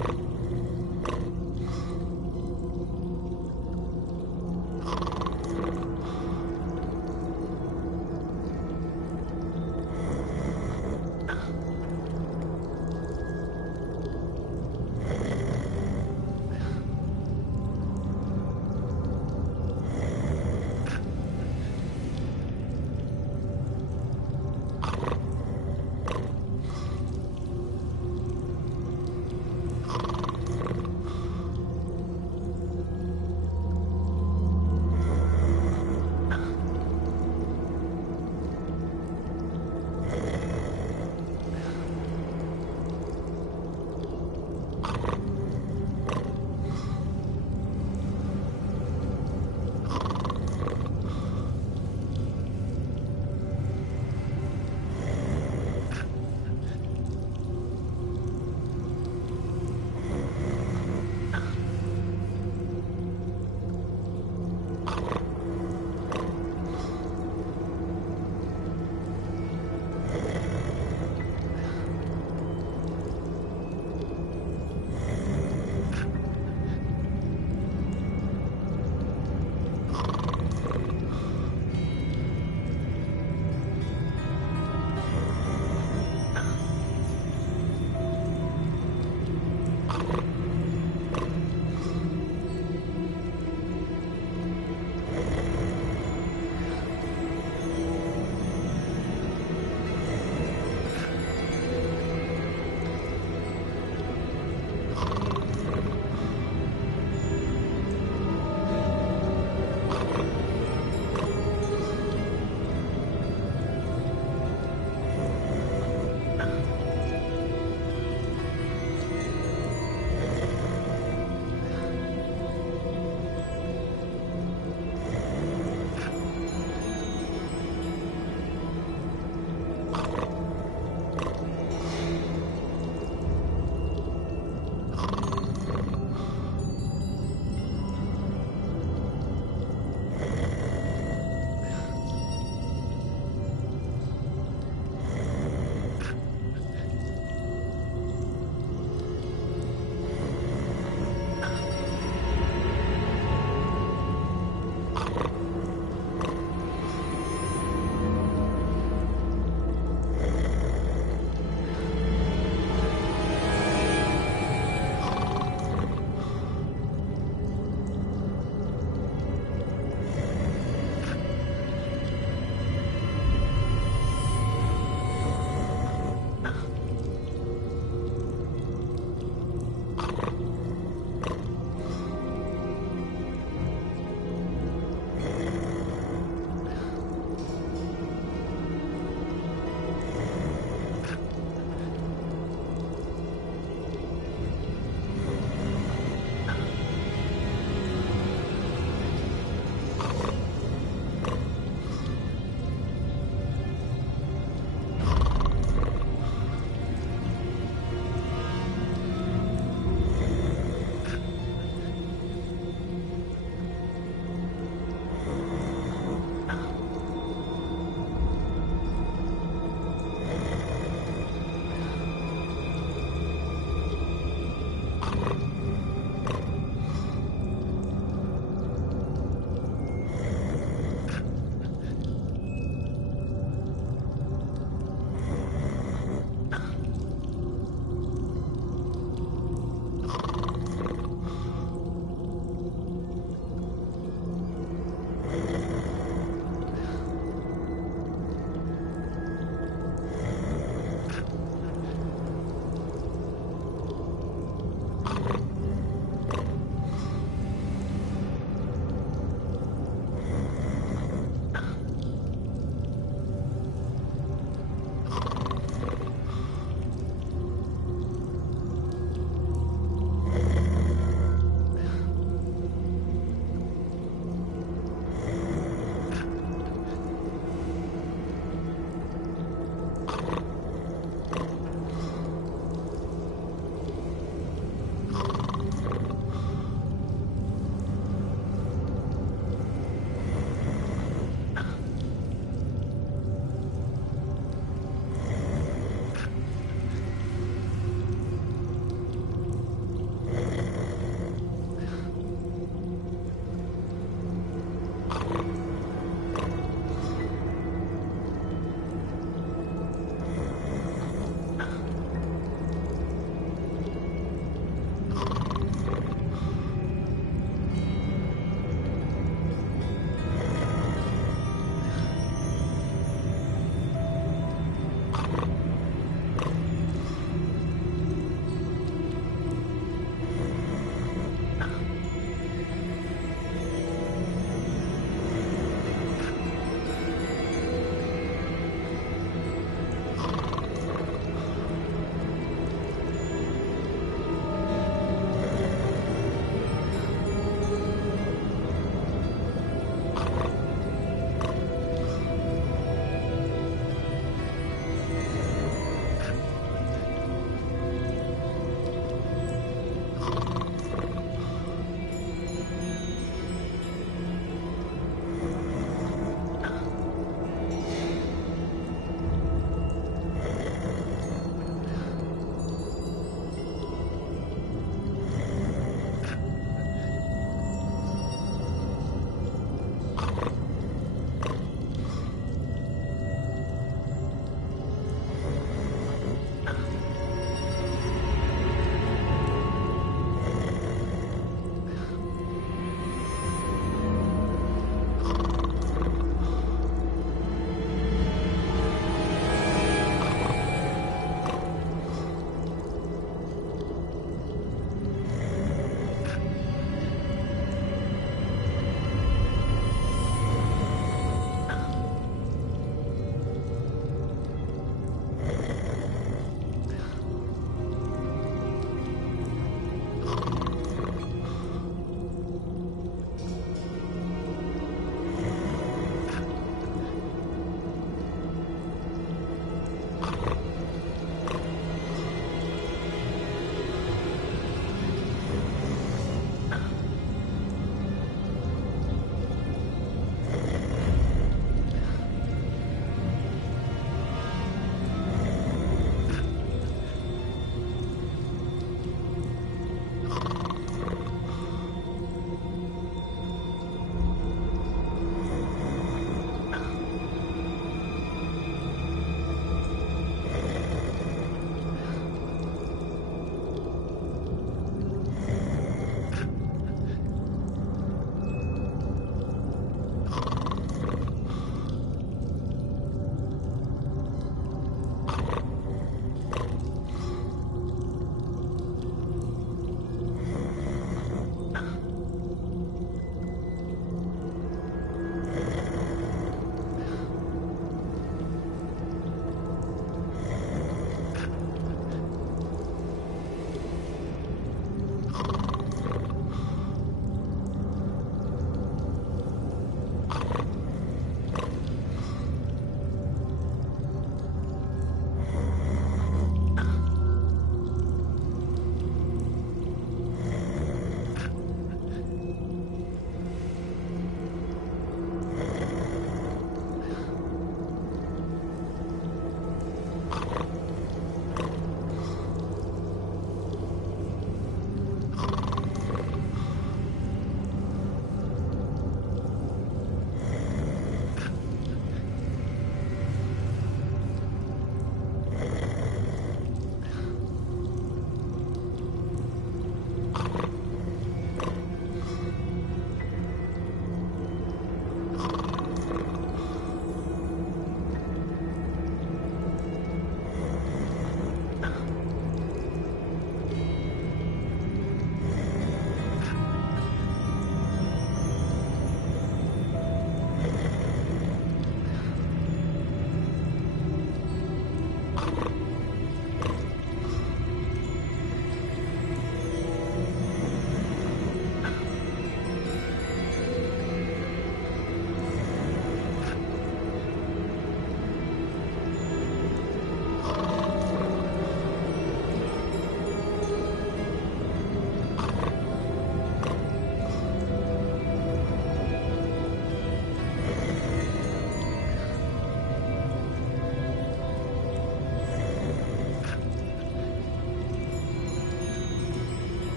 You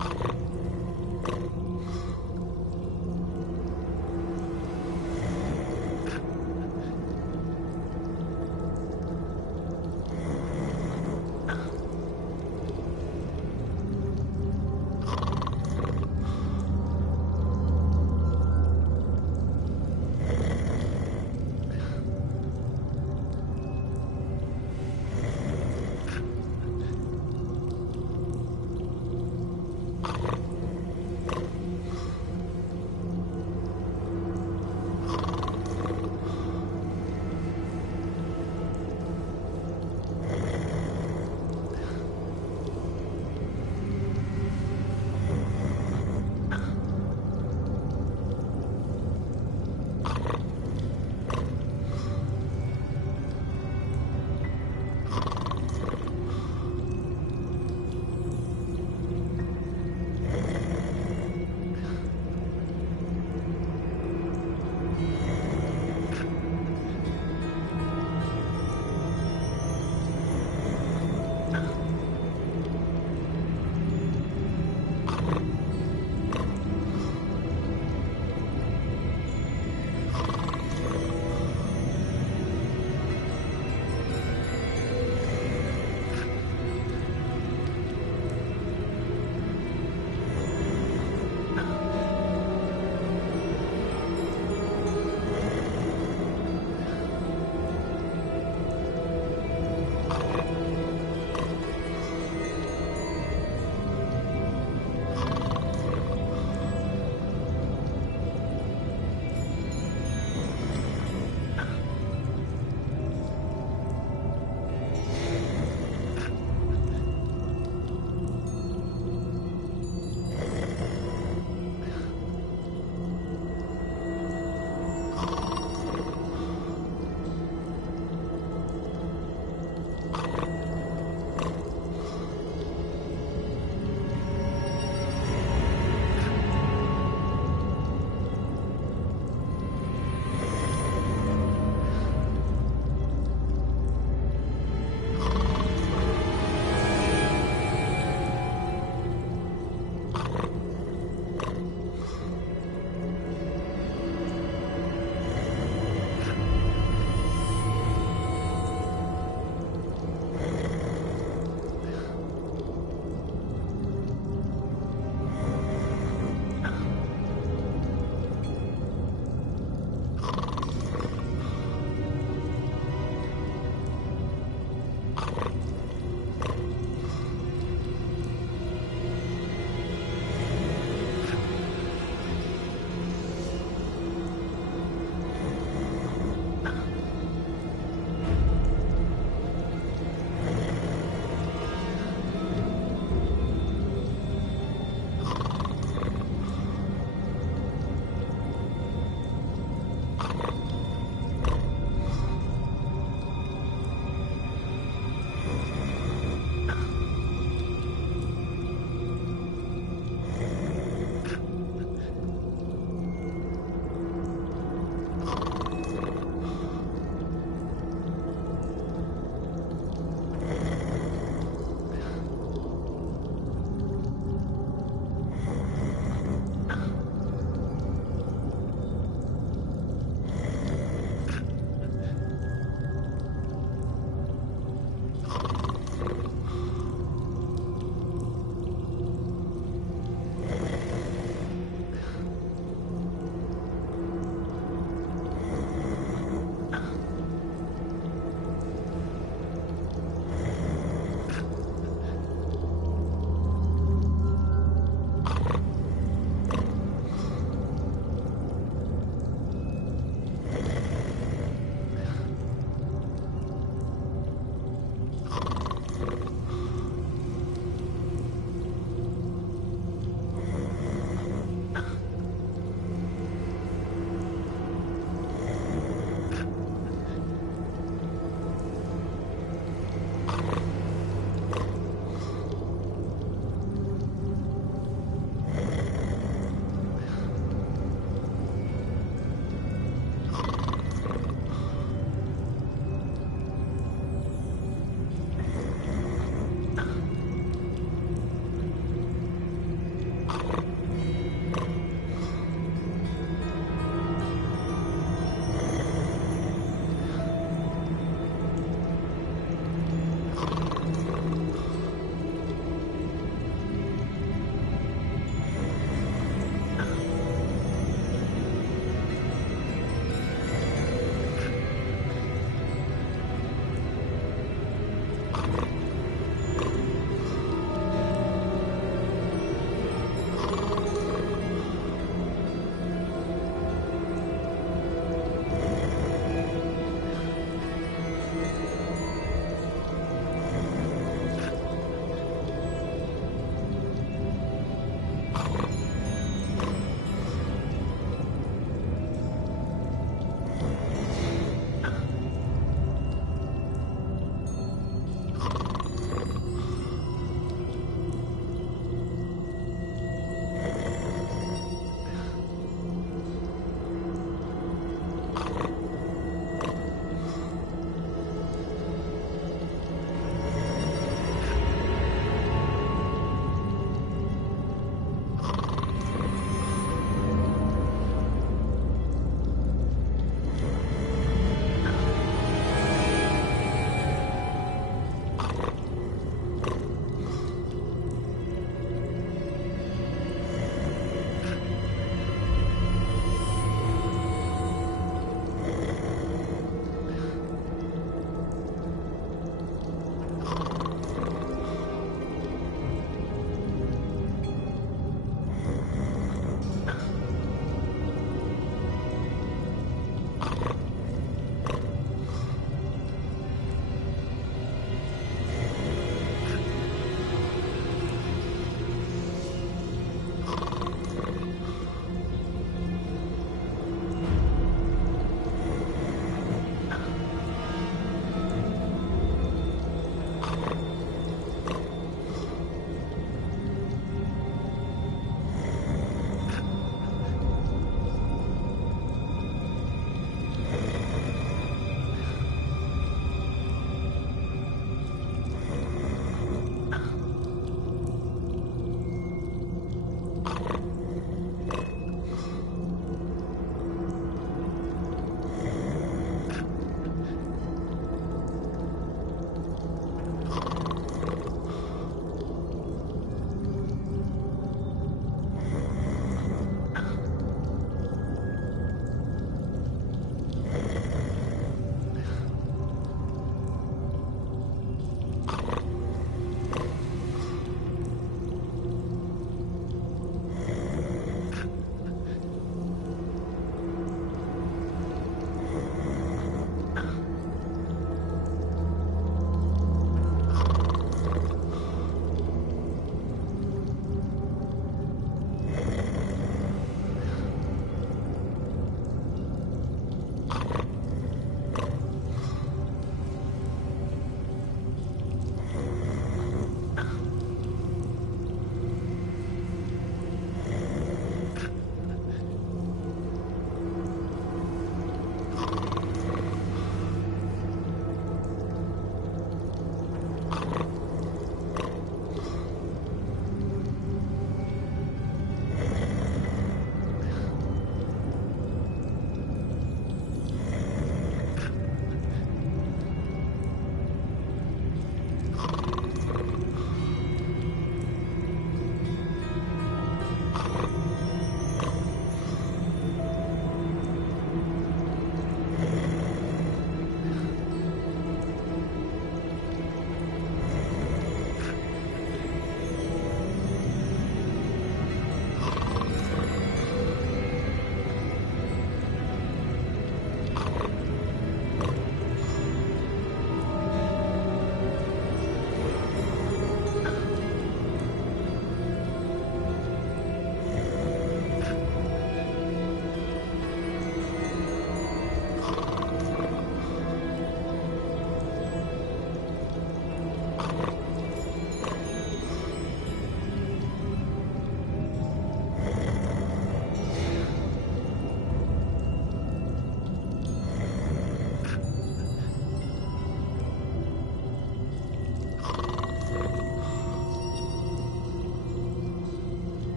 You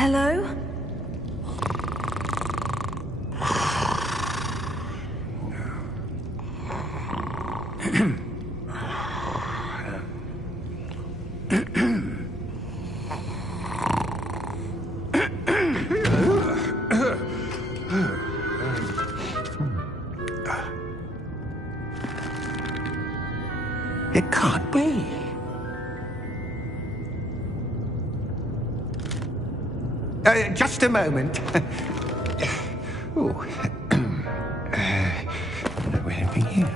Hello? It can't be. Just a moment. Oh. We're having here.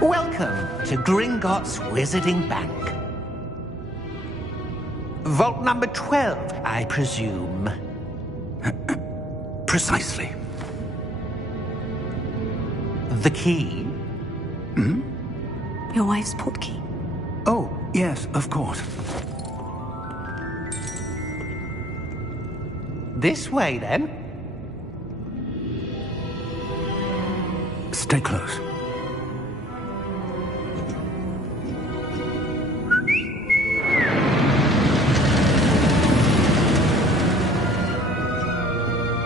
Welcome to Gringotts Wizarding Bank. Vault number 12, I presume. Precisely. The key? Hmm? Your wife's portkey. Oh, yes, of course. This way, then. Stay close.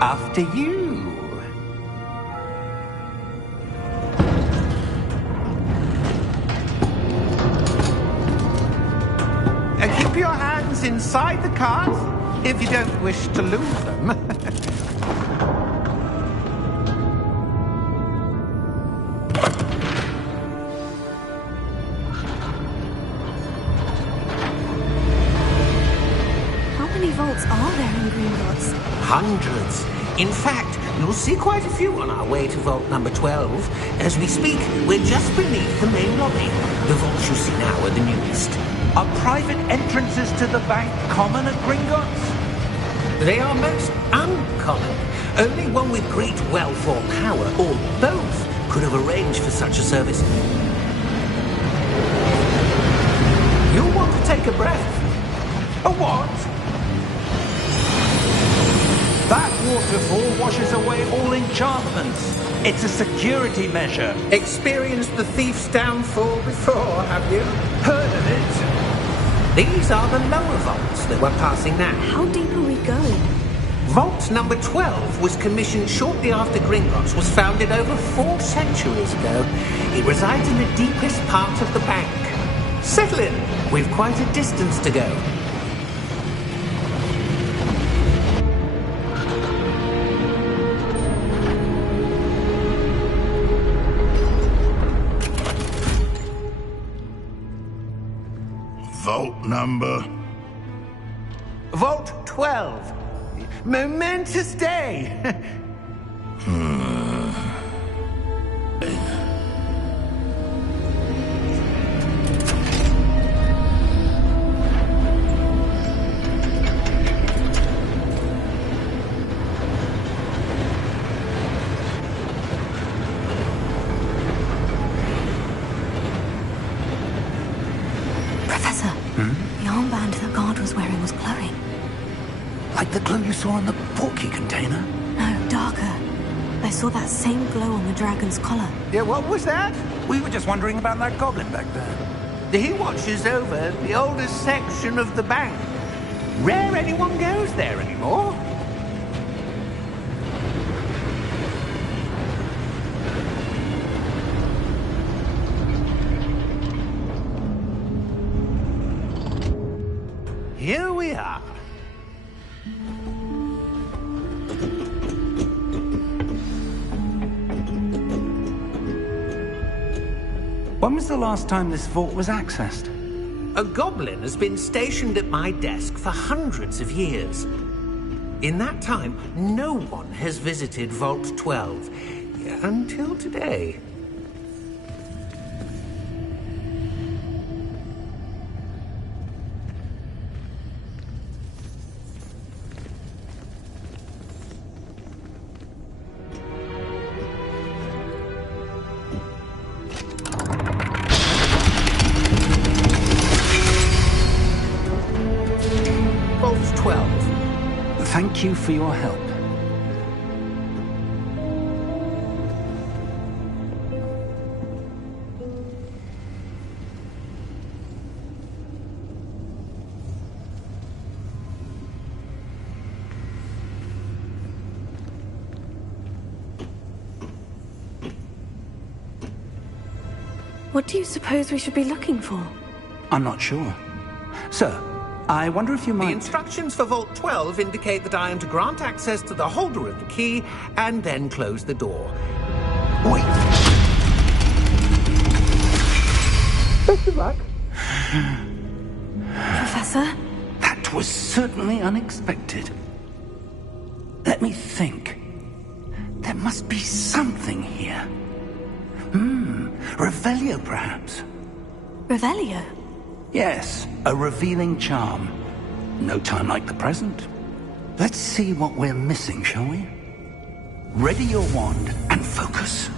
After you. Keep your hands inside the cart if you don't wish to lose them. How many vaults are there in Gringotts? Hundreds. In fact, you'll see quite a few on our way to vault number 12. As we speak, we're just beneath the main lobby. The vaults you see now are the newest. Are private entrances to the bank common at Gringotts? They are most uncommon. Only one with great wealth or power, or both, could have arranged for such a service. You'll want to take a breath. A what? That waterfall washes away all enchantments. It's a security measure. Experienced the thief's downfall before, have you? Heard of it? These are the lower vaults that we're passing now. How deep are we going? Vault number 12 was commissioned shortly after Gringotts was founded over 4 centuries ago. It resides in the deepest part of the bank. Settle in. We've quite a distance to go. Vault number? Vault 12. Momentous day. Professor, the armband that guard was wearing was glowing. Like the glow you saw in the portkey container? No, darker. I saw that same glow on the dragon's collar. Yeah, what was that? We were just wondering about that goblin back there. He watches over the oldest section of the bank. Rare anyone goes there anymore. Here we are. When was the last time this vault was accessed? A goblin has been stationed at my desk for hundreds of years. In that time, no one has visited Vault 12 until today. Vault 12. Thank you for your help. What do you suppose we should be looking for? I'm not sure. Sir, I wonder if you The might... instructions for Vault 12 indicate that I am to grant access to the holder of the key and then close the door. Wait! Best of luck. Professor? That was certainly unexpected. Let me think. There must be something here. Revelio, perhaps. Revelio? Yes, a revealing charm. No time like the present. Let's see what we're missing, shall we? Ready your wand and focus.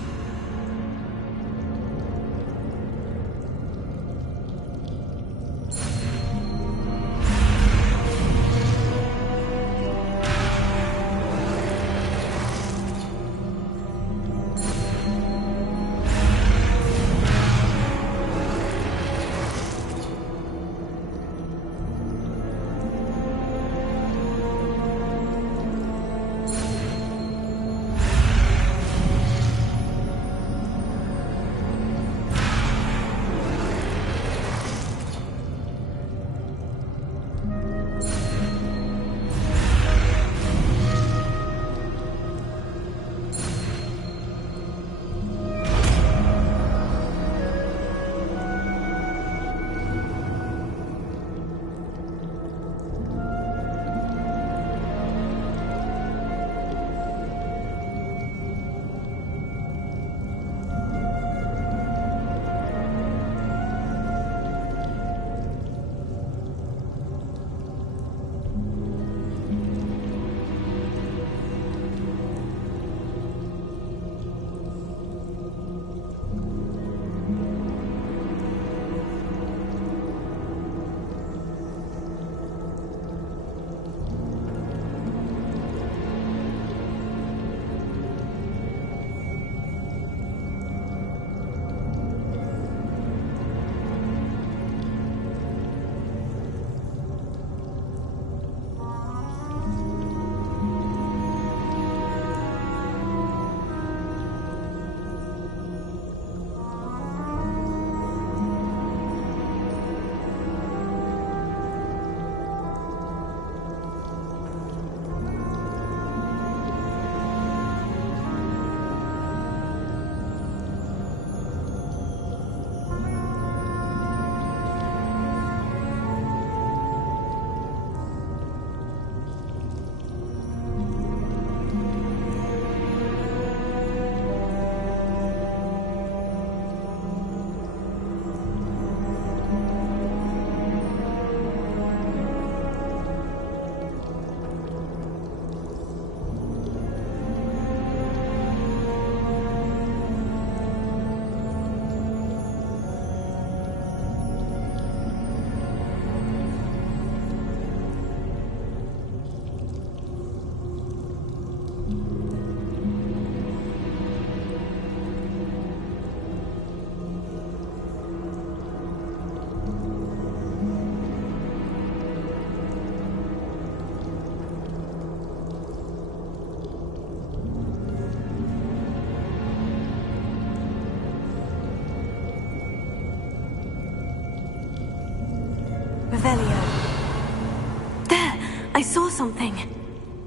Revelio. There! I saw something.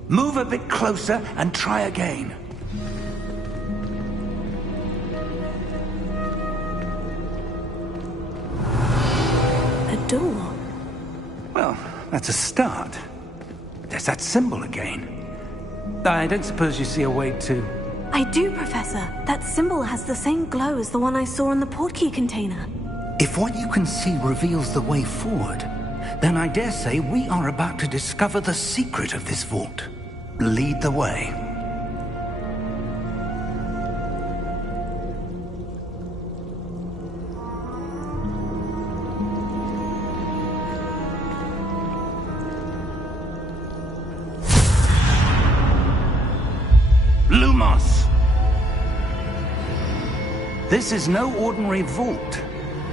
Move a bit closer and try again. A door. Well, that's a start. There's that symbol again. I don't suppose you see a way to... I do, Professor. That symbol has the same glow as the one I saw in the portkey container. If what you can see reveals the way forward, then I dare say we are about to discover the secret of this vault. Lead the way. Lumos! This is no ordinary vault.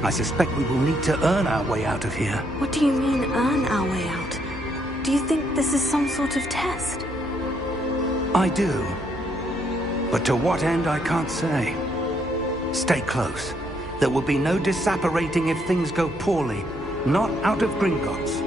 I suspect we will need to earn our way out of here. What do you mean, earn our way out? Do you think this is some sort of test? I do. But to what end, I can't say. Stay close. There will be no disapparating if things go poorly. Not out of Gringotts.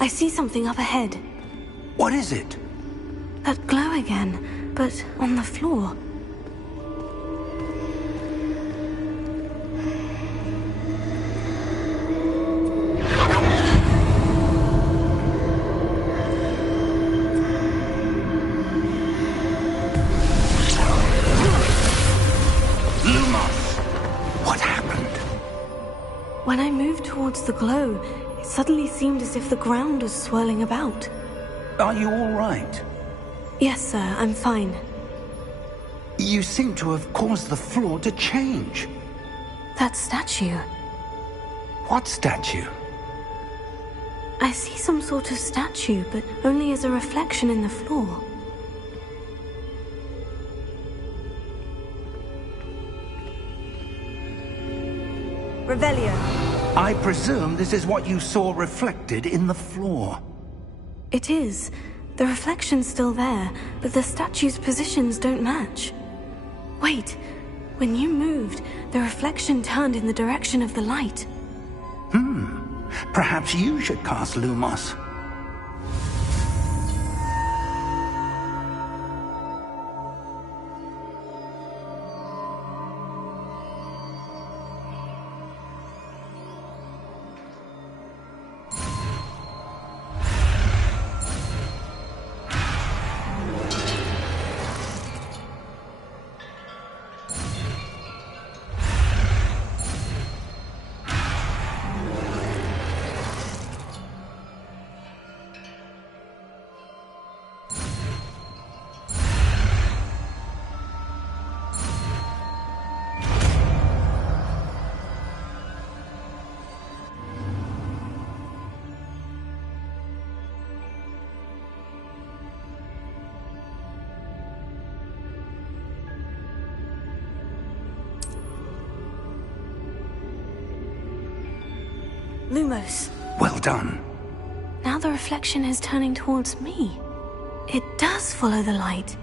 I see something up ahead. What is it? That glow again, but on the floor. When I moved towards the glow, it suddenly seemed as if the ground was swirling about. Are you all right? Yes, sir, I'm fine. You seem to have caused the floor to change. That statue. What statue? I see some sort of statue, but only as a reflection in the floor. Revelio. I presume this is what you saw reflected in the floor. It is. The reflection's still there, but the statue's positions don't match. Wait, when you moved, the reflection turned in the direction of the light. Perhaps you should cast Lumos. Lumos. Well done. Now the reflection is turning towards me. It does follow the light.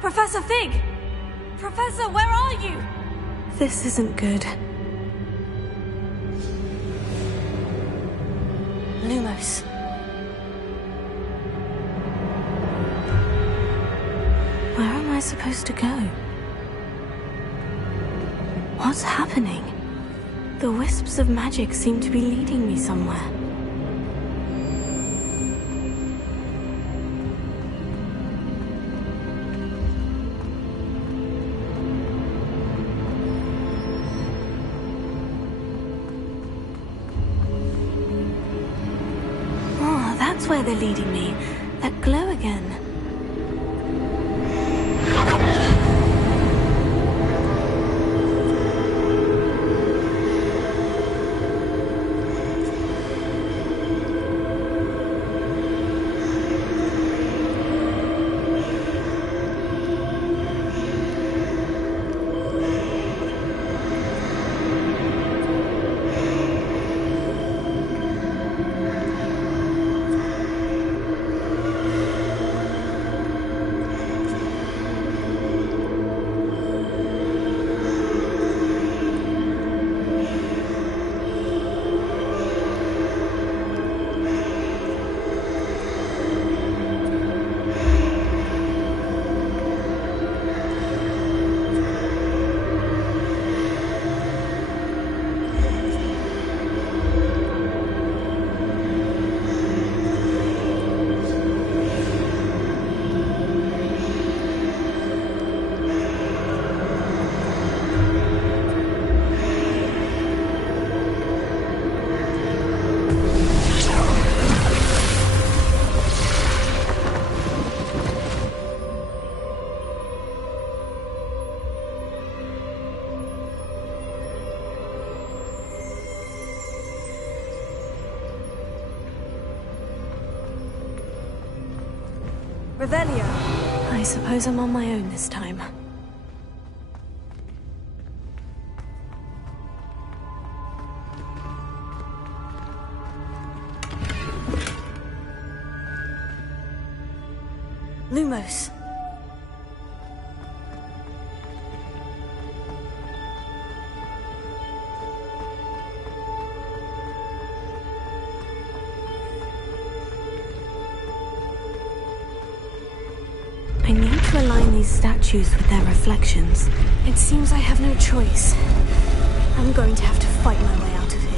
Professor Fig! Professor, where are you? This isn't good. Lumos. Where am I supposed to go? What's happening? The wisps of magic seem to be leading me somewhere. That's where they're leading me. That glow again. Revelio. I suppose I'm on my own this time. Lumos. I need to align these statues with their reflections. It seems I have no choice. I'm going to have to fight my way out of here.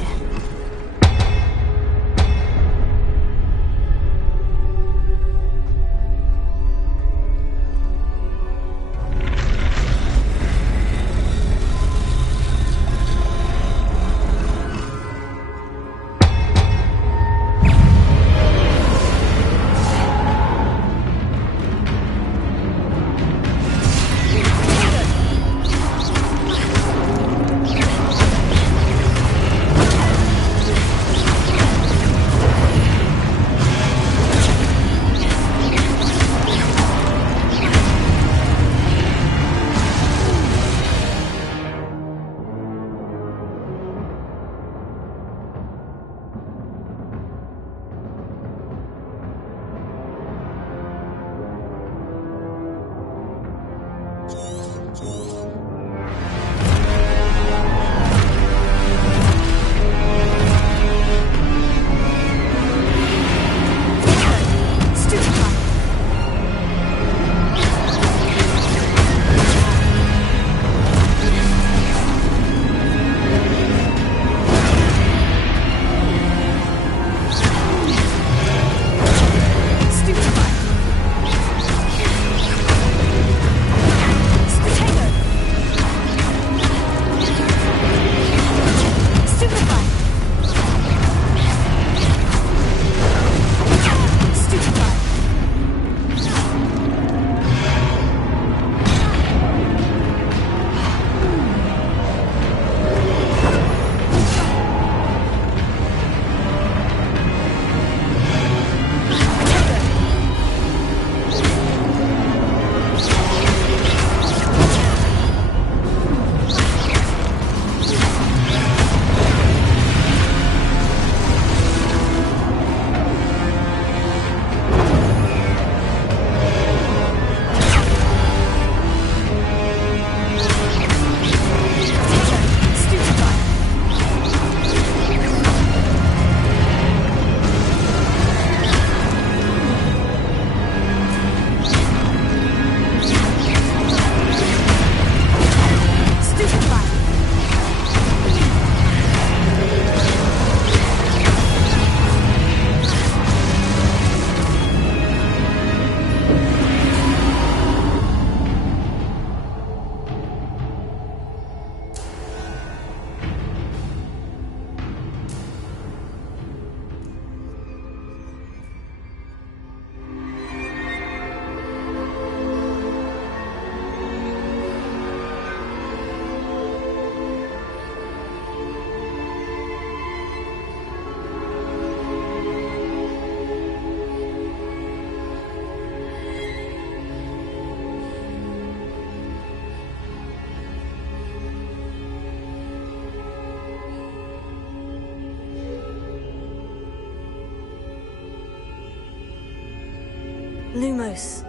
Lumos.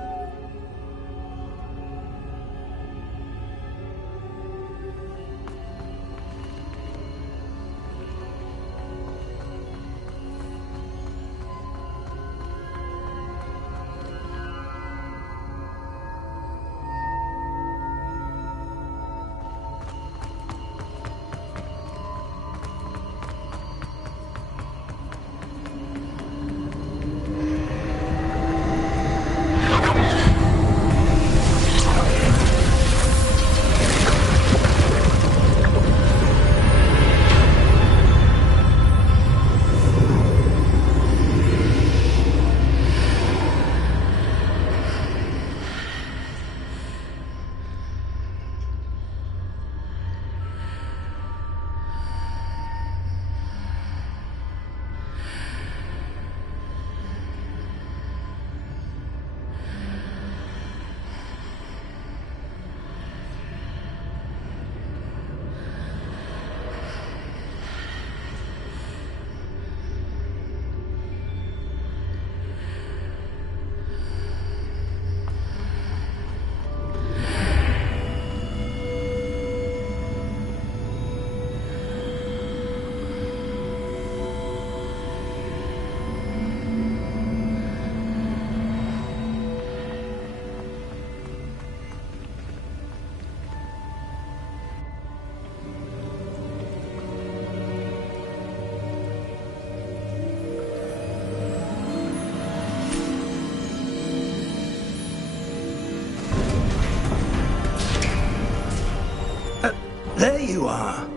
There you are.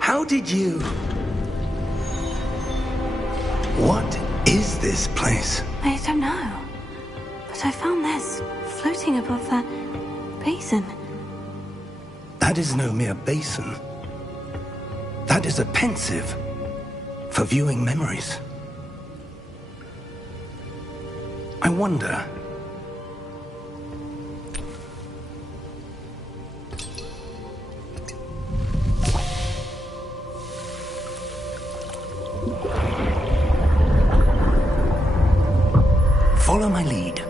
How did you... What is this place? I don't know. But I found this floating above that basin. That is no mere basin. That is a pensive for viewing memories. I wonder... Follow my lead.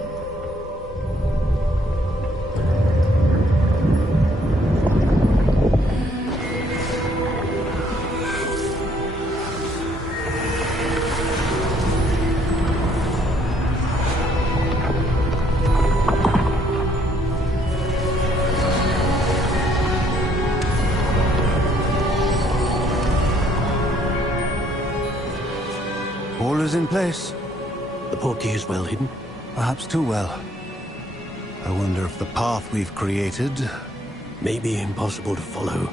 All is in place. The portkey is well hidden. Perhaps too well. I wonder if the path we've created... May be impossible to follow.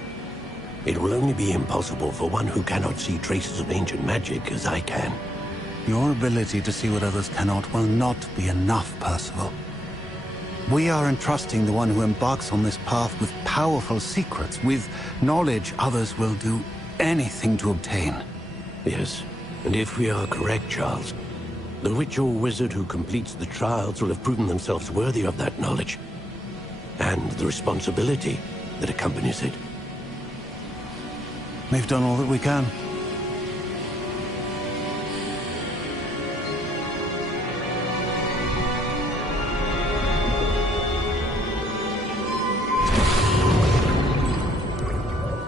It will only be impossible for one who cannot see traces of ancient magic as I can. Your ability to see what others cannot will not be enough, Percival. We are entrusting the one who embarks on this path with powerful secrets, with knowledge others will do anything to obtain. Yes, and if we are correct, Charles, the witch or wizard who completes the trials will have proven themselves worthy of that knowledge, and the responsibility that accompanies it. We've done all that we can.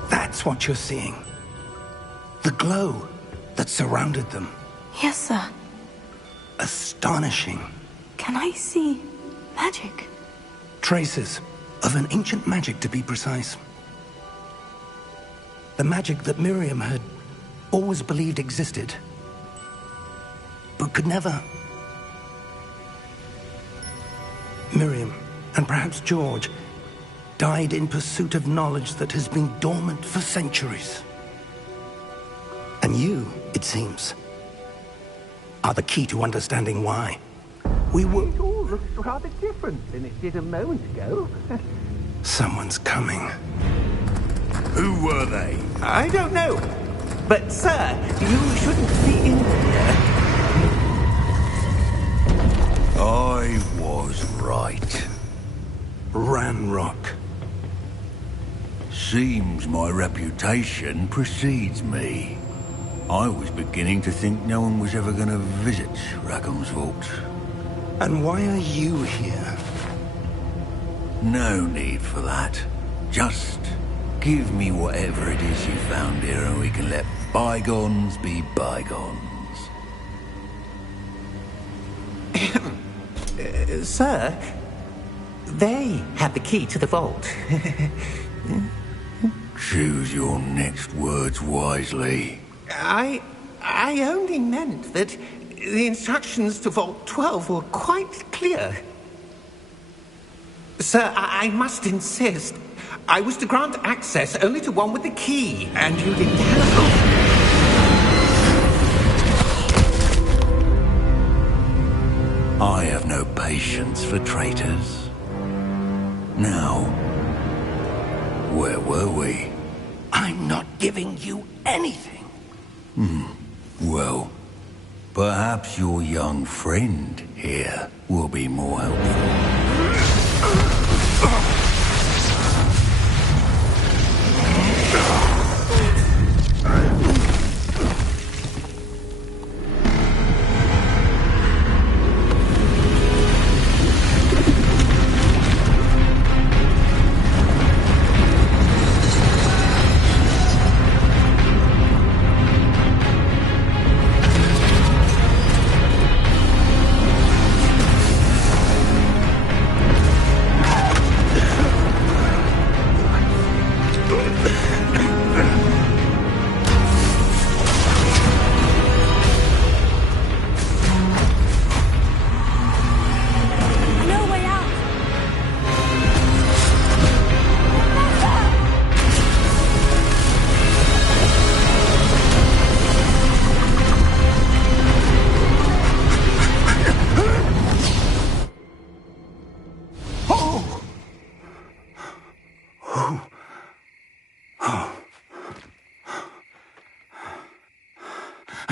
That's what you're seeing. The glow that surrounded them. Yes, sir. Astonishing. Can I see magic? Traces of an ancient magic, to be precise. The magic that Miriam had always believed existed, but could never. Miriam, and perhaps George, died in pursuit of knowledge that has been dormant for centuries. And you, it seems, are the key to understanding why. We were... It all looks rather different than it did a moment ago. Someone's coming. Who were they? I don't know. But, sir, you shouldn't be in here. I was right. Ranrock. Seems my reputation precedes me. I was beginning to think no one was ever going to visit Rackham's vault. And why are you here? No need for that. Just give me whatever it is you found here and we can let bygones be bygones. Sir, they have the key to the vault. Choose your next words wisely. I only meant that the instructions to Vault 12 were quite clear. Sir, I must insist. I was to grant access only to one with the key, and you didn't have... I have no patience for traitors. Now, where were we? I'm not giving you anything. Well, perhaps your young friend here will be more helpful.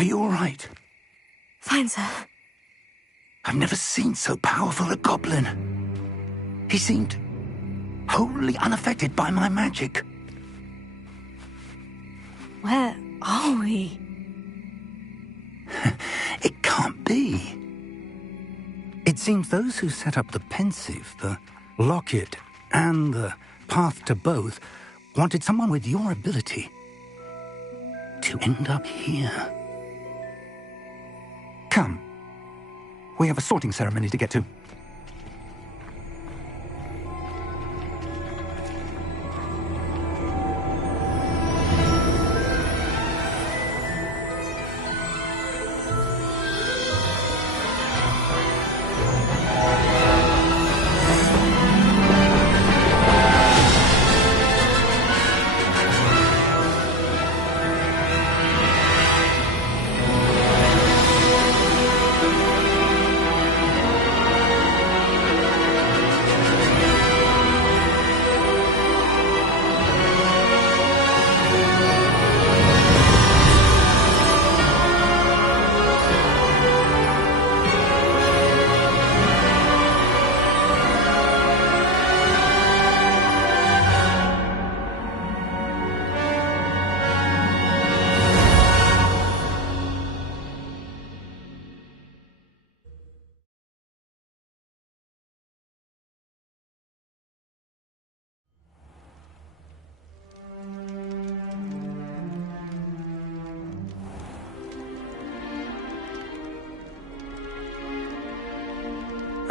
Are you all right? Fine, sir. I've never seen so powerful a goblin. He seemed wholly unaffected by my magic. Where are we? It can't be. It seems those who set up the pensive, the locket, and the path to both wanted someone with your ability to end up here. Come. We have a sorting ceremony to get to.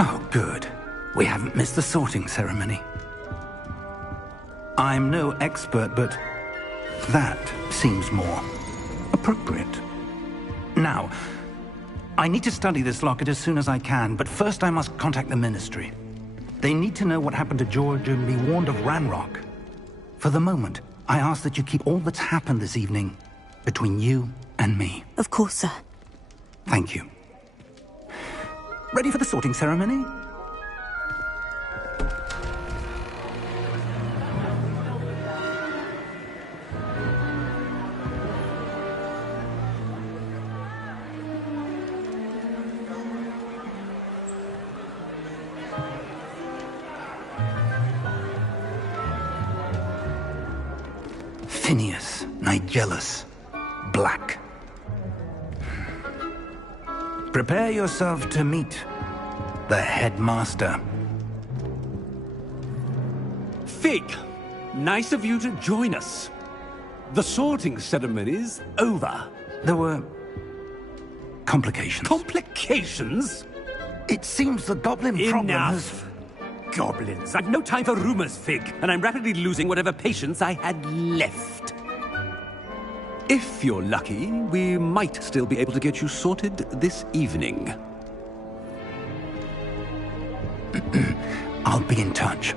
Oh, good. We haven't missed the sorting ceremony. I'm no expert, but that seems more appropriate. Now, I need to study this locket as soon as I can, but first I must contact the Ministry. They need to know what happened to George and be warned of Ranrock. For the moment, I ask that you keep all that's happened this evening between you and me. Of course, sir. Thank you. Ready for the sorting ceremony? Phineas, Nigellus, Black. Prepare yourself to meet the headmaster. Fig, nice of you to join us. The sorting ceremony's over. There were complications. Complications? It seems the goblin problem has... Enough. Goblins. I've no time for rumors, Fig, and I'm rapidly losing whatever patience I had left. If you're lucky, we might still be able to get you sorted this evening. I'll be in touch.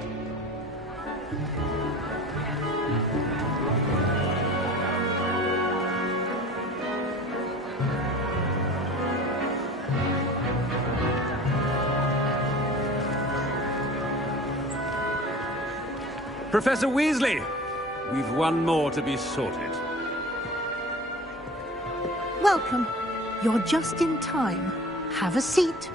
Professor Weasley, we've one more to be sorted. Welcome. You're just in time. Have a seat.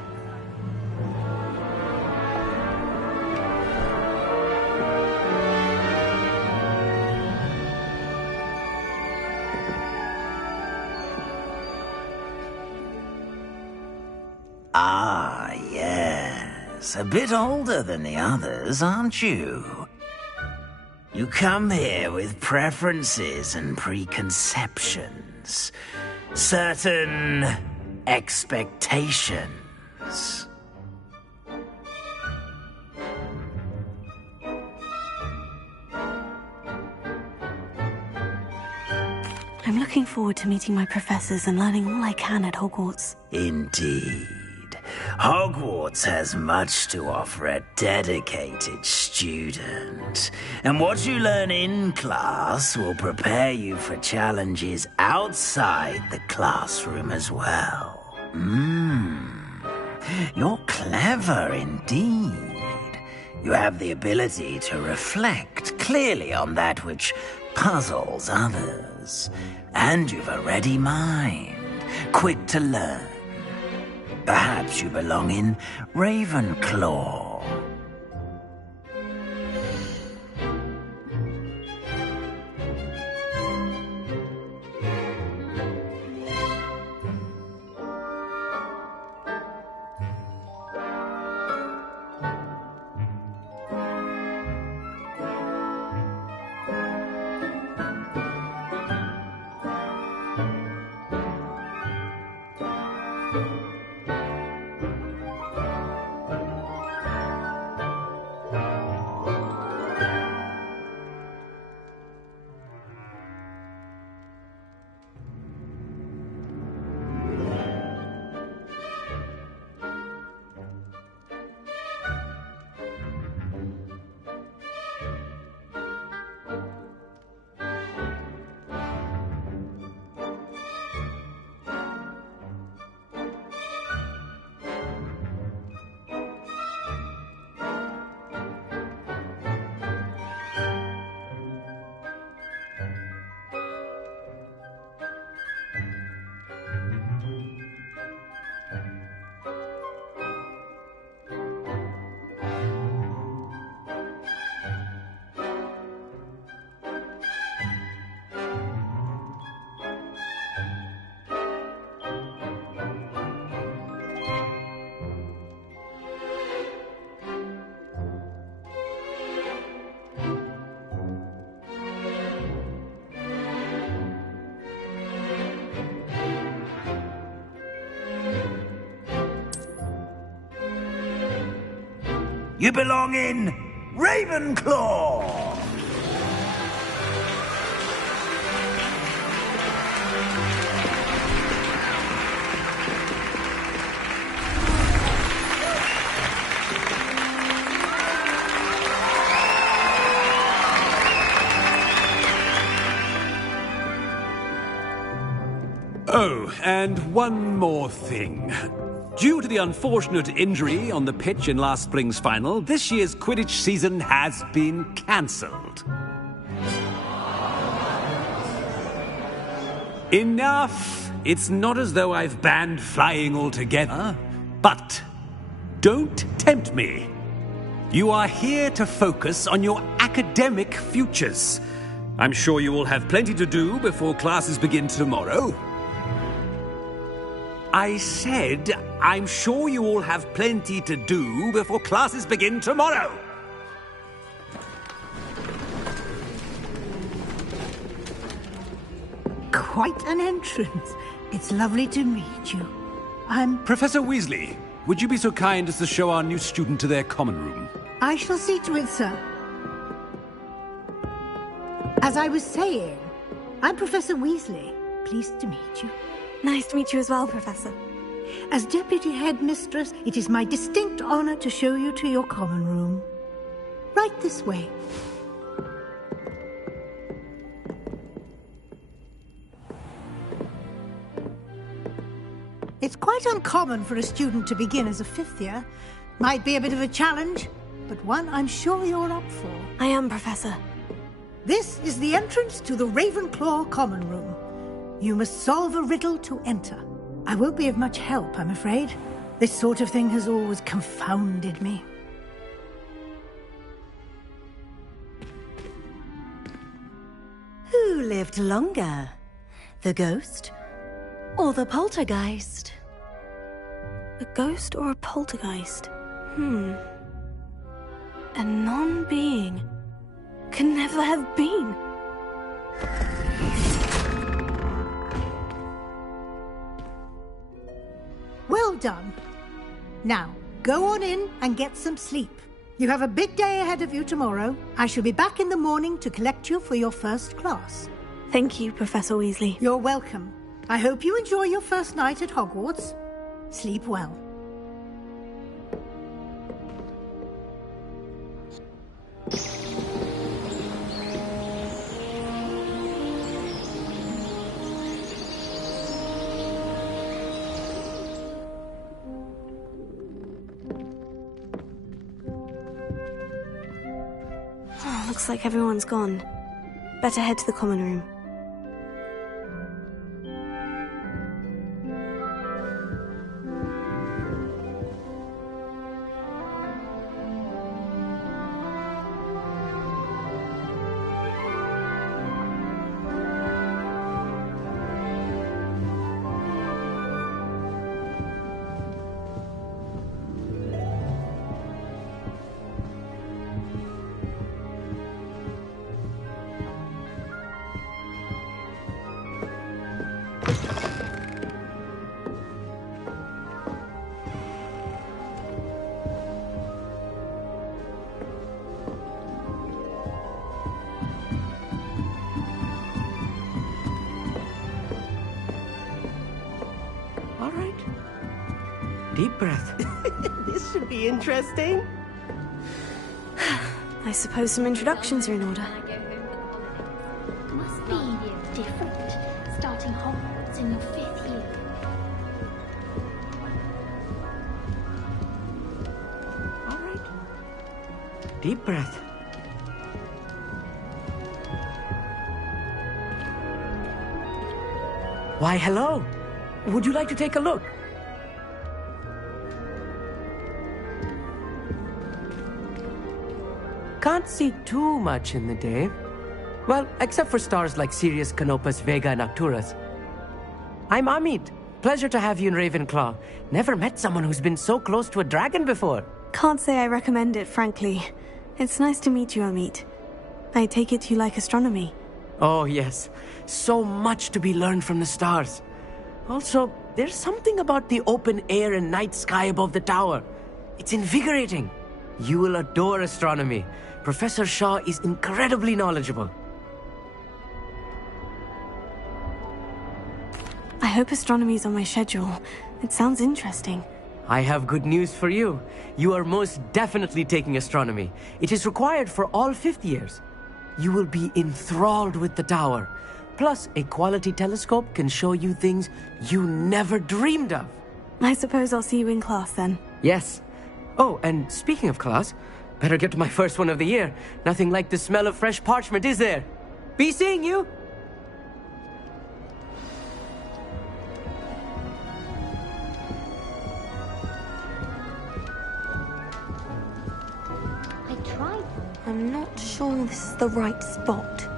Ah, yes. A bit older than the others, aren't you? You come here with preferences and preconceptions. Certain expectations. I'm looking forward to meeting my professors and learning all I can at Hogwarts. Indeed. Hogwarts has much to offer a dedicated student. And what you learn in class will prepare you for challenges outside the classroom as well. You're clever indeed. You have the ability to reflect clearly on that which puzzles others. And you've a ready mind. quick to learn. Perhaps you belong in Ravenclaw. You belong in Ravenclaw! Oh, and one more thing. Due to the unfortunate injury on the pitch in last spring's final, this year's Quidditch season has been cancelled. Enough! It's not as though I've banned flying altogether, but don't tempt me. You are here to focus on your academic futures. I'm sure you will have plenty to do before classes begin tomorrow. I said, I'm sure you all have plenty to do before classes begin tomorrow. Quite an entrance. It's lovely to meet you. I'm... Professor Weasley, would you be so kind as to show our new student to their common room? I shall see to it, sir. As I was saying, I'm Professor Weasley. Pleased to meet you. Nice to meet you as well, Professor. As Deputy Headmistress, it is my distinct honor to show you to your common room. Right this way. It's quite uncommon for a student to begin as a fifth year. Might be a bit of a challenge, but one I'm sure you're up for. I am, Professor. This is the entrance to the Ravenclaw common room. You must solve a riddle to enter. I won't be of much help, I'm afraid. This sort of thing has always confounded me. Who lived longer? The ghost or the poltergeist? A ghost or a poltergeist? A non-being can never have been. Well done. Now, go on in and get some sleep. You have a big day ahead of you tomorrow. I shall be back in the morning to collect you for your first class. Thank you, Professor Weasley. You're welcome. I hope you enjoy your first night at Hogwarts. Sleep well. Looks like everyone's gone. Better head to the common room. Deep breath. This should be interesting. I suppose some introductions are in order. Must be different, starting Hogwarts in your 5th year. All right. Deep breath. Why, hello. Would you like to take a look? Can't see too much in the day. Well, except for stars like Sirius, Canopus, Vega, and Arcturus. I'm Amit. Pleasure to have you in Ravenclaw. Never met someone who's been so close to a dragon before. Can't say I recommend it, frankly. It's nice to meet you, Amit. I take it you like astronomy. Oh, yes. So much to be learned from the stars. Also, there's something about the open air and night sky above the tower. It's invigorating. You will adore astronomy. Professor Shaw is incredibly knowledgeable. I hope astronomy's on my schedule. It sounds interesting. I have good news for you. You are most definitely taking astronomy. It is required for all 5th years. You will be enthralled with the tower. Plus, a quality telescope can show you things you never dreamed of. I suppose I'll see you in class then. Yes. Oh, and speaking of class, better get to my first one of the year. Nothing like the smell of fresh parchment, is there? Be seeing you! I'm not sure this is the right spot.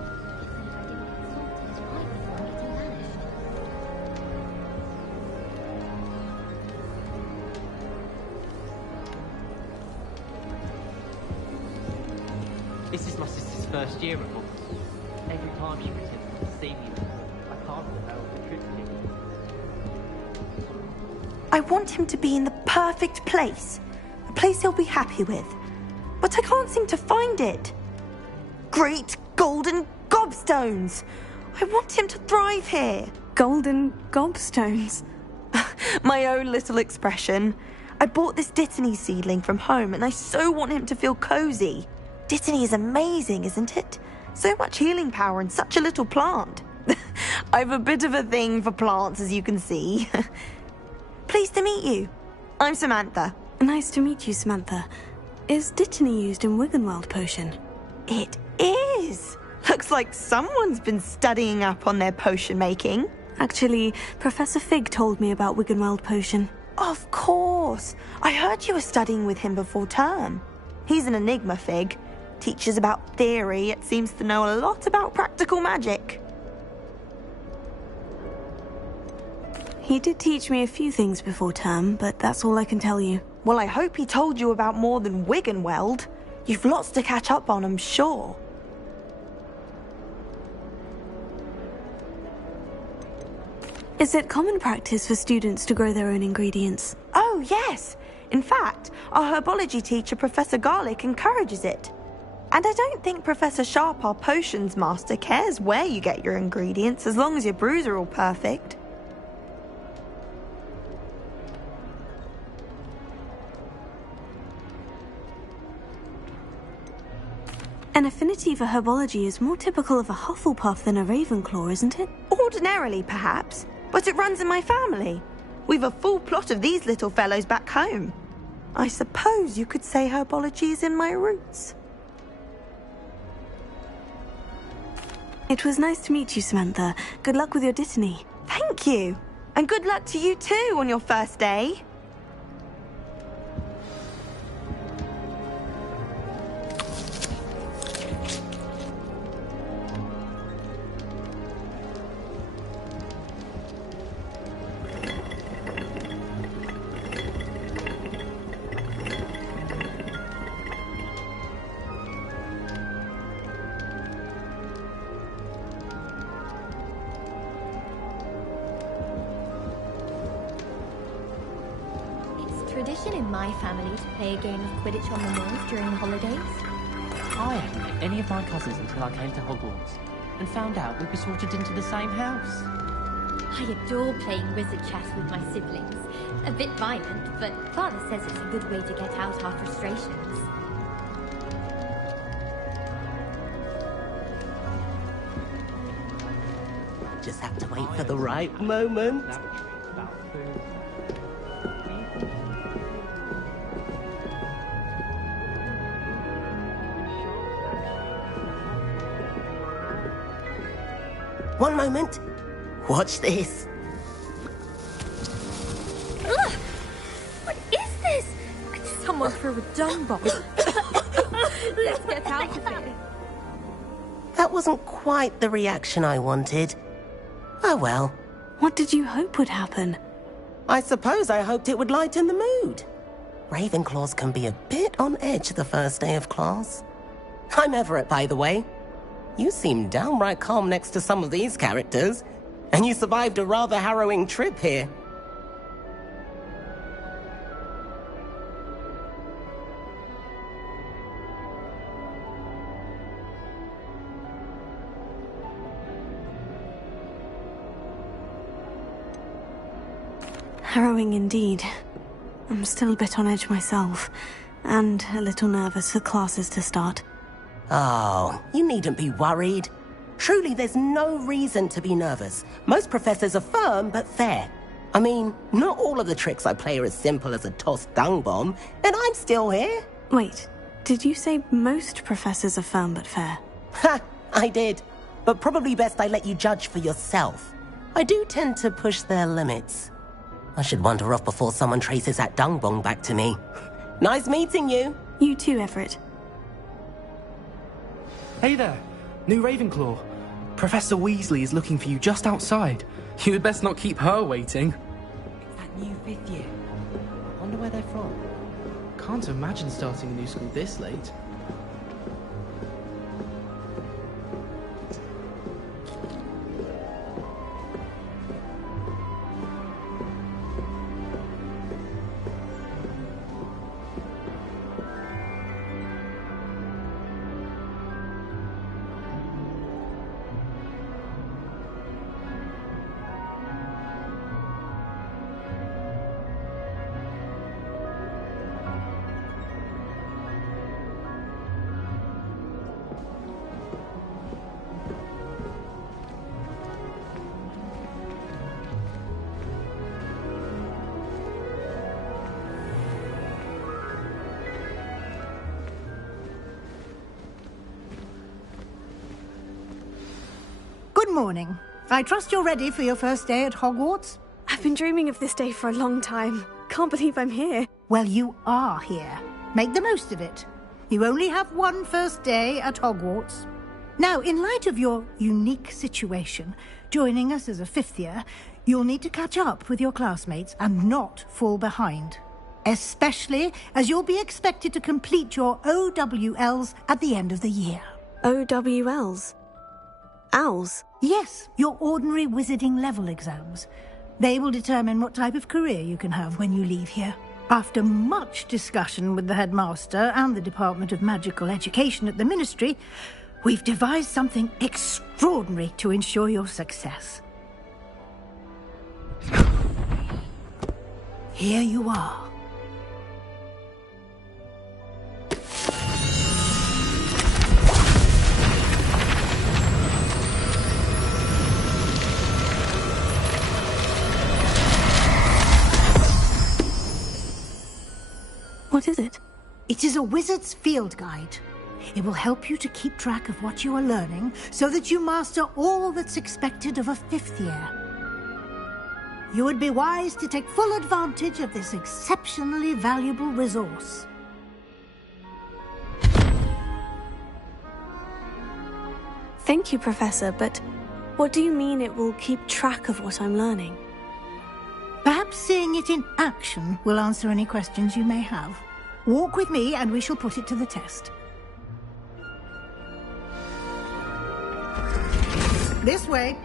This is my sister's first year at Hogwarts. Every time she pretends to see me, I can't remember the truth to him. I want him to be in the perfect place. A place he'll be happy with. But I can't seem to find it. Great golden gobstones! I want him to thrive here. Golden gobstones? My own little expression. I bought this Dittany seedling from home and I so want him to feel cozy. Dittany is amazing, isn't it? So much healing power in such a little plant. I've a bit of a thing for plants, as you can see. Pleased to meet you. I'm Samantha. Nice to meet you, Samantha. Is Dittany used in Wiggenweld potion? It is! Looks like someone's been studying up on their potion making. Actually, Professor Fig told me about Wiggenweld potion. Of course! I heard you were studying with him before term. He's an enigma, Fig. Teaches about theory, yet seems to know a lot about practical magic. He did teach me a few things before term, but that's all I can tell you. Well, I hope he told you about more than Wiggenweld. You've lots to catch up on, I'm sure. Is it common practice for students to grow their own ingredients? Oh, yes. In fact, our herbology teacher, Professor Garlick, encourages it. And I don't think Professor Sharp, our potions master, cares where you get your ingredients, as long as your brews are all perfect. An affinity for herbology is more typical of a Hufflepuff than a Ravenclaw, isn't it? Ordinarily, perhaps, but it runs in my family. We've a full plot of these little fellows back home. I suppose you could say herbology is in my roots. It was nice to meet you, Samantha. Good luck with your Dittany. Thank you. And good luck to you too on your first day. Tradition in my family to play a game of Quidditch on the moors during the holidays. I hadn't met any of my cousins until I came to Hogwarts and found out we were sorted into the same house. I adore playing wizard chess with my siblings. A bit violent, but Father says it's a good way to get out our frustrations. Just have to wait for the right moment. One moment. Watch this. Ugh! What is this? Someone threw a dung bomb. Let's get out of here. That wasn't quite the reaction I wanted. Oh well. What did you hope would happen? I suppose I hoped it would lighten the mood. Ravenclaws can be a bit on edge the first day of class. I'm Everett, by the way. You seem downright calm next to some of these characters, and you survived a rather harrowing trip here. Harrowing indeed. I'm still a bit on edge myself, and a little nervous for classes to start. Oh, you needn't be worried. Truly, there's no reason to be nervous. Most professors are firm but fair. I mean, not all of the tricks I play are as simple as a tossed dung bomb, and I'm still here. Wait, did you say most professors are firm but fair? Ha, I did. But probably best I let you judge for yourself. I do tend to push their limits. I should wander off before someone traces that dung bomb back to me. Nice meeting you. You too, Everett. Hey there, new Ravenclaw. Professor Weasley is looking for you just outside. You had best not keep her waiting. It's that new 5th year. Wonder where they're from. Can't imagine starting a new school this late. Good morning. I trust you're ready for your first day at Hogwarts? I've been dreaming of this day for a long time. Can't believe I'm here. Well, you are here. Make the most of it. You only have one first day at Hogwarts. Now, in light of your unique situation, joining us as a 5th year, you'll need to catch up with your classmates and not fall behind. Especially as you'll be expected to complete your OWLs at the end of the year. OWLs? Owls? Yes, your ordinary wizarding level exams. They will determine what type of career you can have when you leave here. After much discussion with the headmaster and the Department of Magical Education at the Ministry, we've devised something extraordinary to ensure your success. Here you are. What is it? It is a wizard's field guide. It will help you to keep track of what you are learning so that you master all that's expected of a 5th year. You would be wise to take full advantage of this exceptionally valuable resource. Thank you, Professor, but what do you mean it will keep track of what I'm learning? Perhaps seeing it in action will answer any questions you may have. Walk with me and we shall put it to the test. This way.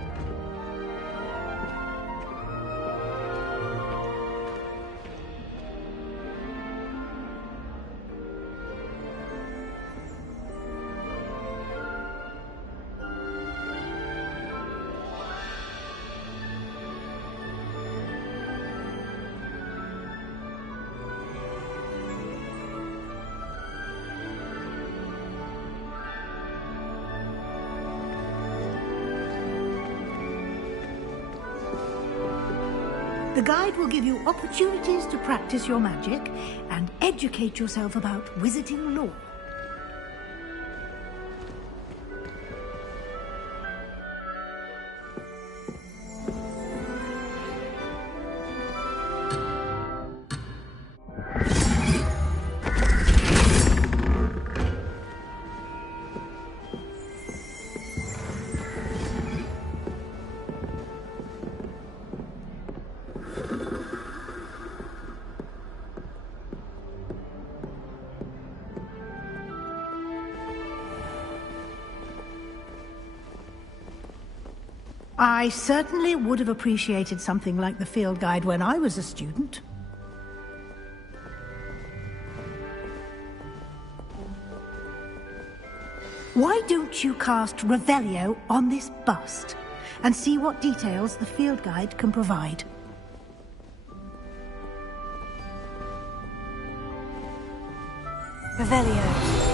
The guide will give you opportunities to practice your magic and educate yourself about wizarding lore. I certainly would have appreciated something like the field guide when I was a student. Why don't you cast Revelio on this bust and see what details the field guide can provide? Revelio.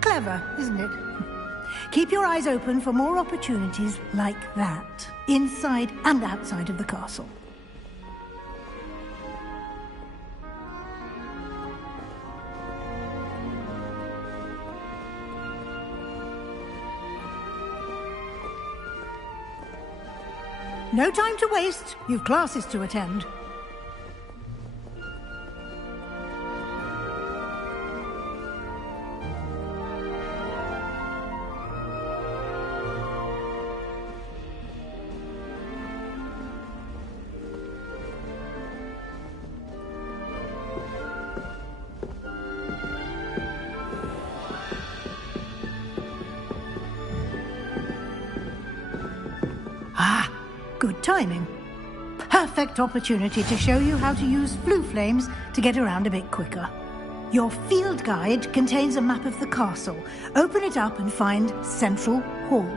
Clever, isn't it? Keep your eyes open for more opportunities like that, inside and outside of the castle. No time to waste. You've classes to attend. Good timing. Perfect opportunity to show you how to use flue flames to get around a bit quicker. Your field guide contains a map of the castle. Open it up and find Central Hall.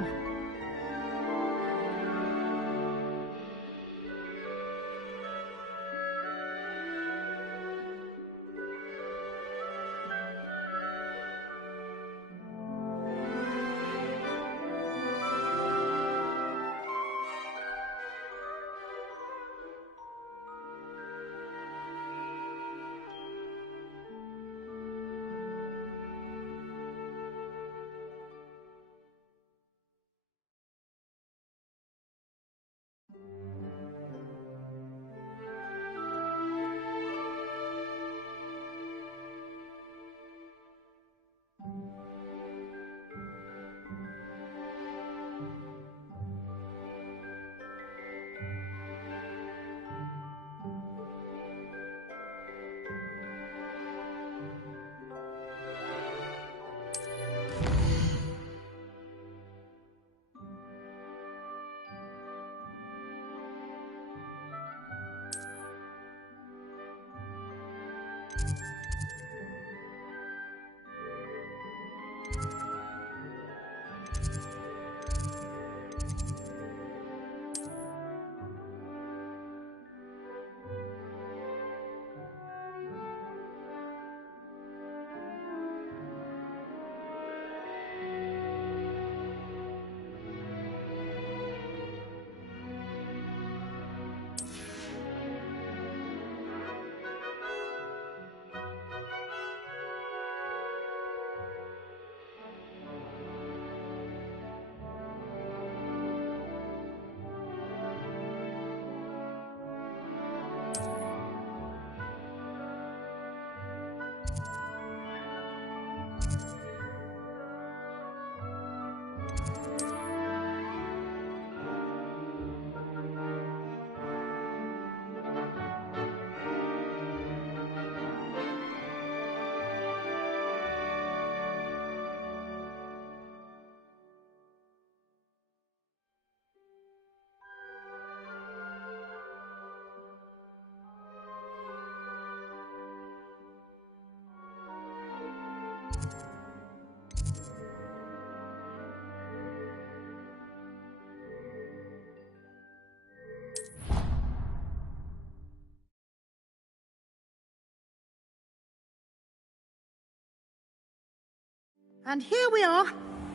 And here we are.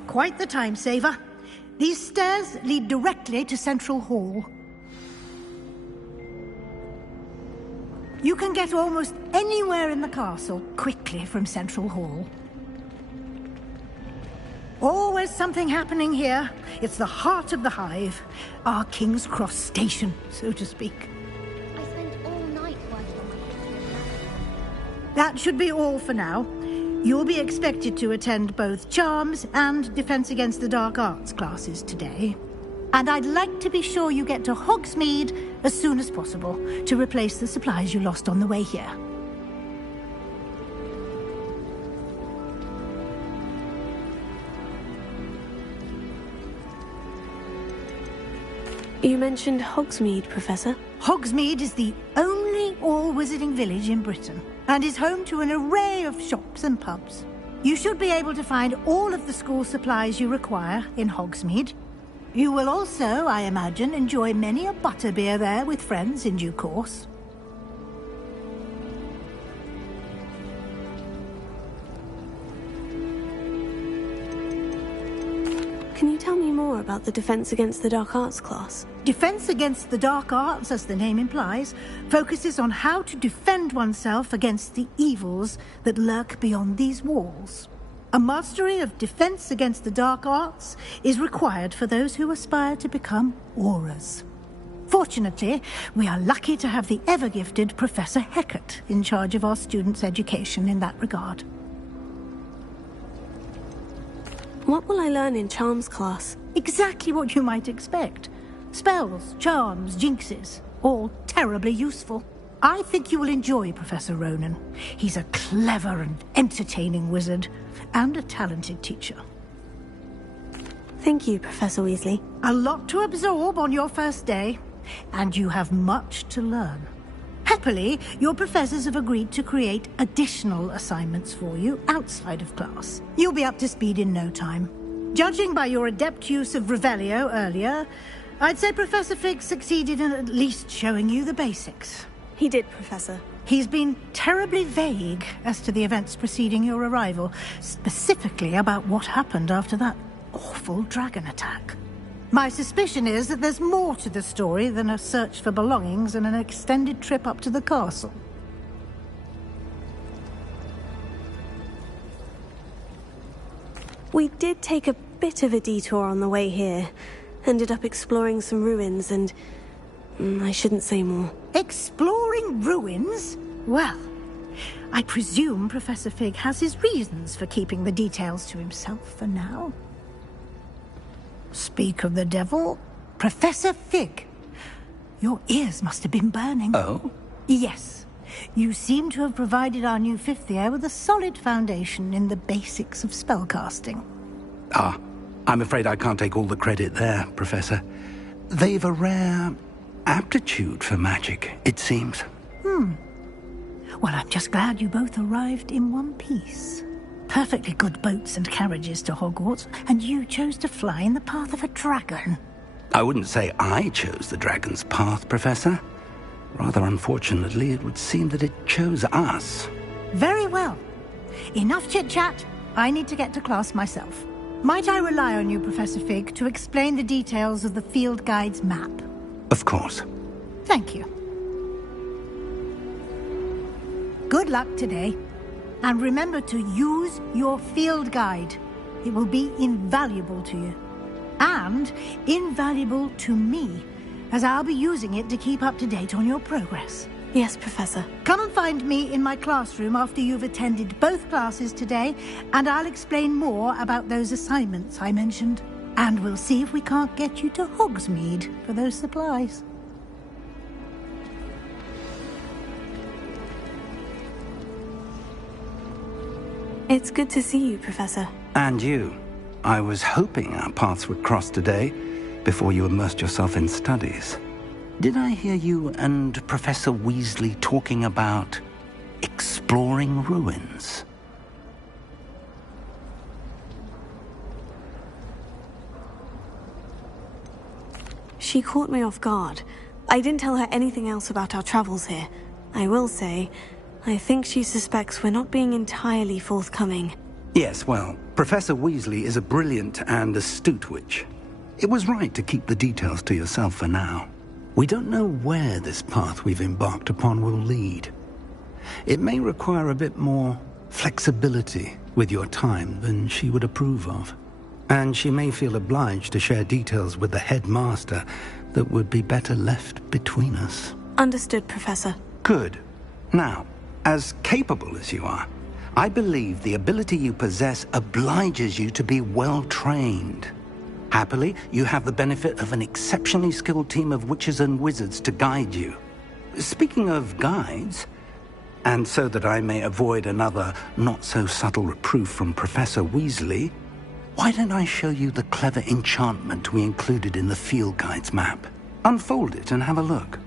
Quite the time saver. These stairs lead directly to Central Hall. You can get almost anywhere in the castle quickly from Central Hall. Always something happening here. It's the heart of the Hive. Our King's Cross station, so to speak. I spent all night working on my... That should be all for now. You'll be expected to attend both Charms and Defense Against the Dark Arts classes today. And I'd like to be sure you get to Hogsmeade as soon as possible to replace the supplies you lost on the way here. You mentioned Hogsmeade, Professor. Hogsmeade is the only all-wizarding village in Britain and is home to an array of shops and pubs. You should be able to find all of the school supplies you require in Hogsmeade. You will also, I imagine, enjoy many a butterbeer there with friends in due course. Can you tell me more about the Defense Against the Dark Arts class? Defense Against the Dark Arts, as the name implies, focuses on how to defend oneself against the evils that lurk beyond these walls. A mastery of Defense Against the Dark Arts is required for those who aspire to become Aurors. Fortunately, we are lucky to have the ever-gifted Professor Hgwz in charge of our students' education in that regard. What will I learn in Charms class? Exactly what you might expect. Spells, charms, jinxes, all terribly useful. I think you will enjoy Professor Ronan. He's a clever and entertaining wizard, and a talented teacher. Thank you, Professor Weasley. A lot to absorb on your first day, and you have much to learn. Happily, your professors have agreed to create additional assignments for you outside of class. You'll be up to speed in no time. Judging by your adept use of Revelio earlier, I'd say Professor Fig succeeded in at least showing you the basics. He did, Professor. He's been terribly vague as to the events preceding your arrival, specifically about what happened after that awful dragon attack. My suspicion is that there's more to the story than a search for belongings and an extended trip up to the castle. We did take a bit of a detour on the way here. Ended up exploring some ruins and... I shouldn't say more. Exploring ruins? Well, I presume Professor Fig has his reasons for keeping the details to himself for now. Speak of the devil, Professor Fig. Your ears must have been burning. Oh? Yes. You seem to have provided our new fifth year with a solid foundation in the basics of spellcasting. Ah, I'm afraid I can't take all the credit there, Professor. They've a rare aptitude for magic, it seems. Well, I'm just glad you both arrived in one piece. Perfectly good boats and carriages to Hogwarts, and you chose to fly in the path of a dragon. I wouldn't say I chose the dragon's path, Professor. Rather unfortunately, it would seem that it chose us. Very well. Enough chit-chat. I need to get to class myself. Might I rely on you, Professor Fig, to explain the details of the field guide's map? Of course. Thank you. Good luck today. And remember to use your field guide. It will be invaluable to you. And invaluable to me, as I'll be using it to keep up to date on your progress. Yes, Professor. Come and find me in my classroom after you've attended both classes today, and I'll explain more about those assignments I mentioned. And we'll see if we can't get you to Hogsmeade for those supplies. It's good to see you, Professor. And you. I was hoping our paths would cross today, before you immersed yourself in studies. Did I hear you and Professor Weasley talking about exploring ruins? She caught me off guard. I didn't tell her anything else about our travels here. I will say, I think she suspects we're not being entirely forthcoming. Yes, well, Professor Weasley is a brilliant and astute witch. It was right to keep the details to yourself for now. We don't know where this path we've embarked upon will lead. It may require a bit more flexibility with your time than she would approve of. And she may feel obliged to share details with the headmaster that would be better left between us. Understood, Professor. Good. Now, as capable as you are, I believe the ability you possess obliges you to be well trained. Happily, you have the benefit of an exceptionally skilled team of witches and wizards to guide you. Speaking of guides, and so that I may avoid another not-so-subtle reproof from Professor Weasley, why don't I show you the clever enchantment we included in the field guide's map? Unfold it and have a look.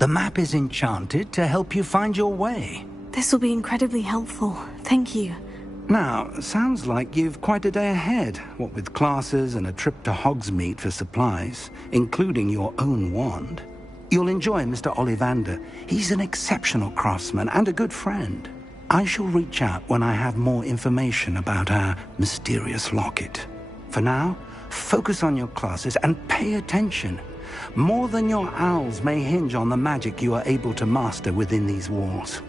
The map is enchanted to help you find your way. This will be incredibly helpful. Thank you. Now, sounds like you've quite a day ahead, what with classes and a trip to Hgwz for supplies, including your own wand. You'll enjoy Mr. Ollivander. He's an exceptional craftsman and a good friend. I shall reach out when I have more information about our mysterious locket. For now, focus on your classes and pay attention. More than your owls may hinge on the magic you are able to master within these walls.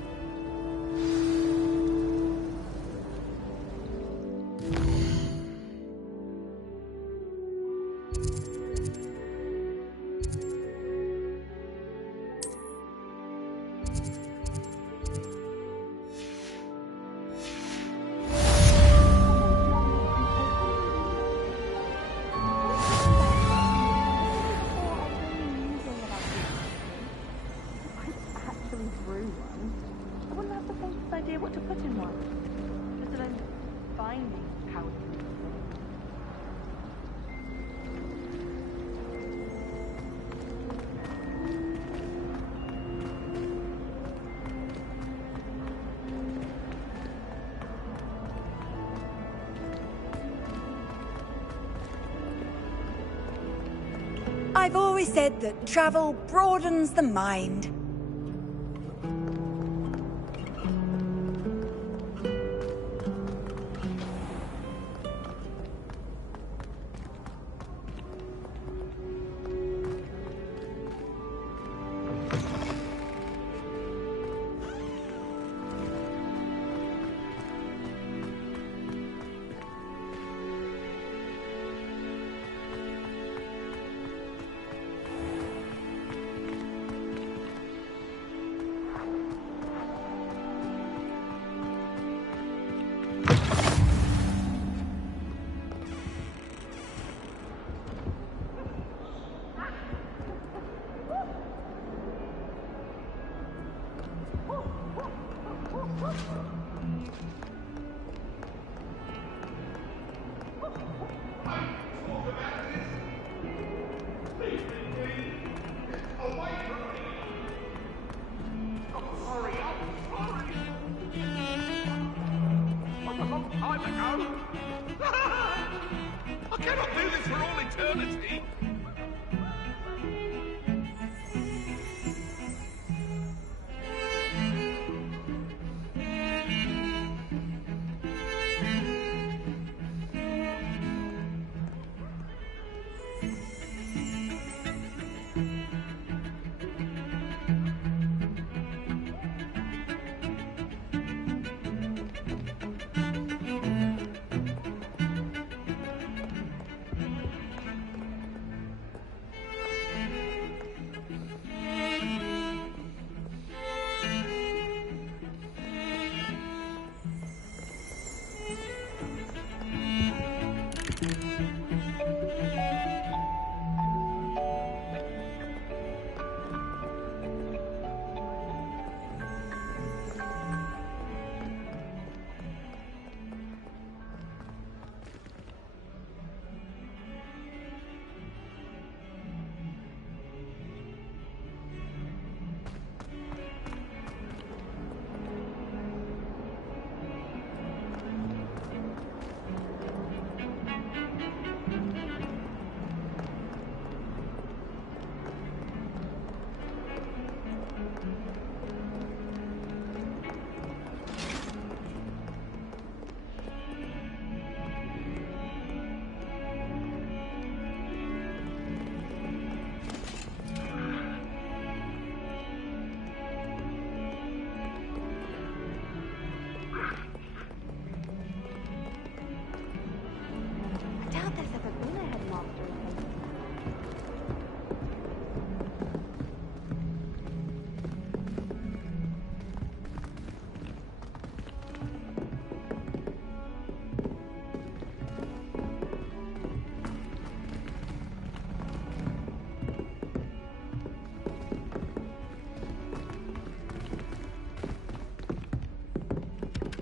I've always said that travel broadens the mind.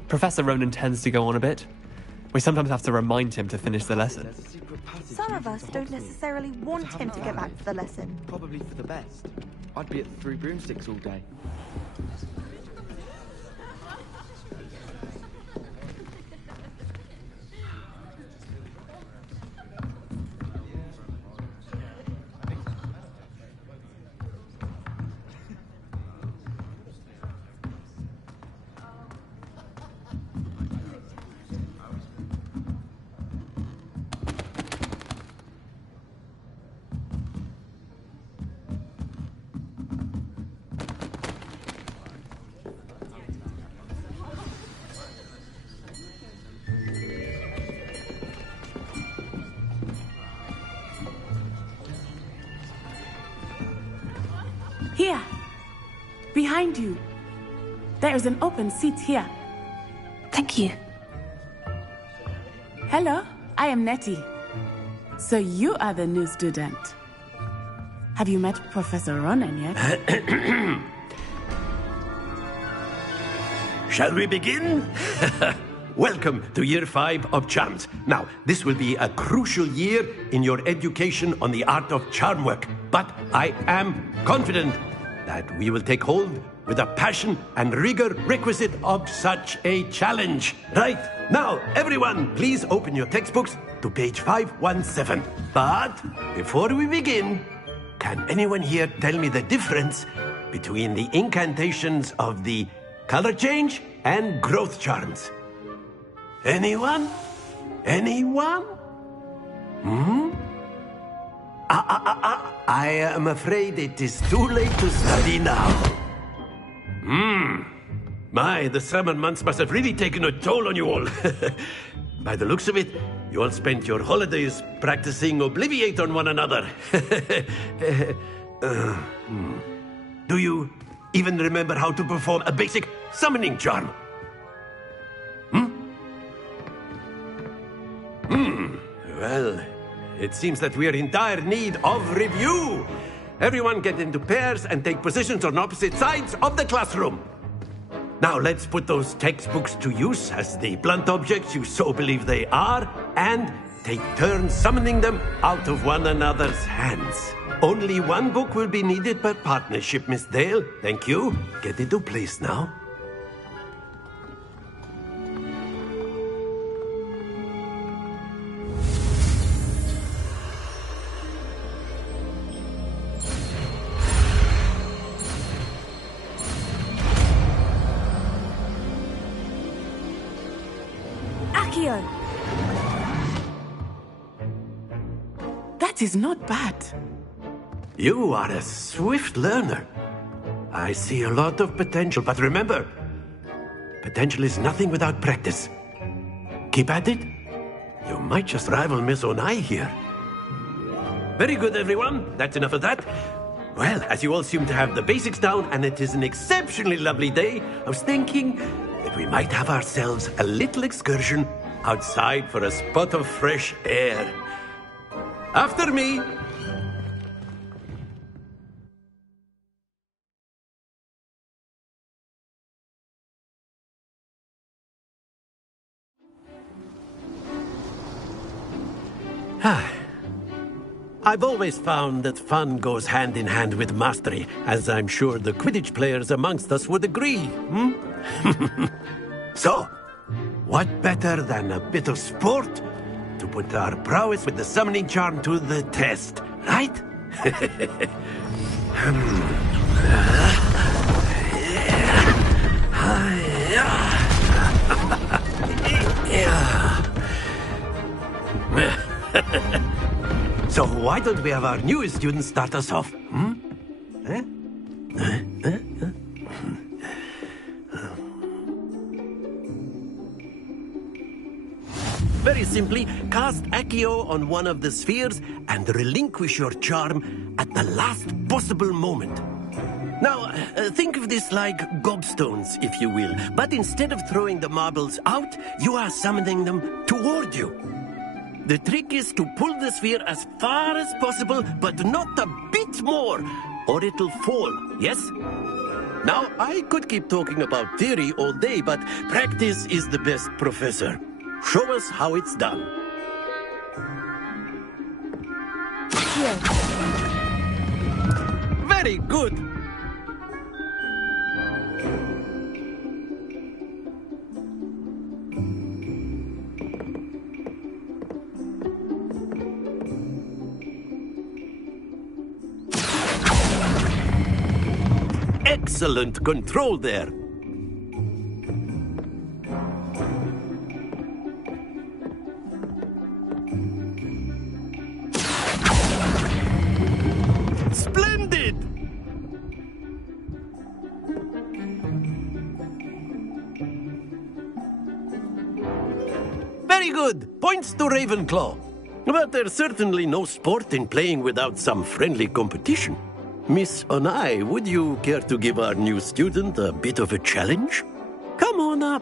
Professor Ronan tends to go on a bit. We sometimes have to remind him to finish the lesson. Some of us don't necessarily want him to get back to the lesson. Probably for the best. I'd be at 3 broomsticks all day. Here, behind you. There is an open seat here. Thank you. Hello, I am Nettie. So you are the new student. Have you met Professor Ronan yet? Shall we begin? Welcome to Year 5 of Charms. Now, this will be a crucial year in your education on the art of charm work. But I am confident that we will take hold with the passion and rigor requisite of such a challenge. Right, now, everyone, please open your textbooks to page 517. But before we begin, can anyone here tell me the difference between the incantations of the color change and growth charms? Anyone? Anyone? I am afraid it is too late to study now. My, the summer months must have really taken a toll on you all. By the looks of it, you all spent your holidays practicing Obliviate on one another. Do you even remember how to perform a basic summoning charm? Well, it seems that we are in dire need of review. Everyone get into pairs and take positions on opposite sides of the classroom. Now let's put those textbooks to use as the blunt objects you so believe they are, and take turns summoning them out of one another's hands. Only one book will be needed per partnership, Miss Dale. Thank you. Get into place now. That is not bad. You are a swift learner. I see a lot of potential, but remember, potential is nothing without practice. Keep at it. You might just rival Miss Onai here. Very good, everyone. That's enough of that. Well, as you all seem to have the basics down, and it is an exceptionally lovely day, I was thinking that we might have ourselves a little excursion outside for a spot of fresh air. After me. I've always found that fun goes hand in hand with mastery, as I'm sure the Quidditch players amongst us would agree. So, what better than a bit of sport to put our prowess with the summoning charm to the test, right? So why don't we have our newest student start us off? Very simply, cast Accio on one of the spheres and relinquish your charm at the last possible moment. Now, think of this like gobstones, if you will. But instead of throwing the marbles out, you are summoning them toward you. The trick is to pull the sphere as far as possible, but not a bit more, or it'll fall, yes? Now, I could keep talking about theory all day, but practice is the best professor. Show us how it's done. Here. Very good. Excellent control there. Splendid! Very good. Points to Ravenclaw. But there's certainly no sport in playing without some friendly competition. Miss Onai, would you care to give our new student a bit of a challenge? Come on up.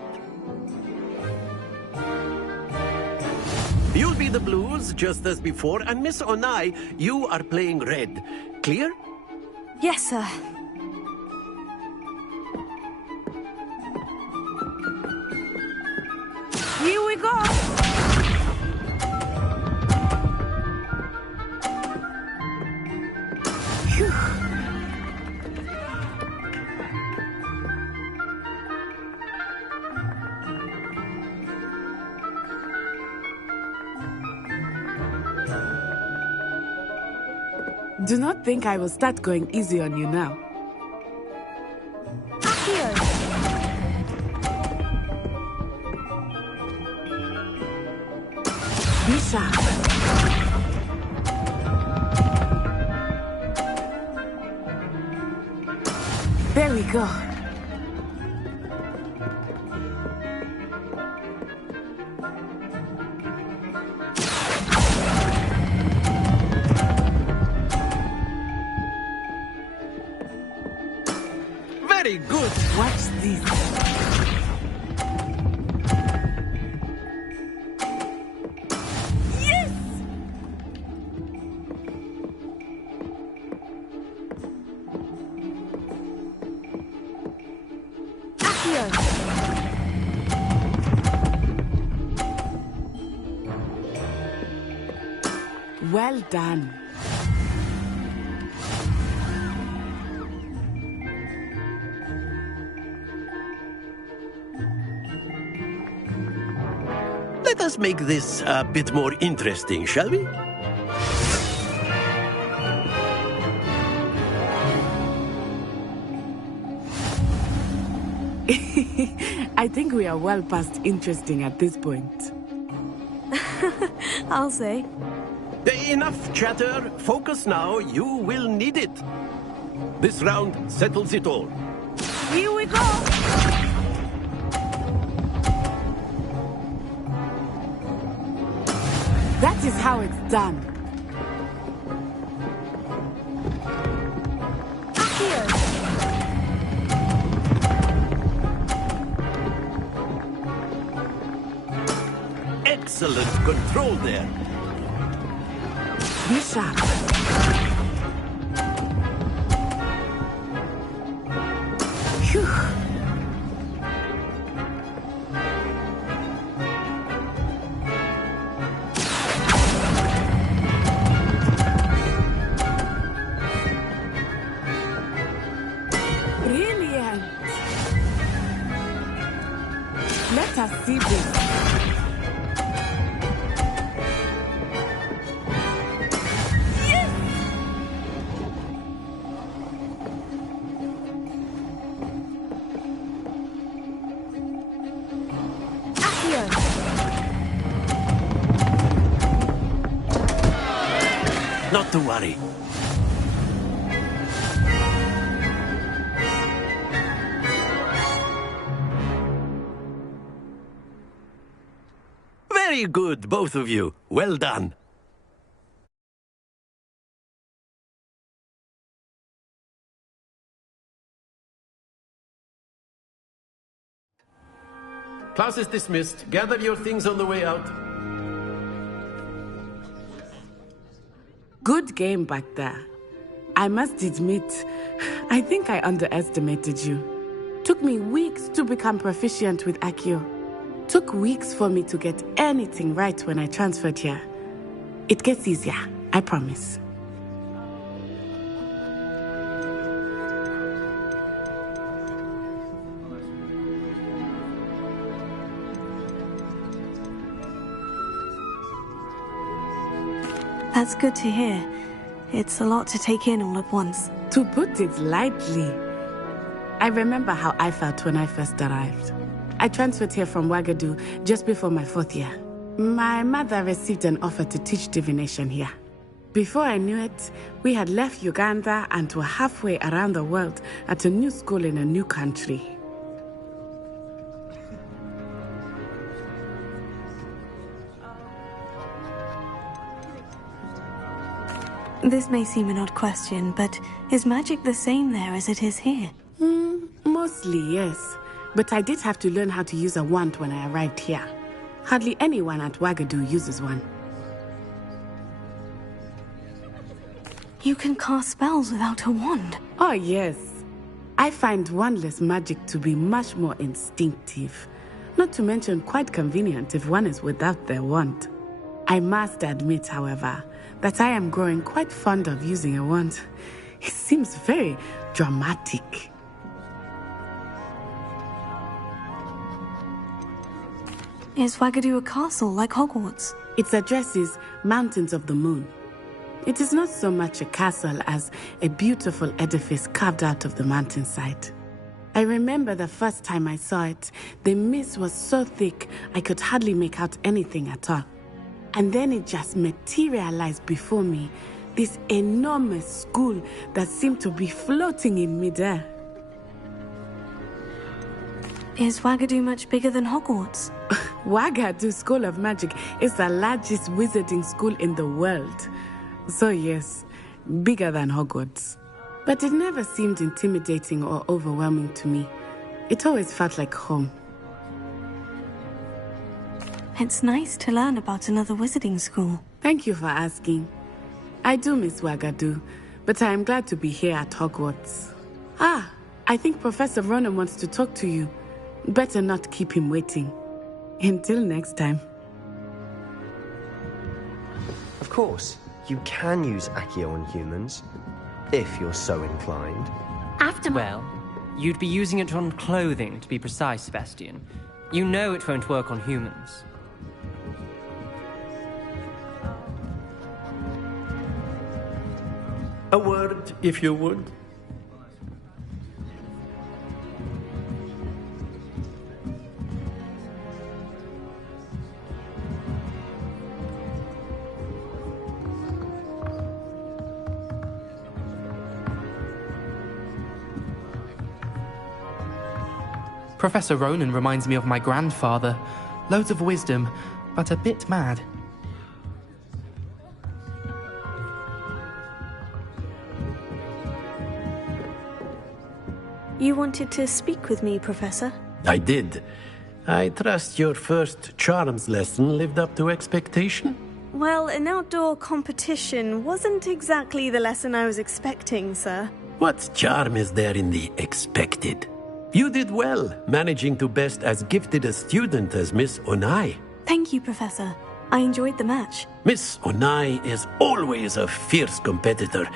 You'll be the blues, just as before, and Miss Onai, you are playing red. Clear? Yes, sir. Here we go! Phew. Do not think I will start going easy on you now. Here. Be sharp. There we go. Very good. Watch this. Yes! Here. Well done. Let us make this a bit more interesting, shall we? I think we are well past interesting at this point. I'll say. Enough chatter. Focus now. You will need it. This round settles it all. Here we go! That is how it's done. Here. Excellent control there. Be sharp. Phew. Brilliant. Let us see this. Not to worry. Very good, both of you. Well done. Class is dismissed. Gather your things on the way out. Good game back there. I must admit, I think I underestimated you. Took me weeks to become proficient with Accio. Took weeks for me to get anything right when I transferred here. It gets easier, I promise. That's good to hear. It's a lot to take in all at once. To put it lightly, I remember how I felt when I first arrived. I transferred here from Hgwz just before my 4th year. My mother received an offer to teach divination here. Before I knew it, we had left Uganda and were halfway around the world at a new school in a new country. This may seem an odd question, but is magic the same there as it is here? Mostly, yes. But I did have to learn how to use a wand when I arrived here. Hardly anyone at Hgwz uses one. You can cast spells without a wand? Oh, yes. I find wandless magic to be much more instinctive. Not to mention quite convenient if one is without their wand. I must admit, however, that I am growing quite fond of using a wand. It seems very dramatic. Is Hgwz a castle like Hogwarts? Its address is Mountains of the Moon. It is not so much a castle as a beautiful edifice carved out of the mountainside. I remember the first time I saw it, the mist was so thick I could hardly make out anything at all. And then it just materialized before me, this enormous school that seemed to be floating in midair. Is Hgwz much bigger than Hogwarts? Hgwz School of Magic is the largest wizarding school in the world. So yes, bigger than Hogwarts. But it never seemed intimidating or overwhelming to me. It always felt like home. It's nice to learn about another wizarding school. Thank you for asking. I do miss Hgwz, but I am glad to be here at Hogwarts. Ah, I think Professor Ronan wants to talk to you. Better not keep him waiting. Until next time. Of course, you can use Accio on humans, if you're so inclined. Well, you'd be using it on clothing, to be precise, Sebastian. You know it won't work on humans. A word, if you would. Professor Ronan reminds me of my grandfather. Loads of wisdom, but a bit mad. You wanted to speak with me, Professor? I did. I trust your first charms lesson lived up to expectation? Well, an outdoor competition wasn't exactly the lesson I was expecting, sir. What charm is there in the expected? You did well, managing to best as gifted a student as Miss Onai. Thank you, Professor. I enjoyed the match. Miss Onai is always a fierce competitor,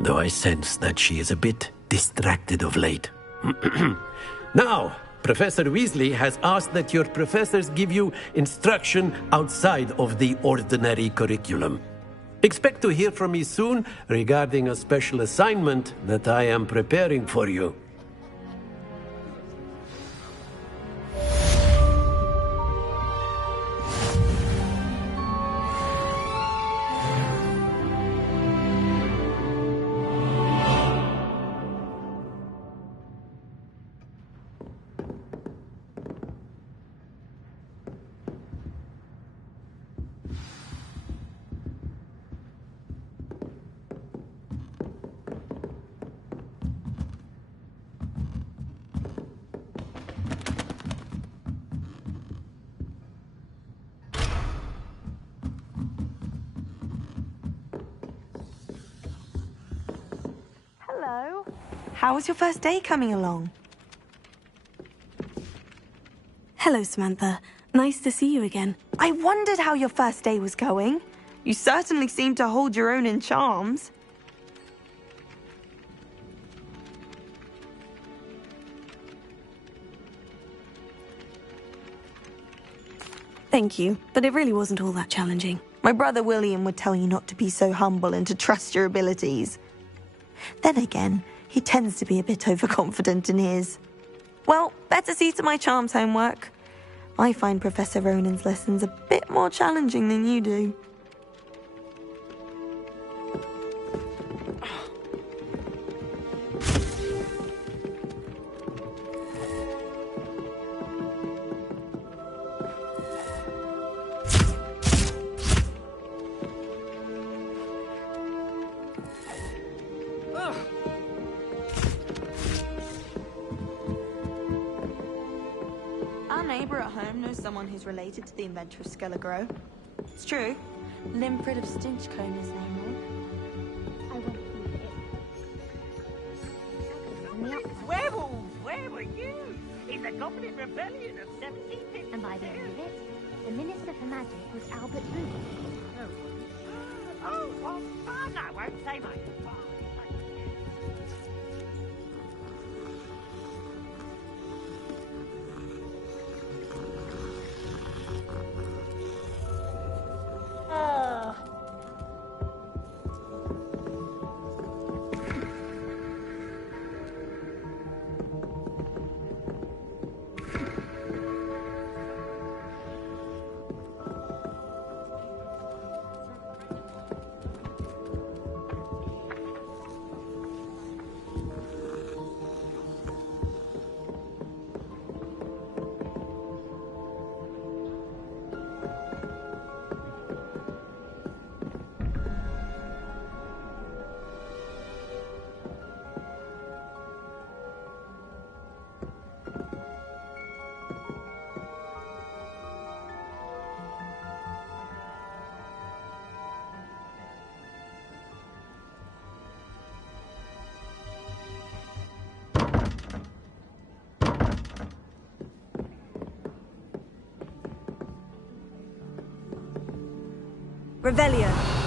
though I sense that she is a bit distracted of late. Now, Professor Weasley has asked that your professors give you instruction outside of the ordinary curriculum. Expect to hear from me soon regarding a special assignment that I am preparing for you. How was your first day coming along? Hello, Samantha. Nice to see you again. I wondered how your first day was going. You certainly seem to hold your own in charms. Thank you, but it really wasn't all that challenging. My brother William would tell you not to be so humble and to trust your abilities. Then again, he tends to be a bit overconfident in his. Well, better see to my charms homework. I find Professor Ronan's lessons a bit more challenging than you do. Our neighbour at home knows someone who's related to the inventor of Skelegro. It's true. Limfrid of Stinchcombe is name was. I want to see it. Werewolves, where were you? In the Goblin Rebellion of 1752. And by the end of it, the Minister for Magic was Albert Booth. Oh, well, fun. I won't say much. Revelio.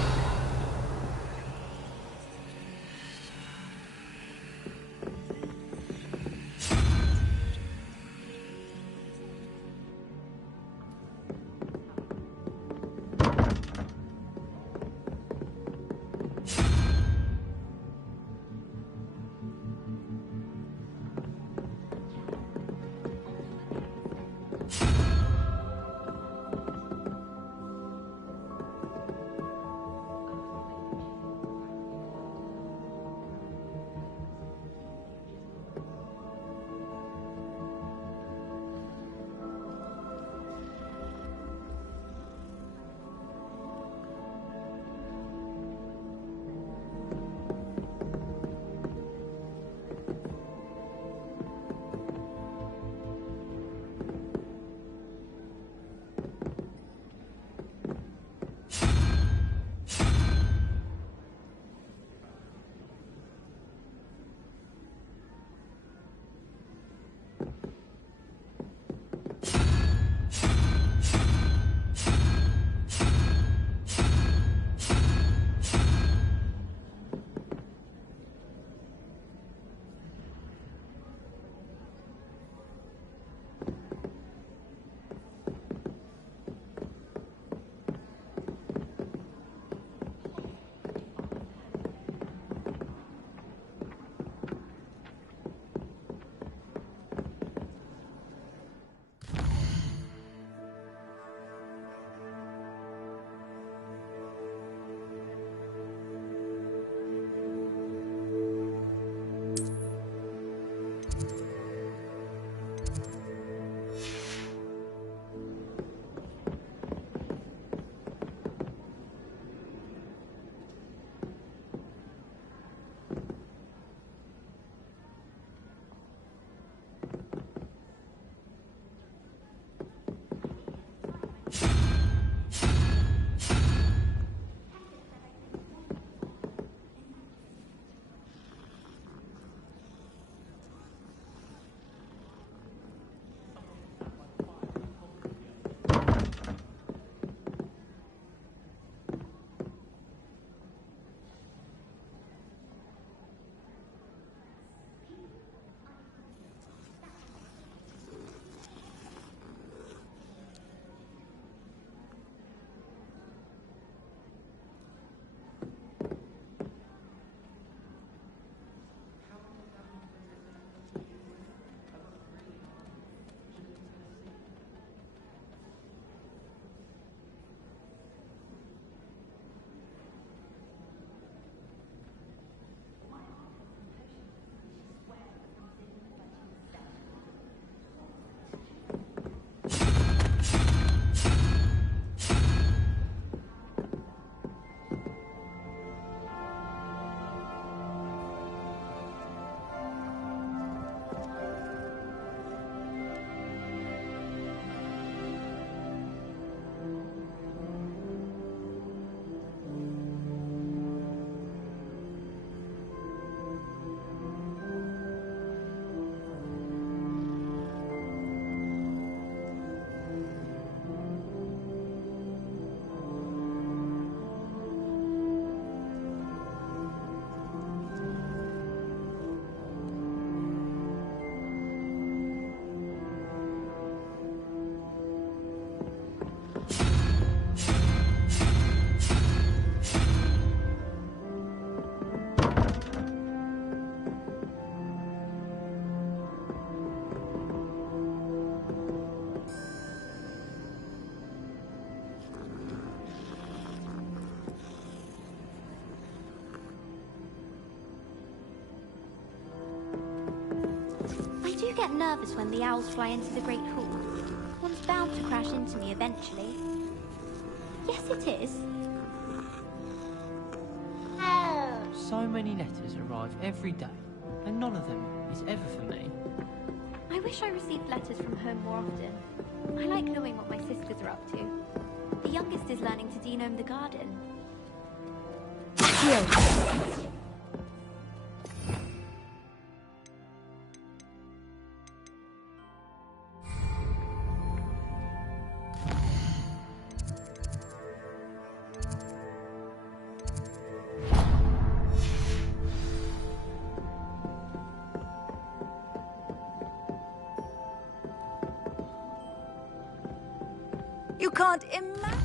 get nervous when the owls fly into the Great Hall. One's bound to crash into me eventually. Yes, it is. So many letters arrive every day, and none of them is ever for me. I wish I received letters from home more often. I like knowing what my sisters are up to. The youngest is learning to denome the garden. You can't imagine.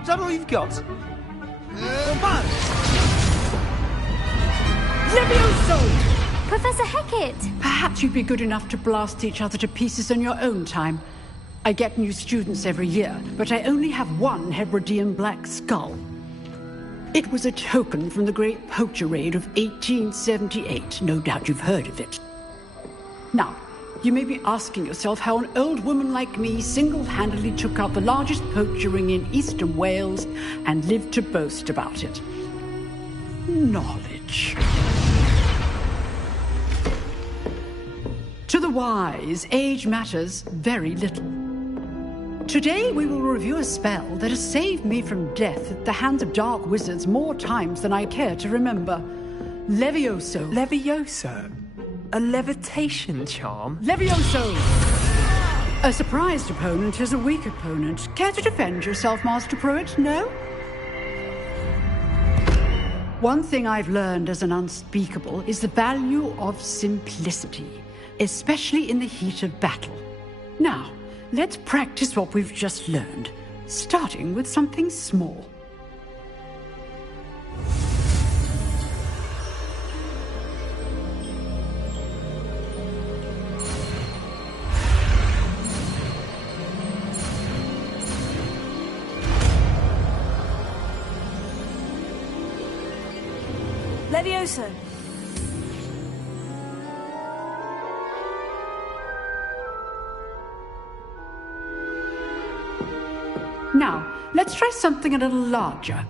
Is that all you've got? Levioso! Professor Hecate! Perhaps you'd be good enough to blast each other to pieces in your own time. I get new students every year, but I only have one Hebridean black skull. It was a token from the Great Poacher Raid of 1878. No doubt you've heard of it. Now, you may be asking yourself how an old woman like me single-handedly took out the largest poacher ring in eastern Wales and lived to boast about it. Knowledge. To the wise, age matters very little. Today we will review a spell that has saved me from death at the hands of dark wizards more times than I care to remember. Levioso. Levioso? A levitation charm? Levioso! A surprised opponent is a weak opponent. Care to defend yourself, Master Pruitt? No? One thing I've learned as an unspeakable is the value of simplicity, especially in the heat of battle. Now, let's practice what we've just learned, starting with something small. Levioso. Now, let's try something a little larger.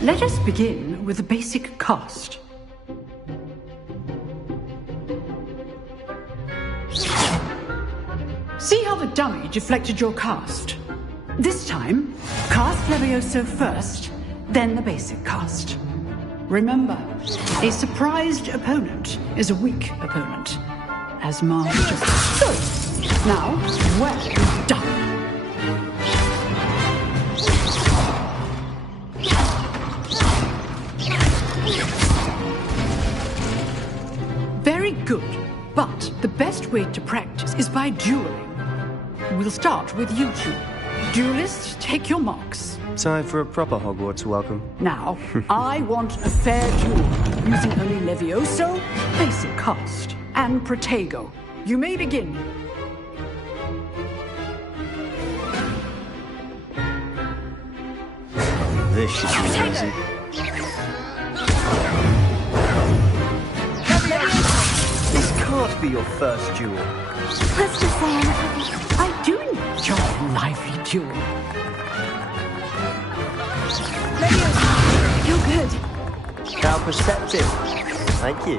Let us begin with the basic cast. See how the dummy deflected your cast? This time, cast Levioso first, then the basic cast. Remember, a surprised opponent is a weak opponent. As Marge just so. Now, well done. Very good, but the best way to practice is by dueling. we'll start with you two. Duelists, take your marks. Time for a proper Hogwarts welcome. Now, I want a fair duel, using only Levioso, basic cast, and Protego. You may begin. This should be easy. This can't be your first duel. Let's just say I do enjoy a lively duel. You're good. How perceptive. Thank you.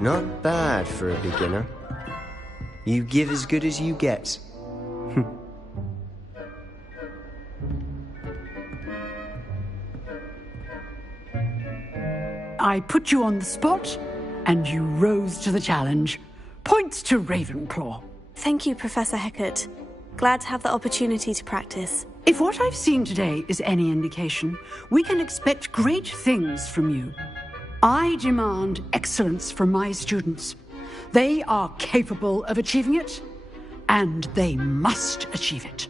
Not bad for a beginner. You give as good as you get. I put you on the spot, and you rose to the challenge. Points to Ravenclaw. Thank you, Professor Hgwz. Glad to have the opportunity to practice. If what I've seen today is any indication, we can expect great things from you. I demand excellence from my students. They are capable of achieving it, and they must achieve it.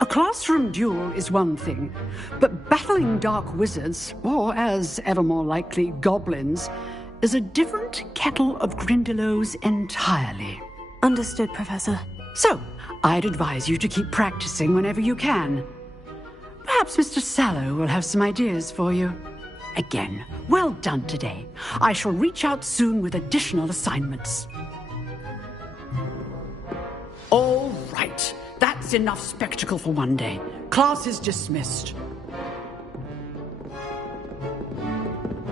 A classroom duel is one thing, but battling dark wizards, or as ever more likely, goblins, is a different kettle of Grindylows entirely. Understood, Professor. So, I'd advise you to keep practicing whenever you can. Perhaps Mr. Sallow will have some ideas for you. Again, well done today. I shall reach out soon with additional assignments. All right. That's enough spectacle for one day. Class is dismissed.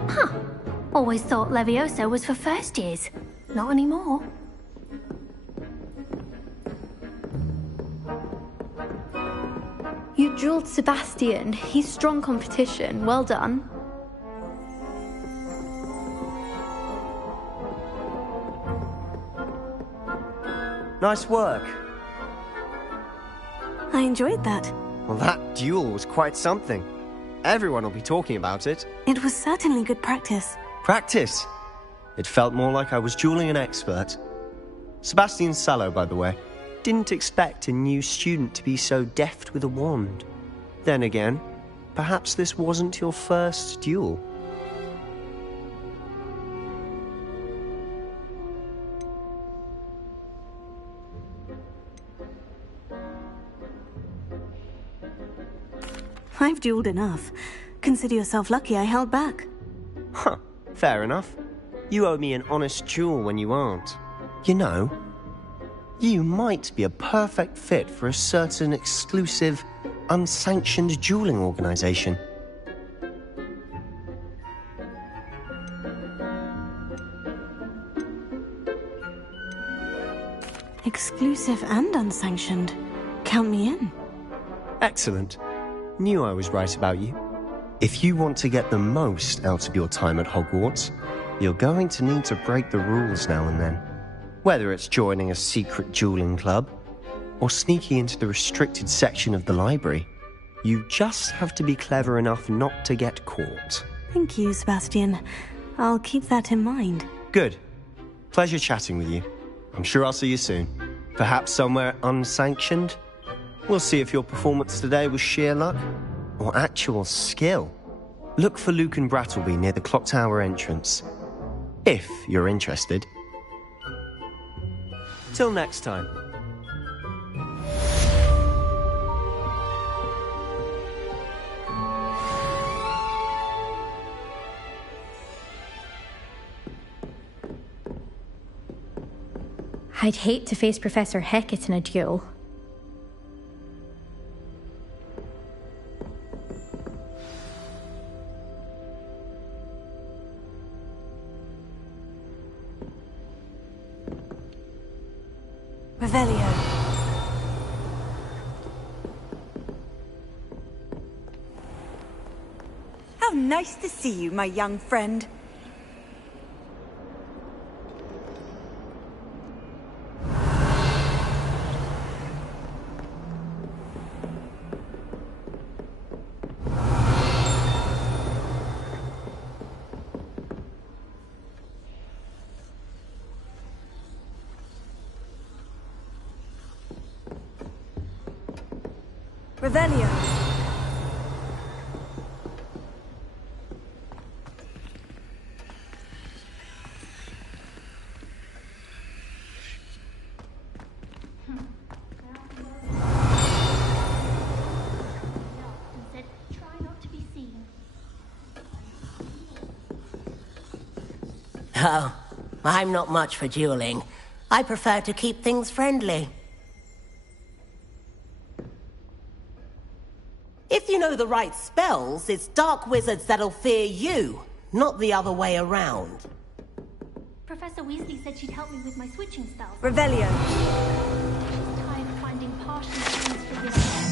Huh. Always thought Levioso was for first years. Not anymore. You drilled Sebastian. He's strong competition. Well done. Nice work. I enjoyed that. Well, that duel was quite something. Everyone will be talking about it. It was certainly good practice. Practice? It felt more like I was dueling an expert. Sebastian Sallow, by the way, didn't expect a new student to be so deft with a wand. Then again, perhaps this wasn't your first duel. I've dueled enough. Consider yourself lucky I held back. Huh, fair enough. You owe me an honest duel when you aren't. You know, you might be a perfect fit for a certain exclusive, unsanctioned dueling organization. Exclusive and unsanctioned. Count me in. Excellent. Knew I was right about you. If you want to get the most out of your time at Hogwarts, you're going to need to break the rules now and then. Whether it's joining a secret dueling club, or sneaking into the restricted section of the library, you just have to be clever enough not to get caught. Thank you, Sebastian. I'll keep that in mind. Good. Pleasure chatting with you. I'm sure I'll see you soon. Perhaps somewhere unsanctioned? We'll see if your performance today was sheer luck or actual skill. Look for Luke and Brattleby near the clock tower entrance, if you're interested. Till next time. I'd hate to face Professor Hgwz in a duel. Revelio. How nice to see you, my young friend. Revelio. Said, try not to be seen. Oh, I'm not much for dueling. I prefer to keep things friendly. If you know the right spells, it's dark wizards that'll fear you, not the other way around. Professor Weasley said she'd help me with my switching spells. Revelio. Tired of finding partial things for this.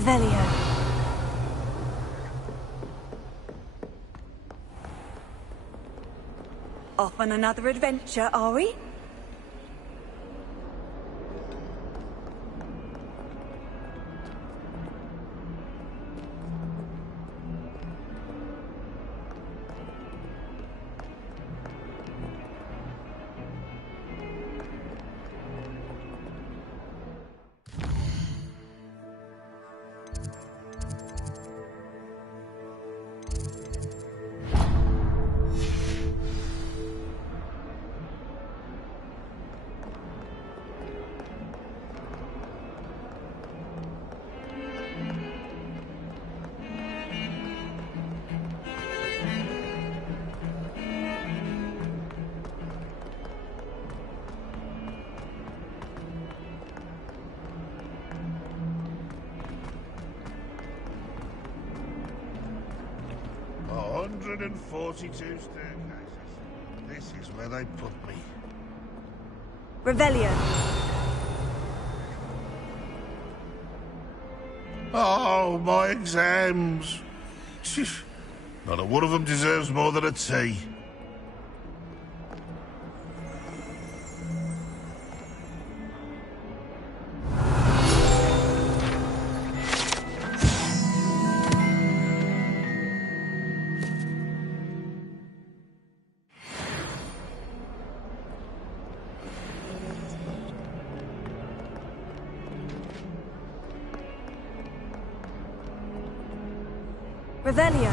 Revelio. Off on another adventure, are we? A 142 staircases. This is where they put me. Revelio. Oh, my exams. Not a one of them deserves more than a tea. Revelio.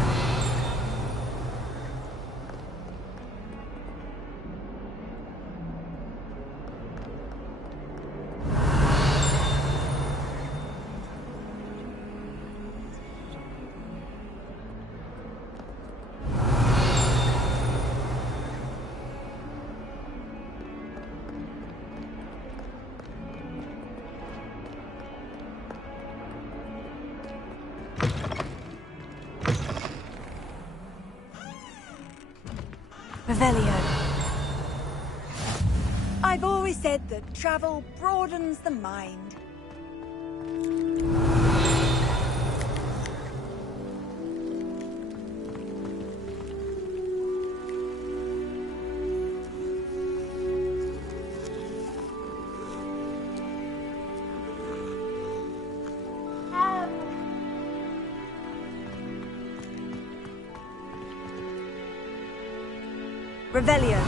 Revelio. I've always said that travel broadens the mind. Revelio.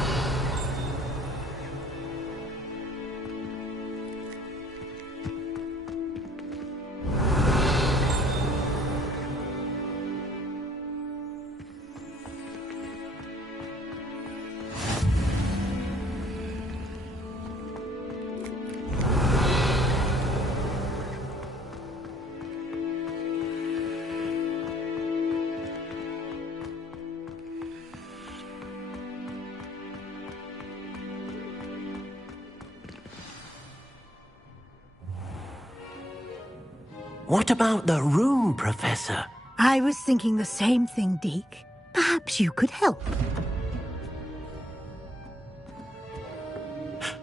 What about the room, Professor? I was thinking the same thing, Deke. Perhaps you could help.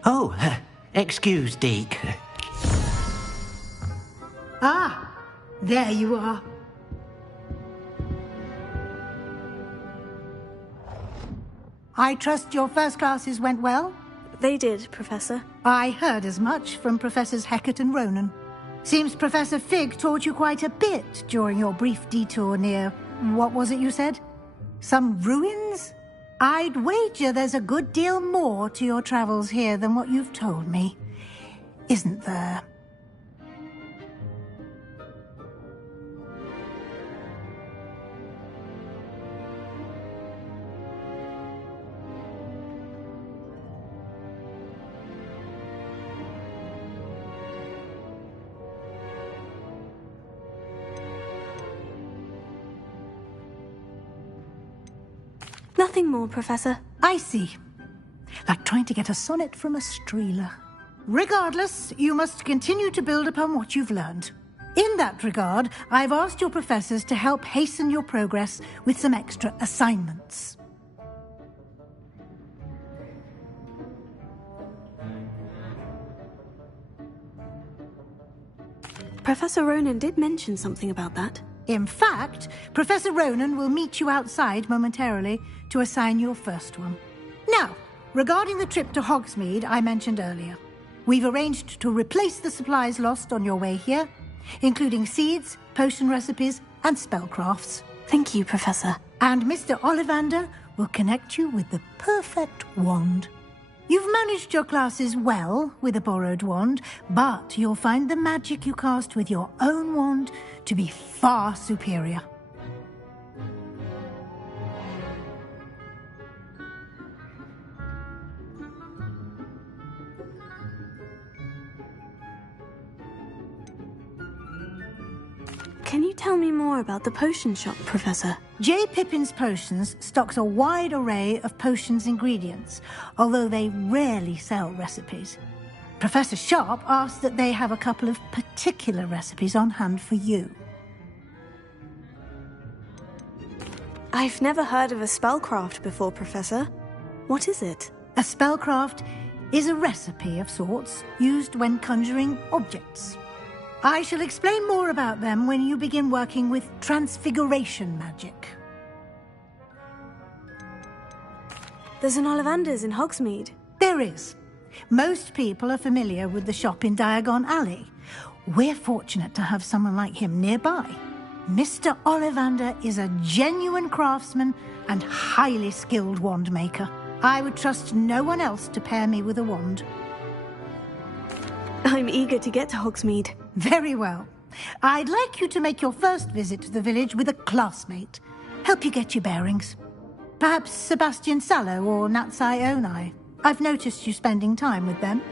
Oh, excuse, Deke. Ah, there you are. I trust your first classes went well? They did, Professor. I heard as much from Professors Hecat and Ronan. Seems Professor Fig taught you quite a bit during your brief detour near... what was it you said? Some ruins? I'd wager there's a good deal more to your travels here than what you've told me. Isn't there? Nothing more, Professor. I see. Like trying to get a sonnet from a streeler. Regardless, you must continue to build upon what you've learned. In that regard, I've asked your professors to help hasten your progress with some extra assignments. Professor Ronan did mention something about that. In fact, Professor Ronan will meet you outside momentarily to assign your first one. Now, regarding the trip to Hogsmeade I mentioned earlier, we've arranged to replace the supplies lost on your way here, including seeds, potion recipes, and spellcrafts. Thank you, Professor. And Mr. Ollivander will connect you with the perfect wand. You've managed your classes well with a borrowed wand, but you'll find the magic you cast with your own wand to be far superior. Can you tell me more about the potion shop, Professor? J. Pippin's Potions stocks a wide array of potions ingredients, although they rarely sell recipes. Professor Sharp asked that they have a couple of particular recipes on hand for you. I've never heard of a spellcraft before, Professor. What is it? A spellcraft is a recipe of sorts used when conjuring objects. I shall explain more about them when you begin working with transfiguration magic. There's an Ollivander's in Hogsmeade. There is. Most people are familiar with the shop in Diagon Alley. We're fortunate to have someone like him nearby. Mr. Ollivander is a genuine craftsman and highly skilled wand maker. I would trust no one else to pair me with a wand. I'm eager to get to Hogsmeade. Very well. I'd like you to make your first visit to the village with a classmate. Help you get your bearings. Perhaps Sebastian Sallow or Natsai Onai. I've noticed you spending time with them.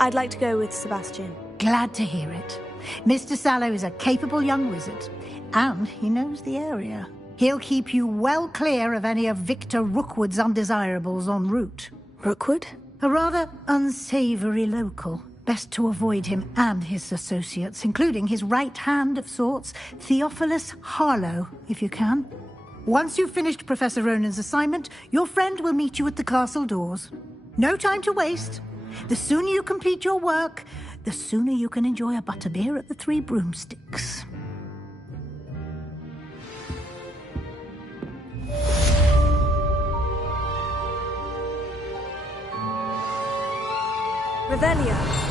I'd like to go with Sebastian. Glad to hear it. Mr. Sallow is a capable young wizard, and he knows the area. He'll keep you well clear of any of Victor Rookwood's undesirables en route. Rookwood? A rather unsavory local. Best to avoid him and his associates, including his right hand of sorts, Theophilus Harlow, if you can. Once you've finished Professor Ronan's assignment, your friend will meet you at the castle doors. No time to waste. The sooner you complete your work, the sooner you can enjoy a butterbeer at the Three Broomsticks. Revelio.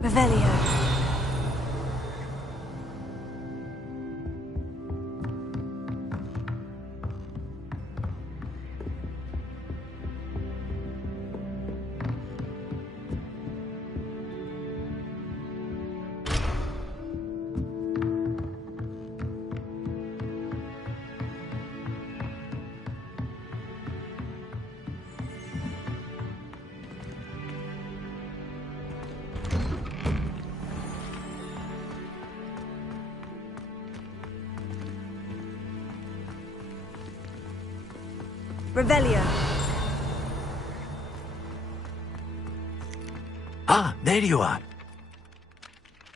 Revelio. Revelio. Ah, there you are.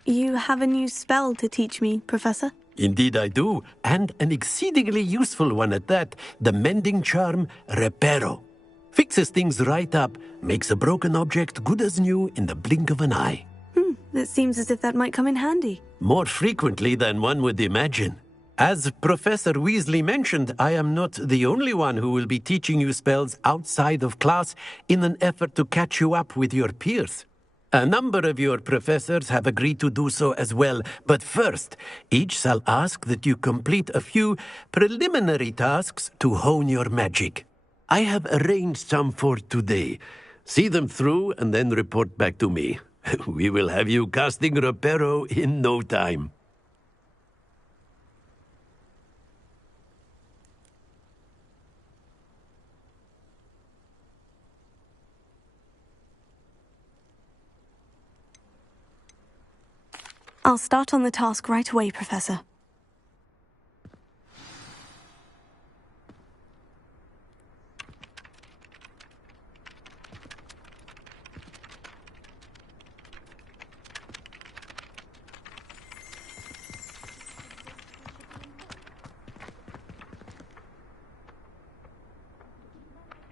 You have a new spell to teach me, Professor? Indeed I do, and an exceedingly useful one at that. The mending charm, Reparo. Fixes things right up, makes a broken object good as new in the blink of an eye. It seems as if that might come in handy. More frequently than one would imagine. As Professor Weasley mentioned, I am not the only one who will be teaching you spells outside of class in an effort to catch you up with your peers. A number of your professors have agreed to do so as well, but first, each shall ask that you complete a few preliminary tasks to hone your magic. I have arranged some for today. See them through and then report back to me. We will have you casting Reparo in no time. I'll start on the task right away, Professor.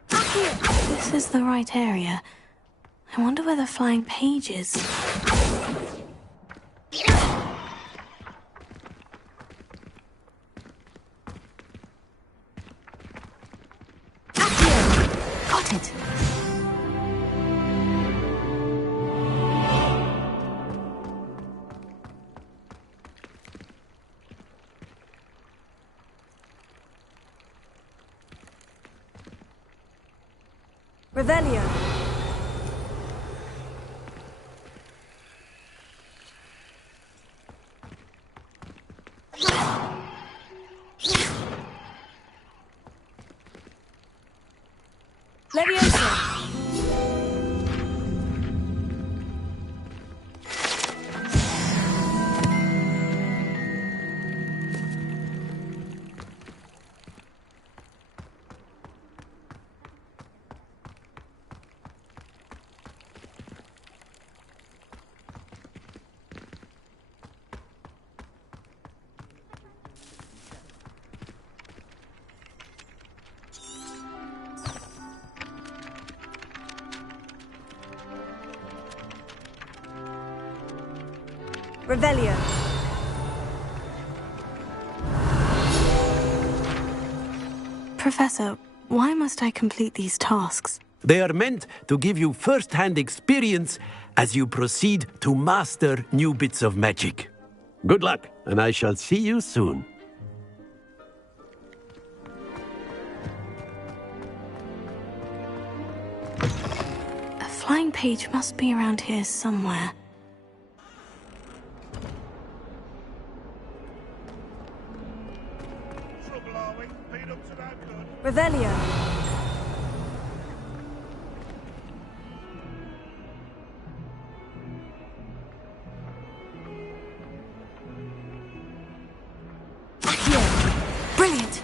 This is the right area. I wonder where the flying page is. Got it. Revelio. Leviosa. Revelio. Professor, why must I complete these tasks? They are meant to give you first-hand experience as you proceed to master new bits of magic. Good luck, and I shall see you soon. A flying page must be around here somewhere. Revelio. Brilliant!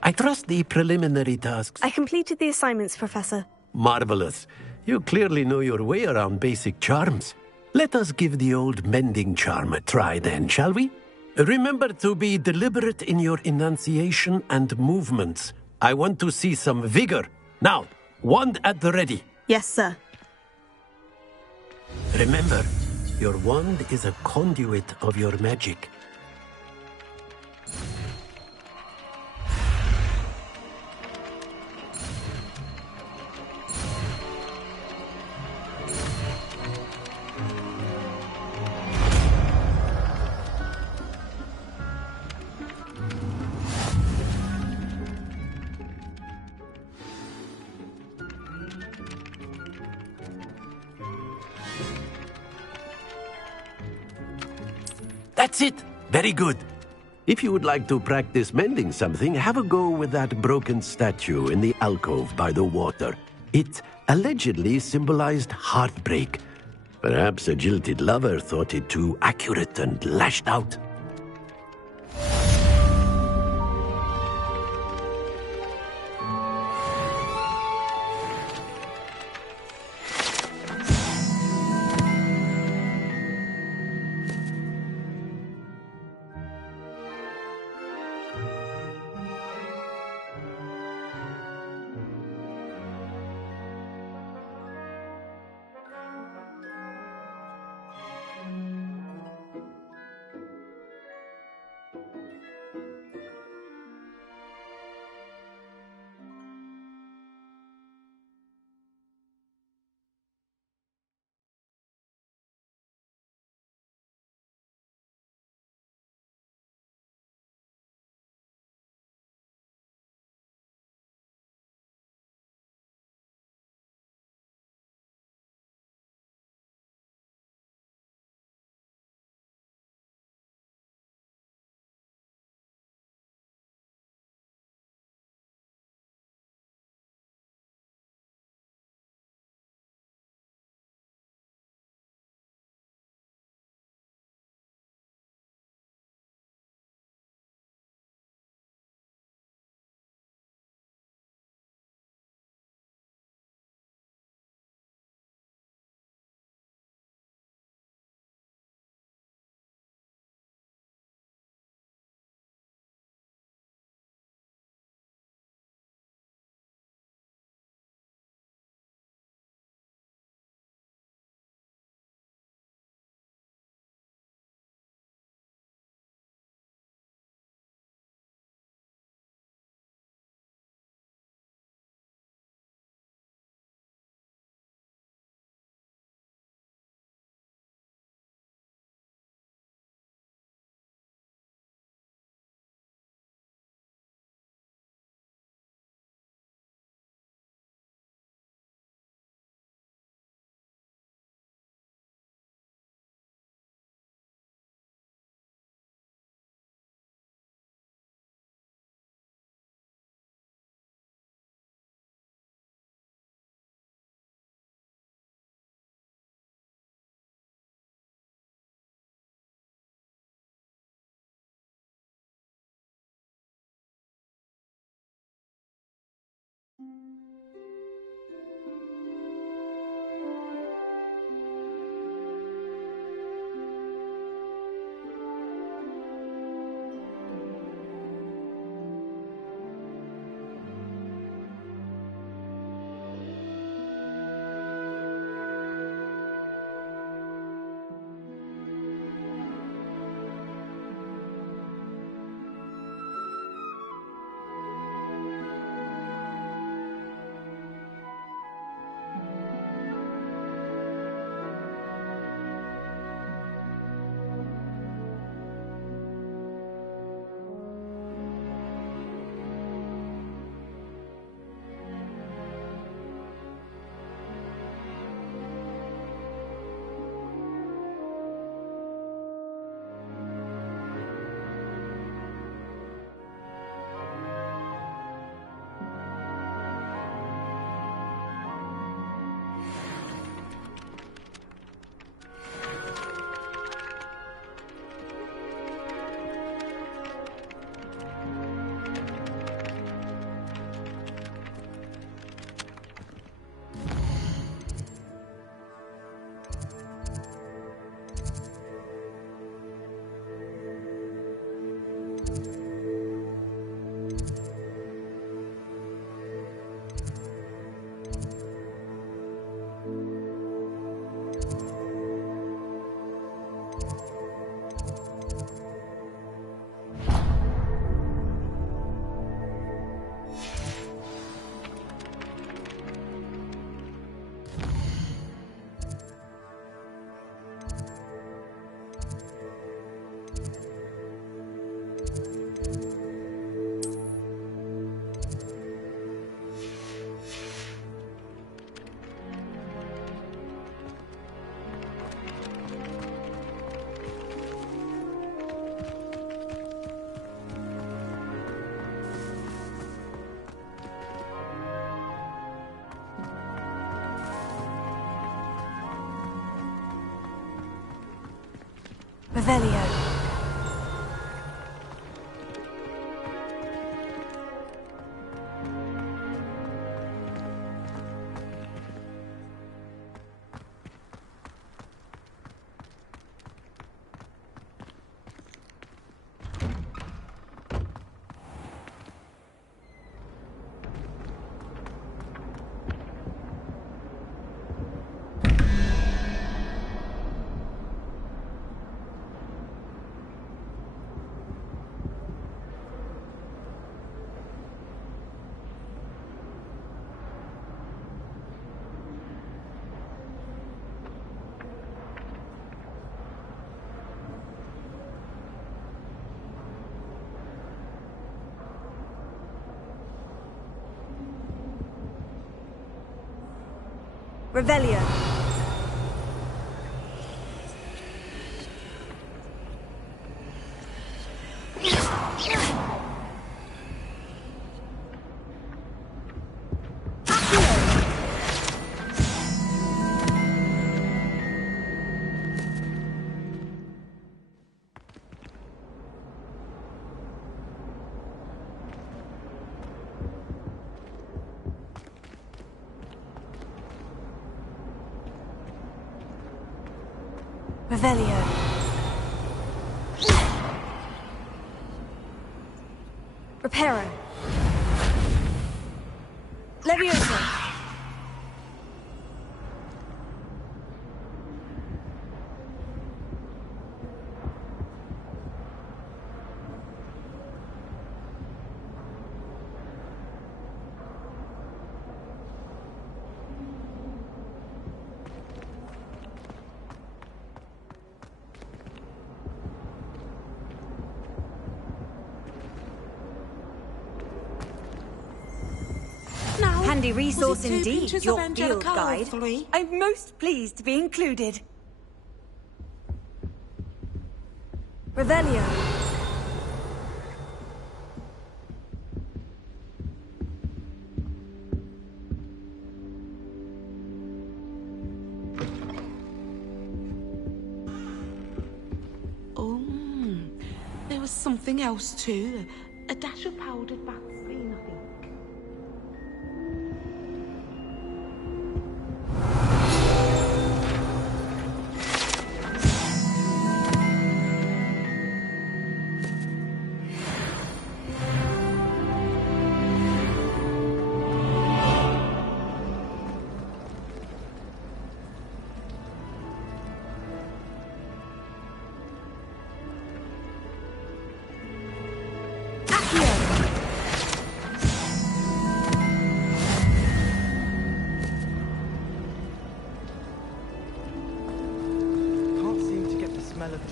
I trust the preliminary tasks. I completed the assignments, Professor. Marvelous. You clearly know your way around basic charms. Let us give the old mending charm a try then, shall we? Remember to be deliberate in your enunciation and movements. I want to see some vigor. Now, wand at the ready. Yes, sir. Remember, your wand is a conduit of your magic. That's it! Very good. If you would like to practice mending something, have a go with that broken statue in the alcove by the water. It allegedly symbolized heartbreak. Perhaps a jilted lover thought it too accurate and lashed out. Revelio. Revelio. Revelio. Reparo. Levioso. Handy resource indeed, your field guide. I'm most pleased to be included. Revelio. Oh, there was something else too. A dash of powdered Vaseline, I think.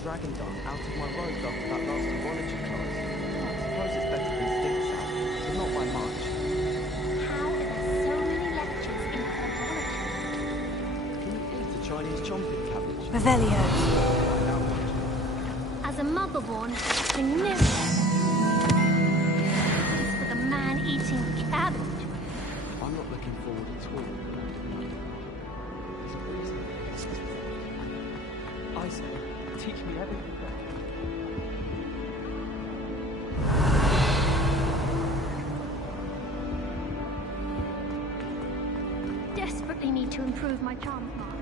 Dragon dart out of my robes after that last zoology class. I suppose it's better than stink sound, but not by much. How are there so many lectures in herbology? Can you eat a Chinese chomping cabbage? Revelio. As a mother-born, I never for the man-eating cabbage. I'm not looking forward at all. Ice, teach me everything. Desperately need to improve my charm mark.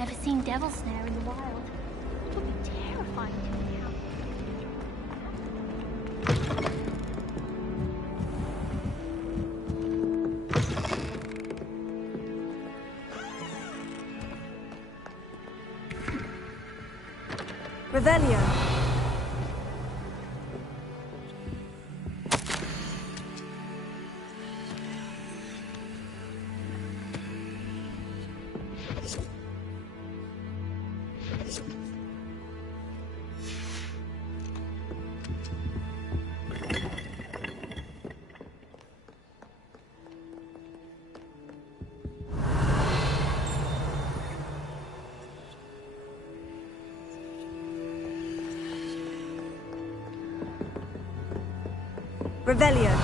ever seen devil snare in the wild. It would be terrifying to me. Revelio. Revelio.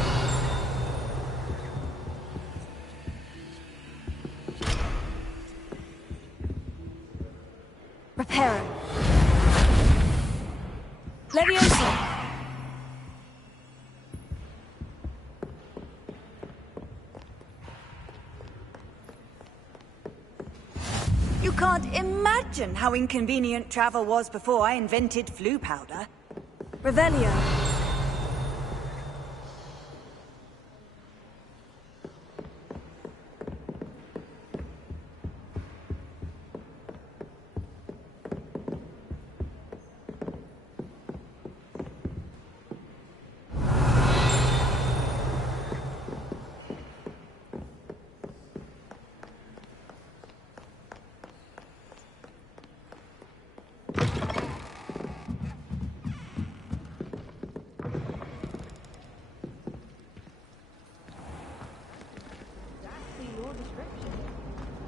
Reparo. Leviosa. You can't imagine how inconvenient travel was before I invented flu powder. Revelio.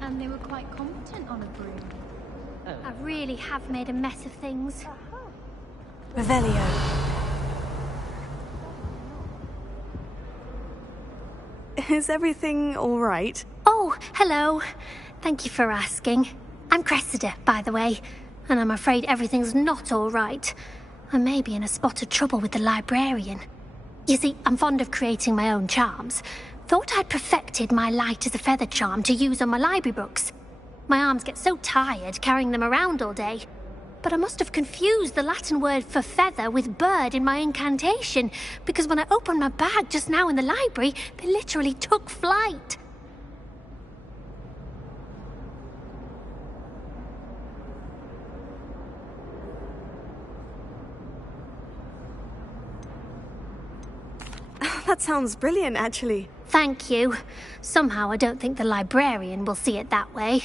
And they were quite competent on a broom. I really have made a mess of things. Revelio. Is everything all right? Oh, hello. Thank you for asking. I'm Cressida, by the way, and I'm afraid everything's not all right. I may be in a spot of trouble with the librarian. You see, I'm fond of creating my own charms. Thought I'd perfected my light as a feather charm to use on my library books. My arms get so tired carrying them around all day. But I must have confused the Latin word for feather with bird in my incantation, because when I opened my bag just now in the library, they literally took flight. That sounds brilliant, actually. Thank you. Somehow I don't think the librarian will see it that way.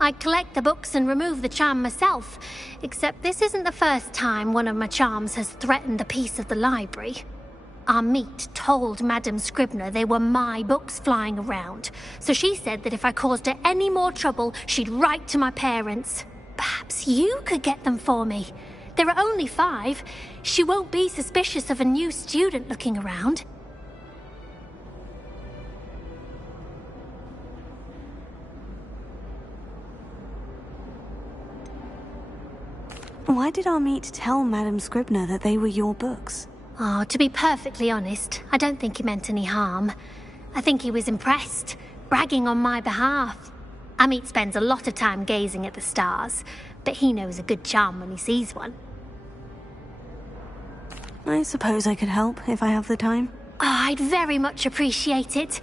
I collect the books and remove the charm myself, except this isn't the first time one of my charms has threatened the peace of the library. Our meet told Madame Scribner they were my books flying around, so she said that if I caused her any more trouble, she'd write to my parents. Perhaps you could get them for me. There are only 5. She won't be suspicious of a new student looking around. Why did our meet tell Madame Scribner that they were your books? Oh, to be perfectly honest, I don't think he meant any harm. I think he was impressed, bragging on my behalf. Amit spends a lot of time gazing at the stars, but he knows a good charm when he sees one. I suppose I could help if I have the time. Oh, I'd very much appreciate it.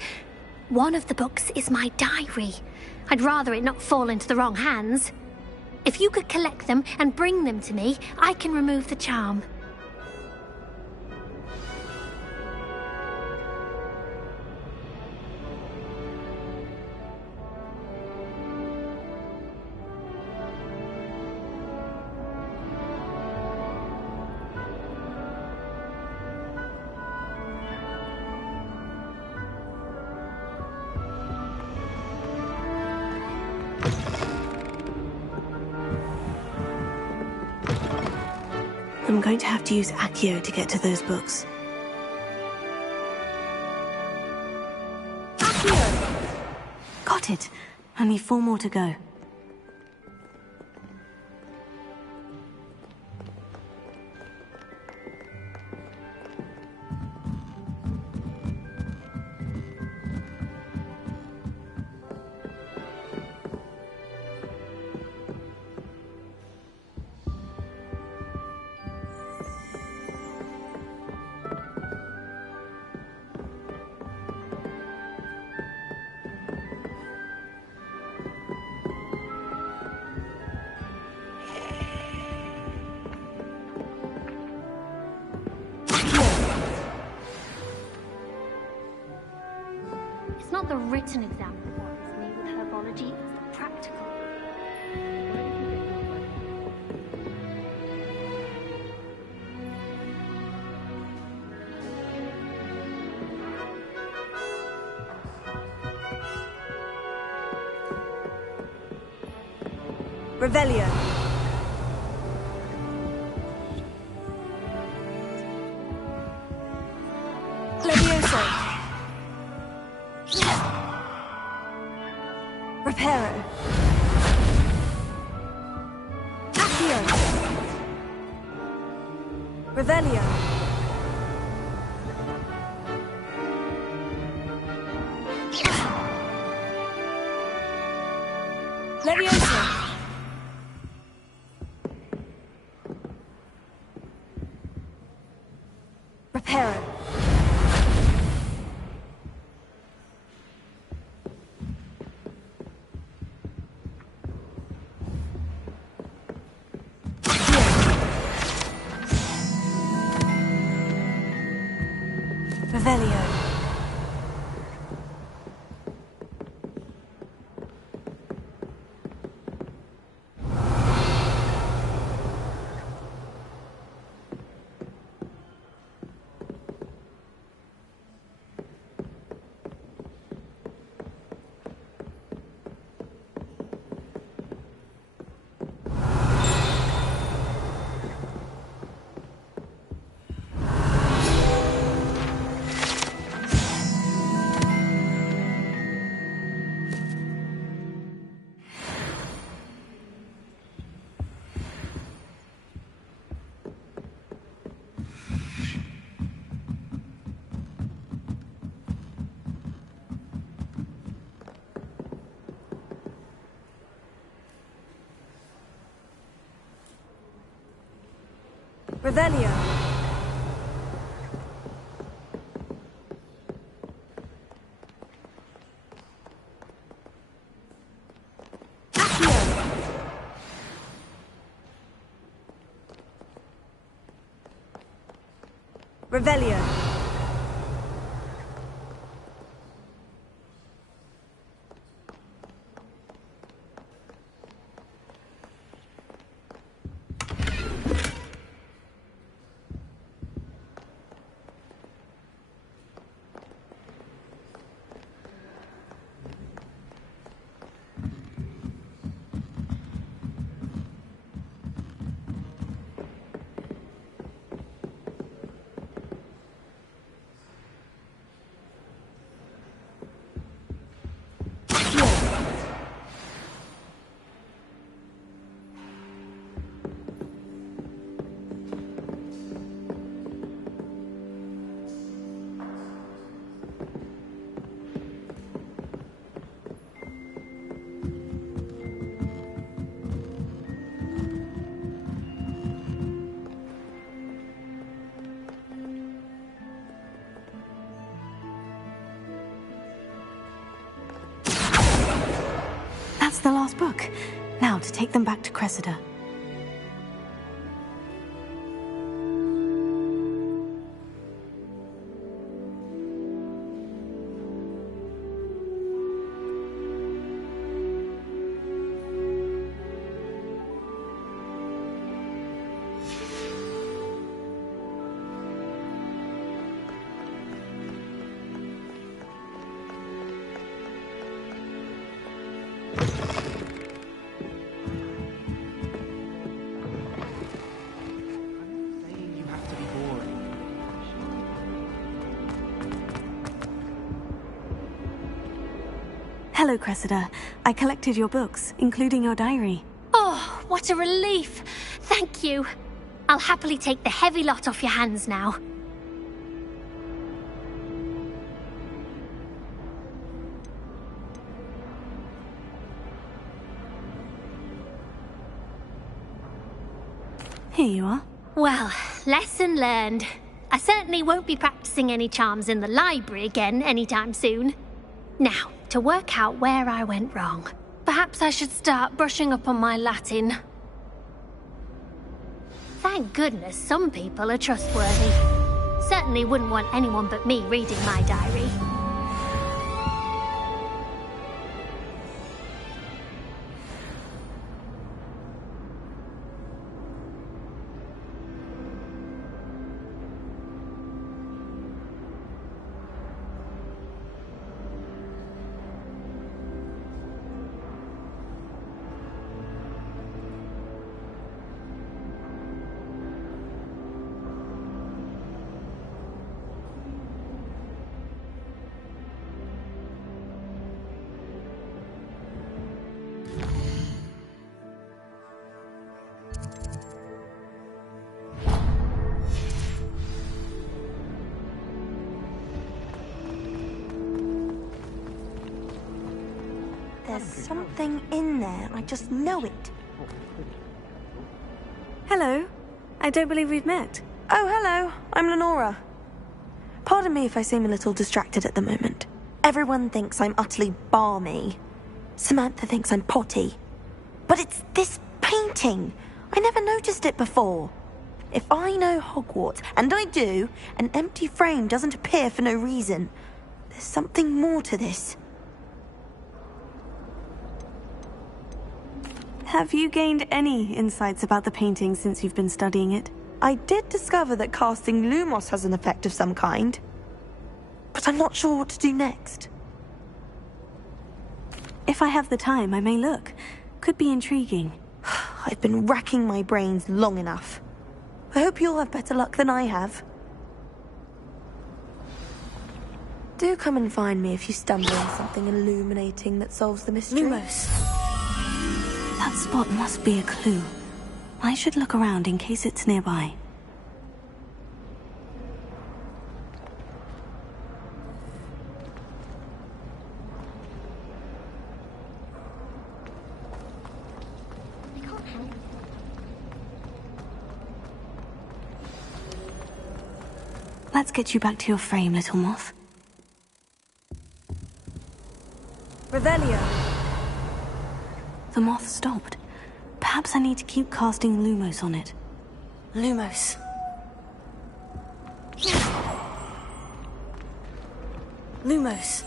One of the books is my diary. I'd rather it not fall into the wrong hands. If you could collect them and bring them to me, I can remove the charm. I'm going to have to use Accio to get to those books. Accio! Got it. Only 4 more to go. the written exam that worries me with herbology, it's the practical. Revelio. Levioso. Reparo. Accio. Revelio. Levioso. Reparo. Revelio. Revelio. Accio. Revelio. That's the last book. Now to take them back to Cressida. Hello, Cressida. I collected your books, including your diary. Oh, what a relief. Thank you. I'll happily take the heavy lot off your hands now. Here you are. Well, lesson learned. I certainly won't be practicing any charms in the library again anytime soon. Now, to work out where I went wrong. Perhaps I should start brushing up on my Latin. Thank goodness some people are trustworthy. Certainly wouldn't want anyone but me reading my diary. There's something in there. I just know it. Hello. I don't believe we've met. Oh, hello. I'm Lenora. Pardon me if I seem a little distracted at the moment. Everyone thinks I'm utterly balmy. Samantha thinks I'm potty. But it's this painting. I never noticed it before. If I know Hogwarts, and I do, an empty frame doesn't appear for no reason. There's something more to this. Have you gained any insights about the painting since you've been studying it? I did discover that casting Lumos has an effect of some kind. But I'm not sure what to do next. If I have the time, I may look. Could be intriguing. I've been racking my brains long enough. I hope you'll have better luck than I have. Do come and find me if you stumble on something illuminating that solves the mystery. Lumos. That spot must be a clue. I should look around in case it's nearby. Let's get you back to your frame, little moth. Revelio. The moth stopped. Perhaps I need to keep casting Lumos on it. Lumos. Lumos.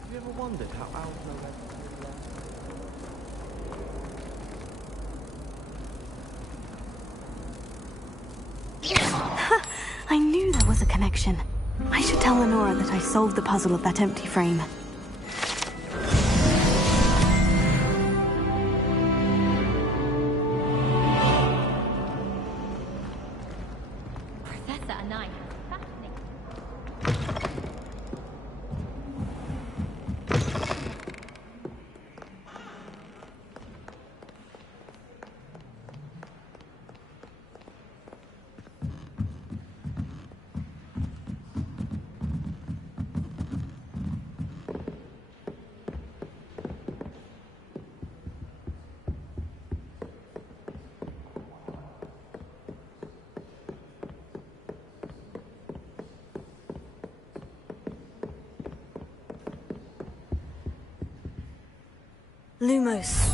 Have you ever wondered how owls know where to live? I knew there was a connection. I should tell Lenora that I solved the puzzle of that empty frame. Professor and I have fascinating. Lumos.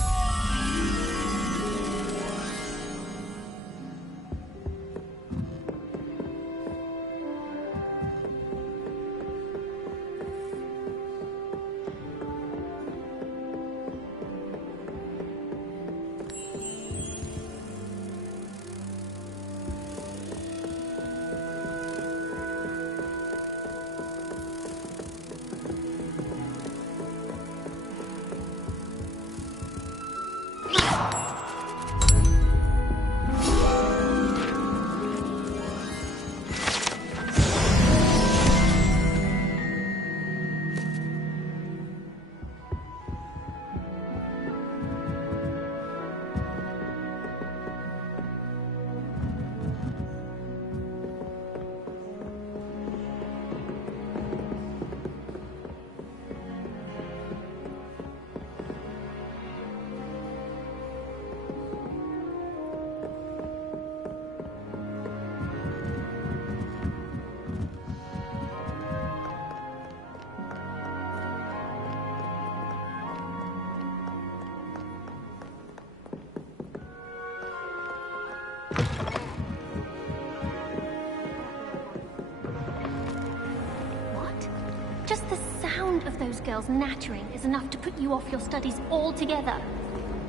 Just the sound of those girls nattering is enough to put you off your studies altogether.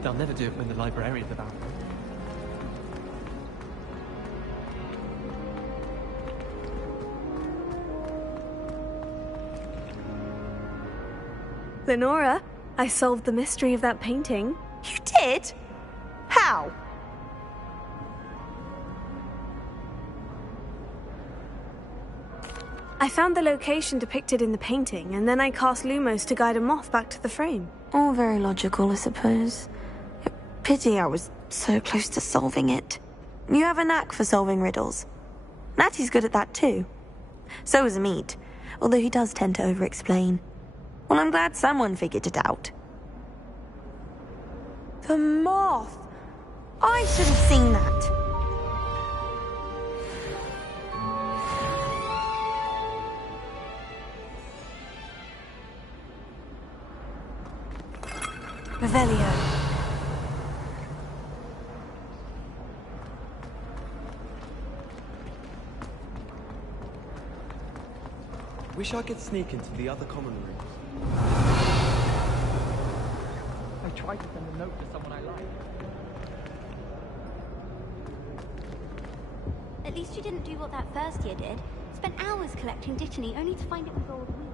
They'll never do it when the librarian's about. Lenora, I solved the mystery of that painting. You did? How? I found the location depicted in the painting, and then I cast Lumos to guide a moth back to the frame. All very logical, I suppose. Pity I was so close to solving it. You have a knack for solving riddles. Natty's good at that too. So is Amit, although he does tend to over-explain. Well, I'm glad someone figured it out. The moth! I should have seen that. Revelio. Wish I could sneak into the other common rooms. I tried to send a note to someone I like. At least you didn't do what that first year did. Spent hours collecting Dittany only to find it was all weak.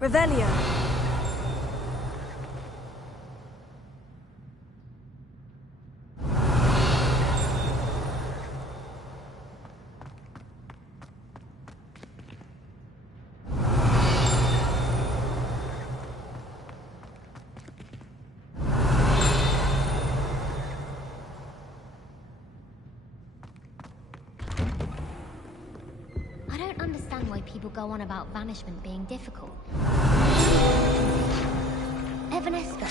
Revelio. I don't understand why people go on about banishment being difficult. Evanesco.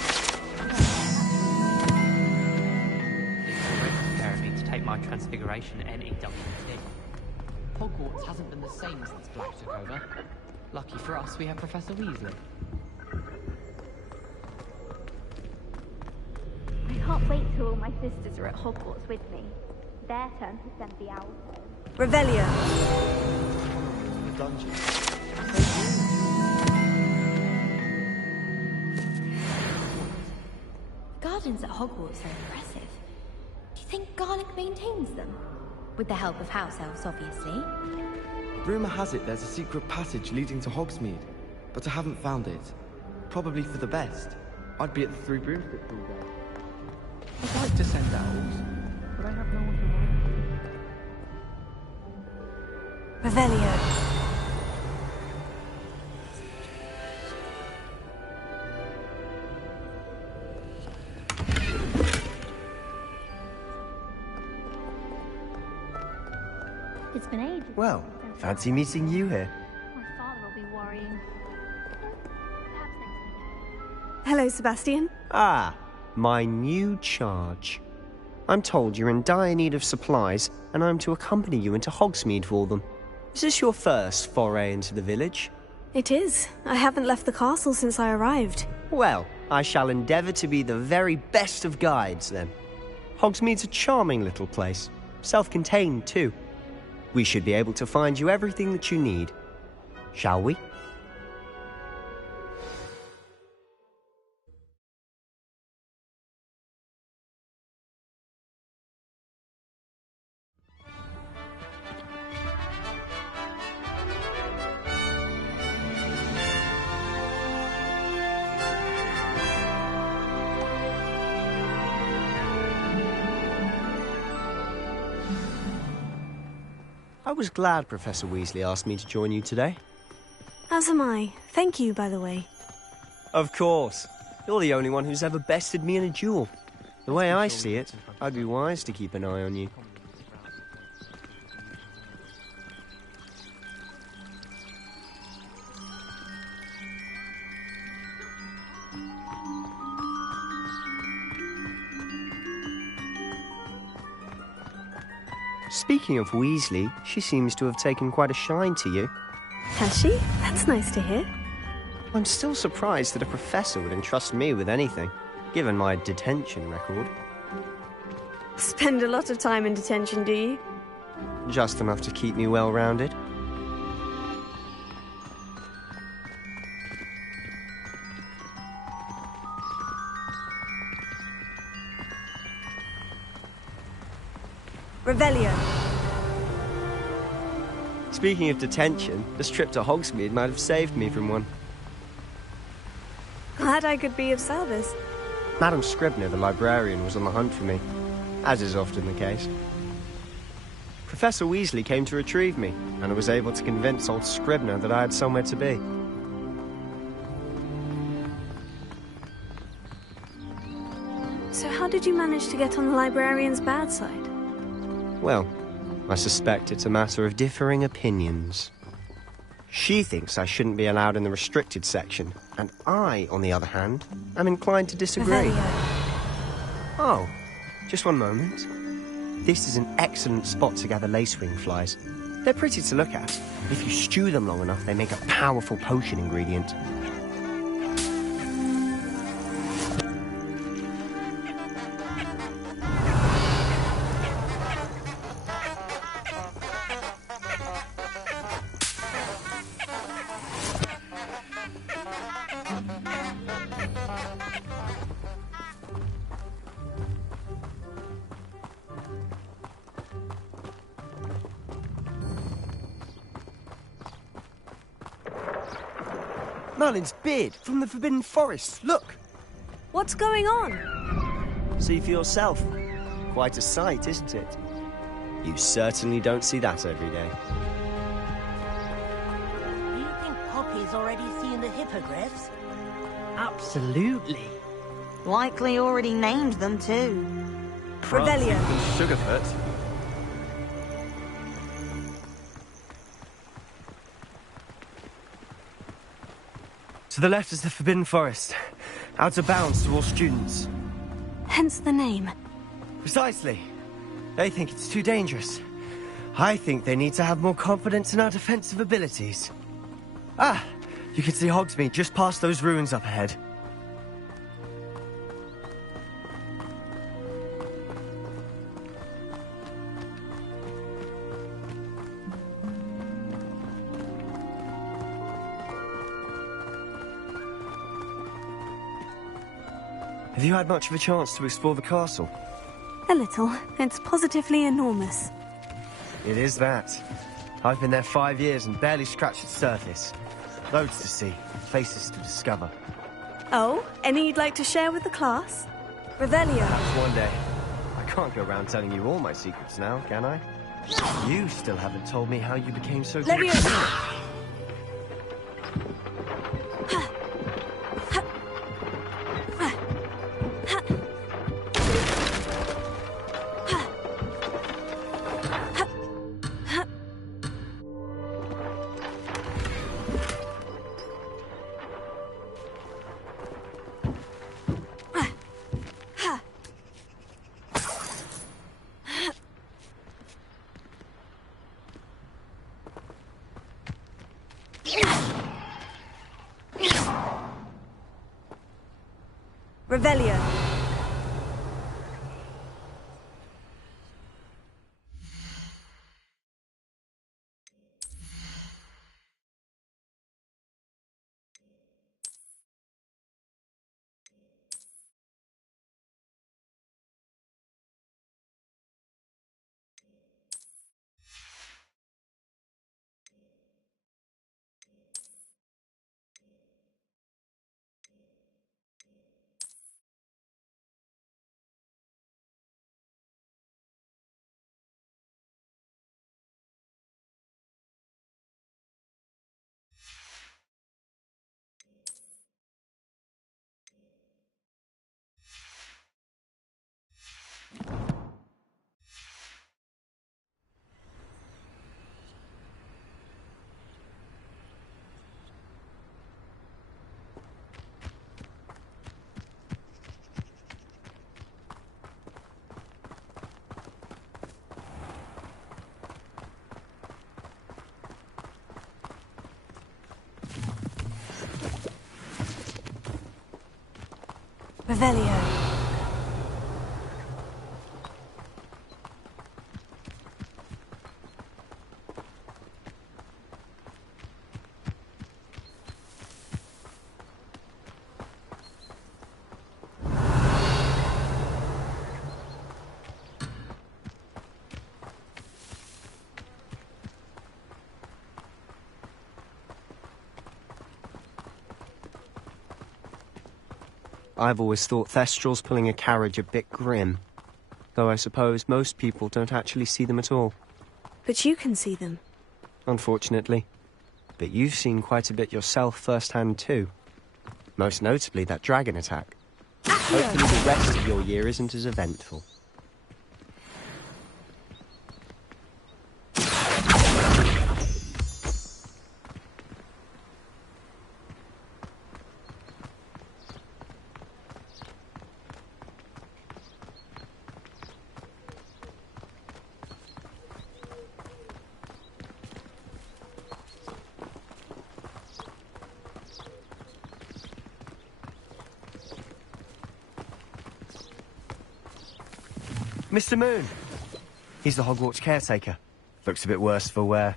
Preparing me to take my transfiguration NEWT. Hogwarts hasn't been the same since Black took over. Lucky for us, we have Professor Weasley. I can't wait till all my sisters are at Hogwarts with me. Their turn to send the owls home. Revelio. The dungeon. Gardens at Hogwarts are impressive. Do you think Garlic maintains them? With the help of house elves, obviously. Rumour has it there's a secret passage leading to Hogsmeade, but I haven't found it. Probably for the best. I'd be at the Three Broomsticks all day. I'd like to send owls, but I have no one to run. Revelio. It's been ages. Well, fancy meeting you here. My father will be worrying. Perhaps next week. Hello, Sebastian. Ah, my new charge. I'm told you're in dire need of supplies, and I'm to accompany you into Hogsmeade for them. Is this your first foray into the village? It is. I haven't left the castle since I arrived. Well, I shall endeavour to be the very best of guides, then. Hogsmeade's a charming little place. Self-contained, too. We should be able to find you everything that you need. Shall we? I was glad Professor Weasley asked me to join you today. As am I. Thank you, by the way. Of course. You're the only one who's ever bested me in a duel. The way I see it, I'd be wise to keep an eye on you. Speaking of Weasley, she seems to have taken quite a shine to you. Has she? That's nice to hear. I'm still surprised that a professor would entrust me with anything, given my detention record. Spend a lot of time in detention, do you? Just enough to keep me well-rounded. Revelio. Speaking of detention, this trip to Hogsmeade might have saved me from one. Glad I could be of service. Madam Scribner, the librarian, was on the hunt for me, as is often the case. Professor Weasley came to retrieve me, and I was able to convince old Scribner that I had somewhere to be. So how did you manage to get on the librarian's bad side? Well, I suspect it's a matter of differing opinions. She thinks I shouldn't be allowed in the restricted section, and I, on the other hand, am inclined to disagree. Oh, just one moment. This is an excellent spot to gather lacewing flies. They're pretty to look at. If you stew them long enough, they make a powerful potion ingredient. Merlin's beard from the Forbidden Forest. Look! What's going on? See for yourself. Quite a sight, isn't it? You certainly don't see that every day. Do you think Poppy's already seen the hippogriffs? Absolutely. Likely already named them too. Revelio. Sugarfoot. To the left is the Forbidden Forest. Out of bounds to all students. Hence the name. Precisely. They think it's too dangerous. I think they need to have more confidence in our defensive abilities. Ah! You can see Hogsmeade just past those ruins up ahead. Have you had much of a chance to explore the castle? A little. It's positively enormous. It is that. I've been there 5 years and barely scratched the surface. Loads to see, places to discover. Oh, any you'd like to share with the class? Revelio. Perhaps one day. I can't go around telling you all my secrets now, can I? You still haven't told me how you became so good. Revelio. Revelio. I've always thought Thestrals pulling a carriage a bit grim. Though I suppose most people don't actually see them at all. But you can see them. Unfortunately. But you've seen quite a bit yourself firsthand too. Most notably that dragon attack. Hopefully the rest of your year isn't as eventful. Mr. Moon! He's the Hogwarts caretaker. Looks a bit worse for wear.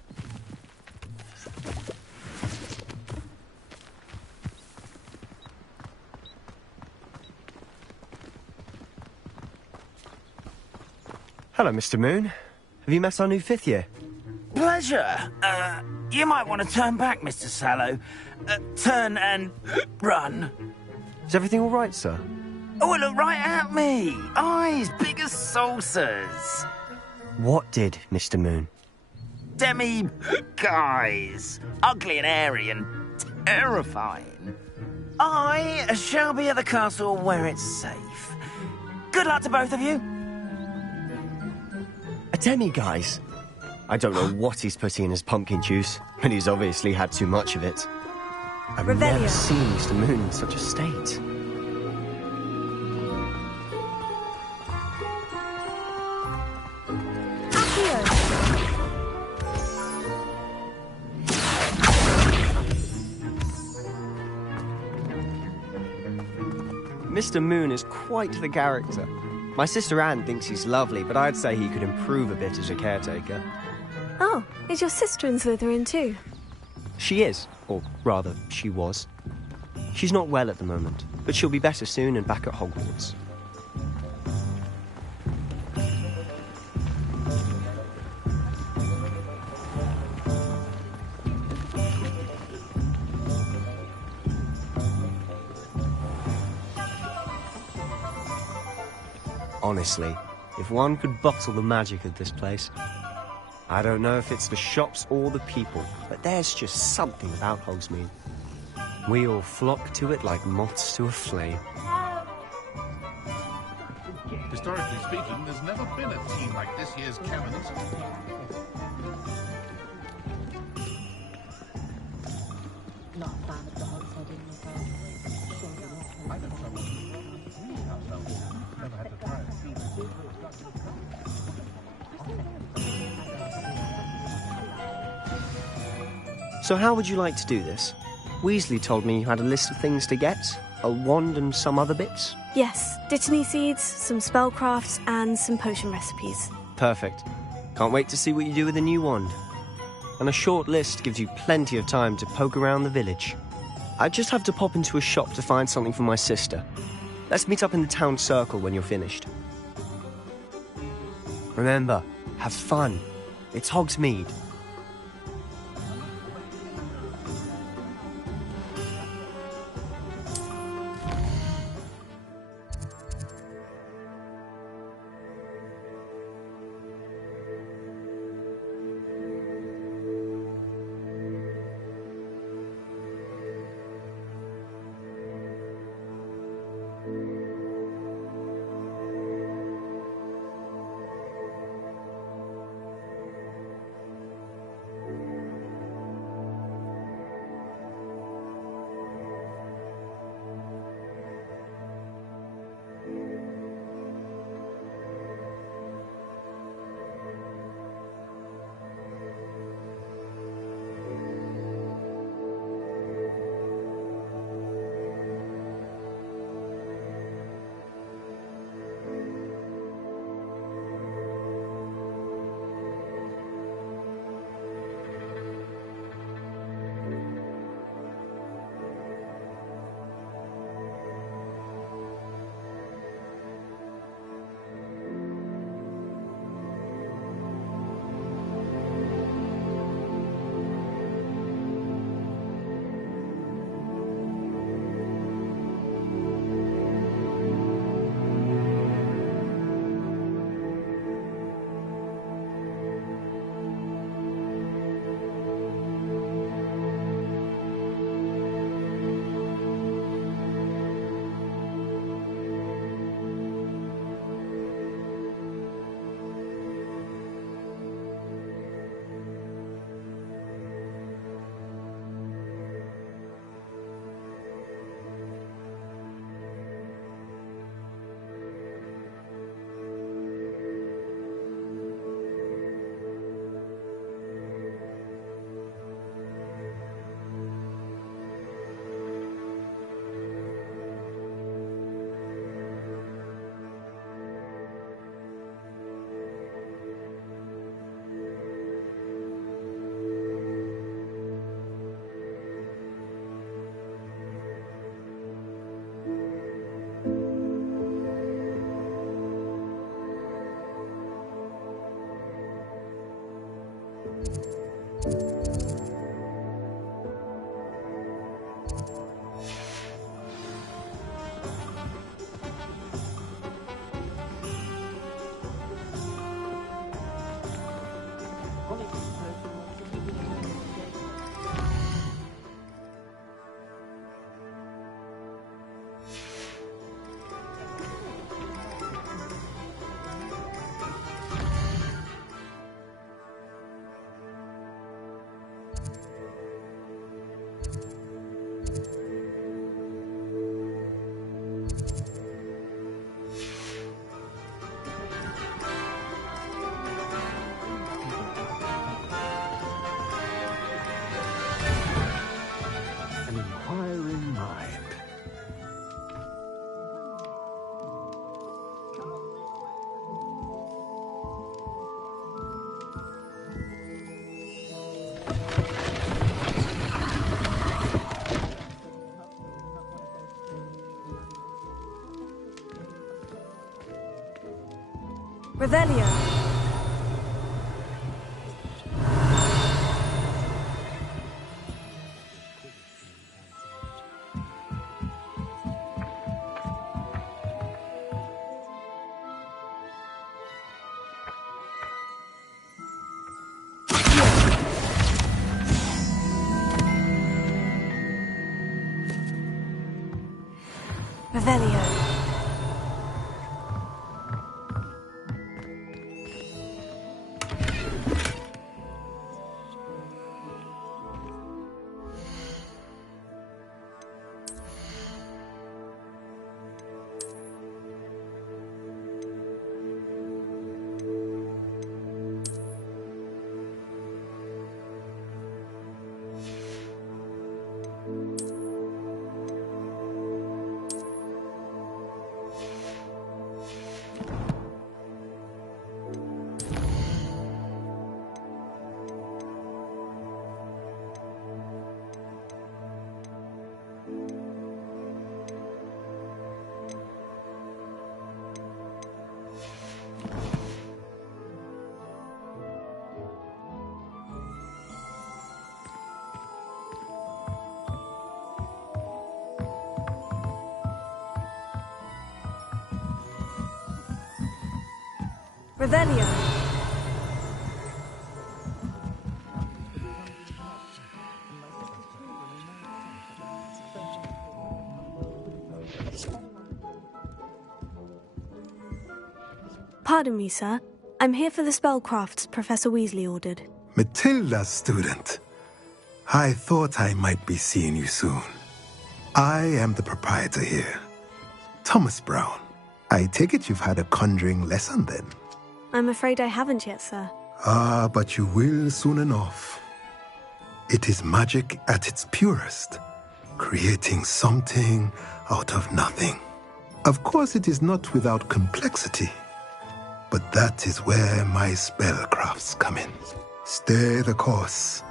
Hello, Mr. Moon. Have you met our new fifth year? Pleasure. You might want to turn back, Mr. Sallow. Turn and run. Is everything all right, sir? Oh, look right at me. Eyes big as saucers. What did, Mr. Moon? Guys. Ugly and hairy and terrifying. I shall be at the castle where it's safe. Good luck to both of you. A demi-guise? I don't know what he's putting in his pumpkin juice, and he's obviously had too much of it. I've never seen Mr. Moon in such a state. Mr. Moon is quite the character. My sister Anne thinks he's lovely, but I'd say he could improve a bit as a caretaker. Oh, is your sister in Slytherin too? She is, or rather, she was. She's not well at the moment, but she'll be better soon and back at Hogwarts. Honestly, if one could bottle the magic of this place. I don't know if it's the shops or the people, but there's just something about Hogsmeade. We all flock to it like moths to a flame. Historically speaking, there's never been a team like this year's Cavans. Not a fan of the Hogshead in myself. I know someone who really has never had to try it. So how would you like to do this? Weasley told me you had a list of things to get, a wand and some other bits. Yes, Dittany seeds, some spellcrafts, and some potion recipes. Perfect. Can't wait to see what you do with the new wand. And a short list gives you plenty of time to poke around the village. I just have to pop into a shop to find something for my sister. Let's meet up in the town circle when you're finished. Remember, have fun. It's Hogsmeade. Revelio. Revelio. Revelio. Pardon me, sir. I'm here for the spellcrafts Professor Weasley ordered. Matilda's student. I thought I might be seeing you soon. I am the proprietor here, Thomas Brown. I take it you've had a conjuring lesson then? I'm afraid I haven't yet, sir. Ah, but you will soon enough. It is magic at its purest, creating something out of nothing. Of course, it is not without complexity, but that is where my spellcrafts come in. Stay the course,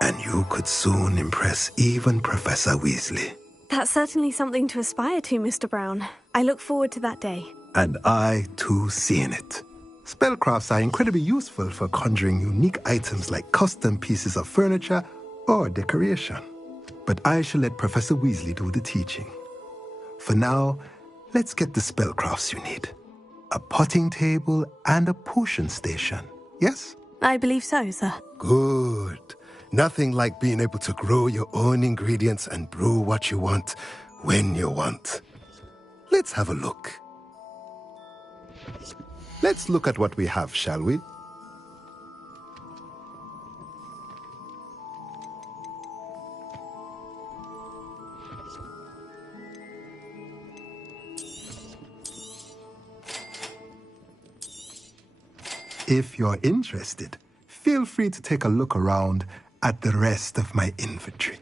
and you could soon impress even Professor Weasley. That's certainly something to aspire to, Mr. Brown. I look forward to that day. And I, too, seeing it. Spellcrafts are incredibly useful for conjuring unique items like custom pieces of furniture or decoration. But I shall let Professor Weasley do the teaching. For now, let's get the spellcrafts you need. A potting table and a potion station, yes? I believe so, sir. Good. Nothing like being able to grow your own ingredients and brew what you want when you want. Let's have a look. Let's look at what we have, shall we? If you're interested, feel free to take a look around at the rest of my inventory.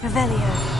Revelio.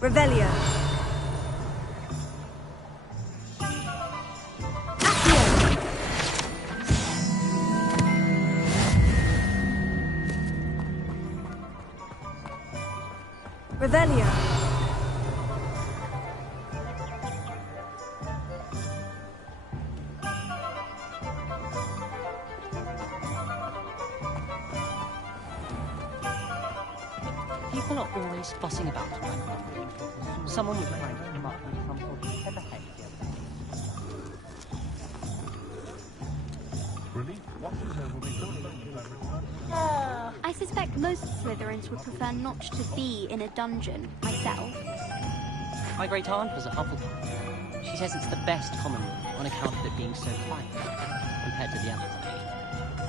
Revelio. Revelio. People are always fussing about my room. Someone was trying to come up with some sort of clever head the other day. I suspect most Slytherins would prefer not to be in a dungeon, myself. My great aunt was a Hufflepuff. She says it's the best common room on account of it being so quiet compared to the others.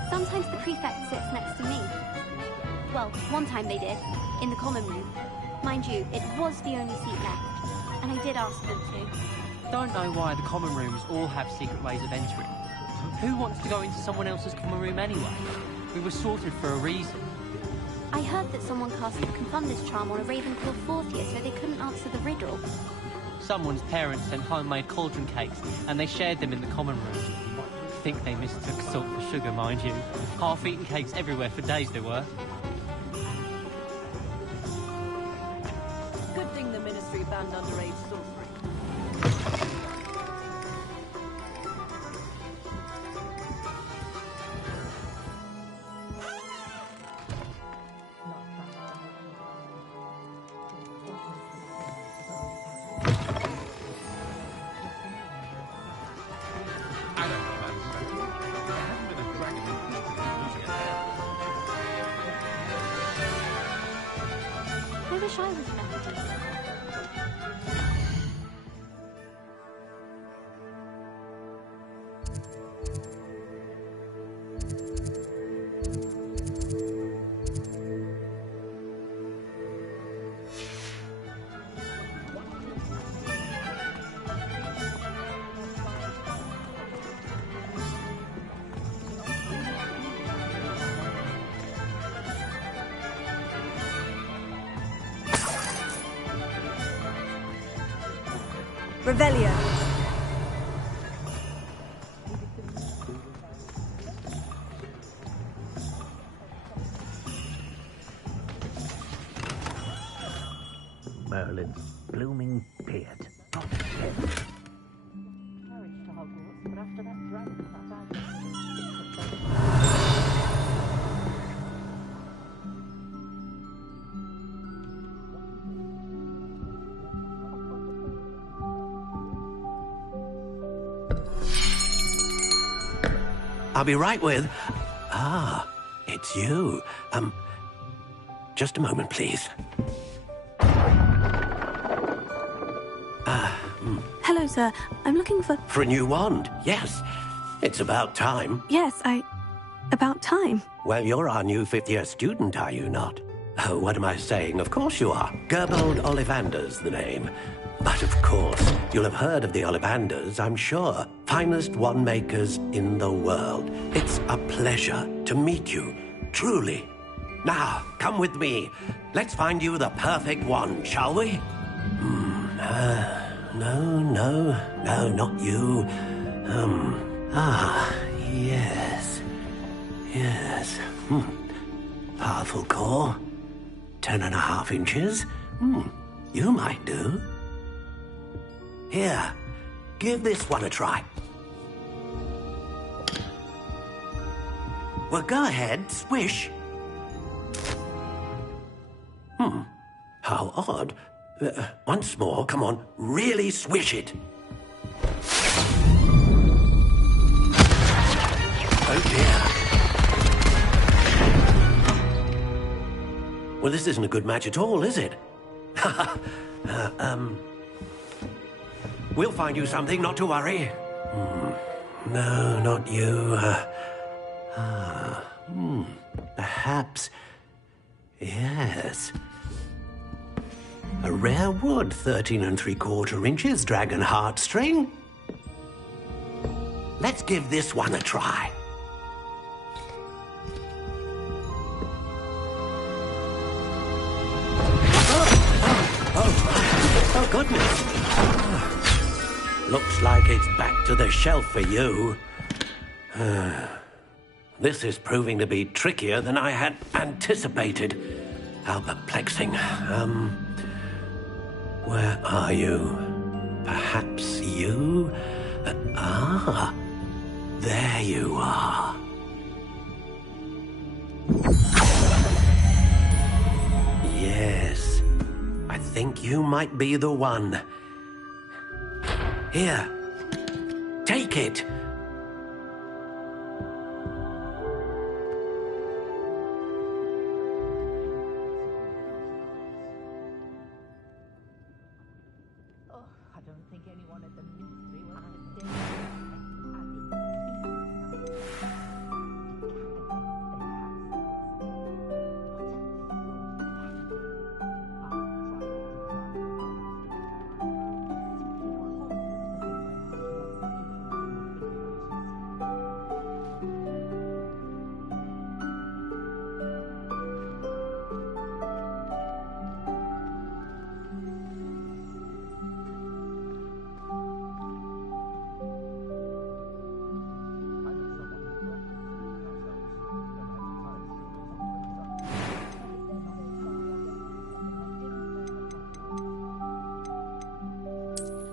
Sometimes the prefect sits next to me. Well, one time they did, in the common room. Mind you, it was the only seat left, and I did ask them to. Don't know why the common rooms all have secret ways of entering. Who wants to go into someone else's common room anyway? We were sorted for a reason. I heard that someone cast a Confundus charm on a Ravenclaw fourth year so they couldn't answer the riddle. Someone's parents sent homemade cauldron cakes, and they shared them in the common room. I think they mistook salt for sugar, mind you. Half-eaten cakes everywhere for days there were. Good thing the Ministry banned underage sorcery. I wish I was better. Revelio. Merlin's blooming beard. I'll be right with... Ah, it's you. Just a moment, please. Hello, sir. I'm looking for... For a new wand, yes. It's about time. Yes, about time. Well, you're our new fifth-year student, are you not? Oh, what am I saying? Of course you are. Gerbold Ollivander's the name. But of course, you'll have heard of the Ollivanders, I'm sure. Finest wand makers in the world. It's a pleasure to meet you, truly. Now, come with me. Let's find you the perfect wand, shall we? No, not you. Yes. Powerful core. 10.5 inches. You might do. Here, give this one a try. Well, go ahead, swish. How odd. Once more, come on, really swish it. Oh dear. Well, this isn't a good match at all, is it? We'll find you something, not to worry. No, not you. Perhaps. Yes. A rare wood, 13 3/4 inches, dragon heartstring. Let's give this one a try. Oh, goodness. Looks like it's back to the shelf for you. This is proving to be trickier than I had anticipated. How perplexing. Where are you? Perhaps you? There you are. Yes, I think you might be the one. Here, take it. I don't think anyone at the ministry will understand.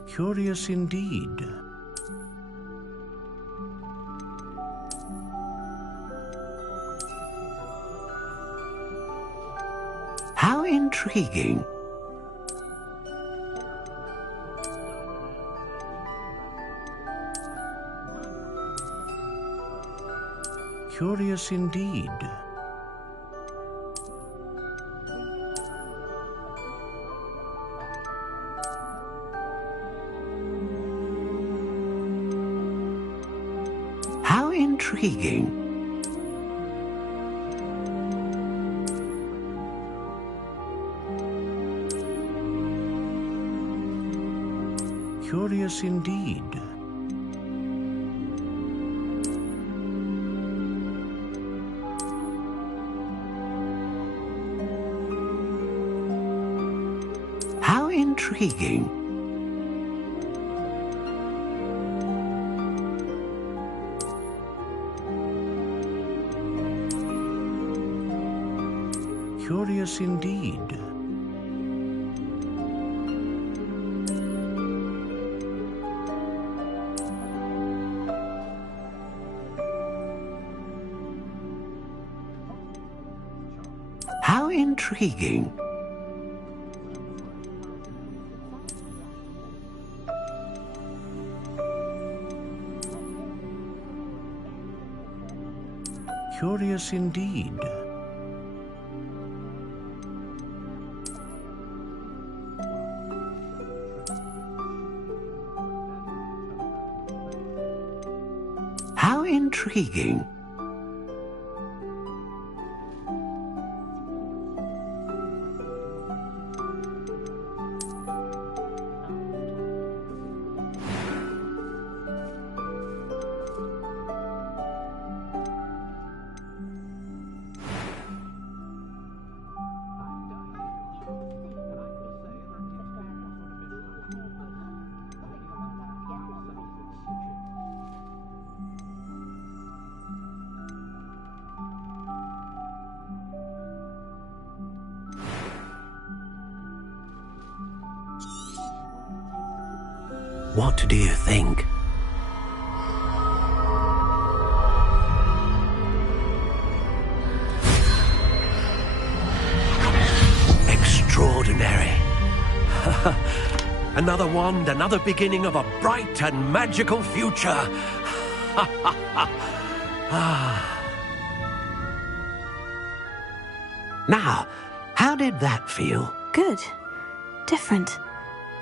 Curious indeed. How intriguing. Curious indeed. How intriguing. Curious indeed. How intriguing. Curious indeed. How intriguing. Curious indeed. How intriguing. What do you think? Another wand, another beginning of a bright and magical future. Now, how did that feel? Good. Different.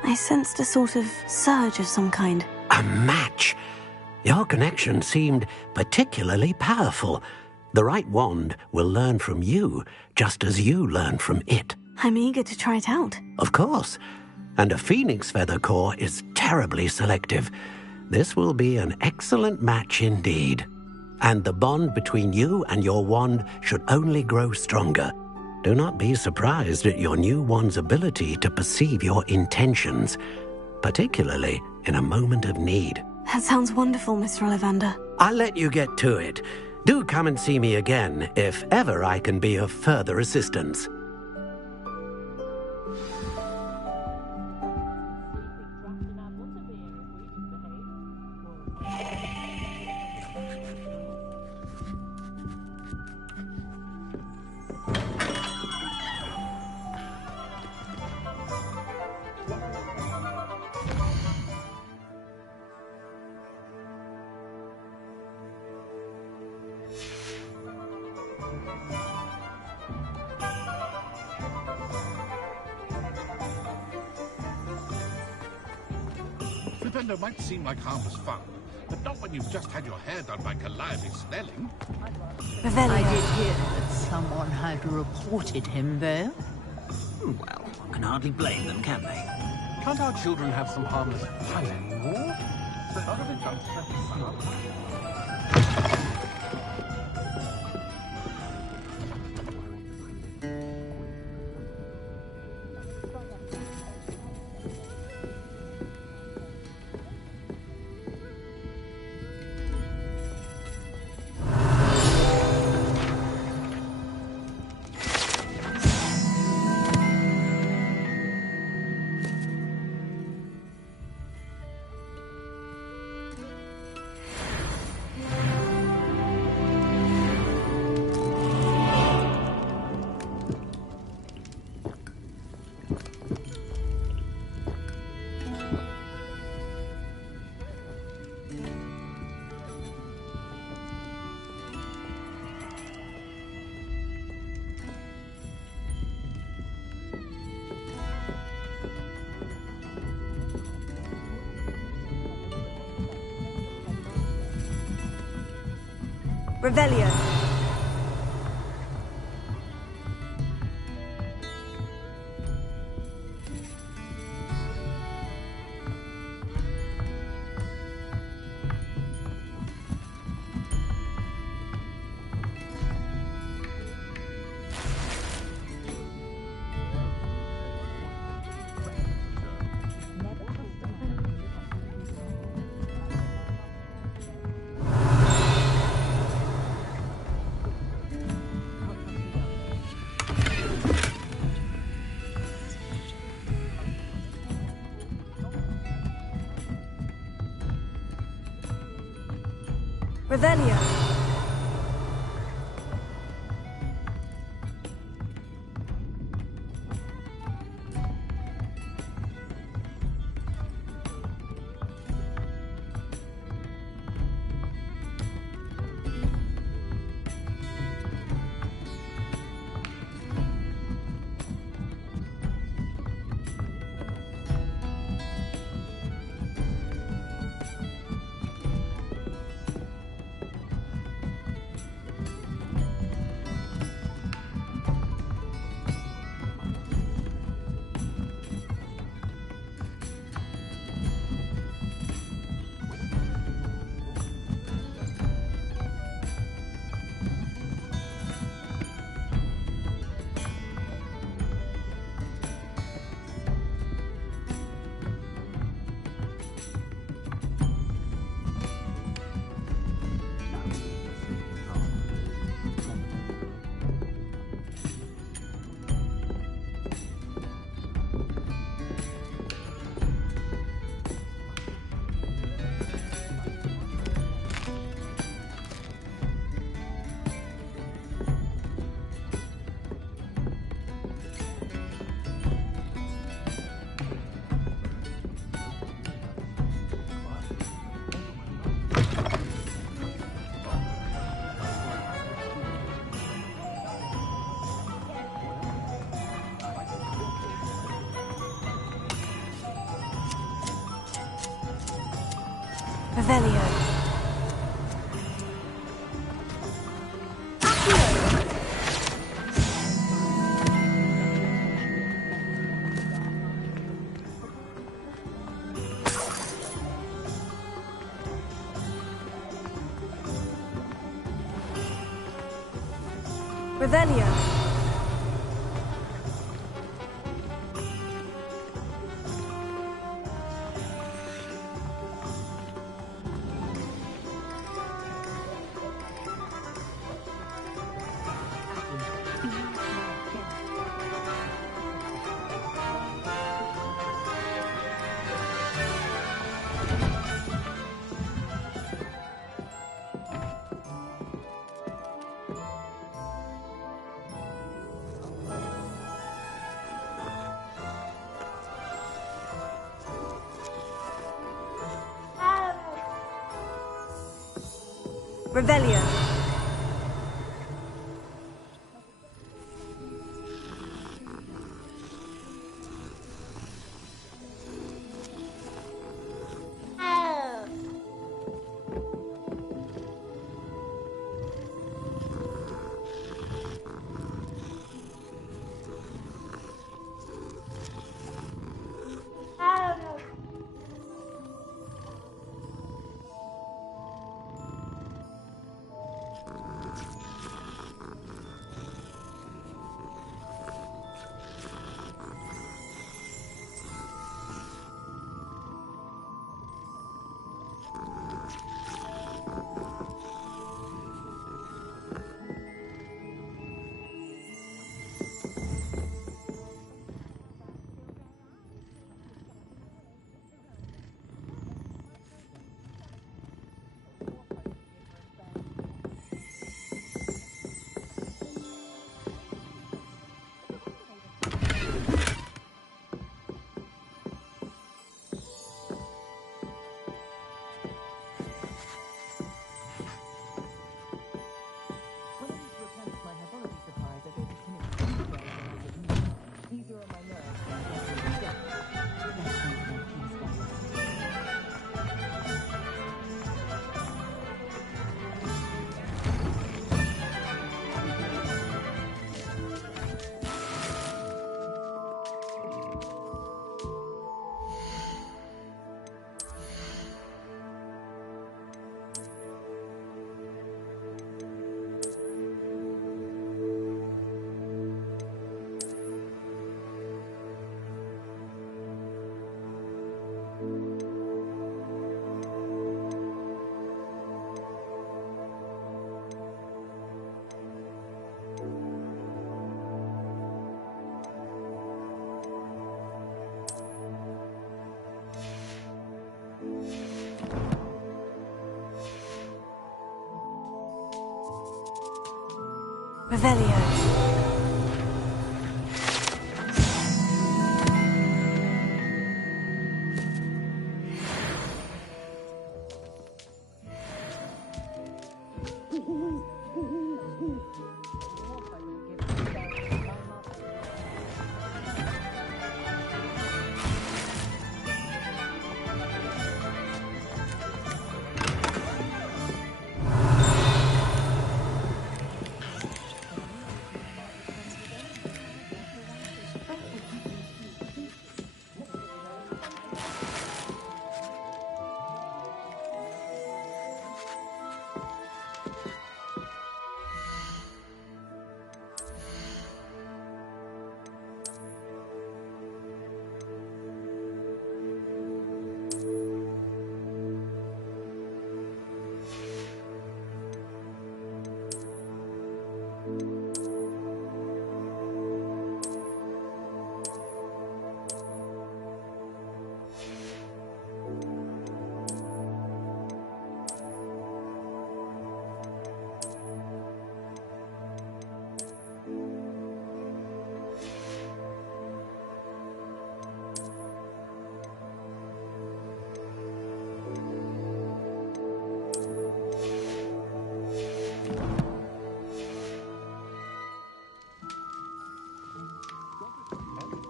I sensed a sort of surge of some kind. A match? Your connection seemed particularly powerful. The right wand will learn from you, just as you learn from it. I'm eager to try it out. Of course. And a phoenix feather core is terribly selective. This will be an excellent match indeed. And the bond between you and your wand should only grow stronger. Do not be surprised at your new wand's ability to perceive your intentions, particularly in a moment of need. That sounds wonderful, Mr. Ollivander. I'll let you get to it. Do come and see me again if ever I can be of further assistance. Flipendo might seem like harmless fun, but not when you've just had your hair done by Calliope Snelling. I did hear that someone had reported him, though. Well, one can hardly blame them, can they? Can't our children have some harmless fun anymore? None of it upset Revelio. Revelio. Revelio. Revelio. Revelio. Revelio.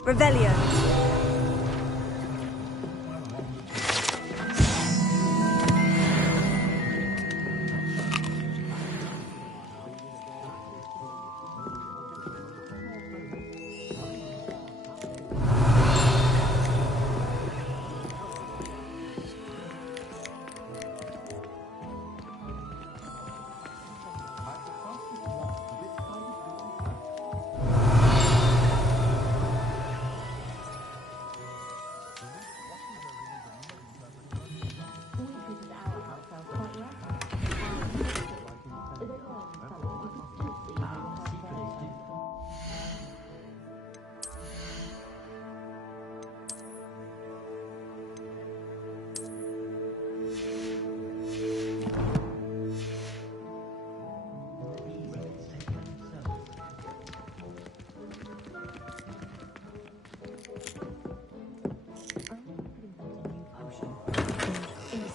Revelio.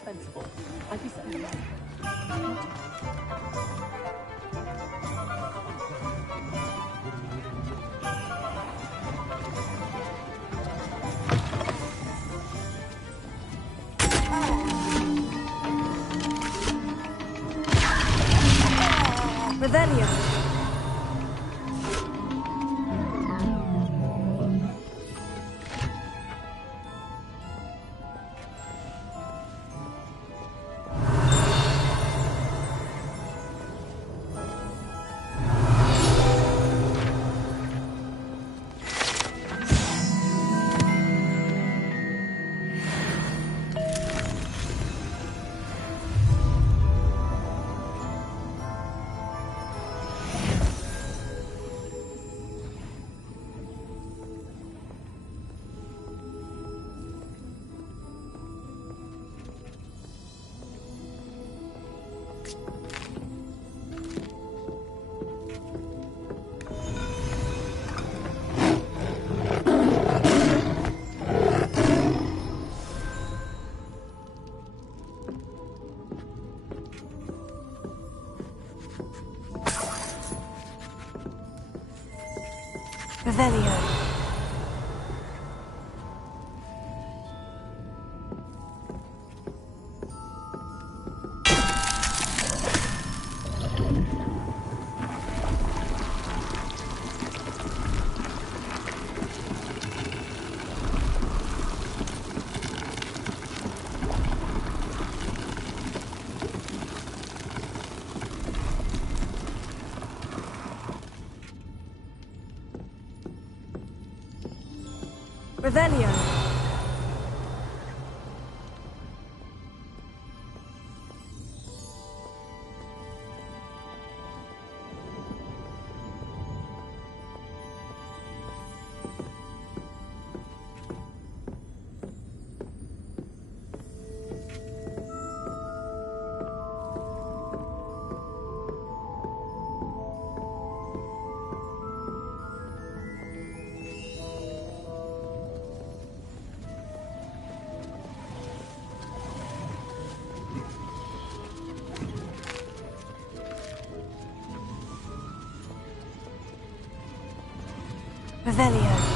sensible. I'd be sending them. Revelio. Revelio. Revelio. Revelio.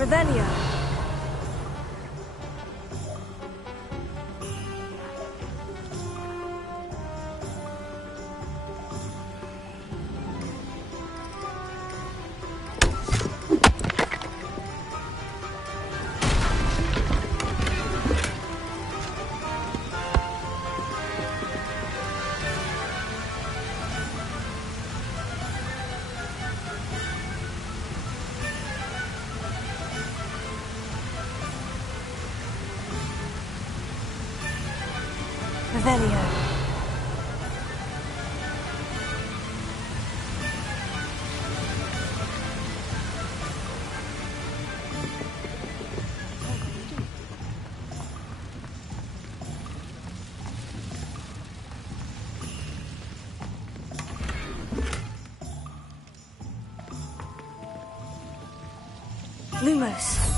Revelio. Revelio. Lumos.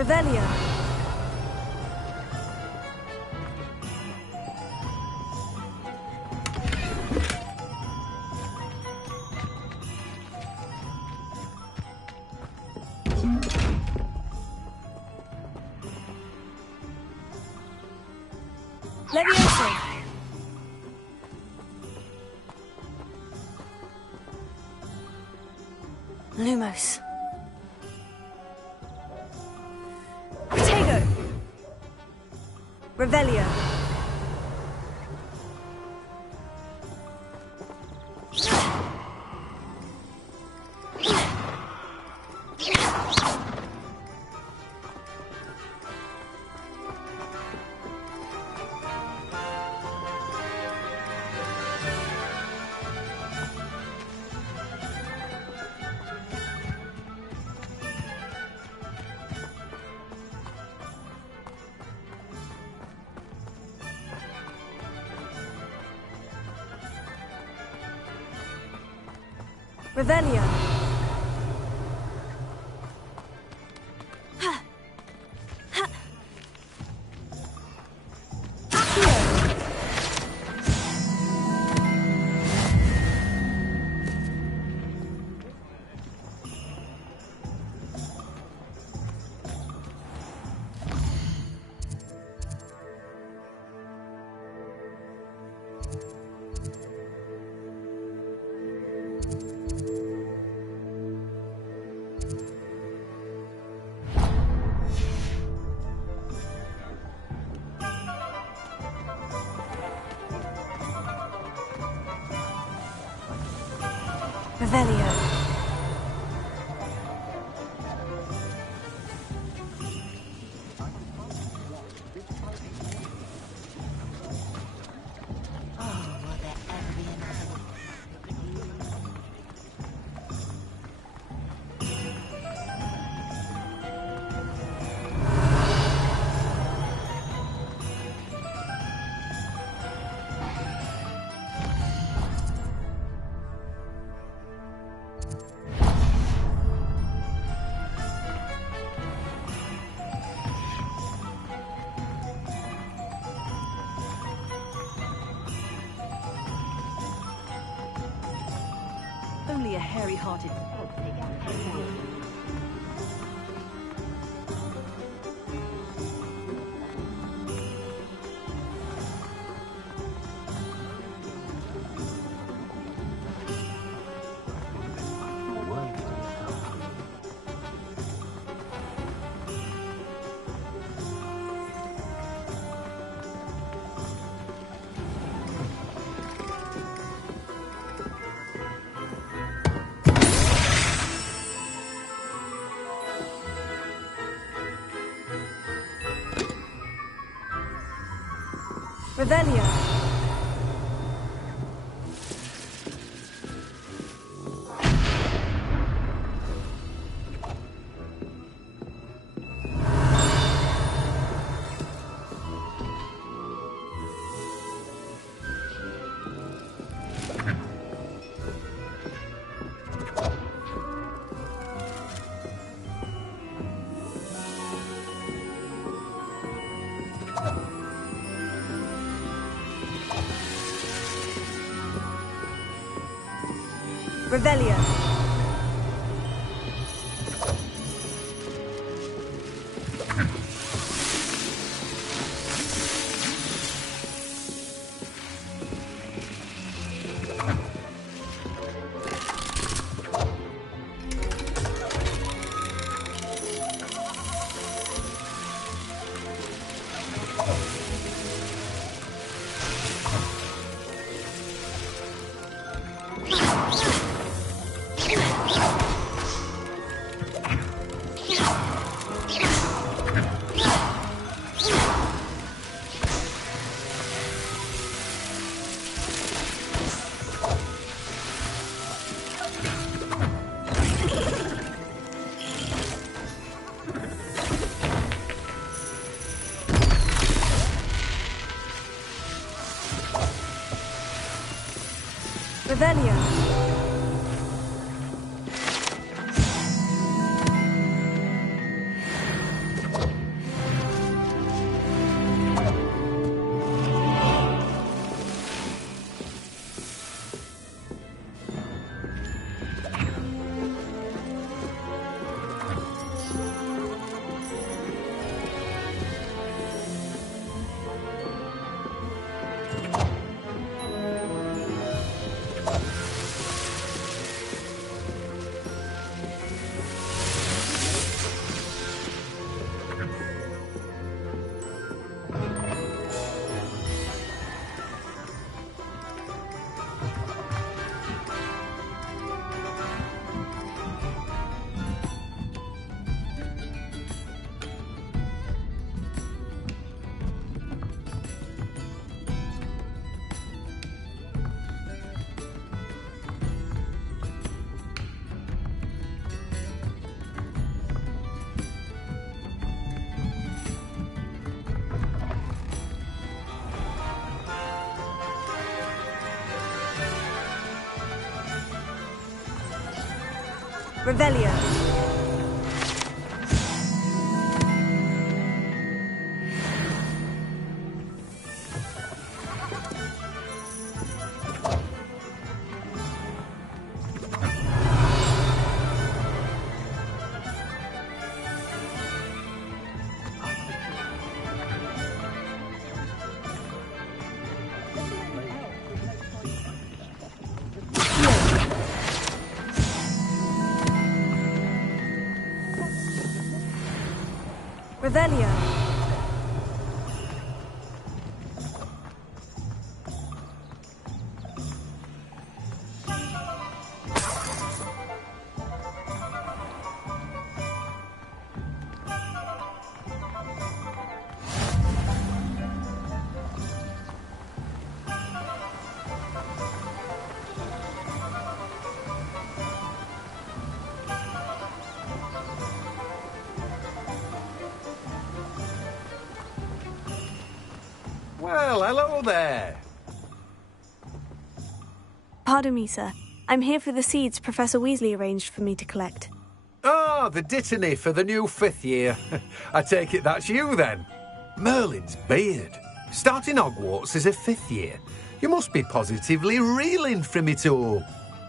Revelio. Levioso. Lumos. Revelio. Revelio. Revelio. Only a hairy-hearted... Revelio. Revelio. Revelio. Revelio. Revelio. Well, hello there. Pardon me, sir. I'm here for the seeds Professor Weasley arranged for me to collect. Ah, the dittany for the new 5th year. I take it that's you, then. Merlin's beard. Starting Hogwarts as a 5th year. You must be positively reeling from it all.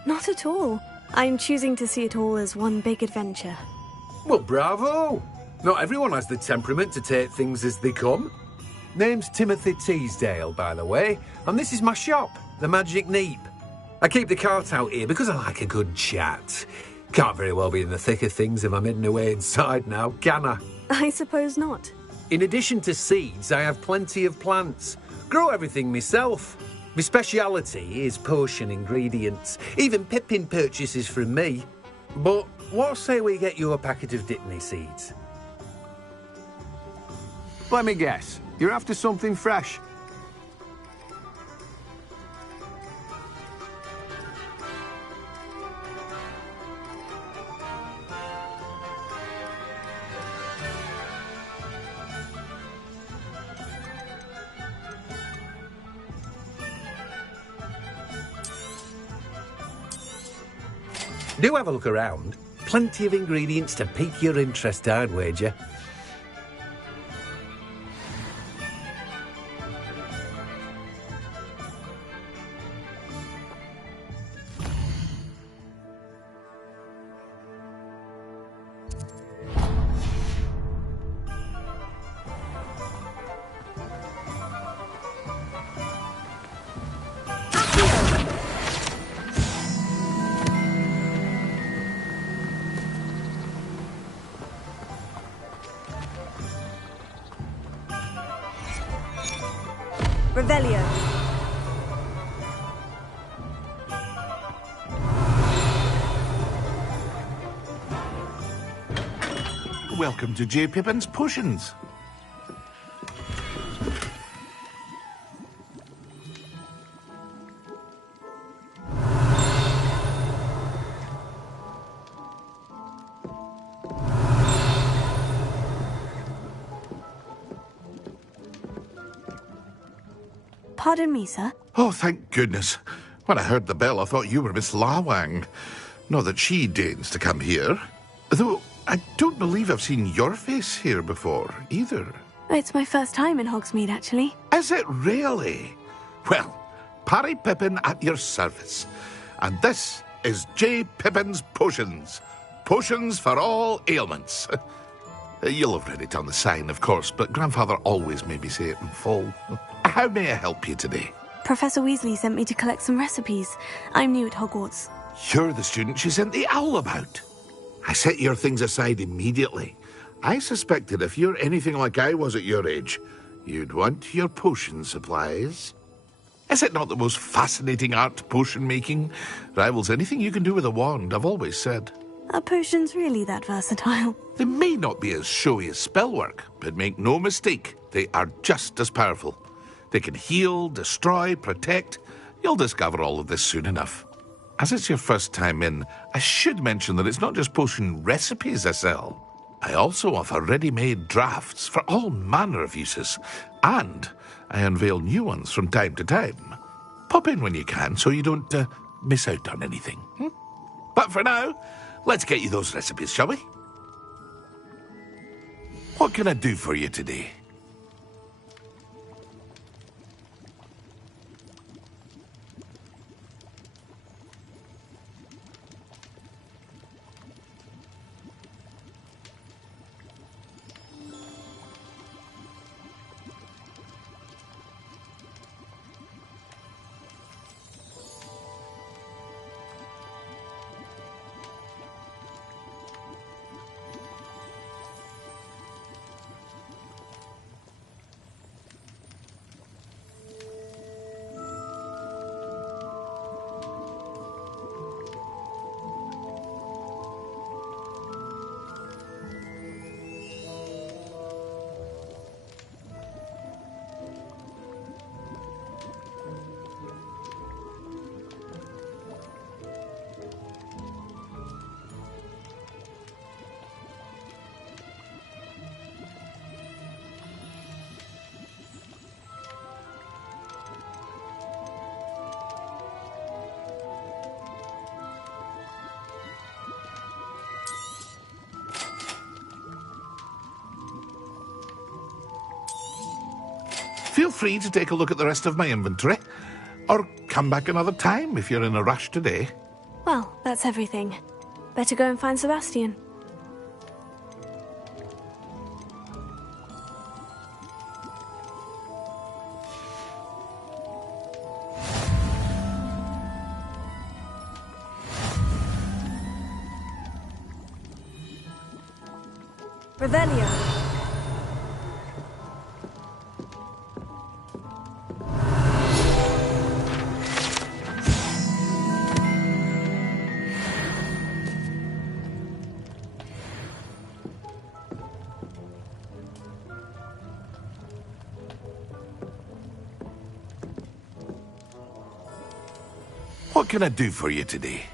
Not at all. I'm choosing to see it all as one big adventure. Well, bravo. Not everyone has the temperament to take things as they come. Name's Timothy Teasdale, by the way, and this is my shop, the Magic Neep. I keep the cart out here because I like a good chat. Can't very well be in the thick of things if I'm hidden away inside now, can I? I suppose not. In addition to seeds, I have plenty of plants. Grow everything myself. My speciality is potion ingredients, even Pippin purchases from me. But what say we get you a packet of dittany seeds? Let me guess. You're after something fresh. Do have a look around. Plenty of ingredients to pique your interest, I'd wager. Revelio. Welcome to J. Pippin's Potions. Pardon me, sir. Oh, thank goodness. When I heard the bell, I thought you were Miss Lawang. Not that she deigns to come here. Though I don't believe I've seen your face here before, either. It's my first time in Hogsmeade, actually. Is it really? Well, Parry Pippin at your service. And this is J. Pippin's Potions. Potions for all ailments. You'll have read it on the sign, of course, but Grandfather always made me say it in full. How may I help you today? Professor Weasley sent me to collect some recipes. I'm new at Hogwarts. You're the student she sent the owl about. I set your things aside immediately. I suspected if you're anything like I was at your age, you'd want your potion supplies. Is it not the most fascinating art, potion making? Rivals anything you can do with a wand, I've always said. Are potions really that versatile? They may not be as showy as spellwork, but make no mistake, they are just as powerful. They can heal, destroy, protect. You'll discover all of this soon enough. As it's your first time in, I should mention that it's not just potion recipes I sell. I also offer ready-made drafts for all manner of uses, and I unveil new ones from time to time. Pop in when you can so you don't miss out on anything. But for now, let's get you those recipes, shall we? What can I do for you today? Feel free to take a look at the rest of my inventory, or come back another time if you're in a rush today. Well, that's everything. Better go and find Sebastian. Revelio. What can I do for you today?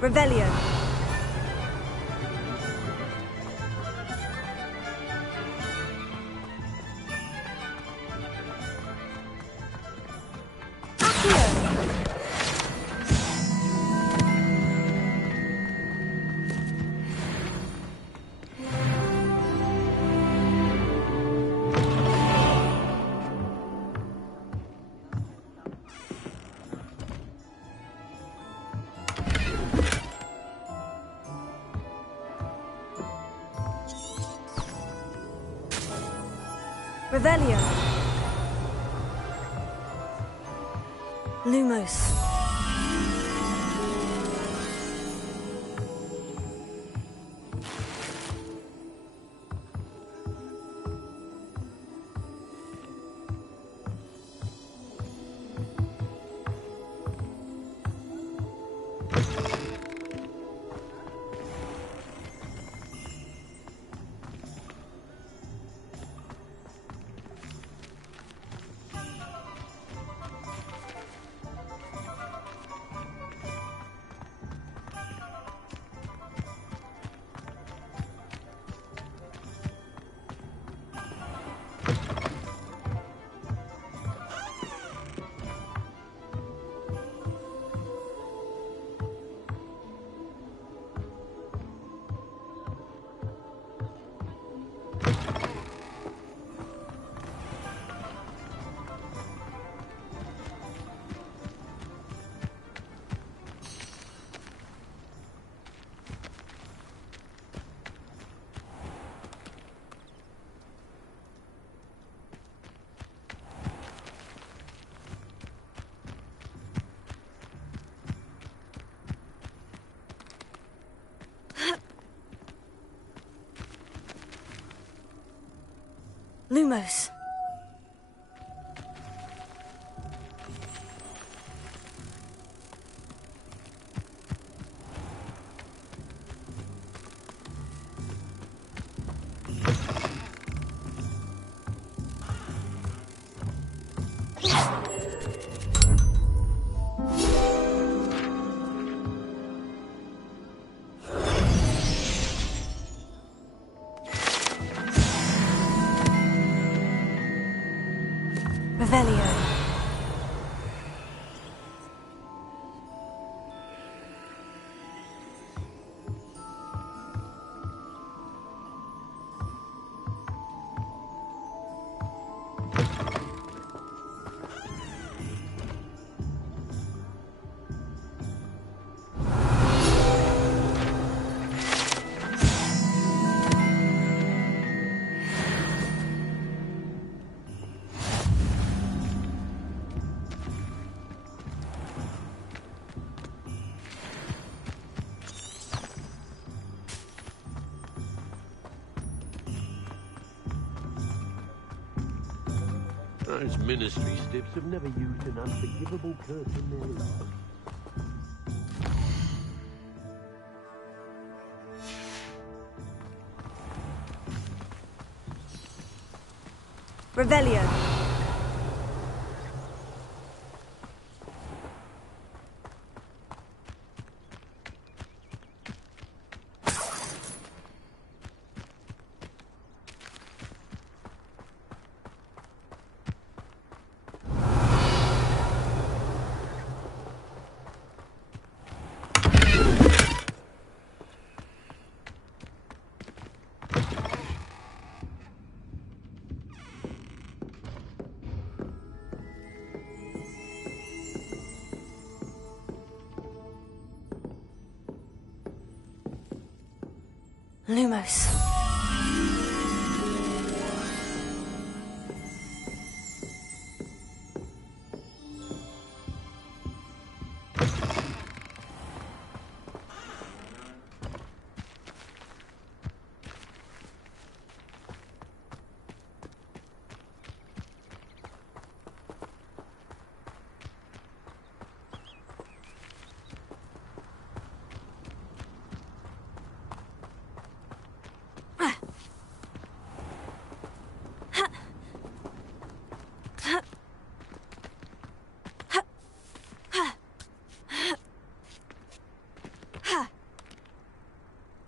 Revelio. Revelio. Lumos. Lumos. Revelio. Those ministry stiffs have never used an unforgivable curse in their lives. Revelio. Lumos.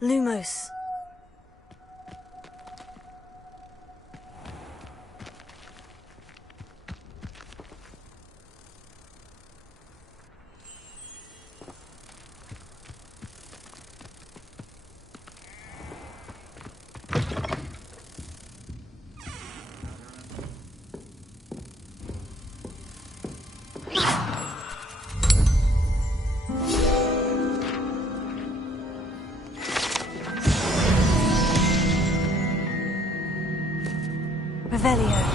Lumos. Revelio.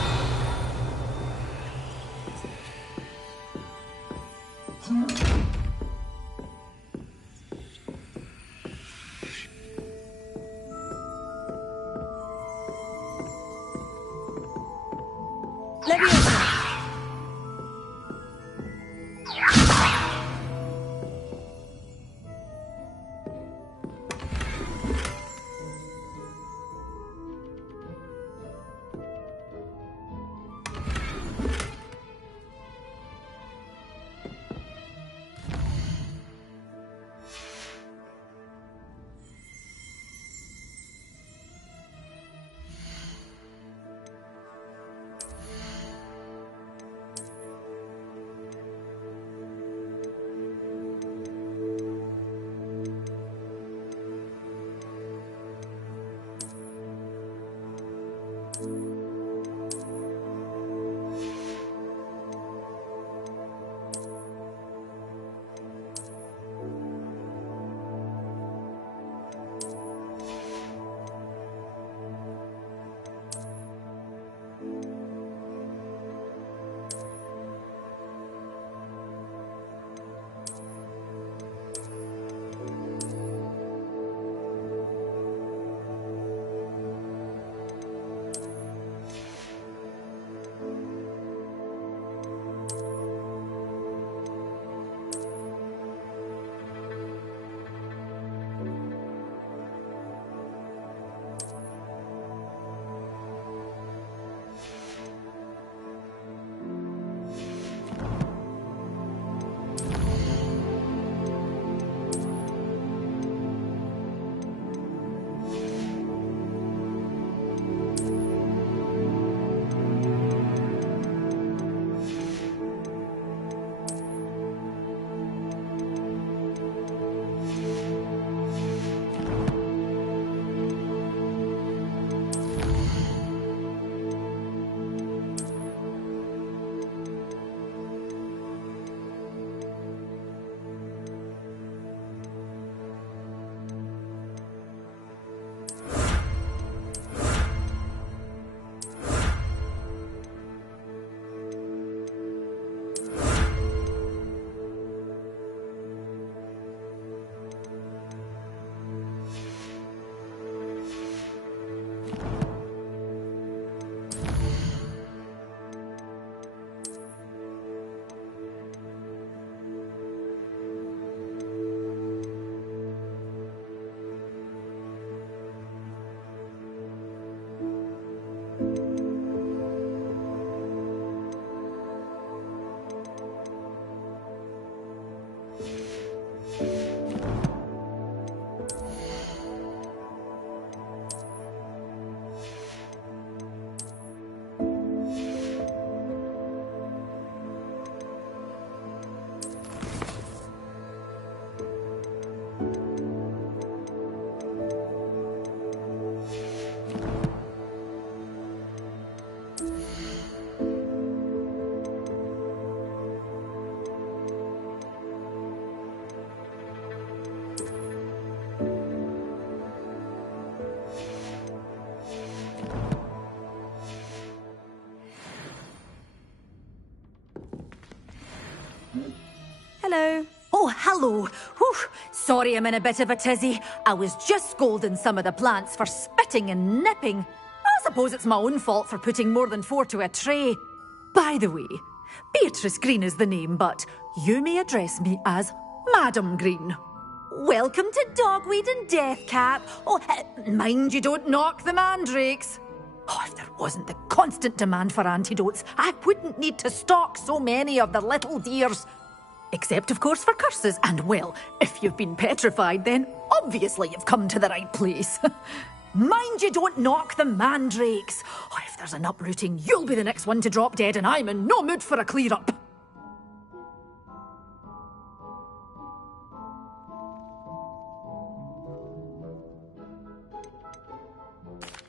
Hello. Oh, hello. Whew. Sorry I'm in a bit of a tizzy. I was just scolding some of the plants for spitting and nipping. I suppose it's my own fault for putting more than 4 to a tray. By the way, Beatrice Green is the name, but you may address me as Madam Green. Welcome to Dogweed and Deathcap. Oh, mind you don't knock the mandrakes. Oh, if there wasn't the constant demand for antidotes, I wouldn't need to stock so many of the little dears. Except, of course, for curses. And, well, if you've been petrified, then obviously you've come to the right place. Mind you don't knock the mandrakes. Oh, if there's an uprooting, you'll be the next one to drop dead, and I'm in no mood for a clear-up.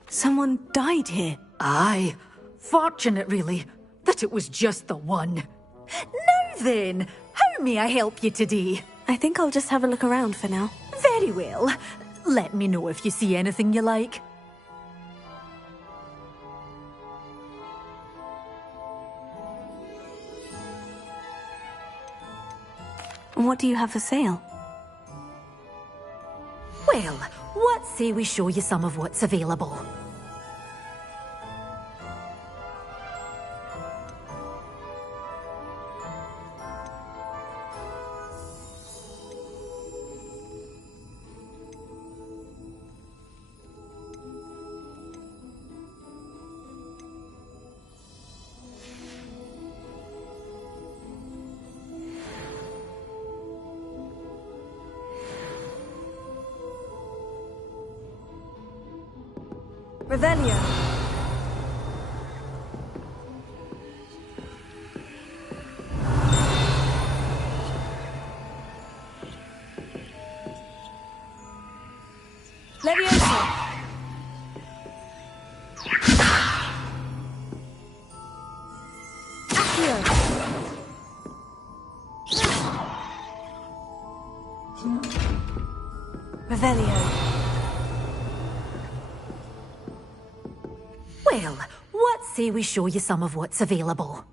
Someone died here. Aye. Fortunate, really, that it was just the one. Now then, how may I help you today? I think I'll just have a look around for now. Very well. Let me know if you see anything you like. What do you have for sale? Well, what say we show you some of what's available? Revelio. Leviosa. Accio. Revelio. Well, what say we show you some of what's available?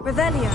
Revelio.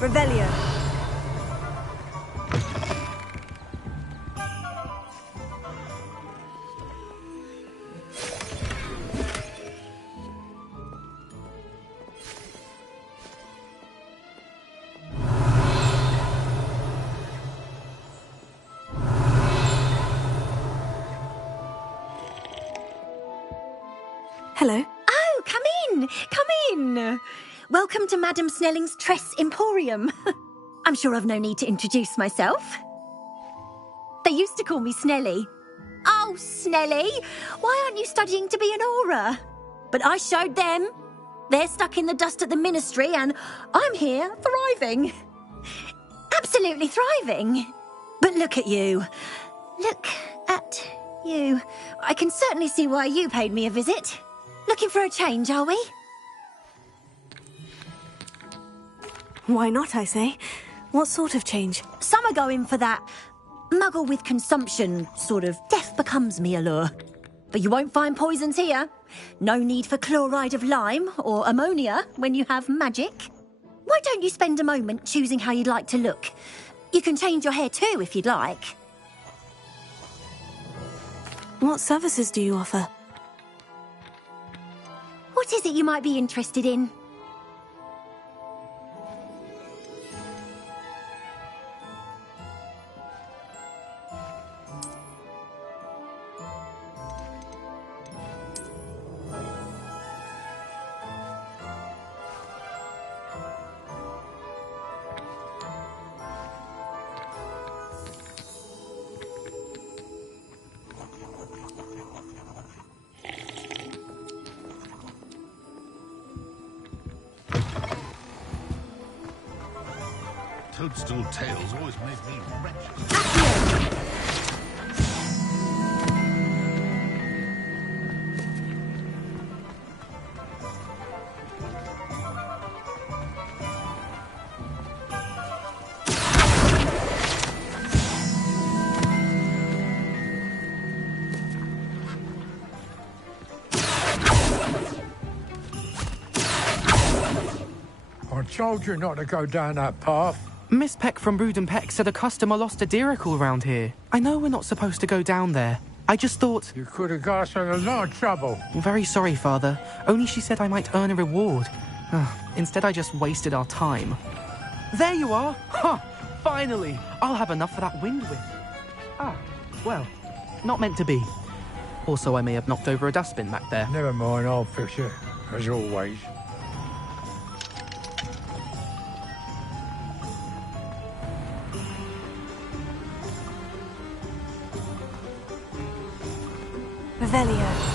Revelio. Hello. Oh, come in! Come in! Welcome to Madame Snelling's Tress Emporium. I'm sure I've no need to introduce myself. They used to call me Snelly. Oh, Snelly, why aren't you studying to be an aura? But I showed them. They're stuck in the dust at the ministry, and I'm here thriving. Absolutely thriving. But look at you. Look at you. I can certainly see why you paid me a visit. Looking for a change, are we? Why not, I say? What sort of change? Some are going for that muggle with consumption, sort of death becomes me allure. But you won't find poisons here. No need for chloride of lime or ammonia when you have magic. Why don't you spend a moment choosing how you'd like to look? You can change your hair too if you'd like. What services do you offer? What is it you might be interested in? Toadstool tales always make me wretched. I told you not to go down that path. Miss Peck from Brood and Peck said a customer lost a deeracle round here. I know we're not supposed to go down there. I just thought... You could have got us in a lot of trouble. I'm very sorry, Father. Only she said I might earn a reward. Instead, I just wasted our time. There you are! Huh! Finally! I'll have enough for that wind whip. Ah, well, not meant to be. Also, I may have knocked over a dustbin back there. Never mind, I'll fix it, as always. Revelio.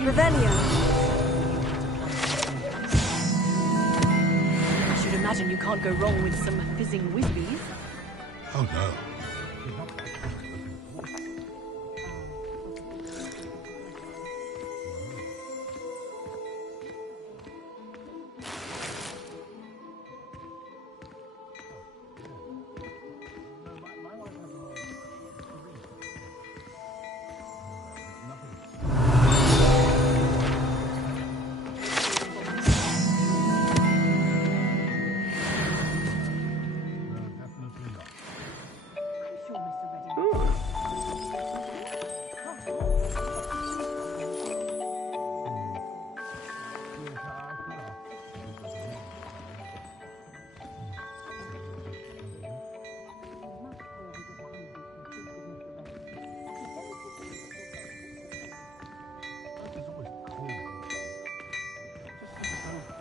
Revelio. I should imagine you can't go wrong with some fizzing whizbees. Oh no.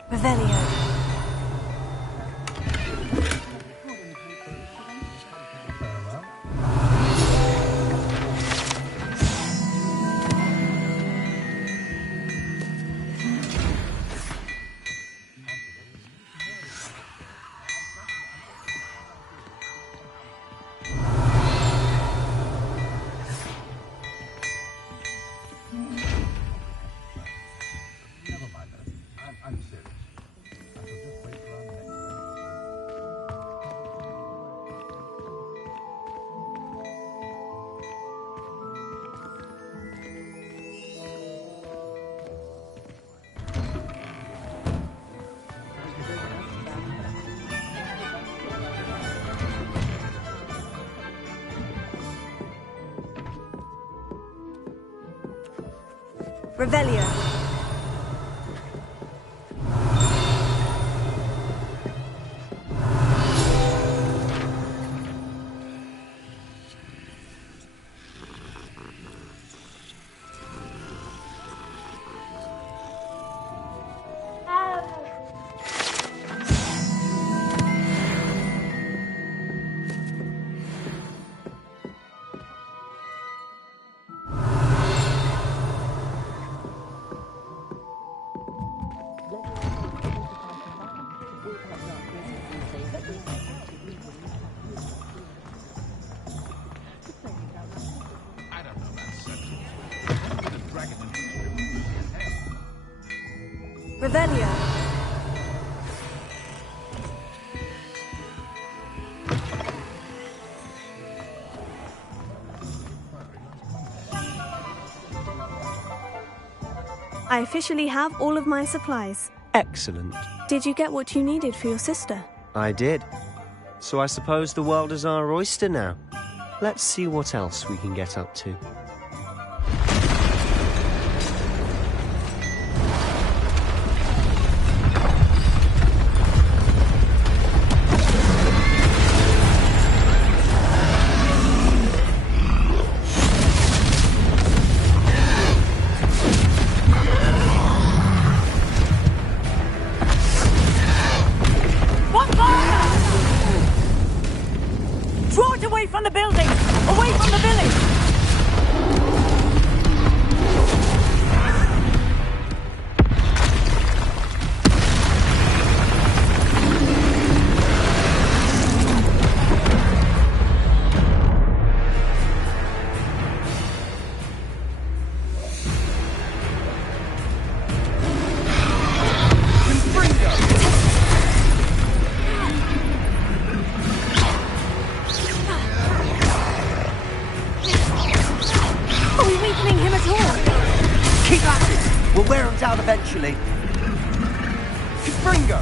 Revelio. Revelio. Revelio. I officially have all of my supplies. Excellent. Did you get what you needed for your sister? I did. So I suppose the world is our oyster now. Let's see what else we can get up to. From the building! Away from the village! Keep at it! We'll wear him down eventually. Springo!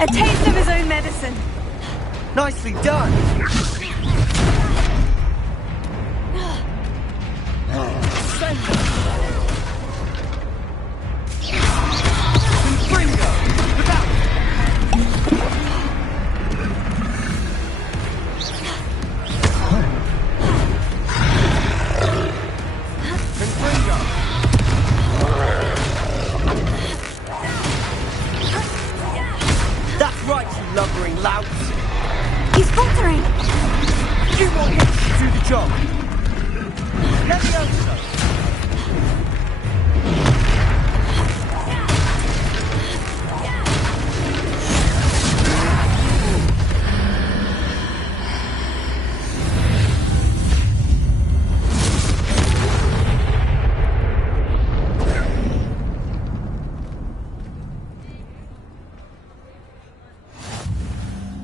A taste of his own medicine. Nicely done. Lumbering louts. He's faltering. You want him to do the job. Leviosa.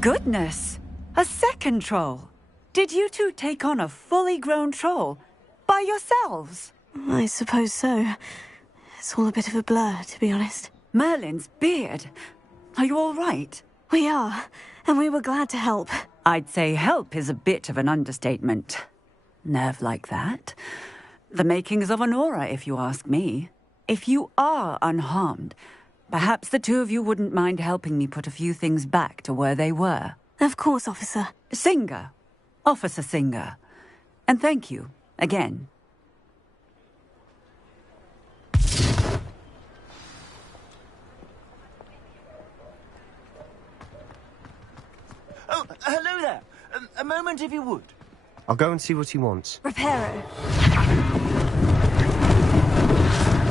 Goodness! A second troll! Did you two take on a fully grown troll? By yourselves? I suppose so. It's all a bit of a blur, to be honest. Merlin's beard. Are you all right? We are, and we were glad to help. I'd say help is a bit of an understatement. Nerve like that. The makings of an aura, if you ask me. If you are unharmed, perhaps the two of you wouldn't mind helping me put a few things back to where they were. Of course, officer. Singer. Officer Singer. And thank you, again. Oh, hello there. A moment, if you would. I'll go and see what he wants. Reparo.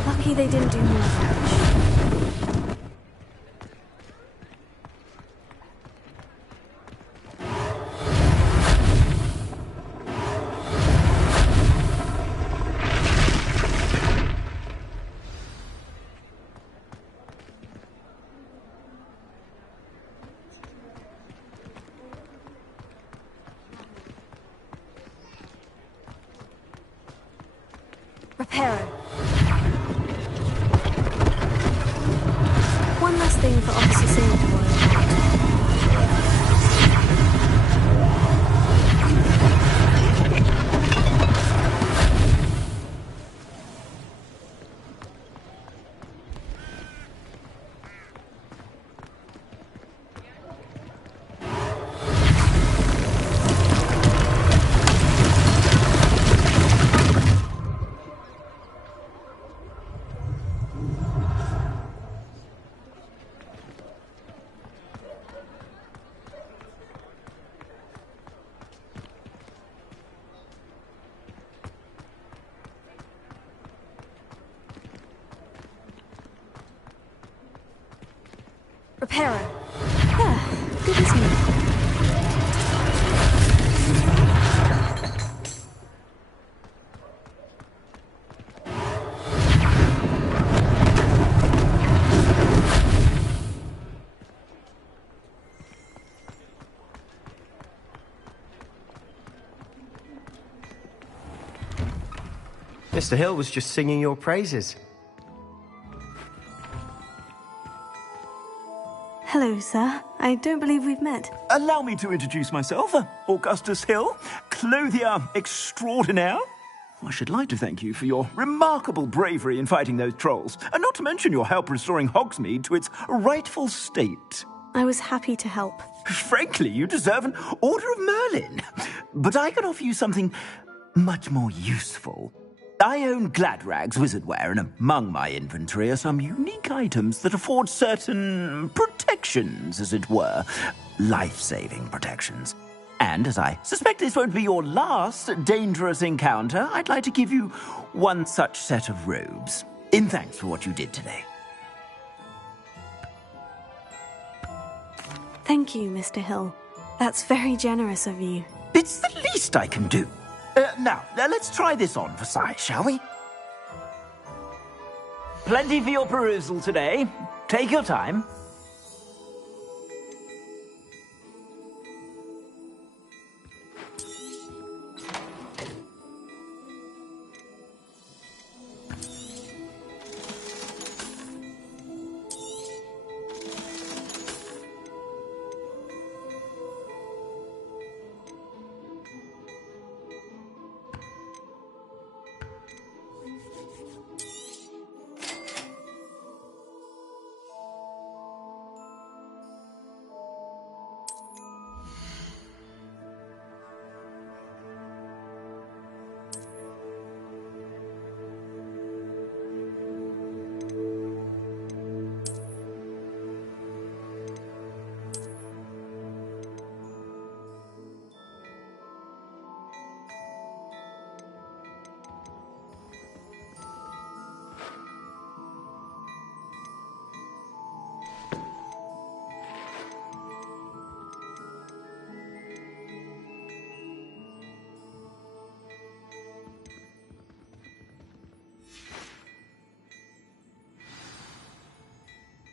Lucky they didn't do more damage. Reparo. One last thing for Officer Singer to worry about. Reparo. Ah, good as new. Mr. Hill was just singing your praises. Hello, sir. I don't believe we've met. Allow me to introduce myself, Augustus Hill, clothier extraordinaire. I should like to thank you for your remarkable bravery in fighting those trolls, and not to mention your help restoring Hogsmeade to its rightful state. I was happy to help. Frankly, you deserve an Order of Merlin. But I can offer you something much more useful. I own Gladrag's wizardware, and among my inventory are some unique items that afford certain protections, as it were. Life-saving protections. And as I suspect this won't be your last dangerous encounter, I'd like to give you one such set of robes, in thanks for what you did today. Thank you, Mr. Hill. That's very generous of you. It's the least I can do. Now, let's try this on for size, shall we? Plenty for your perusal today. Take your time.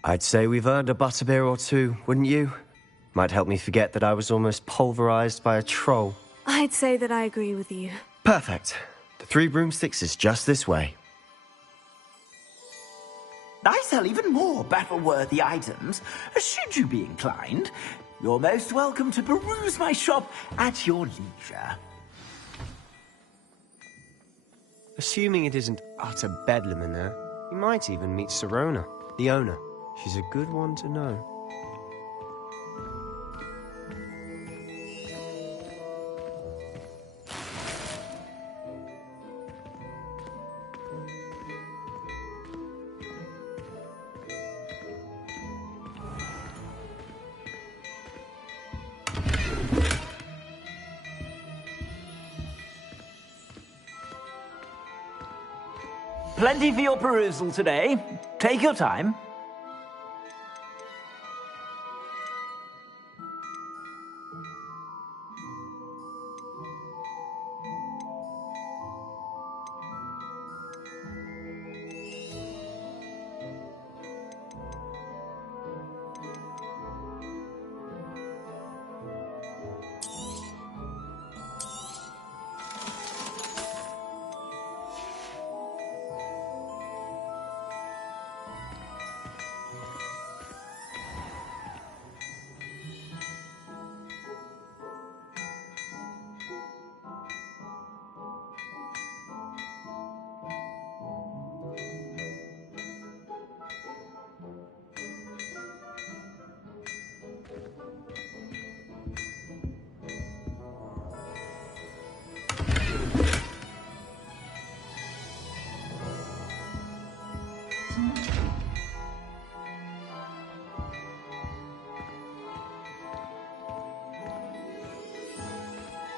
I'd say we've earned a butterbeer or two, wouldn't you? Might help me forget that I was almost pulverized by a troll. I'd say that I agree with you. Perfect. The 3 broomsticks is just this way. I sell even more battle-worthy items, should you be inclined. You're most welcome to peruse my shop at your leisure. Assuming it isn't utter bedlam in there, you might even meet Sirona, the owner. She's a good one to know. Plenty for your perusal today. Take your time.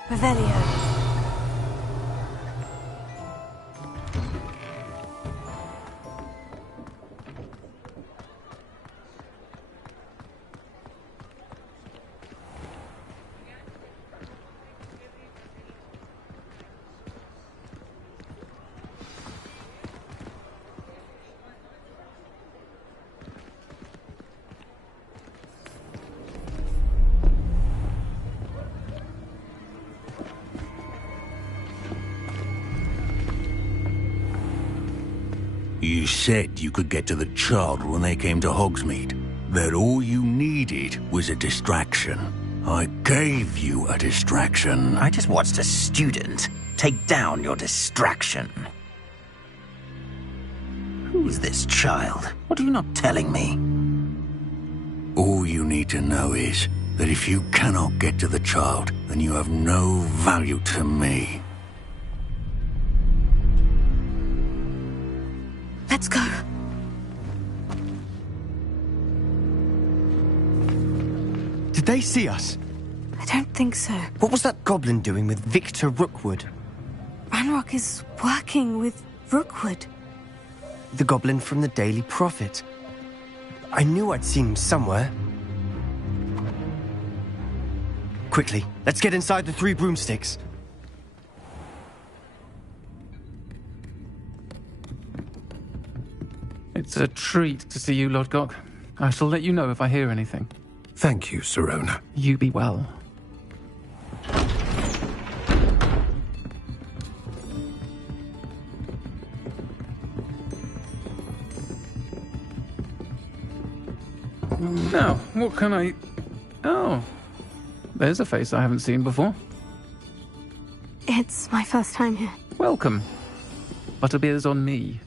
Revelio. You said you could get to the child when they came to Hogsmeade. That all you needed was a distraction. I gave you a distraction. I just watched a student take down your distraction. Who's this child? What are you not telling me? All you need to know is that if you cannot get to the child, then you have no value to me. Let's go. Did they see us? I don't think so. What was that goblin doing with Victor Rookwood? Ranrock is working with Rookwood. The goblin from the Daily Prophet. I knew I'd seen him somewhere. Quickly, let's get inside the Three Broomsticks. It's a treat to see you, Lodgok. I shall let you know if I hear anything. Thank you, Sirona. You be well. Now, what can I... Oh, there's a face I haven't seen before. It's my first time here. Welcome. Butterbeer's on me.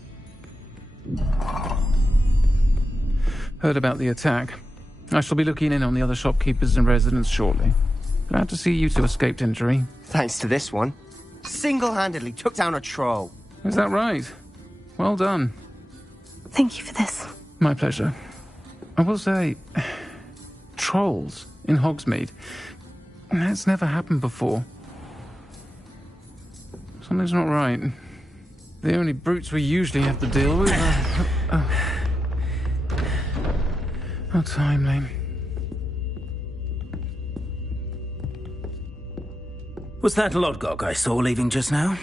Heard about the attack. I shall be looking in on the other shopkeepers and residents shortly. Glad to see you two escaped injury. Thanks to this one. Single-handedly took down a troll. Is that right? Well done. Thank you for this. My pleasure. I will say, trolls in Hogsmeade. That's never happened before. Something's not right. The only brutes we usually have to deal with are... How timely. Was that Lodgok I saw leaving just now?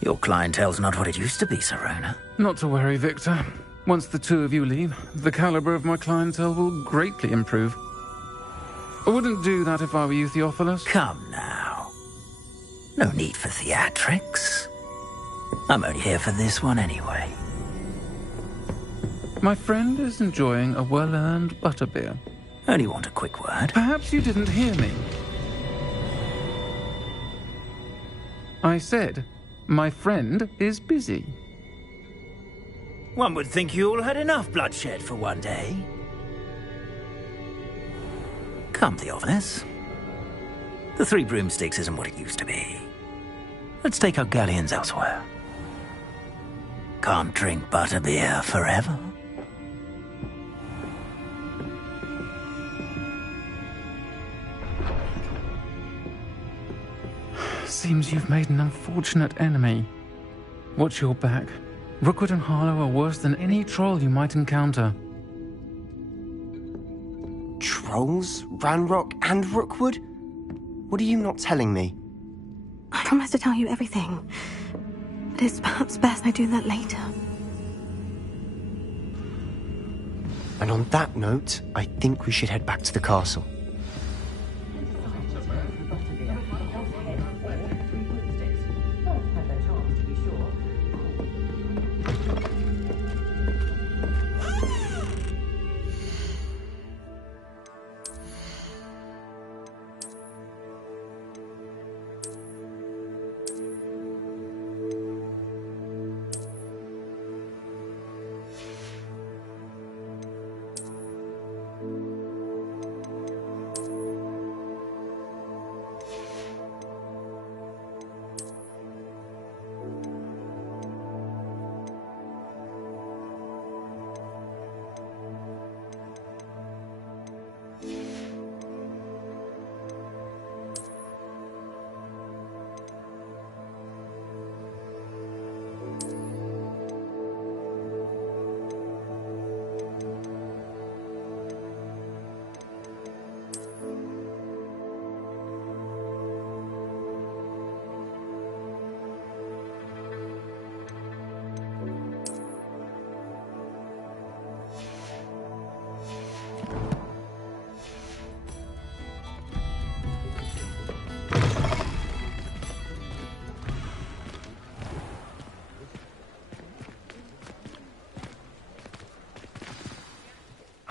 Your clientele's not what it used to be, Sirona. Not to worry, Victor. Once the two of you leave, the caliber of my clientele will greatly improve. I wouldn't do that if I were you, Theophilus. Come now. No need for theatrics. I'm only here for this one anyway. My friend is enjoying a well-earned butterbeer. Only want a quick word. Perhaps you didn't hear me. I said, My friend is busy. One would think you all had enough bloodshed for one day. Come, Theophilus. The Three Broomsticks isn't what it used to be. Let's take our galleons elsewhere. Can't drink butterbeer forever. Seems you've made an unfortunate enemy. Watch your back. Rookwood and Harlow are worse than any troll you might encounter. Trolls? Ranrock and Rookwood? What are you not telling me? I promised to tell you everything. But it's perhaps best I do that later. And on that note, I think we should head back to the castle.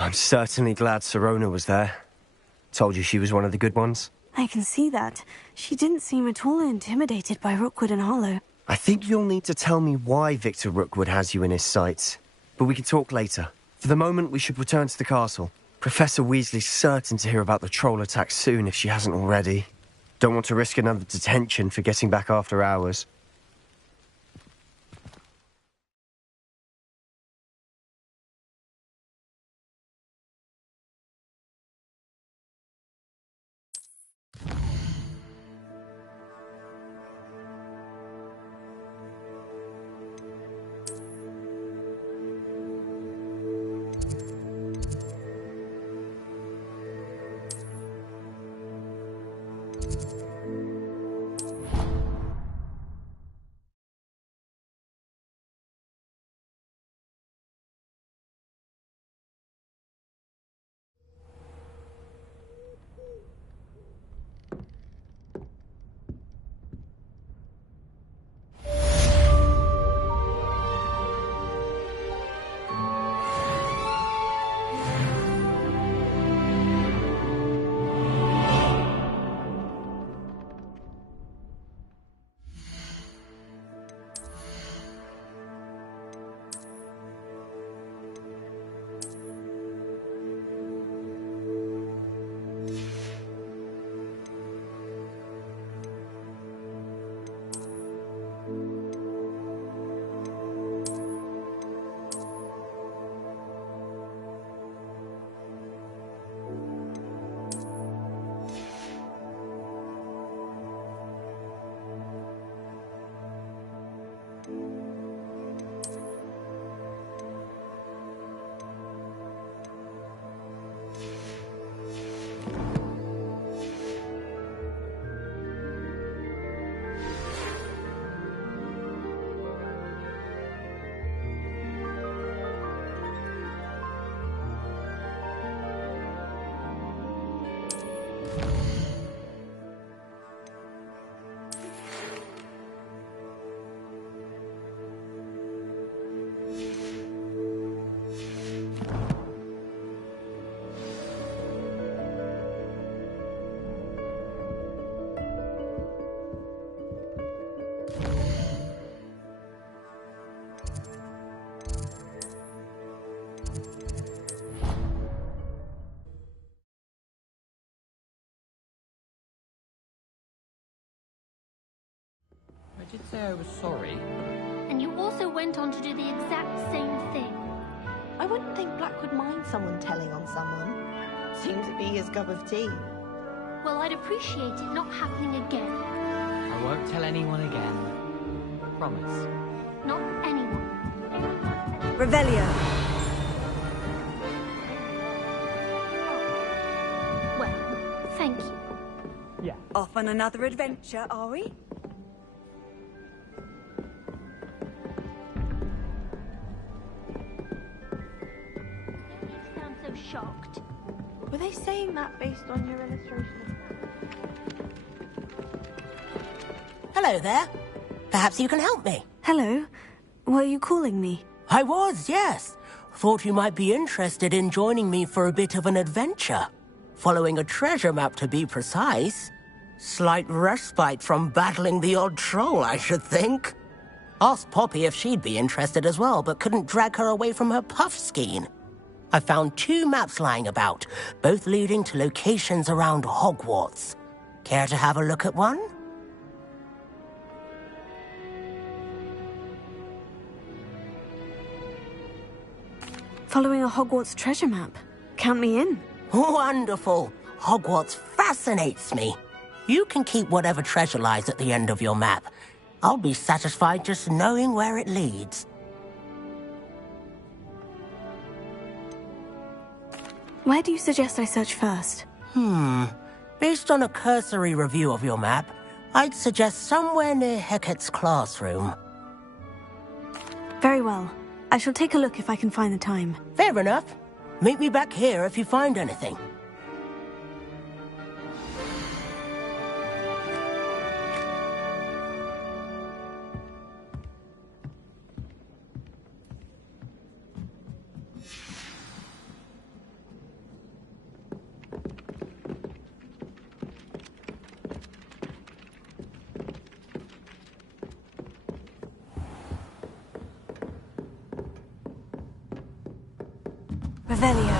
I'm certainly glad Sirona was there. Told you she was one of the good ones. I can see that. She didn't seem at all intimidated by Rookwood and Harlow. I think you'll need to tell me why Victor Rookwood has you in his sights. But we can talk later. For the moment, we should return to the castle. Professor Weasley's certain to hear about the troll attack soon if she hasn't already. Don't want to risk another detention for getting back after hours. did say I was sorry. And you also went on to do the exact same thing. I wouldn't think Black would mind someone telling on someone. Seemed to be his cup of tea. Well, I'd appreciate it not happening again. I won't tell anyone again. Promise. Not anyone. Revelio. Well, thank you. Yeah. Off on another adventure, are we? You sound so shocked. Were they saying that based on your illustration? Hello there. Perhaps you can help me. Hello. Were you calling me? I was, yes. Thought you might be interested in joining me for a bit of an adventure. Following a treasure map, to be precise. Slight respite from battling the odd troll, I should think. Asked Poppy if she'd be interested as well, but couldn't drag her away from her puff skein. I found 2 maps lying about, both leading to locations around Hogwarts. Care to have a look at one? Following a Hogwarts treasure map. Count me in. Wonderful. Hogwarts fascinates me. You can keep whatever treasure lies at the end of your map. I'll be satisfied just knowing where it leads. Where do you suggest I search first? Based on a cursory review of your map, I'd suggest somewhere near Hecat's classroom. Very well. I shall take a look if I can find the time. Fair enough. Meet me back here if you find anything. Revelio.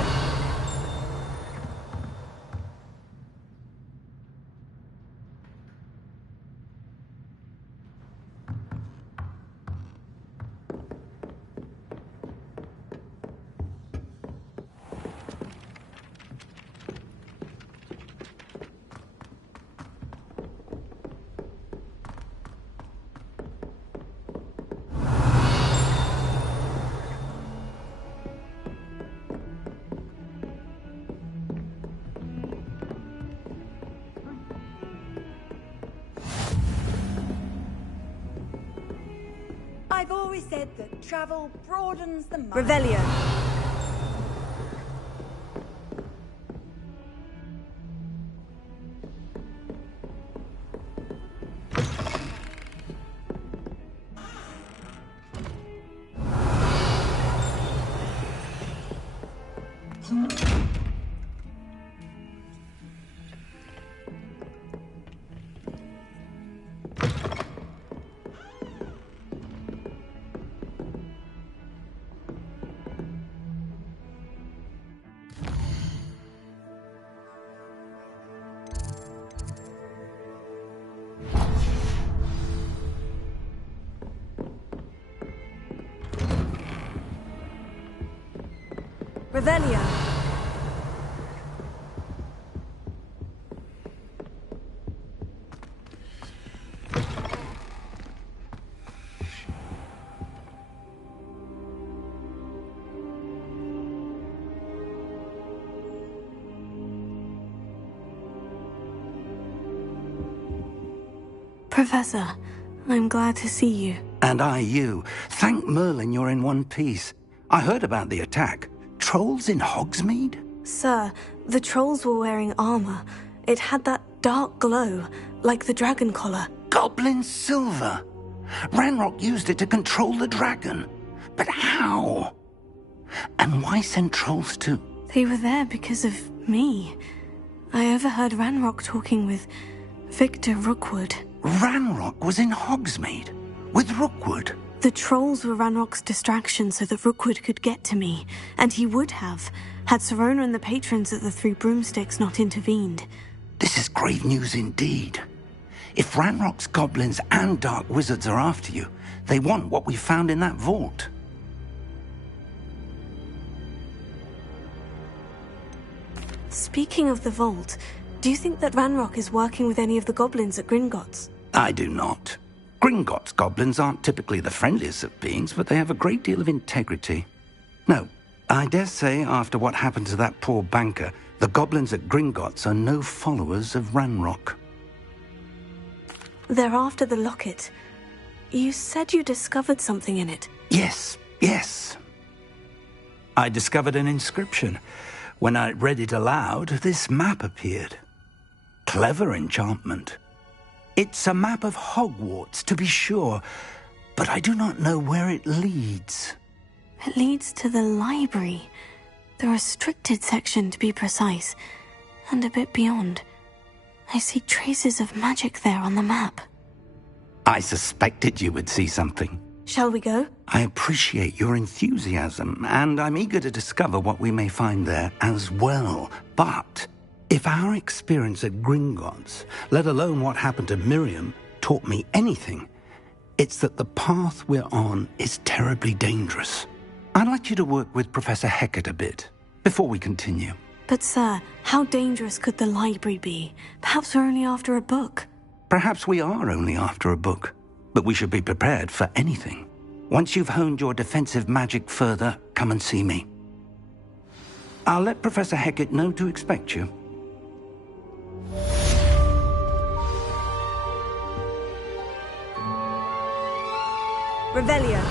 I've always said that travel broadens the mind. Revelio. Revelio. Professor, I'm glad to see you. And I you. Thank Merlin you're in one piece. I heard about the attack. Trolls in Hogsmeade? Sir, the trolls were wearing armor. It had that dark glow, like the dragon collar. Goblin silver! Ranrock used it to control the dragon. But how? And why send trolls too? They were there because of me. I overheard Ranrock talking with Victor Rookwood. Ranrock was in Hogsmeade? With Rookwood? The trolls were Ranrock's distraction so that Rookwood could get to me, and he would have, had Sirona and the patrons at the Three Broomsticks not intervened. This is grave news indeed. If Ranrock's goblins and dark wizards are after you, they want what we found in that vault. Speaking of the vault, do you think that Ranrock is working with any of the goblins at Gringotts? I do not. Gringotts goblins aren't typically the friendliest of beings, but they have a great deal of integrity. No, I dare say after what happened to that poor banker, the goblins at Gringotts are no followers of Ranrock. They're after the locket. You said you discovered something in it. Yes. I discovered an inscription. When I read it aloud, this map appeared. Clever enchantment. It's a map of Hogwarts, to be sure, but I do not know where it leads. It leads to the library. The restricted section, to be precise, and a bit beyond. I see traces of magic there on the map. I suspected you would see something. Shall we go? I appreciate your enthusiasm, and I'm eager to discover what we may find there as well. But if our experience at Gringotts, let alone what happened to Miriam, taught me anything, it's that the path we're on is terribly dangerous. I'd like you to work with Professor Hgwz a bit, before we continue. But sir, how dangerous could the library be? Perhaps we're only after a book. Perhaps we are only after a book, but we should be prepared for anything. Once you've honed your defensive magic further, come and see me. I'll let Professor Hgwz know to expect you. Revelio.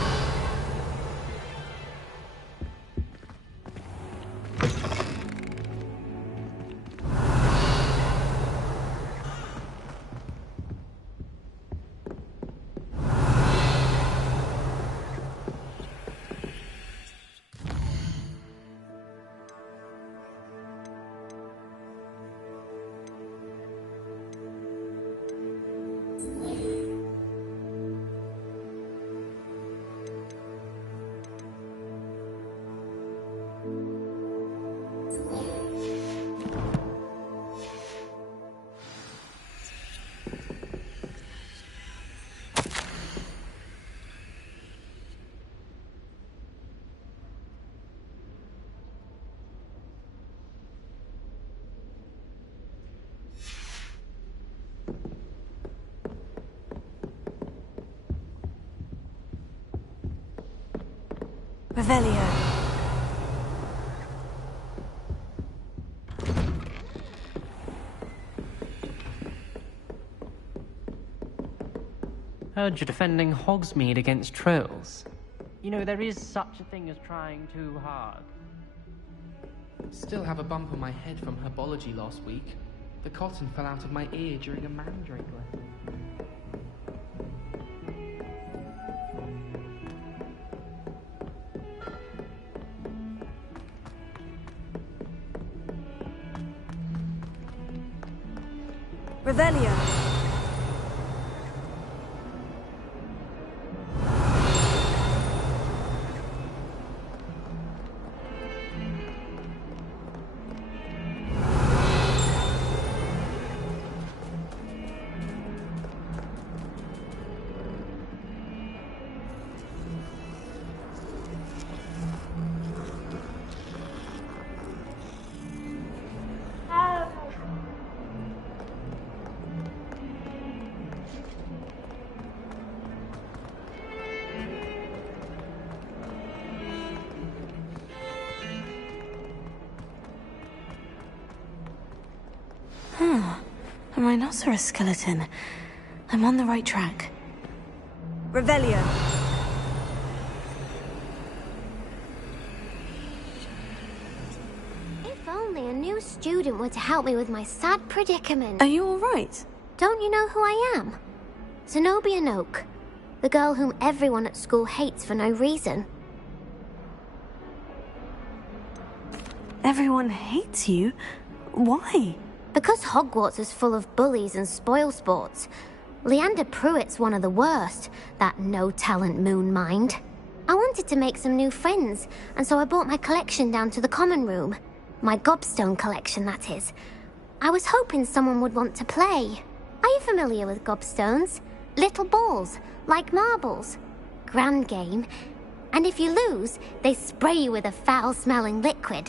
Revelio. Heard you're defending Hogsmeade against trolls. You know, there is such a thing as trying too hard. Still have a bump on my head from herbology last week. The cotton fell out of my ear during a mandrake lesson. Revelio. A rhinoceros skeleton. I'm on the right track. Revelio. If only a new student were to help me with my sad predicament. Are you all right? Don't you know who I am? Zenobia Noak, the girl whom everyone at school hates for no reason. Everyone hates you? Why? Because Hogwarts is full of bullies and spoilsports. Leander Pruitt's one of the worst, that no-talent moon mind. I wanted to make some new friends, and so I brought my collection down to the common room. My gobstone collection, that is. I was hoping someone would want to play. Are you familiar with gobstones? Little balls, like marbles. Grand game. And if you lose, they spray you with a foul-smelling liquid.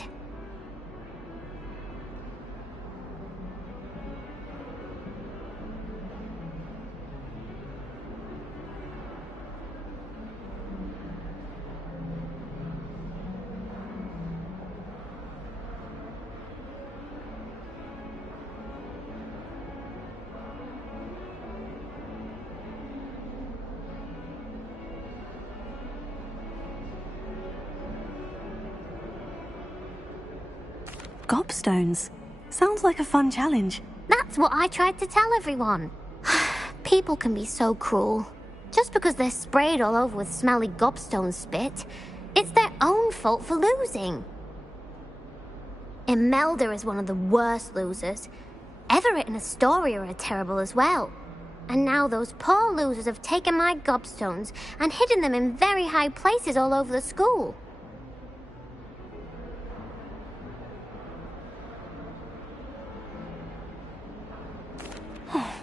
Gobstones. Sounds like a fun challenge. That's what I tried to tell everyone. People can be so cruel. Just because they're sprayed all over with smelly gobstone spit, it's their own fault for losing. Imelda is one of the worst losers. Everett and Astoria are terrible as well. And now those poor losers have taken my gobstones and hidden them in very high places all over the school.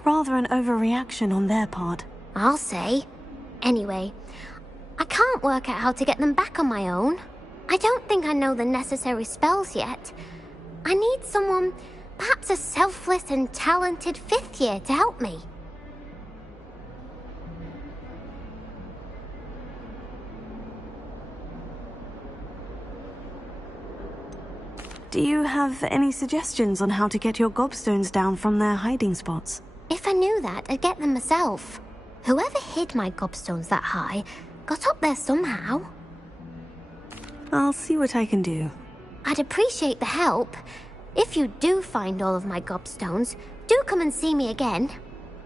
Rather an overreaction on their part. I'll say. Anyway, I can't work out how to get them back on my own. I don't think I know the necessary spells yet. I need someone, perhaps a selfless and talented 5th year to help me. Do you have any suggestions on how to get your gobstones down from their hiding spots? If I knew that, I'd get them myself. Whoever hid my gobstones that high got up there somehow. I'll see what I can do. I'd appreciate the help. If you do find all of my gobstones, do come and see me again.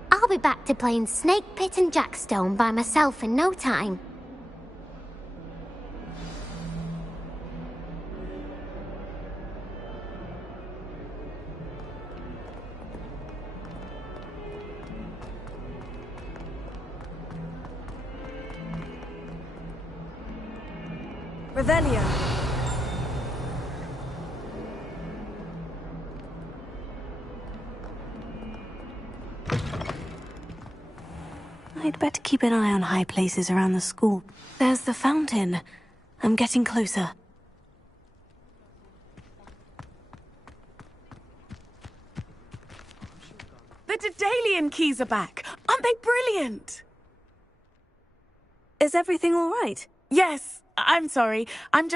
I'll be back to playing Snake Pit and Jackstone by myself in no time. Revelio. I'd better keep an eye on high places around the school. There's the fountain. I'm getting closer. The Daedalian keys are back. Aren't they brilliant? Is everything all right? Yes. I'm sorry. I'm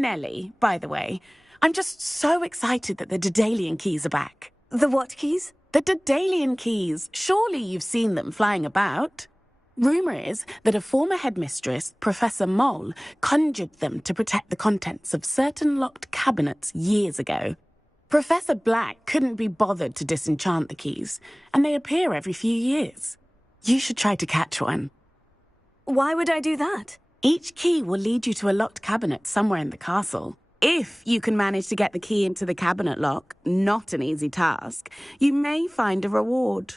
Nellie, by the way. I'm just so excited that the Daedalian keys are back. The what keys? The Daedalian keys. Surely you've seen them flying about. Rumour is that a former headmistress, Professor Mole, conjured them to protect the contents of certain locked cabinets years ago. Professor Black couldn't be bothered to disenchant the keys, and they appear every few years. You should try to catch one. Why would I do that? Each key will lead you to a locked cabinet somewhere in the castle. If you can manage to get the key into the cabinet lock, not an easy task, you may find a reward.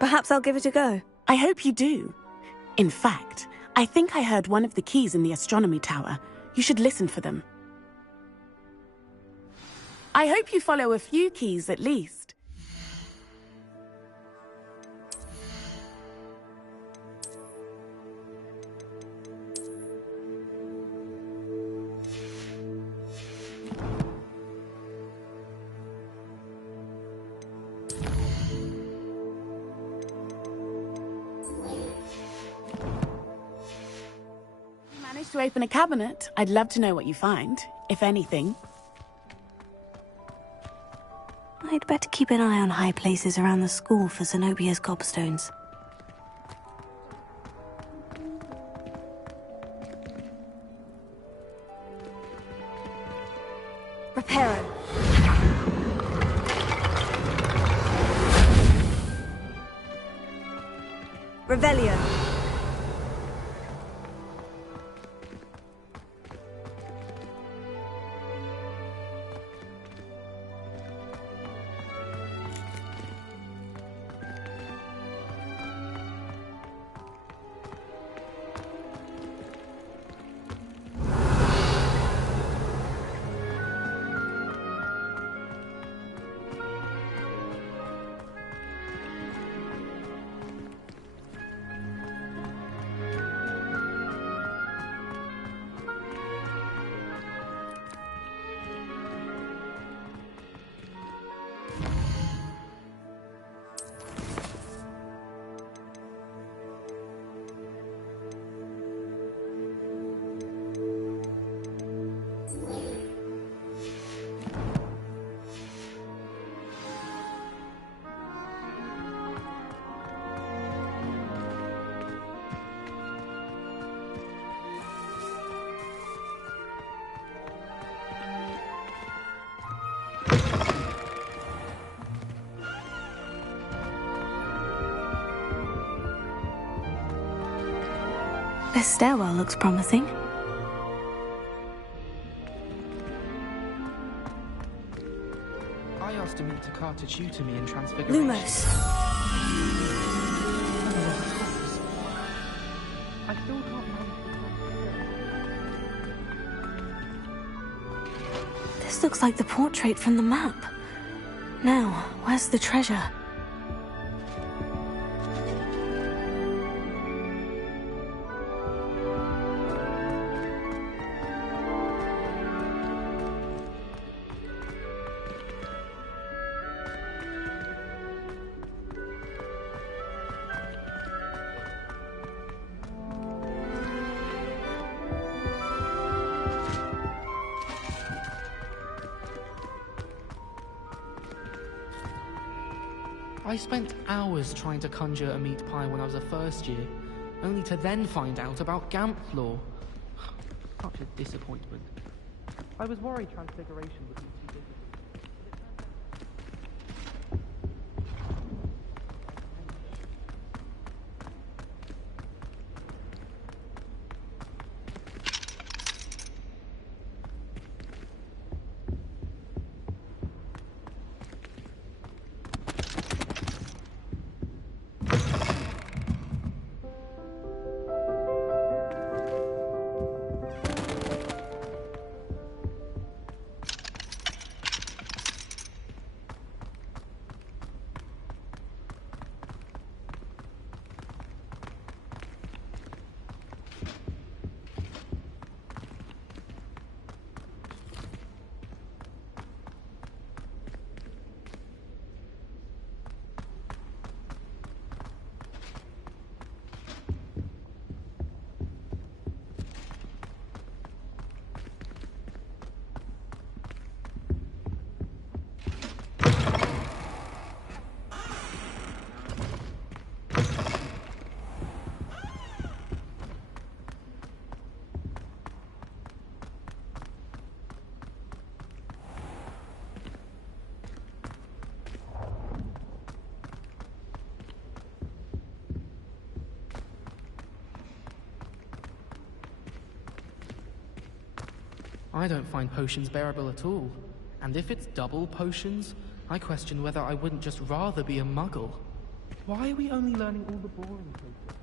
Perhaps I'll give it a go. I hope you do. In fact, I think I heard one of the keys in the astronomy tower. You should listen for them. I hope you follow a few keys at least. Managed to open a cabinet. I'd love to know what you find, if anything. I'd better keep an eye on high places around the school for Zenobia's gobstones. Reparo. Revelio. This stairwell looks promising. I asked Amit Takar to tutor me in Transfiguration. Lumos. I still can't This looks like the portrait from the map. Now, where's the treasure? I spent hours trying to conjure a meat pie when I was a first year, only to then find out about Gamp law. Such a disappointment. I was worried Transfiguration would be too difficult. I don't find potions bearable at all. And if it's double potions, I question whether I wouldn't just rather be a muggle. Why are we only learning all the boring places?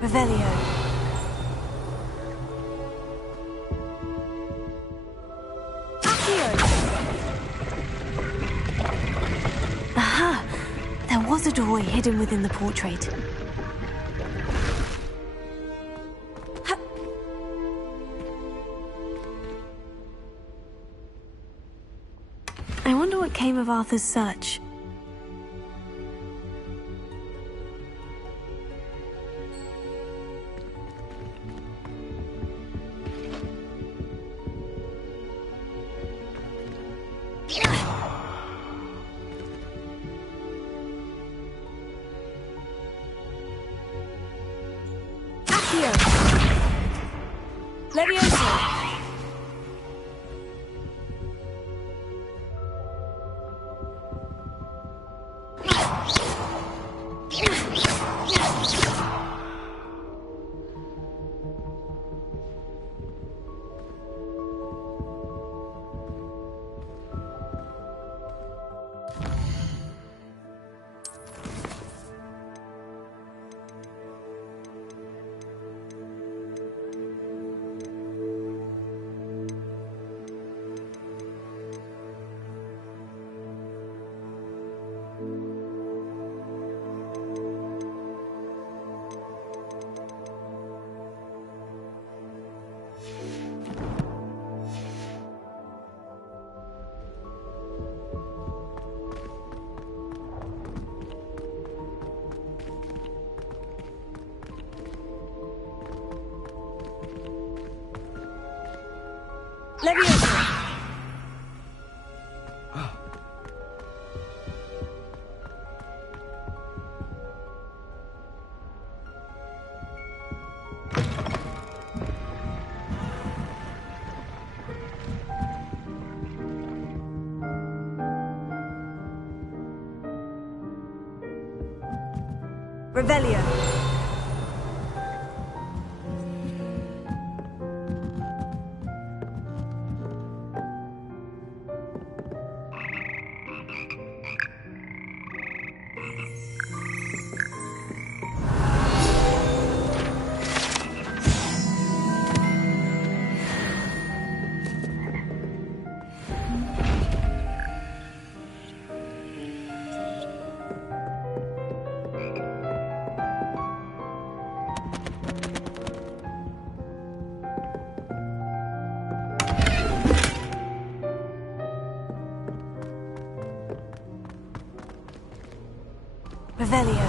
Revelio. Aha! There was a doorway hidden within the portrait. I wonder what came of Arthur's search. Leviosa! Revelio. Revelio.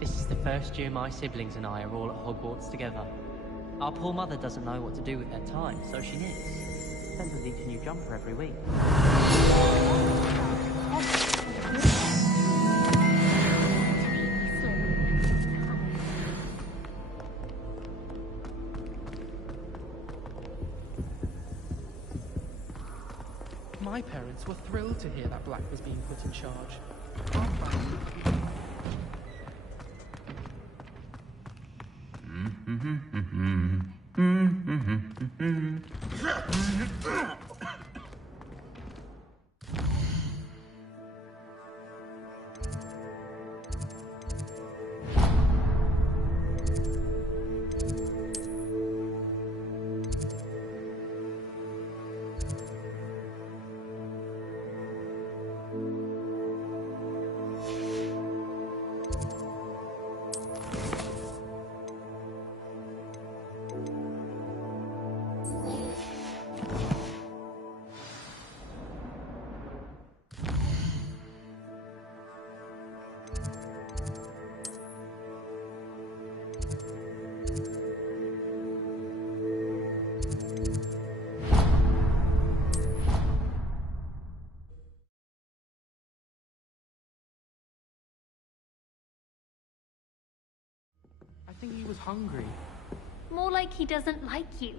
This is the first year my siblings and I are all at Hogwarts together. Our poor mother doesn't know what to do with her time, so she knits. Sends us each a new jumper every week. My parents were thrilled to hear that Black was being put in charge. I think he was hungry. More like he doesn't like you.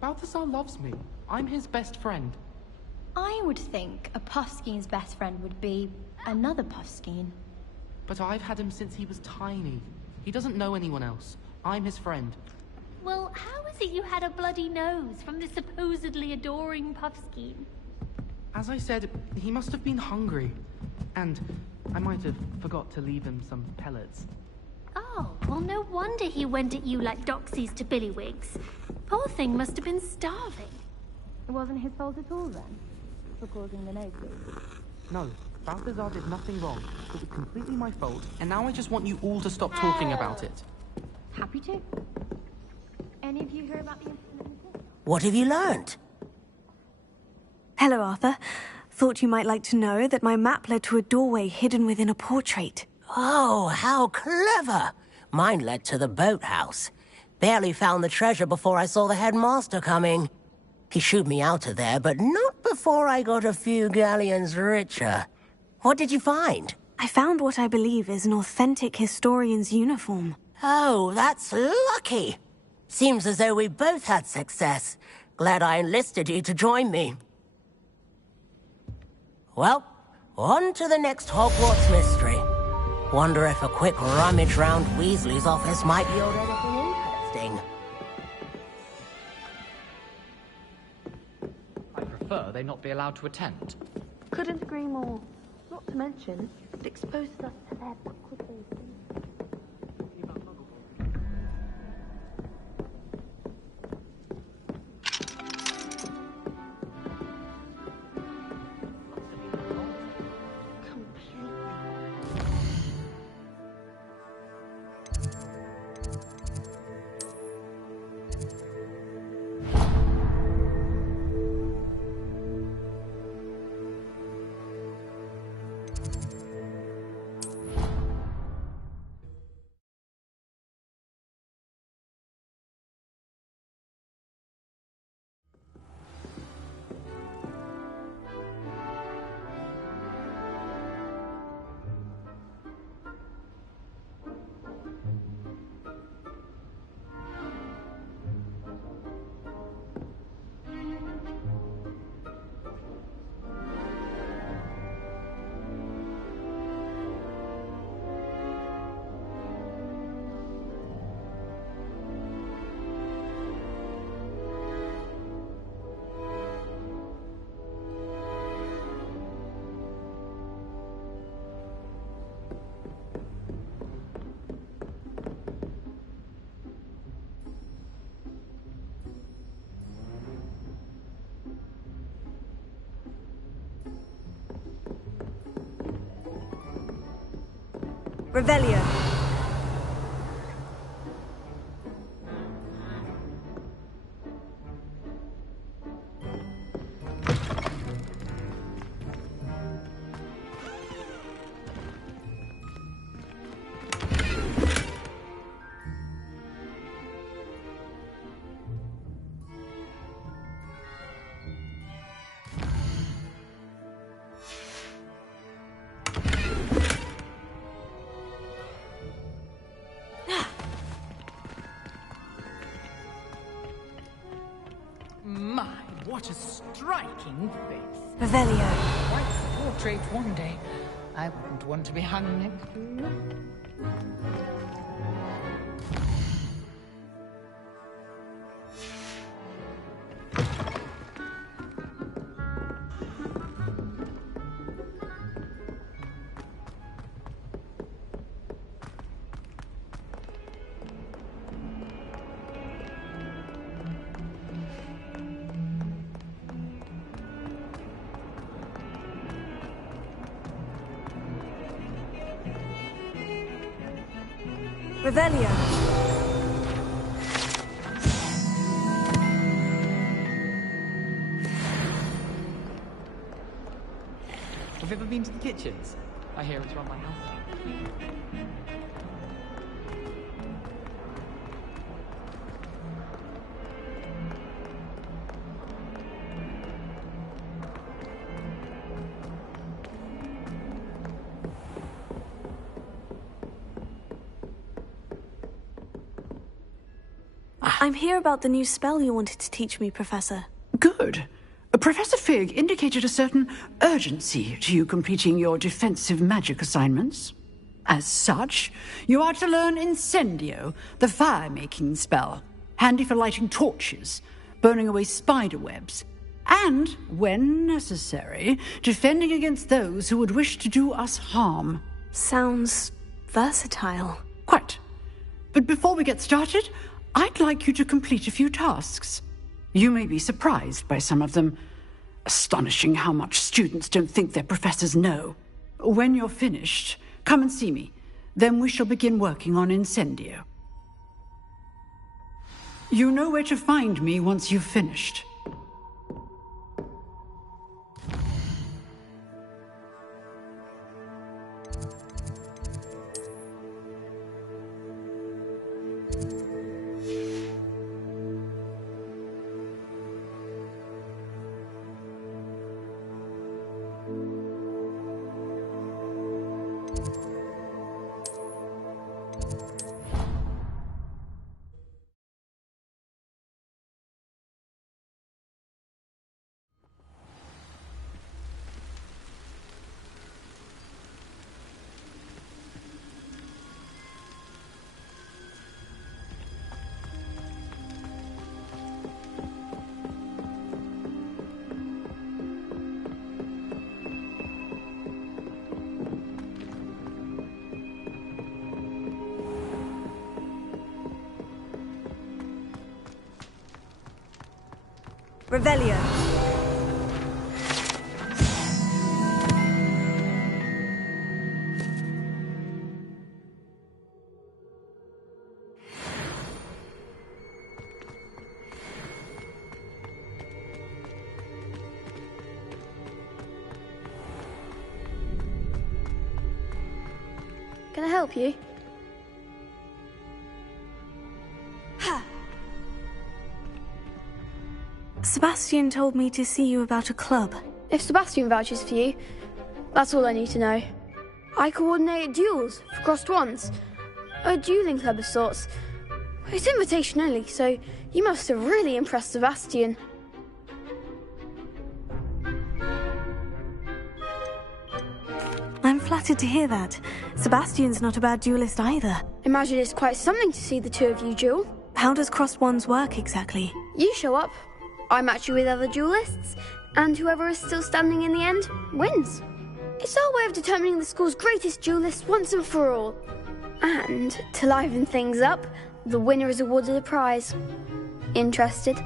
Balthazar loves me. I'm his best friend. I would think a Puffskeen's best friend would be another Puffskeen. But I've had him since he was tiny. He doesn't know anyone else. I'm his friend. Well, how is it you had a bloody nose from this supposedly adoring Puffskeen? As I said, he must have been hungry. And I might have forgot to leave him some pellets. Oh, well, no wonder he went at you like Doxies to Billywigs. Poor thing must have been starving. It wasn't his fault at all, then, for causing the nosebleed. No, Balthazar did nothing wrong. It was completely my fault, and now I just want you all to stop talking about it. Happy to. Any of you hear about the incident? What have you learned? Hello, Arthur. Thought you might like to know that my map led to a doorway hidden within a portrait. Oh, how clever! Mine led to the boathouse. Barely found the treasure before I saw the headmaster coming. He shooed me out of there, but not before I got a few galleons richer. What did you find? I found what I believe is an authentic historian's uniform. Oh, that's lucky. Seems as though we both had success. Glad I enlisted you to join me. Well, on to the next Hogwarts mystery. Wonder if a quick rummage round Weasley's office might yield anything interesting. I prefer they not be allowed to attend. Couldn't agree more. Not to mention, it exposes us to their backward thinking. Revelio. My, what a striking face. Revelio. Quite the portrait one day. I wouldn't want to be hung next to you. Revelio. Have you ever been to the kitchens? I hear it's run by house. I'm here about the new spell you wanted to teach me, Professor. Good. Professor Fig indicated a certain urgency to you completing your defensive magic assignments. As such, you are to learn Incendio, the fire-making spell, handy for lighting torches, burning away spider webs, and, when necessary, defending against those who would wish to do us harm. Sounds versatile. Quite. But before we get started, I'd like you to complete a few tasks. You may be surprised by some of them. Astonishing how much students don't think their professors know. When you're finished, come and see me. Then we shall begin working on Incendio. You know where to find me once you've finished. Revelio. Can I help you? Sebastian told me to see you about a club. If Sebastian vouches for you, that's all I need to know. I coordinate duels for crossed wands. A dueling club of sorts. It's invitation only, so you must have really impressed Sebastian. I'm flattered to hear that. Sebastian's not a bad duelist either. Imagine it's quite something to see the two of you duel. How does crossed wands work exactly? You show up, I match you with other duelists, and whoever is still standing in the end wins. It's our way of determining the school's greatest duelist once and for all. And, to liven things up, the winner is awarded a prize. Interested?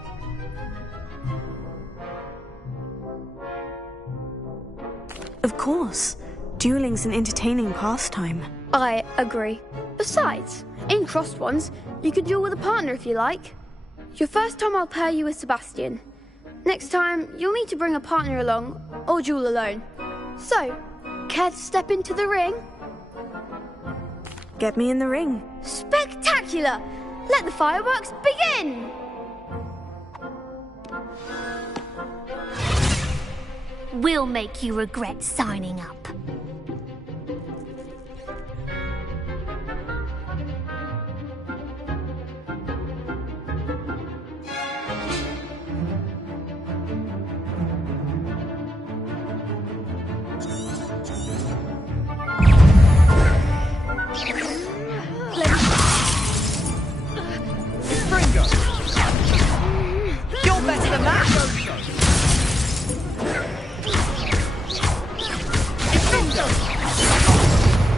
Of course. Dueling's an entertaining pastime. I agree. Besides, in Crossed Ones, you can duel with a partner if you like. Your first time I'll pair you with Sebastian. Next time, you'll need to bring a partner along, or duel alone. So, care to step into the ring? Get me in the ring. Spectacular! Let the fireworks begin! We'll make you regret signing up. You're better than that!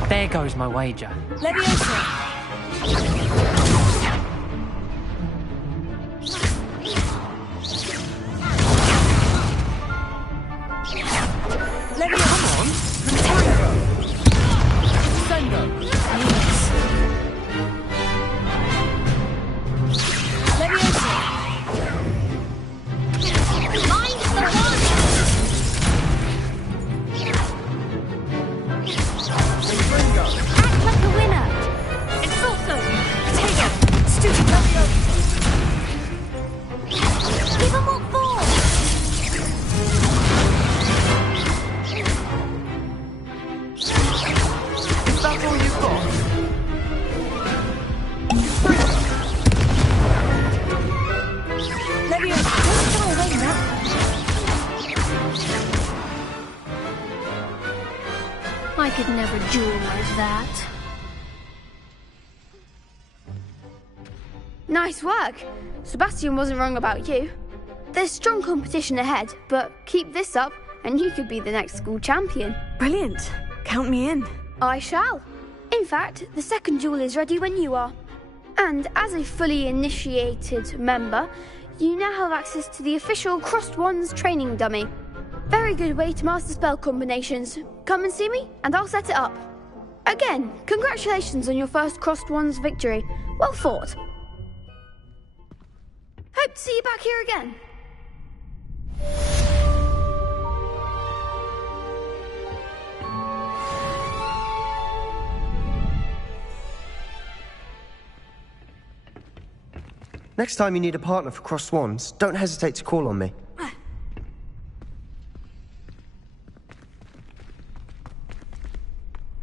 There goes my wager. I could never duel like that. Nice work. Sebastian wasn't wrong about you. There's strong competition ahead, but keep this up and you could be the next school champion. Brilliant. Count me in. I shall. In fact, the second duel is ready when you are. And as a fully initiated member, you now have access to the official Crossed Ones training dummy. Very good way to master spell combinations. Come and see me, and I'll set it up. Again, congratulations on your first Crossed Ones victory. Well fought. Hope to see you back here again. Next time you need a partner for Crossed Ones, don't hesitate to call on me.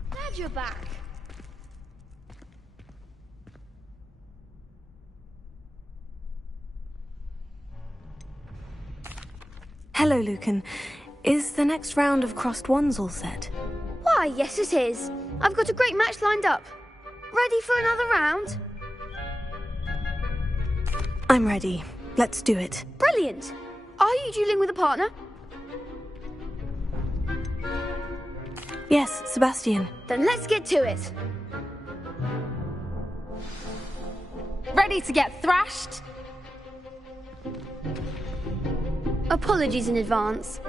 Glad you're back. Hello, Lucan. Is the next round of Crossed Ones all set? Why, yes it is. I've got a great match lined up. Ready for another round? I'm ready. Let's do it. Brilliant. Are you dueling with a partner? Yes, Sebastian. Then let's get to it. Ready to get thrashed? Apologies in advance.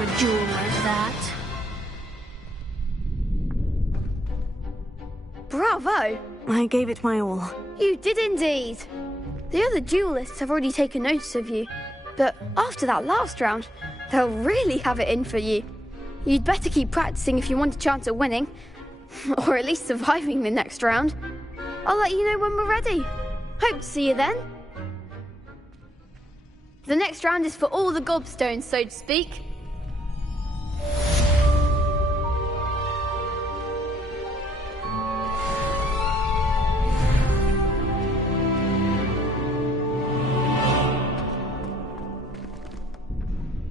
for a jewel like that. Bravo! I gave it my all. You did indeed. The other duelists have already taken notice of you, but after that last round, they'll really have it in for you. You'd better keep practicing if you want a chance at winning, or at least surviving the next round. I'll let you know when we're ready. Hope to see you then. The next round is for all the gobstones, so to speak.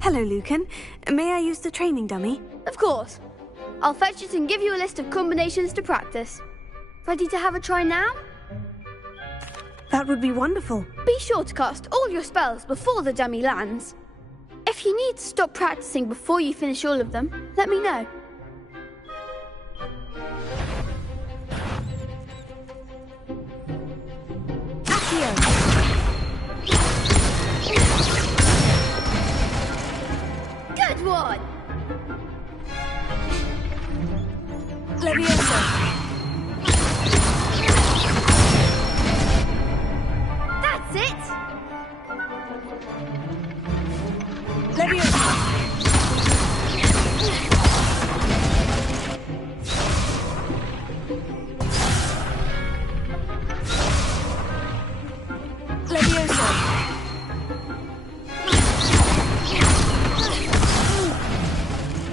Hello, Lucan. May I use the training dummy? Of course. I'll fetch it and give you a list of combinations to practice. Ready to have a try now? That would be wonderful. Be sure to cast all your spells before the dummy lands. If you need to stop practicing before you finish all of them, let me know. Good one! Leviosa. That's it! Leviosa. Leviosa.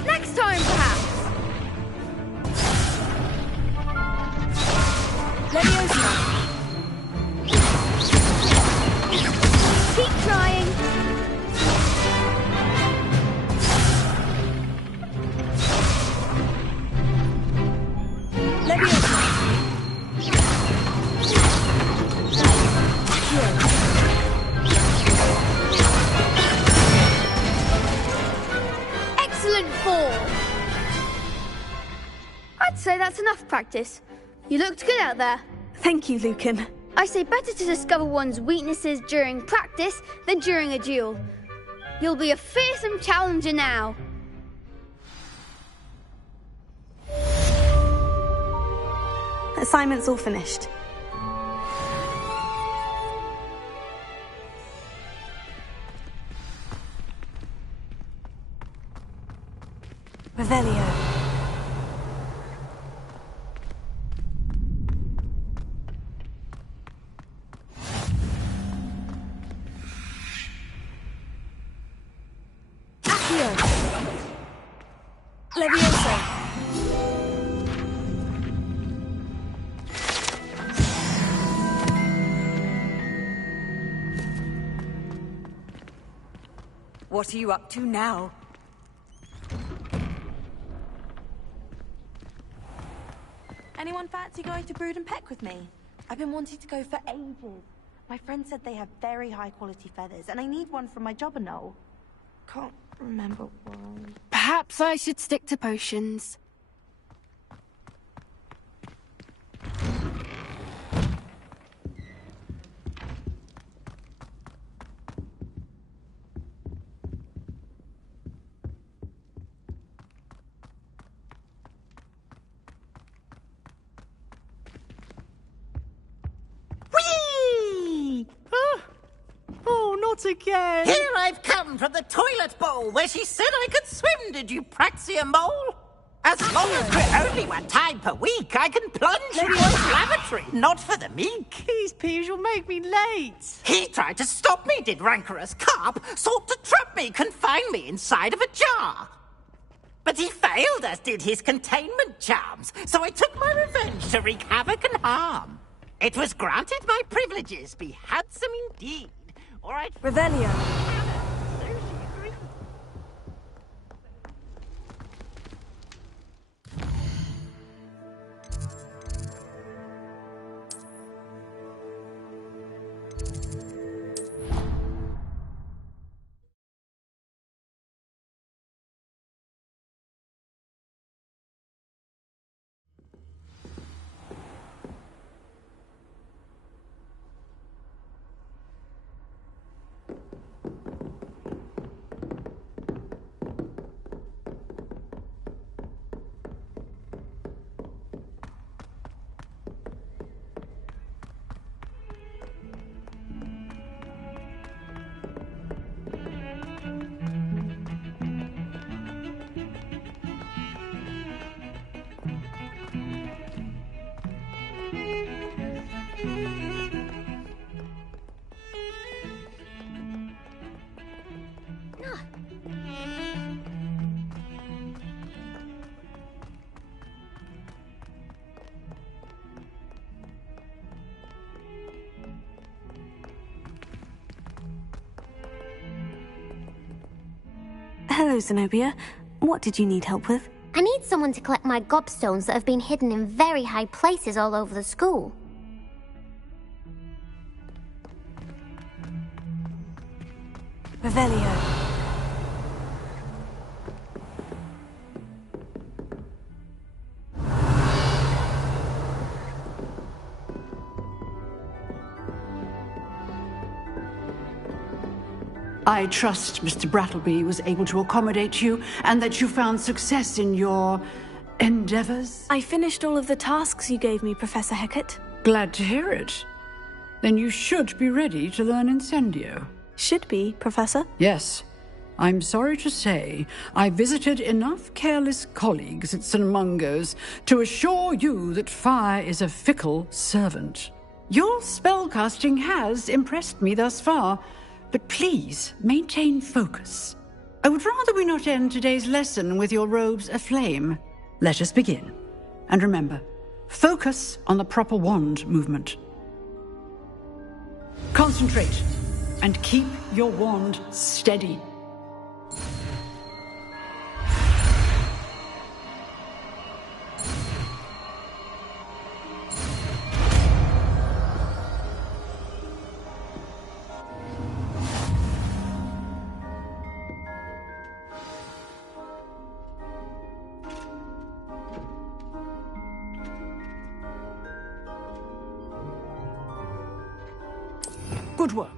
Next time, perhaps! Leviosa. Keep trying! Leviosa. Excellent fall! I'd say that's enough practice. You looked good out there. Thank you, Lucan. I say better to discover one's weaknesses during practice than during a duel. You'll be a fearsome challenger now. Assignment's all finished. Revelio. Leviosa. What are you up to now? Anyone fancy going to Brood and Peck with me? I've been wanting to go for ages. My friend said they have very high quality feathers, and I need one from my jobber knoll. Can't remember one. Perhaps I should stick to potions. Whee! Oh, not again! Here I've come from the toilet bowl where she said I could swim, did you praxia mole? As long as we're only one time per week, I can plunge into a lavatory, not for the meek. These peas will make me late. He tried to stop me, did rancorous carp, sought to trap me, confine me inside of a jar. But he failed, as did his containment charms, so I took my revenge to wreak havoc and harm. It was granted my privileges be handsome indeed, or I'd... Revelio. Hello, Zenobia. What did you need help with? I need someone to collect my gobstones that have been hidden in very high places all over the school. Revelio. I trust Mr. Brattleby was able to accommodate you and that you found success in your endeavors. I finished all of the tasks you gave me, Professor Hecat. Glad to hear it. Then you should be ready to learn Incendio. Should be, Professor? Yes. I'm sorry to say, I visited enough careless colleagues at St. Mungo's to assure you that fire is a fickle servant. Your spellcasting has impressed me thus far, but please maintain focus. I would rather we not end today's lesson with your robes aflame. Let us begin. And remember, focus on the proper wand movement. Concentrate and keep your wand steady. Good work.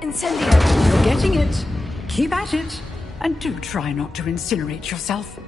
Incendio! You're getting it. Keep at it. And do try not to incinerate yourself.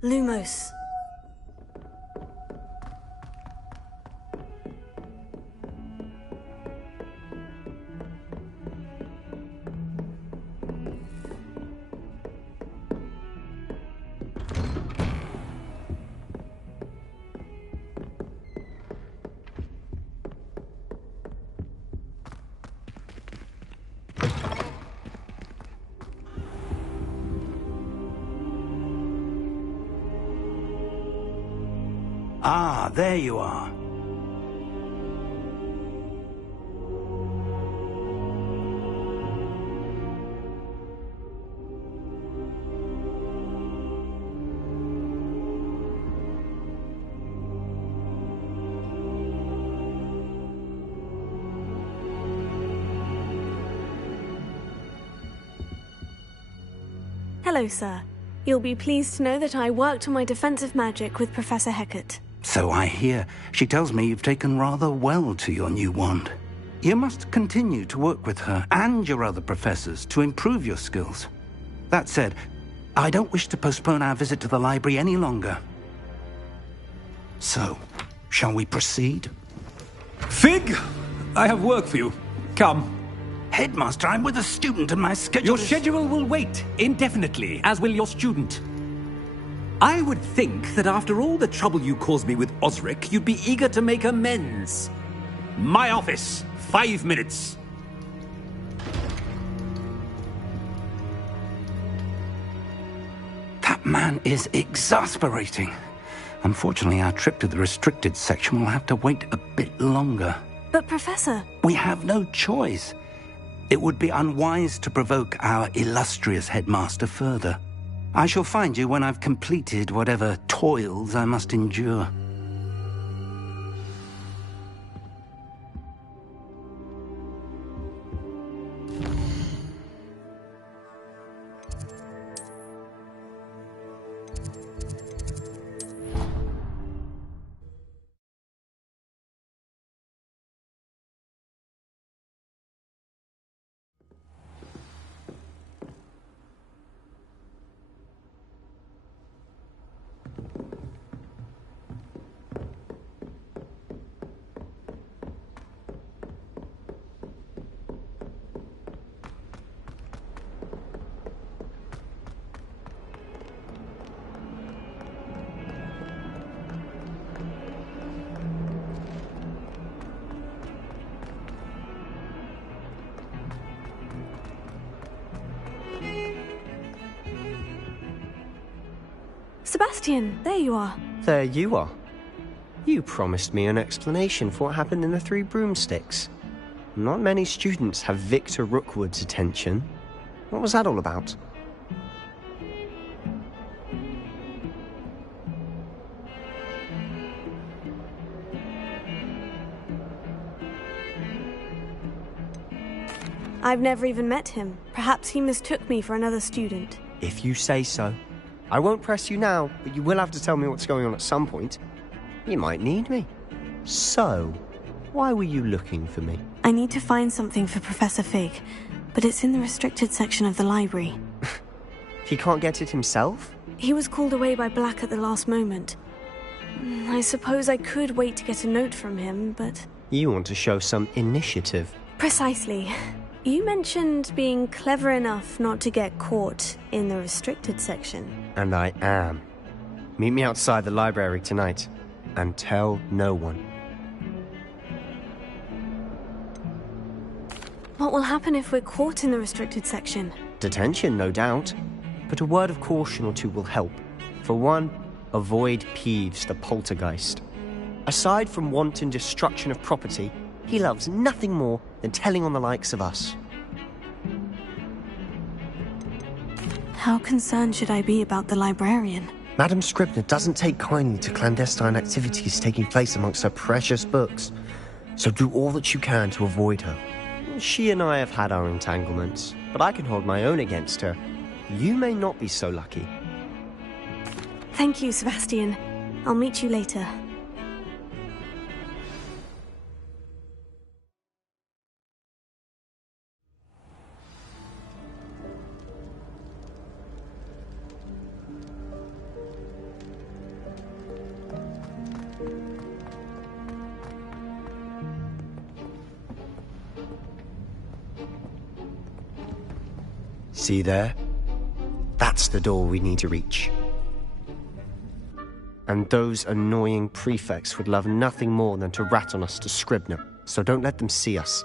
Lumos. Ah, there you are. Hello, sir. You'll be pleased to know that I worked on my defensive magic with Professor Hgwz. So I hear. She tells me you've taken rather well to your new wand. You must continue to work with her and your other professors to improve your skills. That said, I don't wish to postpone our visit to the library any longer. So, shall we proceed? Fig! I have work for you. Come. Headmaster, I'm with a student and my schedule Your schedule will wait indefinitely, as will your student. I would think that after all the trouble you caused me with Osric, you'd be eager to make amends. My office, 5 minutes. That man is exasperating. Unfortunately, our trip to the restricted section will have to wait a bit longer. But, Professor... We have no choice. It would be unwise to provoke our illustrious headmaster further. I shall find you when I've completed whatever toils I must endure. Sebastian, there you are. There you are. You promised me an explanation for what happened in the Three Broomsticks. Not many students have Victor Rookwood's attention. What was that all about? I've never even met him. Perhaps he mistook me for another student. If you say so. I won't press you now, but you will have to tell me what's going on at some point. You might need me. So, why were you looking for me? I need to find something for Professor Fig, but it's in the restricted section of the library. He can't get it himself? He was called away by Black at the last moment. I suppose I could wait to get a note from him, but... You want to show some initiative. Precisely. You mentioned being clever enough not to get caught in the restricted section. And I am. Meet me outside the library tonight, and tell no one. What will happen if we're caught in the restricted section? Detention, no doubt. But a word of caution or two will help. For one, avoid Peeves the poltergeist. Aside from wanton destruction of property, he loves nothing more than telling on the likes of us. How concerned should I be about the librarian? Madame Scribner doesn't take kindly to clandestine activities taking place amongst her precious books, so do all that you can to avoid her. She and I have had our entanglements, but I can hold my own against her. You may not be so lucky. Thank you, Sebastian. I'll meet you later. See there? That's the door we need to reach. And those annoying prefects would love nothing more than to rat on us to Scribner, so don't let them see us.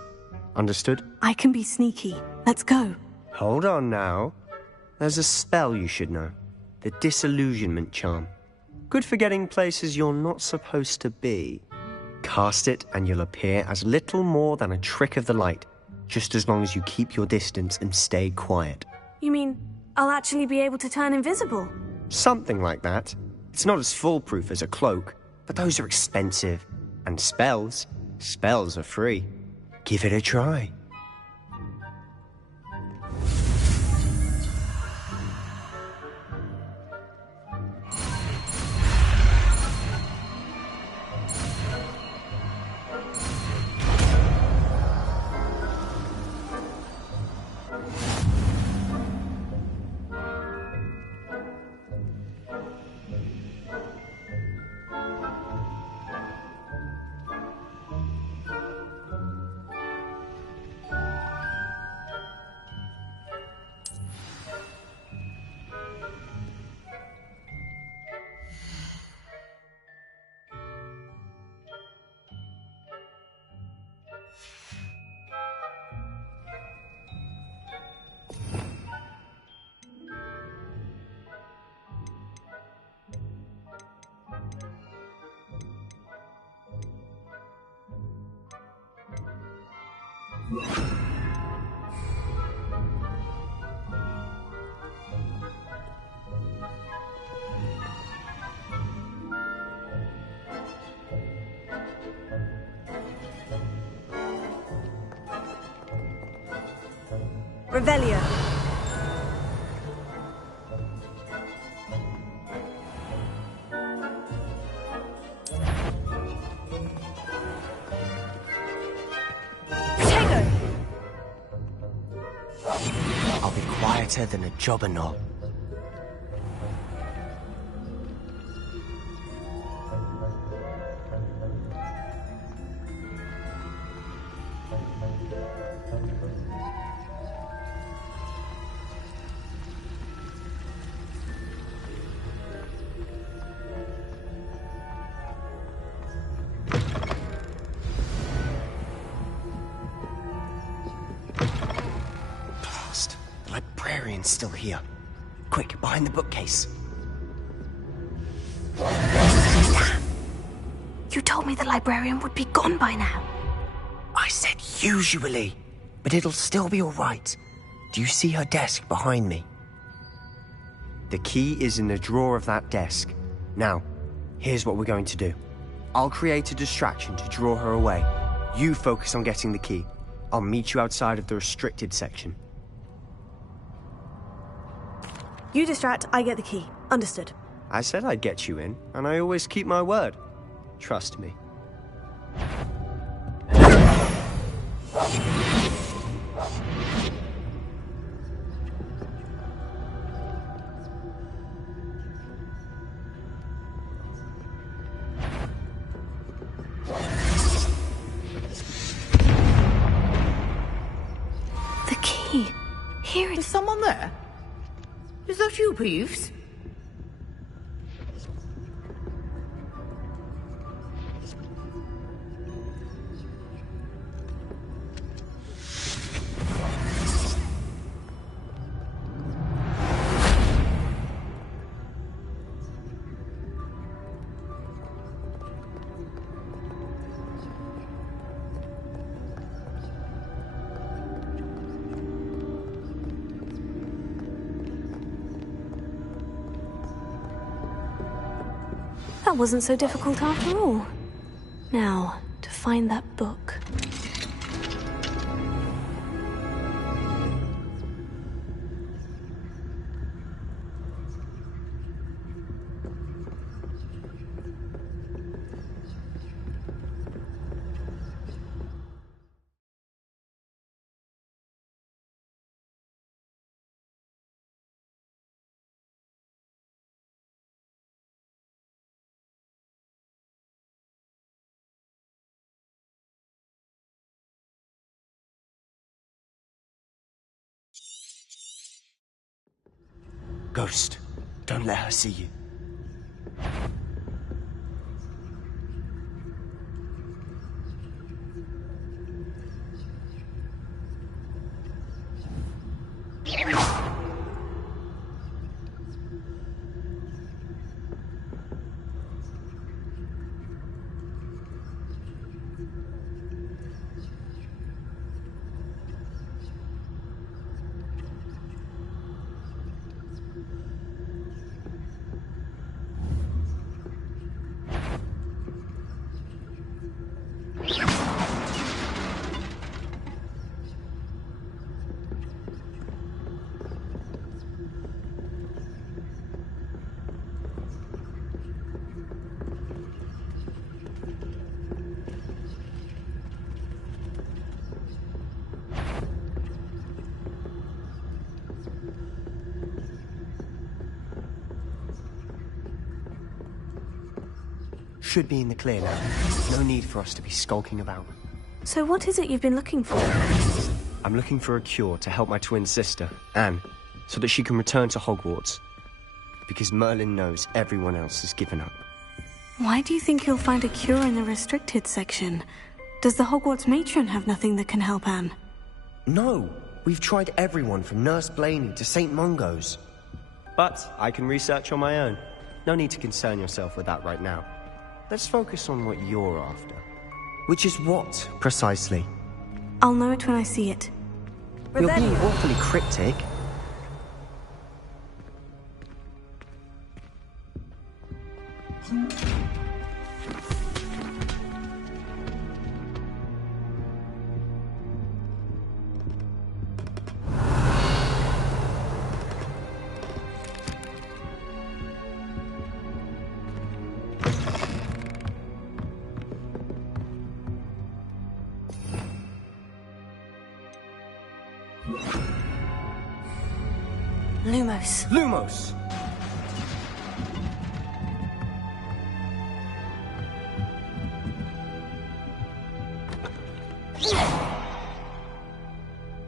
Understood? I can be sneaky. Let's go. Hold on now. There's a spell you should know. The Disillusionment Charm. Good for getting places you're not supposed to be. Cast it and you'll appear as little more than a trick of the light, just as long as you keep your distance and stay quiet. You mean I'll actually be able to turn invisible? Something like that. It's not as foolproof as a cloak, but those are expensive. And spells are free. Give it a try. Revelio. I'll be quieter than a jobberknoll. Still here. Quick, behind the bookcase. You told me the librarian would be gone by now. I said usually, but it'll still be all right. Do you see her desk behind me? The key is in the drawer of that desk. Now, here's what we're going to do. I'll create a distraction to draw her away. You focus on getting the key. I'll meet you outside of the restricted section. You distract, I get the key. Understood. I said I'd get you in, and I always keep my word. Trust me. there? Is that you, Peeves? That wasn't so difficult after all. Now, to find that book. Ghost, don't let her see you. Should be in the clear now. No need for us to be skulking about. So what is it you've been looking for? I'm looking for a cure to help my twin sister, Anne, so that she can return to Hogwarts. Because Merlin knows everyone else has given up. Why do you think you'll find a cure in the restricted section? Does the Hogwarts matron have nothing that can help Anne? No! We've tried everyone from Nurse Blaney to St. Mungo's. But I can research on my own. No need to concern yourself with that right now. Let's focus on what you're after. Which is what, precisely? I'll know it when I see it. You're being awfully cryptic. Lumos. Lumos!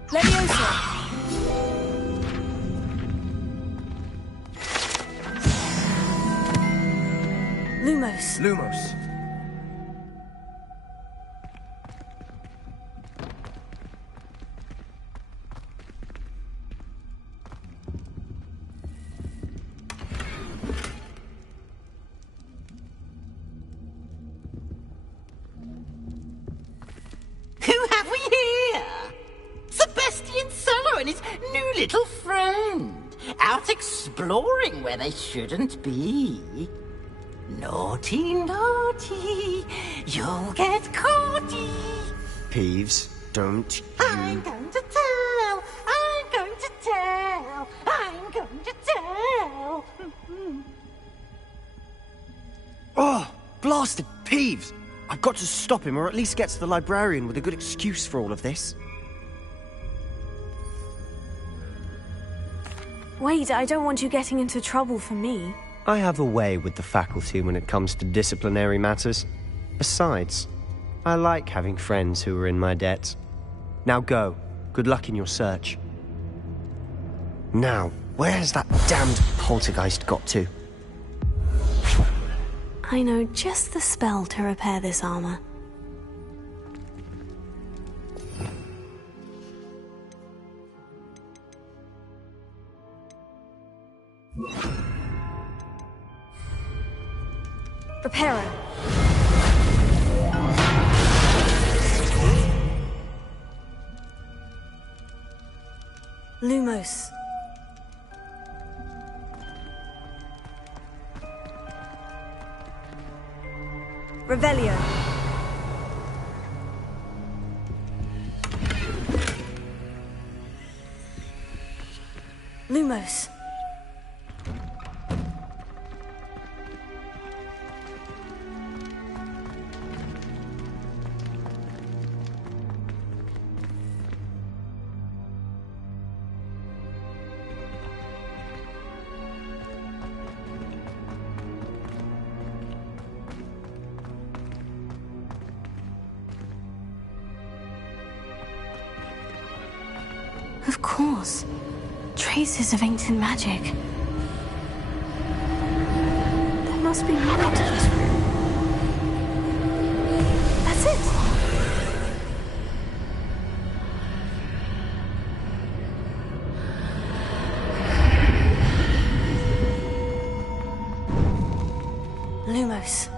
Leviosa. Lumos. Lumos. Little friend, out exploring where they shouldn't be. Naughty, naughty, you'll get caughty. Peeves, don't you... I'm going to tell, I'm going to tell, I'm going to tell. Oh, blasted Peeves! I've got to stop him, or at least get to the librarian with a good excuse for all of this. Wait, I don't want you getting into trouble for me. I have a way with the faculty when it comes to disciplinary matters. Besides, I like having friends who are in my debt. Now go. Good luck in your search. Now, where's that damned poltergeist got to? I know just the spell to repair this armor. Repairer. Lumos. Revelio. Lumos. Of course. Traces of ancient magic. There must be more to this room. That's it! Lumos.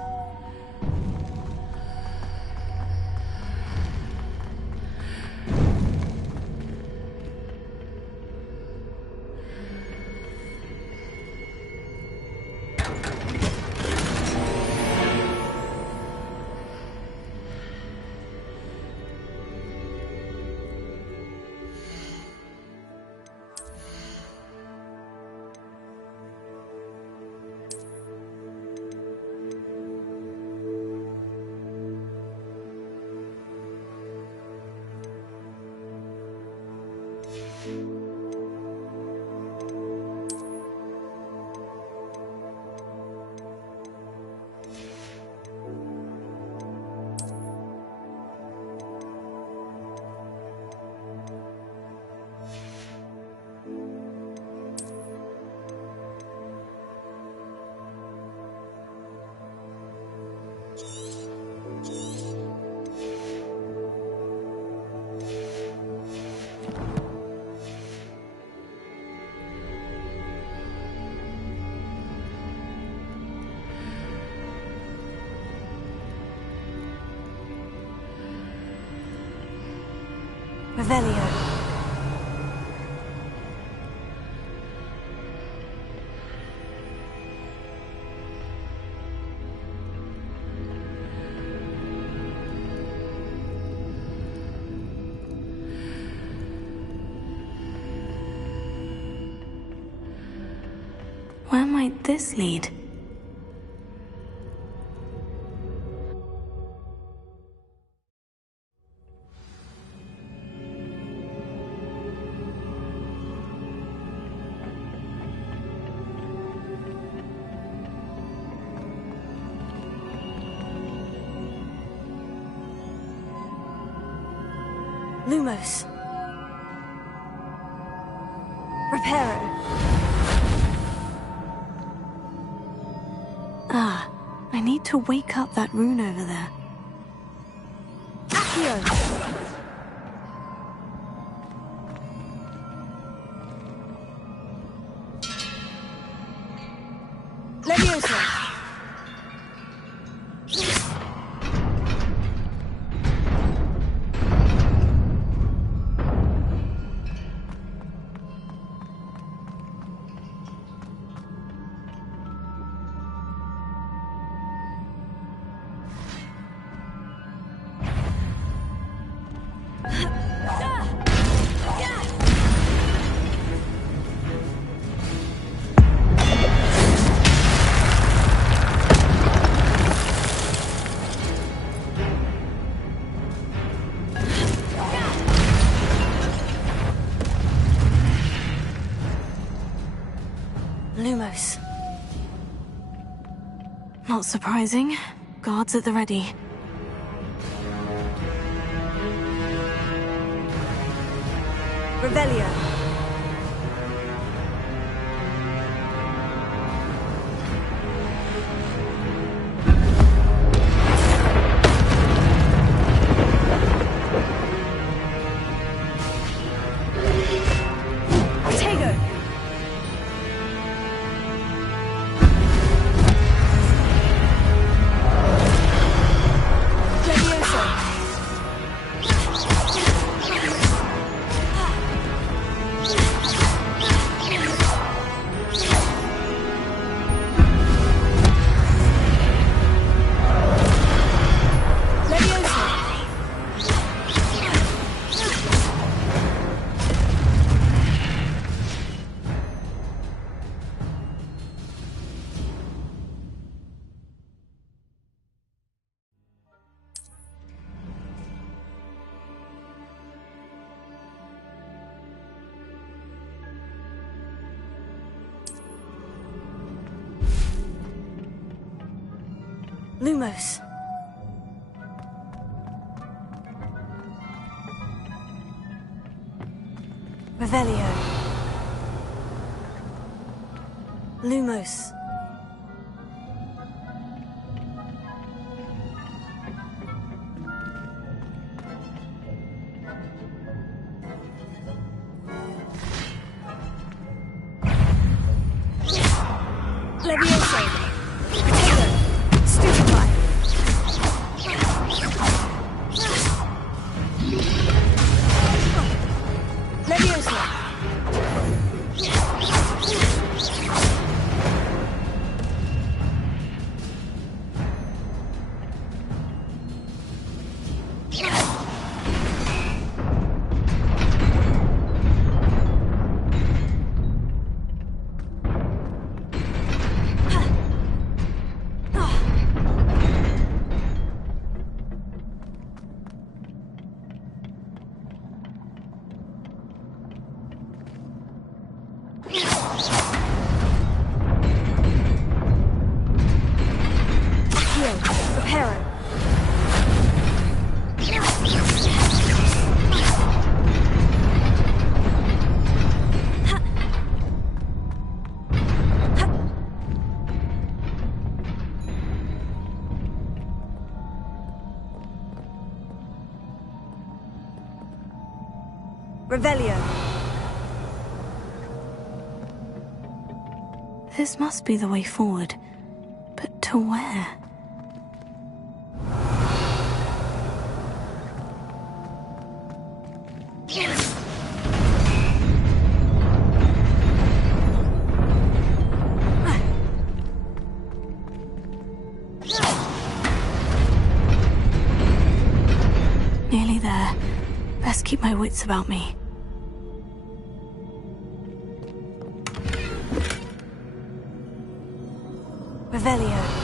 Revelio. Where might this lead? Lumos. Reparo. Ah, I need to wake up that rune over there. Accio. Leviosa. Lumos. Not surprising. Guards at the ready. Revelio. Lumos. Revelio. Lumos. Levioso. Potato. Stupefy. Levioso. Revelio. This must be the way forward. But to where? Nearly there. Best keep my wits about me. Revelio.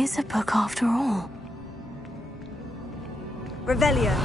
is a book after all. Revelio.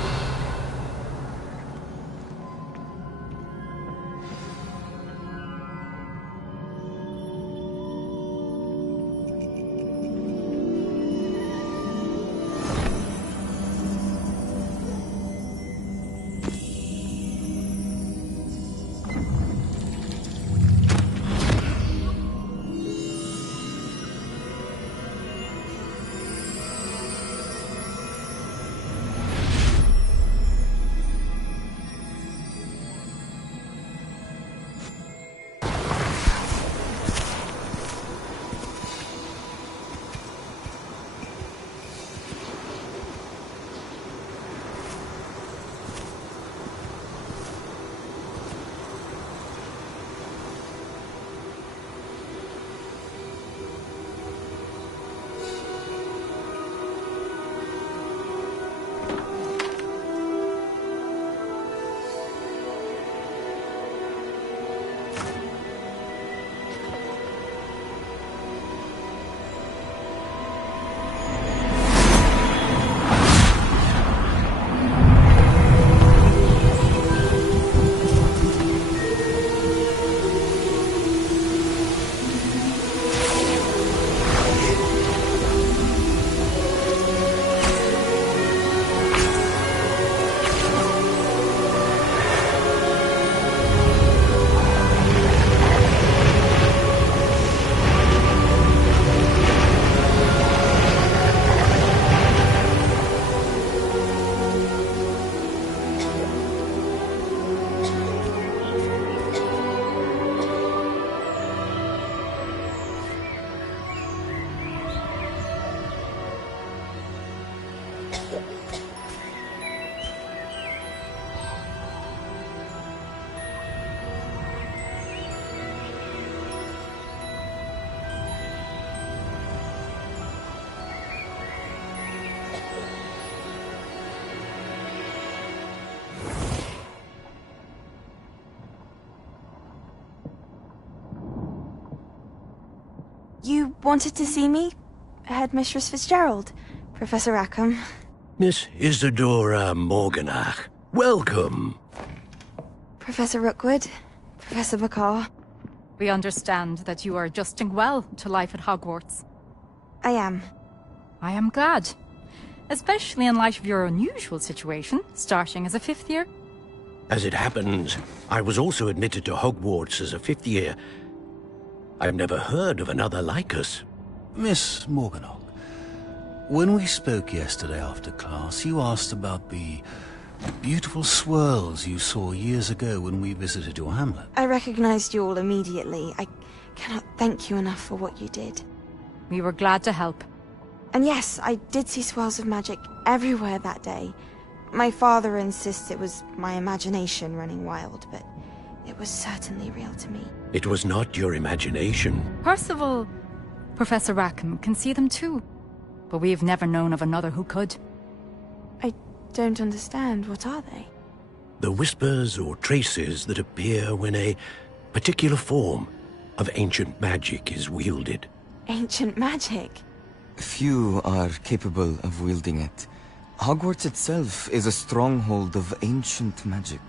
You wanted to see me? Headmistress Fitzgerald, Professor Rackham. Miss Isadora Morganach, welcome. Professor Rookwood, Professor McCaw. We understand that you are adjusting well to life at Hogwarts. I am. I am glad. Especially in light of your unusual situation, starting as a 5th year. As it happens, I was also admitted to Hogwarts as a 5th year. I've never heard of another like us. Miss Morganach, when we spoke yesterday after class, you asked about the beautiful swirls you saw years ago when we visited your hamlet. I recognized you all immediately. I cannot thank you enough for what you did. We were glad to help. And yes, I did see swirls of magic everywhere that day. My father insists it was my imagination running wild, but it was certainly real to me. It was not your imagination. Percival, Professor Rackham can see them too. But we've never known of another who could. I don't understand. What are they? The whispers or traces that appear when a particular form of ancient magic is wielded. Ancient magic? Few are capable of wielding it. Hogwarts itself is a stronghold of ancient magic.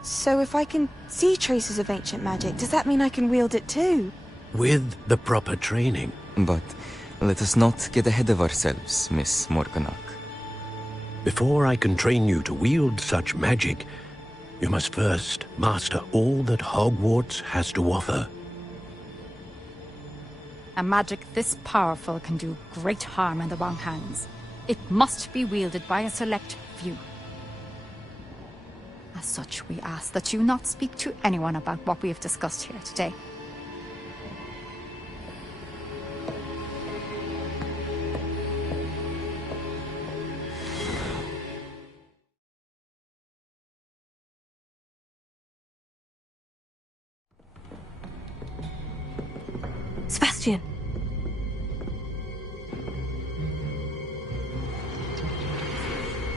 So if I can see traces of ancient magic, does that mean I can wield it too? With the proper training. But let us not get ahead of ourselves, Miss Morganach. Before I can train you to wield such magic, you must first master all that Hogwarts has to offer. A magic this powerful can do great harm in the wrong hands. It must be wielded by a select few. As such, we ask that you not speak to anyone about what we have discussed here today. Sebastian!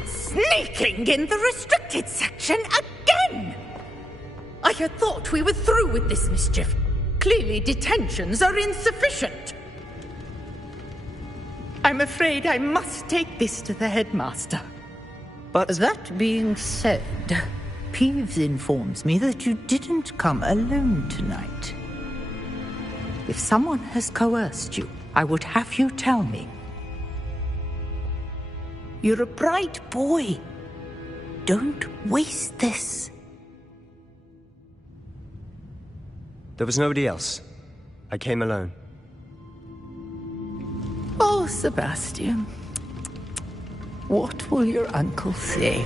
Sneaking in the restricted section again! I had thought we were through with this mischief. Clearly detentions are insufficient. I'm afraid I must take this to the headmaster. But that being said, Peeves informs me that you didn't come alone tonight. If someone has coerced you, I would have you tell me. You're a bright boy. Don't waste this. There was nobody else. I came alone. Oh, Sebastian. What will your uncle say?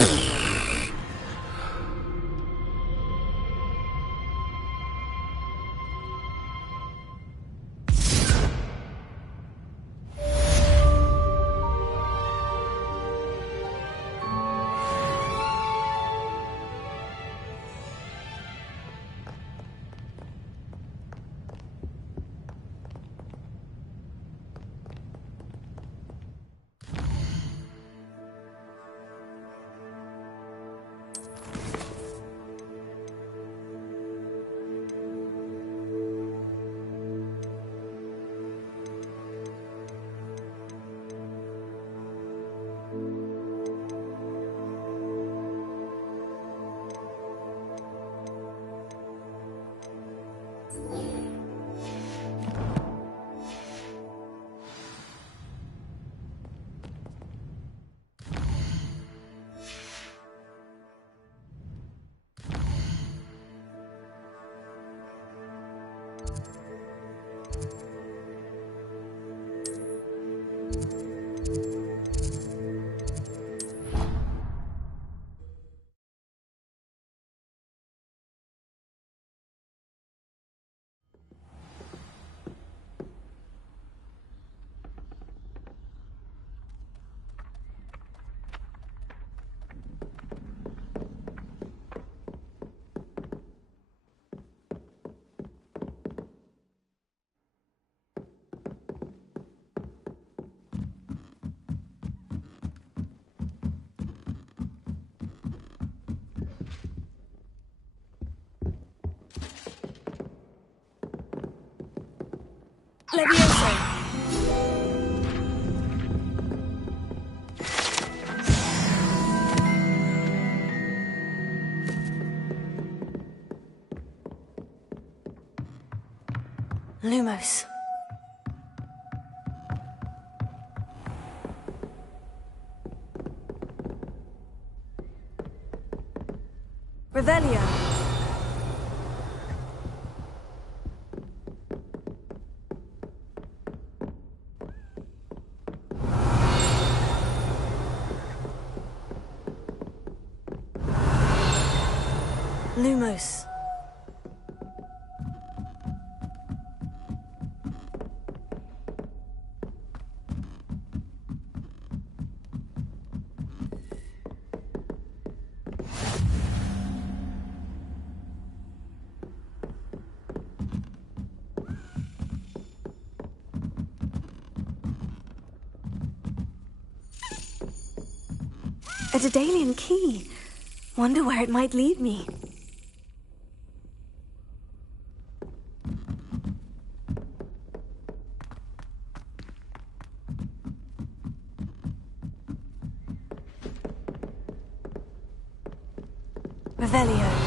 Levioso. Lumos. Revelio. Lumos. A Daedalian key. Wonder where it might lead me. Revelio.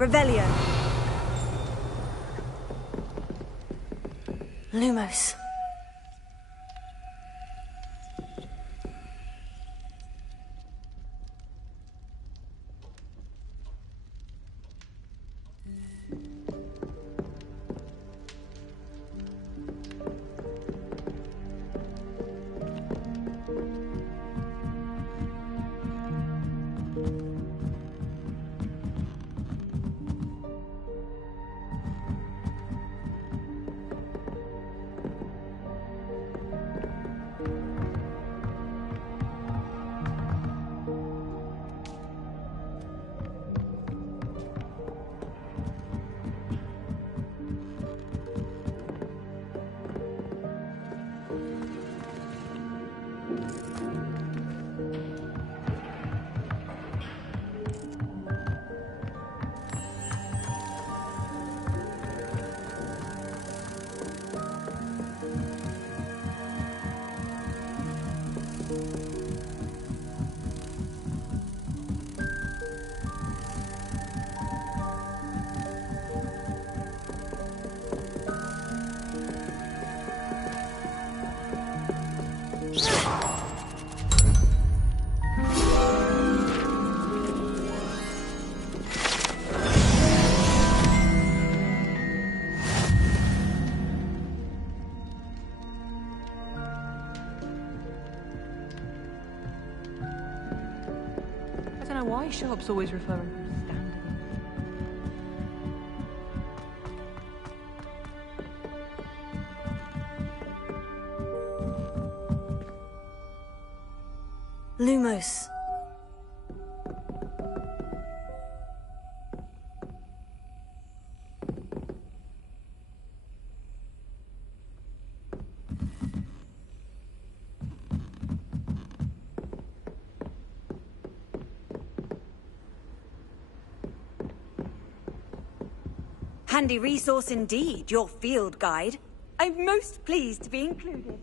Revelio. Lumos. I don't know why shops always refer him to standing. Lumos. Handy resource indeed, your field guide. I'm most pleased to be included.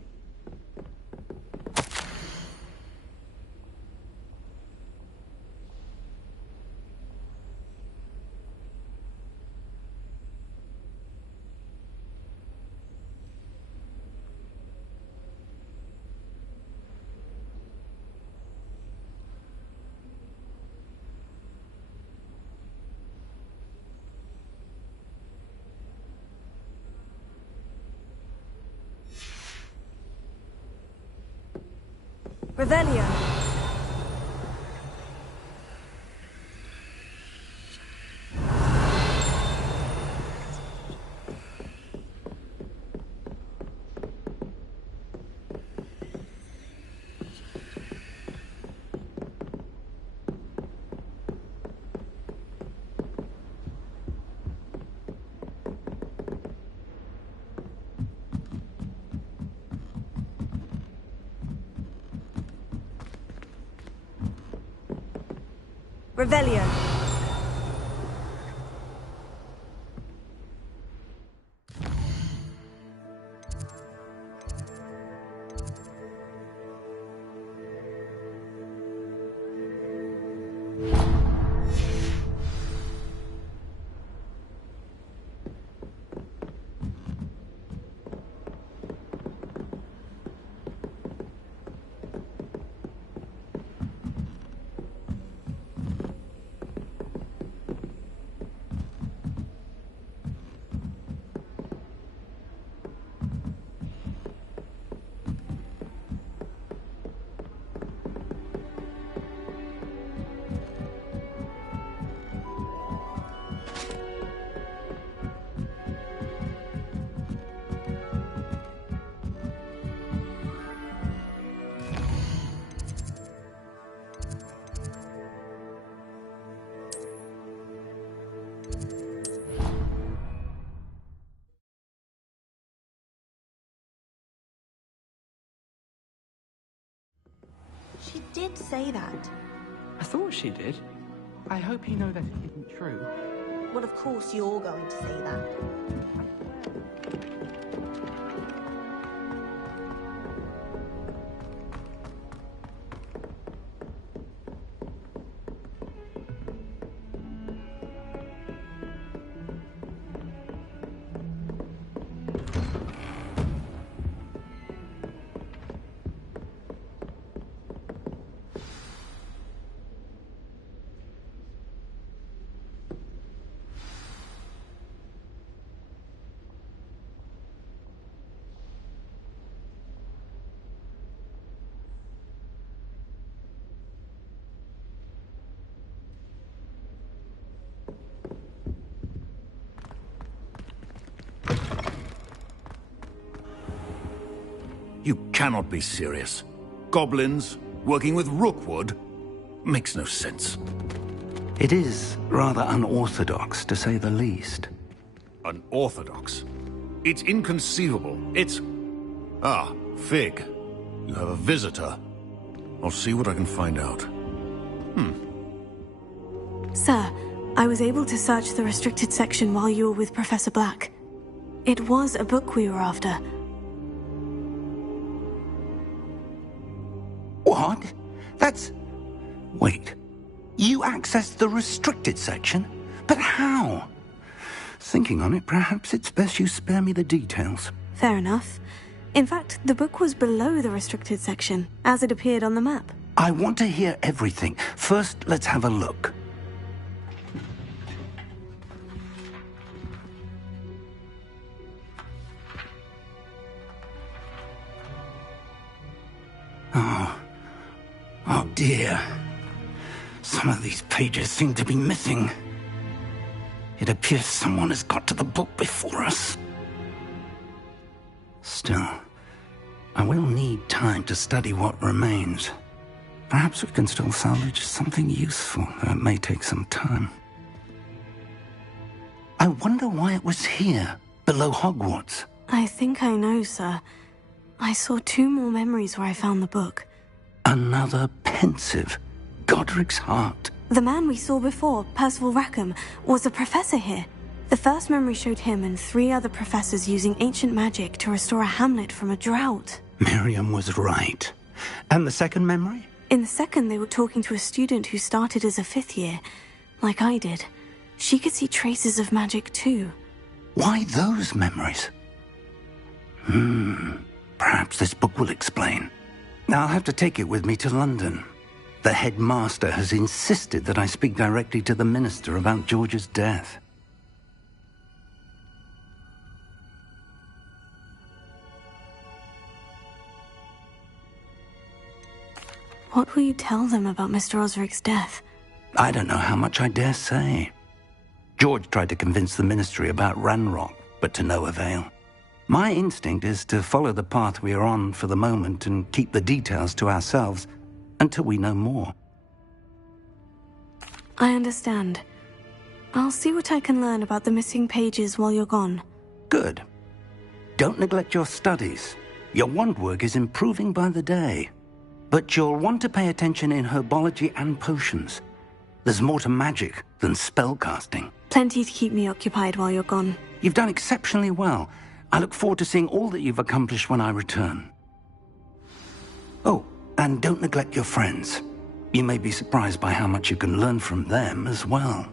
Revelio. Revelio. She did say that. I thought she did. I hope you know that isn't true. Well, of course you're going to say that. You cannot be serious. Goblins working with Rookwood? Makes no sense. It is rather unorthodox, to say the least. Unorthodox? It's inconceivable. It's... Ah, Fig. You have a visitor. I'll see what I can find out. Sir, I was able to search the restricted section while you were with Professor Black. It was a book we were after. What? That's... Wait. You accessed the restricted section? But how? Thinking on it, perhaps it's best you spare me the details. Fair enough. In fact, the book was below the restricted section, as it appeared on the map. I want to hear everything. First, let's have a look. Oh dear. Some of these pages seem to be missing. It appears someone has got to the book before us. Still, I will need time to study what remains. Perhaps we can still salvage something useful, though it may take some time. I wonder why it was here, below Hogwarts. I think I know, sir. I saw 2 more memories where I found the book. Another pensive. Godric's heart. The man we saw before, Percival Rackham, was a professor here. The first memory showed him and 3 other professors using ancient magic to restore a hamlet from a drought. Miriam was right. And the second memory? In the second, they were talking to a student who started as a 5th year, like I did. She could see traces of magic too. Why those memories? Perhaps this book will explain. Now I'll have to take it with me to London. The headmaster has insisted that I speak directly to the minister about George's death. What will you tell them about Mr. Osric's death? I don't know how much I dare say. George tried to convince the ministry about Ranrock, but to no avail. My instinct is to follow the path we are on for the moment and keep the details to ourselves until we know more. I understand. I'll see what I can learn about the missing pages while you're gone. Good. Don't neglect your studies. Your wand work is improving by the day. But you'll want to pay attention in herbology and potions. There's more to magic than spellcasting. Plenty to keep me occupied while you're gone. You've done exceptionally well. I look forward to seeing all that you've accomplished when I return. Oh, and don't neglect your friends. You may be surprised by how much you can learn from them as well.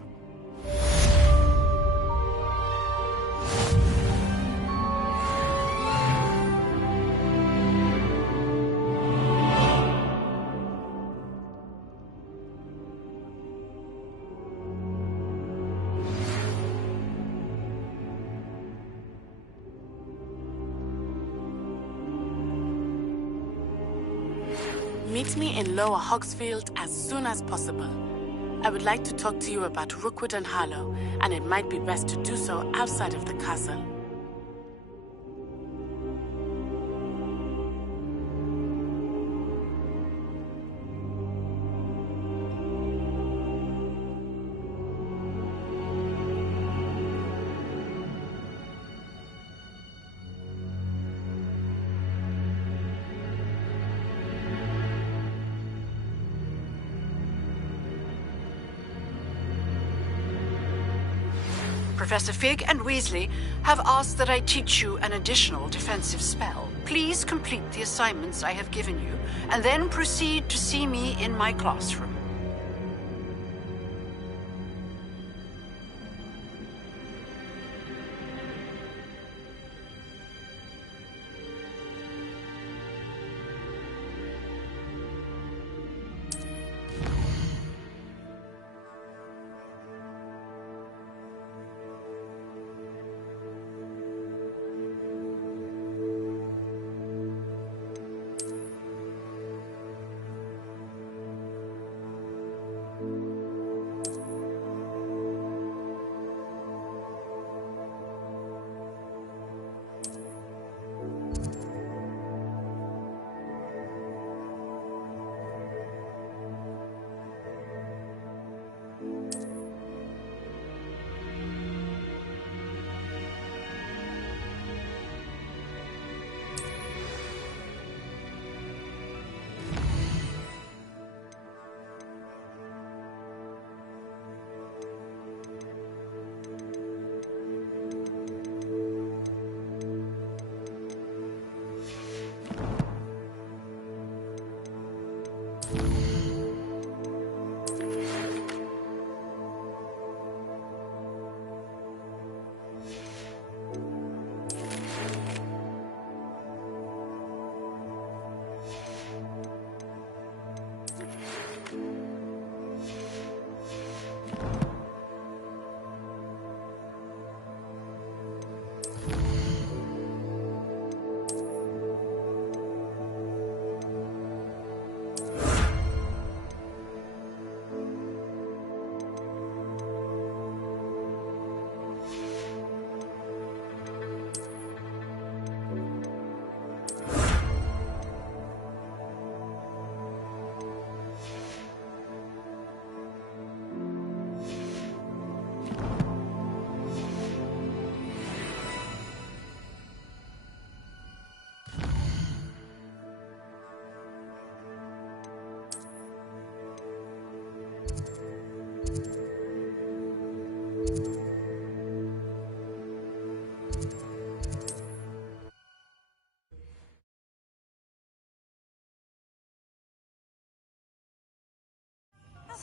Meet me in Lower Hogsfield as soon as possible. I would like to talk to you about Rookwood and Harlow, and it might be best to do so outside of the castle. Professor Fig and Weasley have asked that I teach you an additional defensive spell. Please complete the assignments I have given you, and then proceed to see me in my classroom.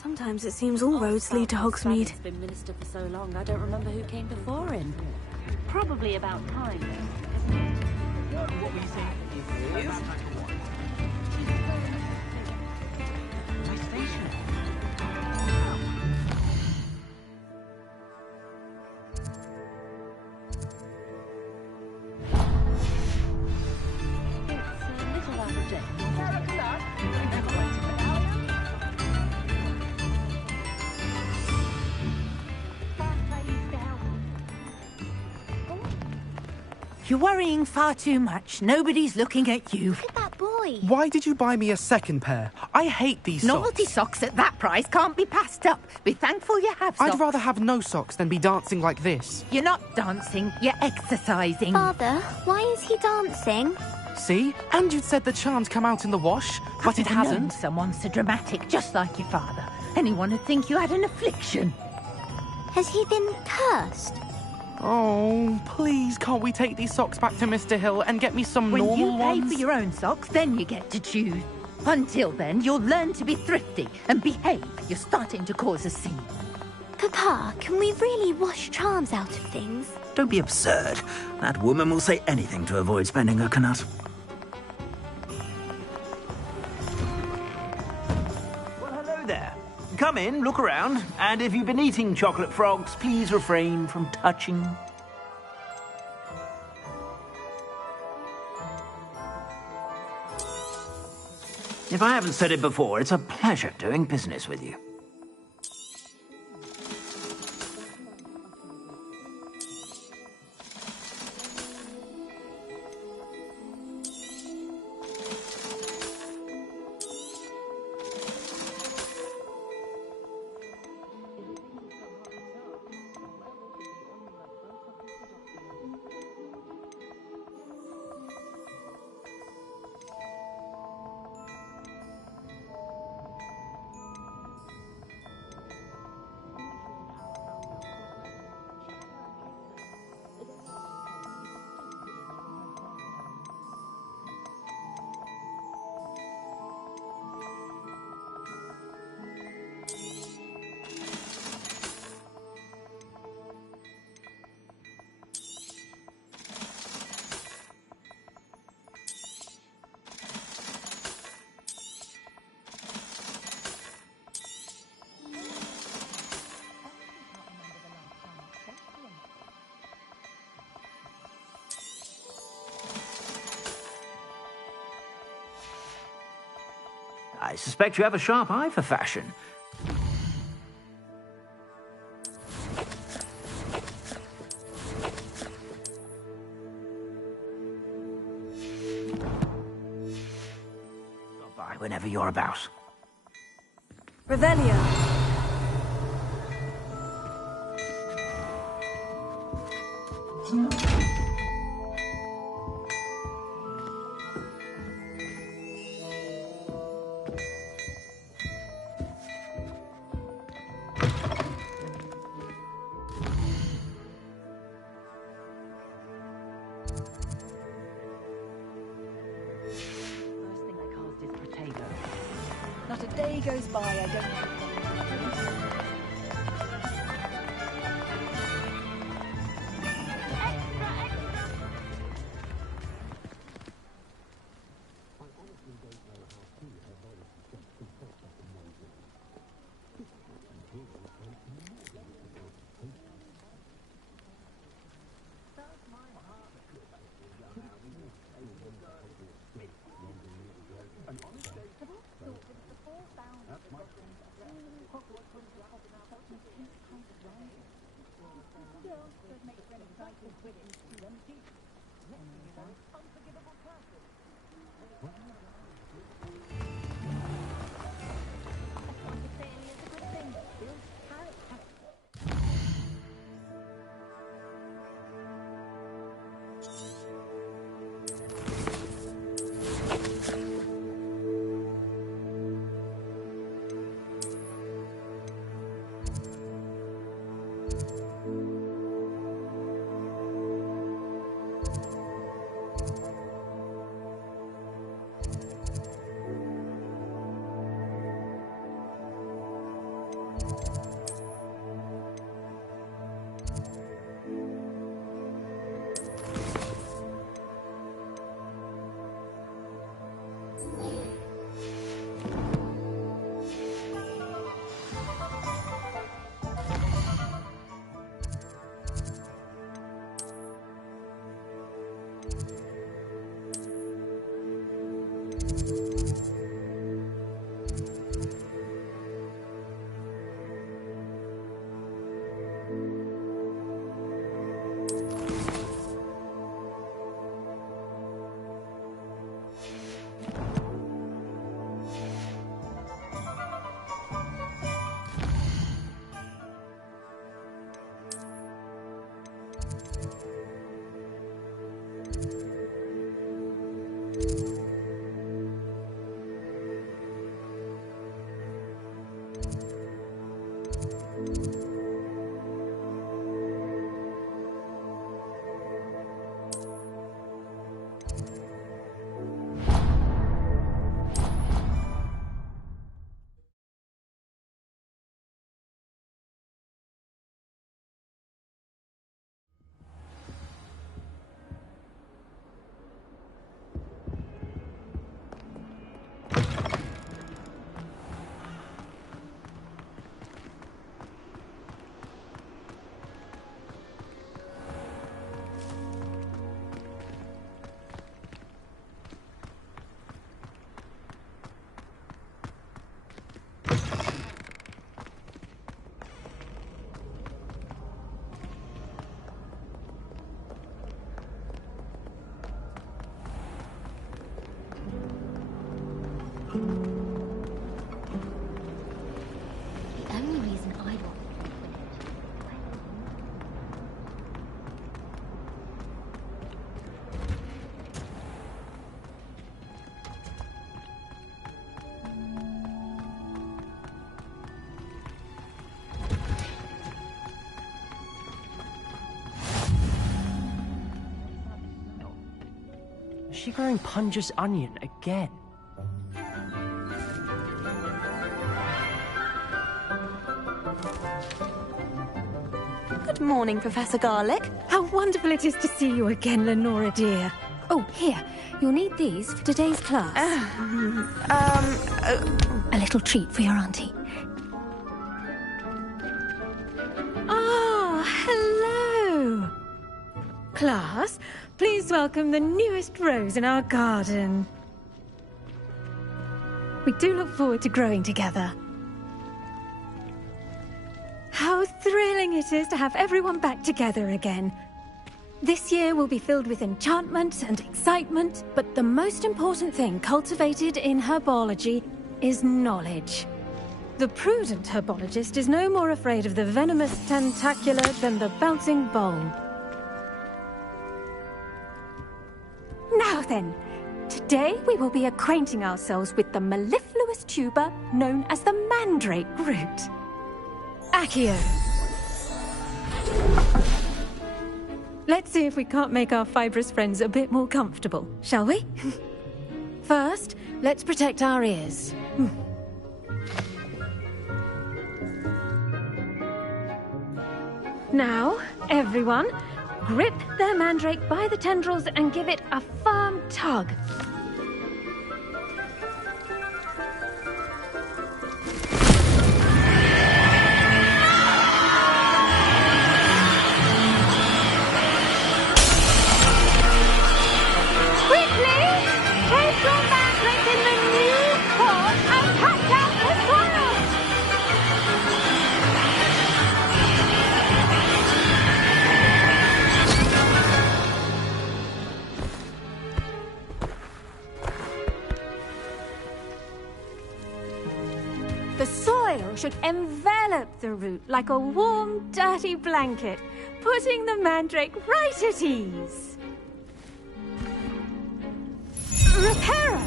Sometimes it seems all roads lead to Hogsmeade. He's been minister for so long, I don't remember who came before him. Probably about time. What were you saying? My station. It's a little out of date. You're worrying far too much. Nobody's looking at you. Look at that boy. Why did you buy me a second pair? I hate these Novelty socks. socks at that price can't be passed up. Be thankful you have socks. I'd rather have no socks than be dancing like this. You're not dancing, you're exercising. Father, why is he dancing? See? And you'd said the charms come out in the wash, but it I've known hasn't. someone so dramatic, just like your father. Anyone would think you had an affliction. Has he been cursed? Oh, please, can't we take these socks back to Mr. Hill and get me some When normal you pay ones? for your own socks, then you get to choose. Until then, you'll learn to be thrifty and behave. You're starting to cause a scene. Papa, can we really wash charms out of things? Don't be absurd. That woman will say anything to avoid spending her knut. Well, hello there. Come in, look around, and if you've been eating chocolate frogs, please refrain from touching. If I haven't said it before, it's a pleasure doing business with you. I suspect you have a sharp eye for fashion. Stop by whenever you're about. Revelio. Not a day goes by I don't know. she growing Punja's onion again? Good morning, Professor Garlic. How wonderful it is to see you again, Lenora dear. Oh, here. You'll need these for today's class. A little treat for your auntie. Ah, hello. Class, please welcome the newest rose in our garden. We do look forward to growing together. How thrilling it is to have everyone back together again. This year will be filled with enchantment and excitement, but the most important thing cultivated in herbology is knowledge. The prudent herbologist is no more afraid of the venomous tentacular than the bouncing bowl. Now then, today we will be acquainting ourselves with the mellifluous tuber known as the mandrake root. Accio. Let's see if we can't make our fibrous friends a bit more comfortable, shall we? First, let's protect our ears. Now, everyone, grip their mandrake by the tendrils and give it a firm tug. The soil should envelop the root like a warm, dirty blanket, putting the mandrake right at ease. Reparo!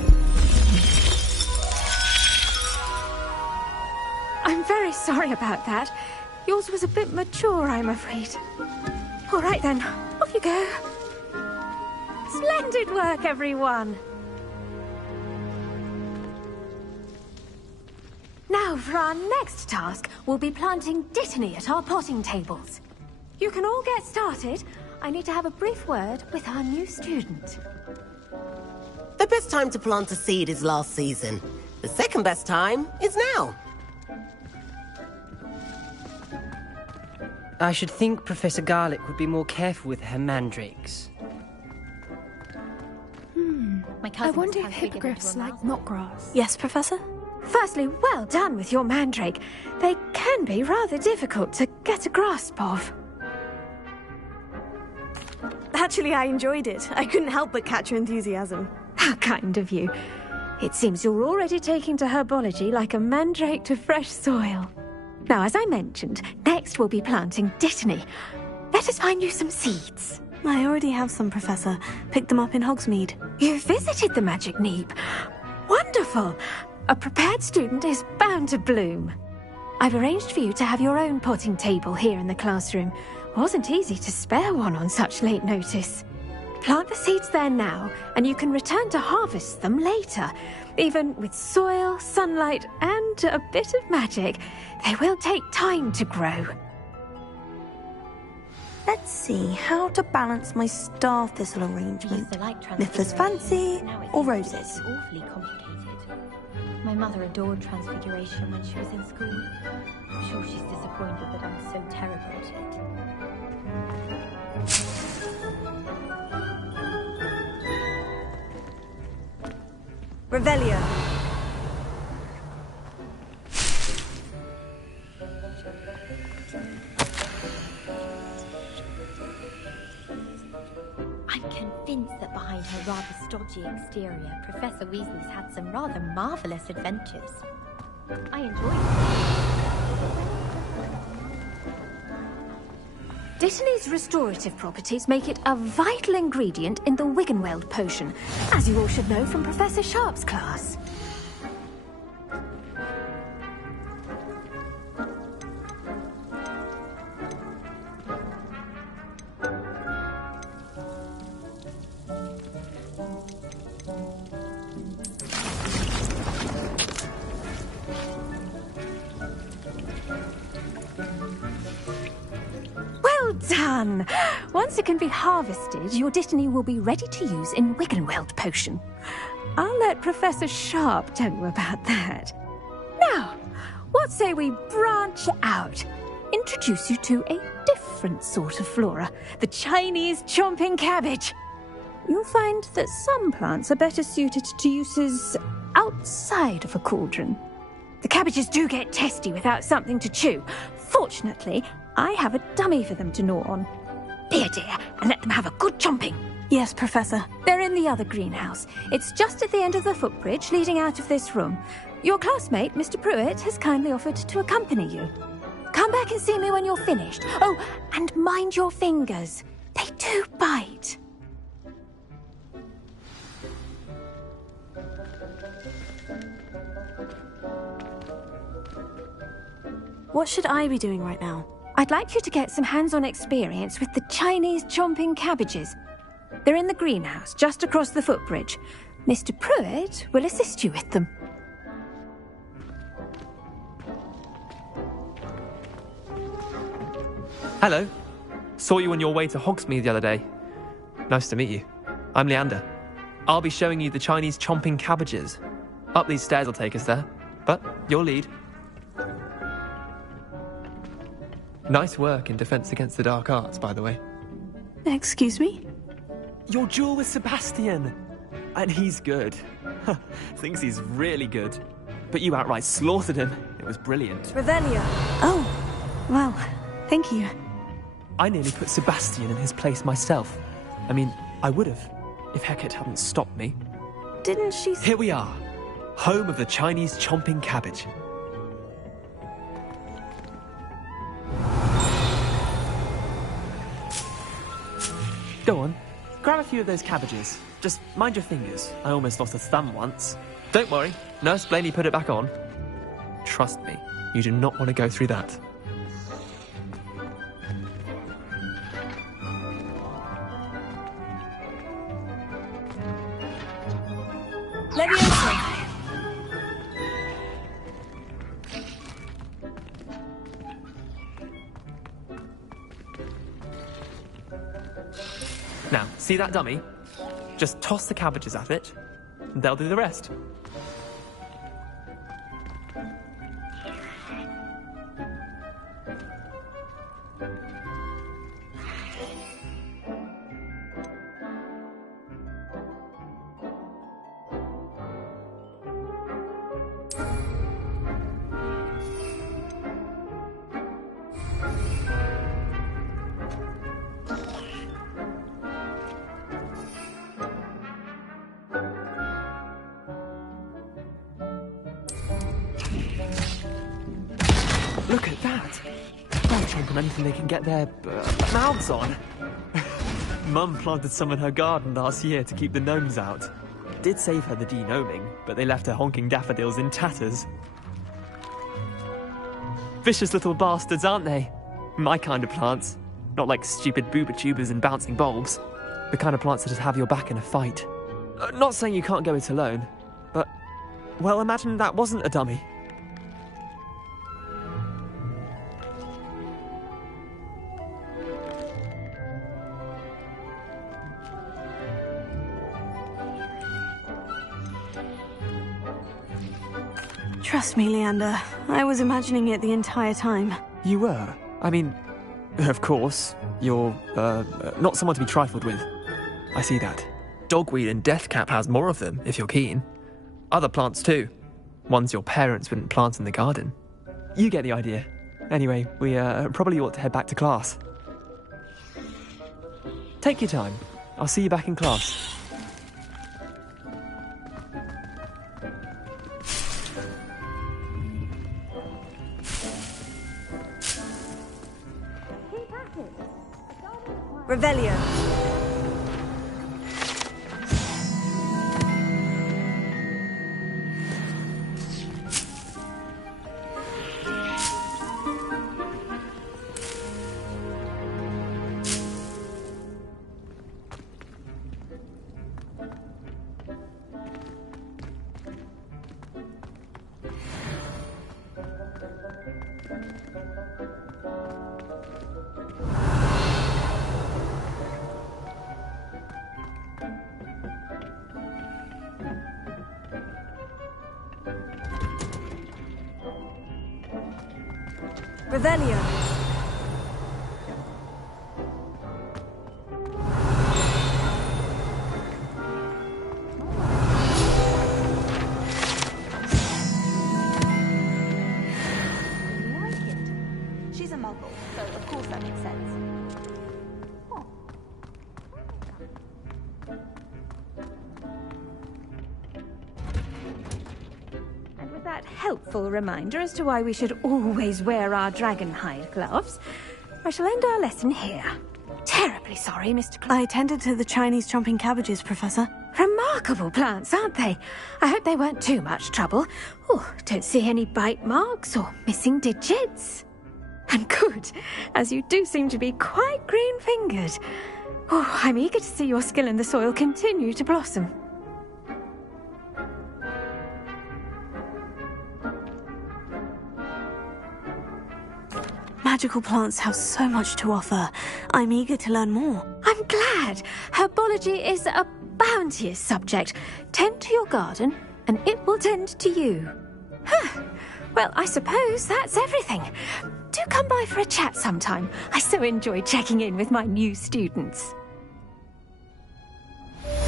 I'm very sorry about that. Yours was a bit mature, I'm afraid. All right then, off you go. Splendid work, everyone! Now, for our next task, we'll be planting dittany at our potting tables. You can all get started. I need to have a brief word with our new student. The best time to plant a seed is last season. The second best time is now. I should think Professor Garlic would be more careful with her mandrakes. I wonder if hippogriffs like knotgrass. Yes, Professor? Firstly, well done with your mandrake. They can be rather difficult to get a grasp of. Actually, I enjoyed it. I couldn't help but catch your enthusiasm. How kind of you. It seems you're already taking to herbology like a mandrake to fresh soil. Now, as I mentioned, next we'll be planting dittany. Let us find you some seeds. I already have some, Professor. Picked them up in Hogsmeade. You visited the Magic Neep. Wonderful! A prepared student is bound to bloom. I've arranged for you to have your own potting table here in the classroom. Wasn't easy to spare one on such late notice. Plant the seeds there now, and you can return to harvest them later. Even with soil, sunlight, and a bit of magic, they will take time to grow. Let's see how to balance my star thistle arrangement. Niffler's fancy or roses? Awfully complicated. My mother adored Transfiguration when she was in school. I'm sure she's disappointed that I'm so terrible at it. Revelio. I'm convinced that behind her rather stodgy exterior, Professor Weasley's had some rather marvelous adventures. I enjoyed it. Dittany's restorative properties make it a vital ingredient in the Wiggenweld potion, as you all should know from Professor Sharp's class. fun. Once it can be harvested, your Dittany will be ready to use in Wiggenweld potion. I'll let Professor Sharp tell you about that. Now, what say we branch out? Introduce you to a different sort of flora, the Chinese chomping cabbage. You'll find that some plants are better suited to uses outside of a cauldron. The cabbages do get testy without something to chew. Fortunately, I have a dummy for them to gnaw on. Be a dear and let them have a good chomping. Yes, Professor. They're in the other greenhouse. It's just at the end of the footbridge leading out of this room. Your classmate, Mr. Pruitt, has kindly offered to accompany you. Come back and see me when you're finished. Oh, and mind your fingers. They do bite. What should I be doing right now? I'd like you to get some hands-on experience with the Chinese chomping cabbages. They're in the greenhouse, just across the footbridge. Mr. Pruitt will assist you with them. Hello. Saw you on your way to Hgwz the other day. Nice to meet you. I'm Leander. I'll be showing you the Chinese chomping cabbages. Up these stairs will take us there, but you'll lead. Nice work in Defense Against the Dark Arts, by the way. Excuse me? Your duel with Sebastian. And he's good. Thinks he's really good. But you outright slaughtered him. It was brilliant. Revelio. Oh, well, thank you. I nearly put Sebastian in his place myself. I mean, I would have, if Hecate hadn't stopped me. Didn't she... Here we are. Home of the Chinese chomping cabbage. Go on, grab a few of those cabbages. Just mind your fingers. I almost lost a thumb once. Don't worry, Nurse Blaney put it back on. Trust me, you do not want to go through that. Leviosa. Now, see that dummy? Just toss the cabbages at it, and they'll do the rest. Look at that! They'll chomp on anything they can get their mouths on. Mum planted some in her garden last year to keep the gnomes out. Did save her the de-gnoming, but they left her honking daffodils in tatters. Vicious little bastards, aren't they? My kind of plants. Not like stupid booba tubers and bouncing bulbs. The kind of plants that just have your back in a fight. Not saying you can't go it alone, but... well, imagine that wasn't a dummy. Trust me, Leander. I was imagining it the entire time. You were? I mean, of course, you're, not someone to be trifled with. I see that. Dogweed and deathcap has more of them, if you're keen. Other plants too. Ones your parents wouldn't plant in the garden. You get the idea. Anyway, we, probably ought to head back to class. Take your time. I'll see you back in class. Revelio. Revelio. She's a muggle, so of course that makes sense. And with that helpful reminder as to why we should always wear our dragonhide gloves, I shall end our lesson here. Terribly sorry, Mr. I attended to the Chinese chomping cabbages, Professor. Remarkable plants, aren't they? I hope they weren't too much trouble. Oh, don't see any bite marks or missing digits. And good, as you do seem to be quite green-fingered. Oh, I'm eager to see your skill in the soil continue to blossom. Magical plants have so much to offer. I'm eager to learn more. I'm glad. Herbology is a bounteous subject. Tend to your garden, and it will tend to you. Huh. Well, I suppose that's everything. Do come by for a chat sometime. I so enjoy checking in with my new students. Those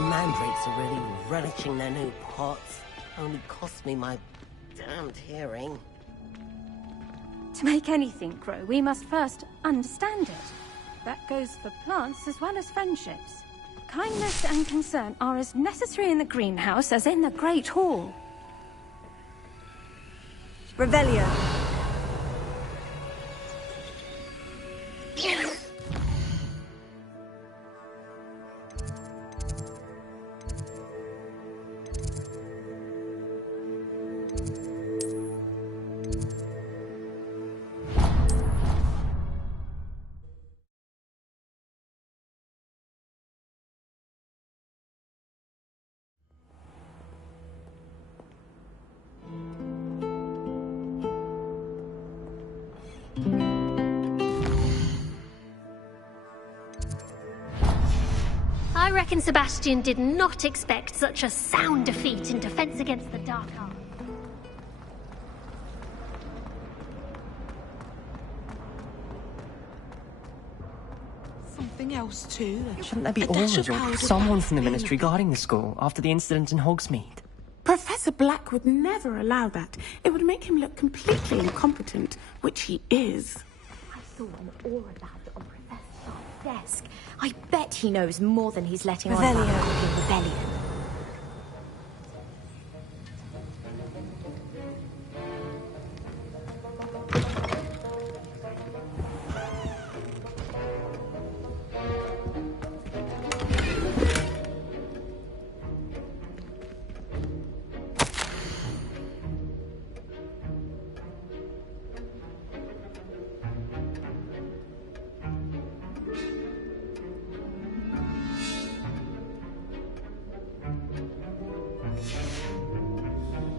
mandrakes are really relishing their new pots. Only cost me my damned hearing. To make anything grow, we must first understand it. That goes for plants as well as friendships. Kindness and concern are as necessary in the greenhouse as in the Great Hall. Revelio. I reckon Sebastian did not expect such a sound defeat in defense against the Dark Arts. Something else too. Shouldn't there be orders or someone from the Ministry guarding the school after the incident in Hogsmeade? Professor Black would never allow that. It would make him look completely incompetent, which he is. I saw an aura badge on Professor Sharp's desk. I bet he knows more than he's letting on about the rebellion.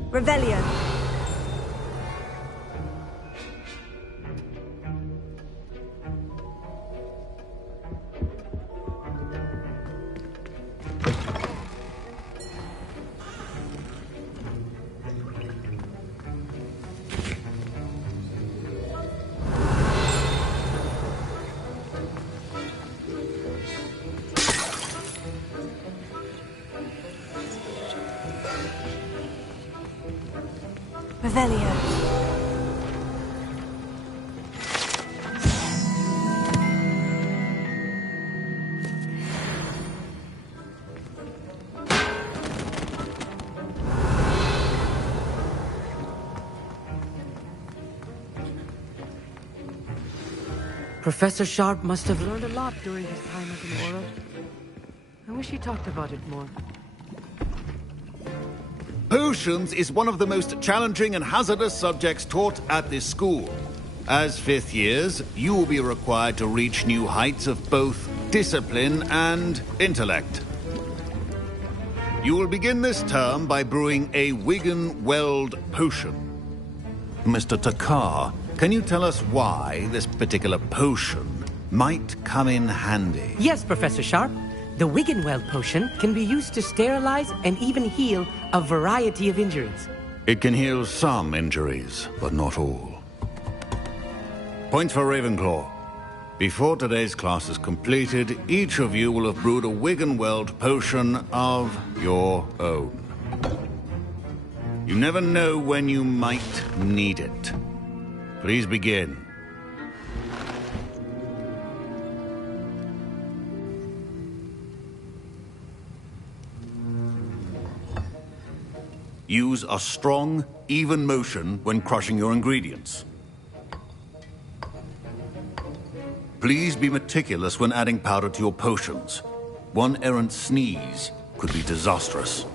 Revelio. Revelio. Professor Sharp must have learned a lot during his time as an Aura. I wish he talked about it more. Potions is one of the most challenging and hazardous subjects taught at this school. As fifth years, you will be required to reach new heights of both discipline and intellect. You will begin this term by brewing a Wigan-Weld potion. Mr. Takar, can you tell us why this particular potion might come in handy? Yes, Professor Sharp. The Wiggenweld potion can be used to sterilize and even heal a variety of injuries. It can heal some injuries, but not all. Points for Ravenclaw. Before today's class is completed, each of you will have brewed a Wiggenweld potion of your own. You never know when you might need it. Please begin. Use a strong, even motion when crushing your ingredients. Please be meticulous when adding powder to your potions. One errant sneeze could be disastrous.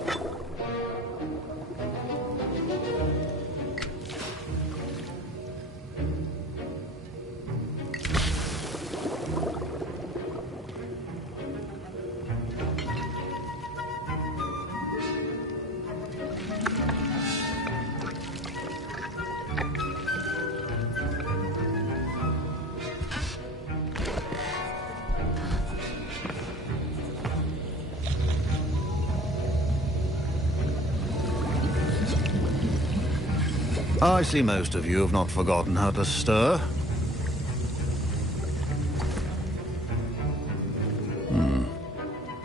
I see most of you have not forgotten how to stir.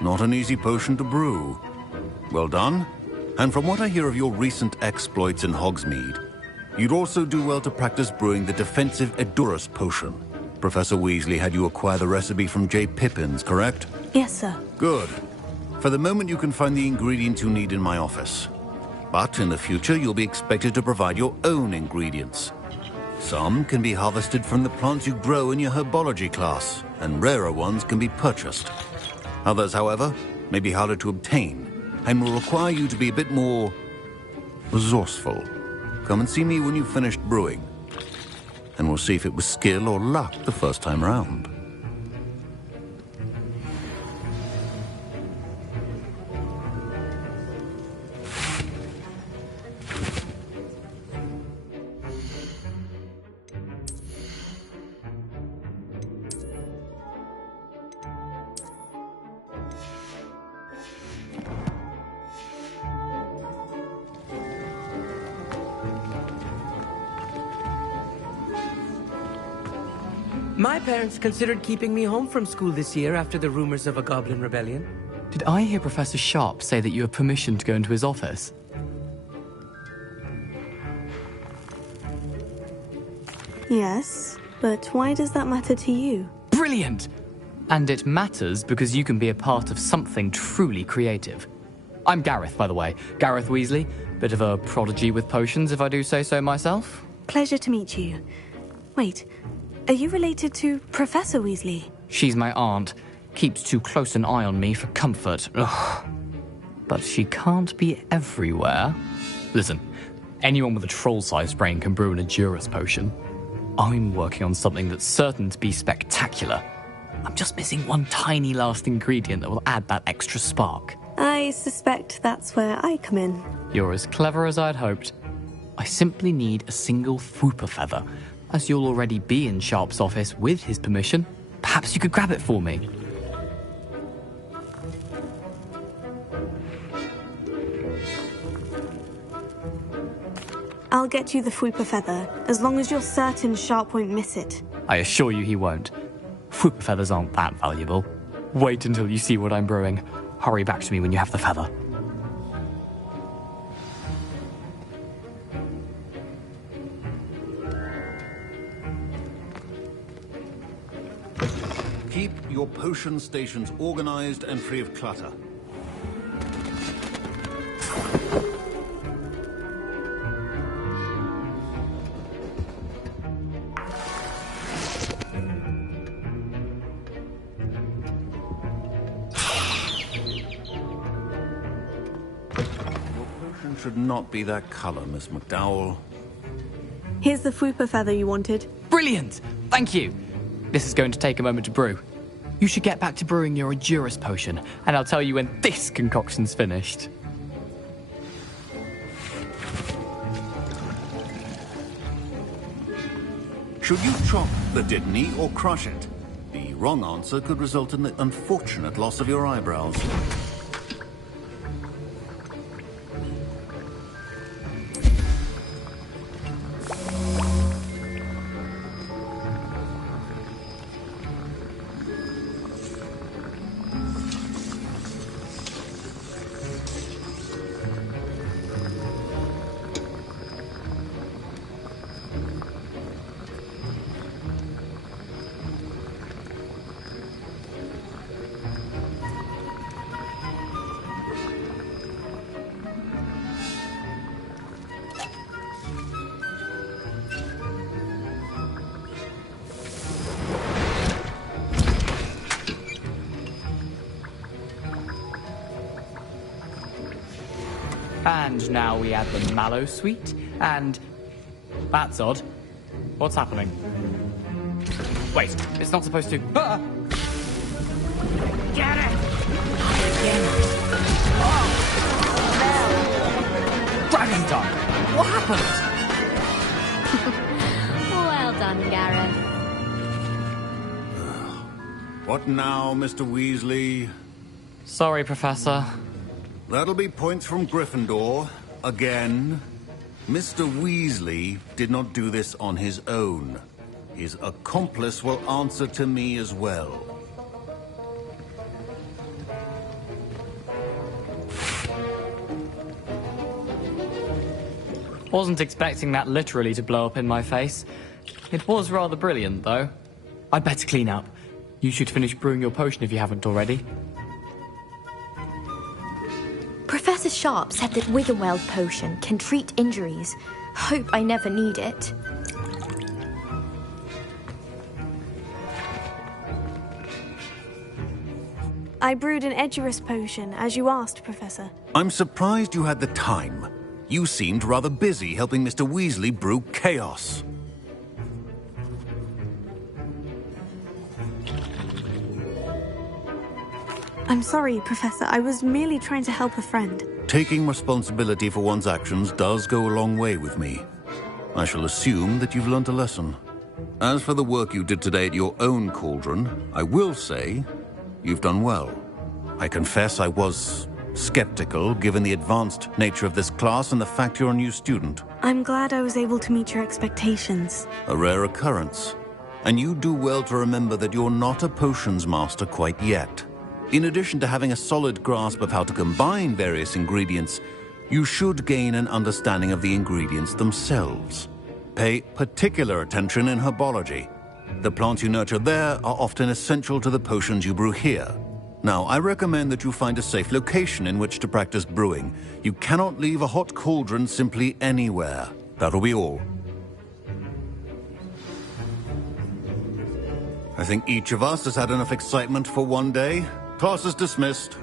Not an easy potion to brew. Well done. And from what I hear of your recent exploits in Hogsmeade, you'd also do well to practice brewing the defensive Hgwz potion. Professor Weasley had you acquire the recipe from J. Pippin's, correct? Yes, sir. Good. For the moment, you can find the ingredients you need in my office. But in the future, you'll be expected to provide your own ingredients. Some can be harvested from the plants you grow in your herbology class, and rarer ones can be purchased. Others, however, may be harder to obtain, and will require you to be a bit more resourceful. Come and see me when you've finished brewing, and we'll see if it was skill or luck the first time round. My parents considered keeping me home from school this year after the rumors of a goblin rebellion. Did I hear Professor Sharp say that you have permission to go into his office? Yes, but why does that matter to you? Brilliant! And it matters because you can be a part of something truly creative. I'm Gareth, by the way. Gareth Weasley. Bit of a prodigy with potions, if I do say so myself. Pleasure to meet you. Wait, are you related to Professor Weasley? She's my aunt. Keeps too close an eye on me for comfort. Ugh. But she can't be everywhere. Listen, anyone with a troll-sized brain can brew an Hgwz potion. I'm working on something that's certain to be spectacular. I'm just missing one tiny last ingredient that will add that extra spark. I suspect that's where I come in. You're as clever as I'd hoped. I simply need a single Fwooper feather. As you'll already be in Sharp's office with his permission, perhaps you could grab it for me. I'll get you the Fwooper feather, as long as you're certain Sharp won't miss it. I assure you he won't. Fwooper feathers aren't that valuable. Wait until you see what I'm brewing. Hurry back to me when you have the feather. Keep your potion stations organized and free of clutter. Should not be that color, Miss McDowell. Here's the Fwooper feather you wanted. Brilliant! Thank you! This is going to take a moment to brew. You should get back to brewing your Hgwz potion, and I'll tell you when this concoction's finished. Should you chop the Dittany or crush it? The wrong answer could result in the unfortunate loss of your eyebrows. And now we add the mallow sweet, and... That's odd. What's happening? Wait, it's not supposed to... Ah! Get it! Oh! Dragon Tongue! What happened? Well done, Gareth. What now, Mr. Weasley? Sorry, Professor. That'll be points from Gryffindor. Again. Mr. Weasley did not do this on his own. His accomplice will answer to me as well. Wasn't expecting that literally to blow up in my face. It was rather brilliant, though. I'd better clean up. You should finish brewing your potion if you haven't already. Professor Sharp said that Witherweld potion can treat injuries. Hope I never need it. I brewed an Hgwz potion, as you asked, Professor. I'm surprised you had the time. You seemed rather busy helping Mr. Weasley brew chaos. I'm sorry, Professor. I was merely trying to help a friend. Taking responsibility for one's actions does go a long way with me. I shall assume that you've learnt a lesson. As for the work you did today at your own cauldron, I will say you've done well. I confess I was skeptical, given the advanced nature of this class and the fact you're a new student. I'm glad I was able to meet your expectations. A rare occurrence. And you do well to remember that you're not a potions master quite yet. In addition to having a solid grasp of how to combine various ingredients, you should gain an understanding of the ingredients themselves. Pay particular attention in herbology. The plants you nurture there are often essential to the potions you brew here. Now, I recommend that you find a safe location in which to practice brewing. You cannot leave a hot cauldron simply anywhere. That'll be all. I think each of us has had enough excitement for one day. Class is dismissed.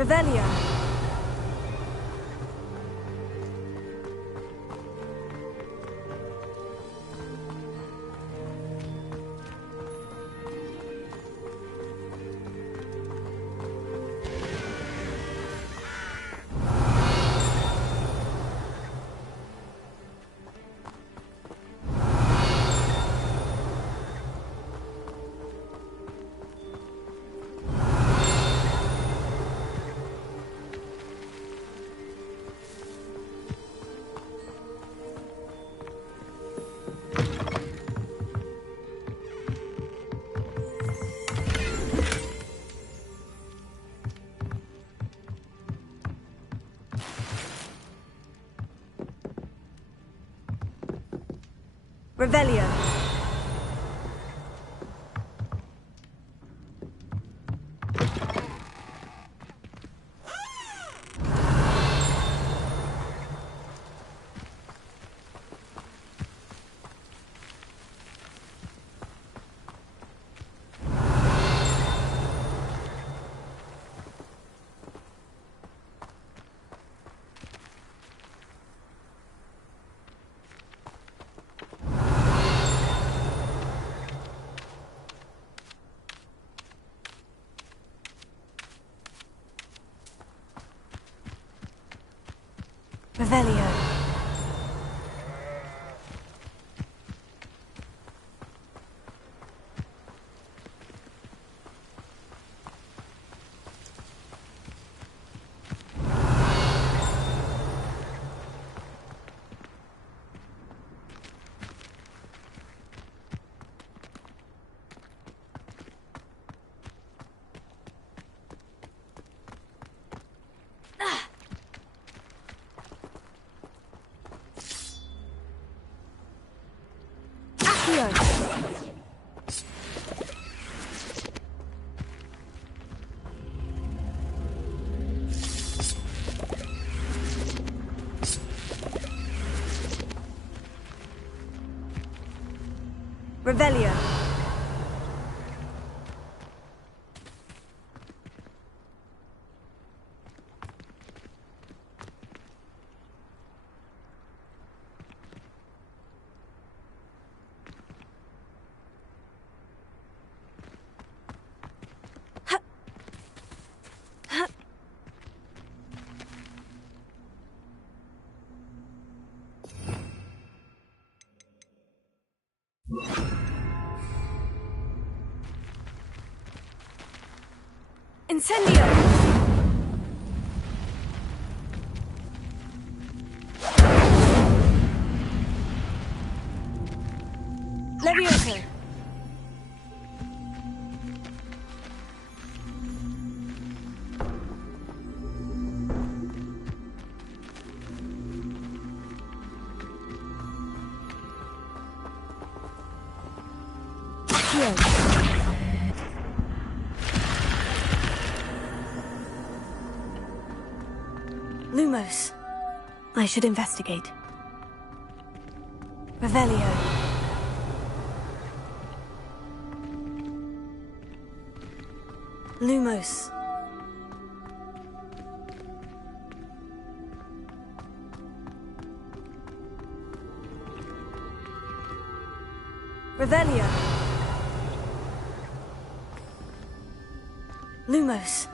Revelio. Revelio. Revelio. Revelio. Incendio! Levioso! Lumos. I should investigate. Revelio. Lumos. Revelio. Lumos.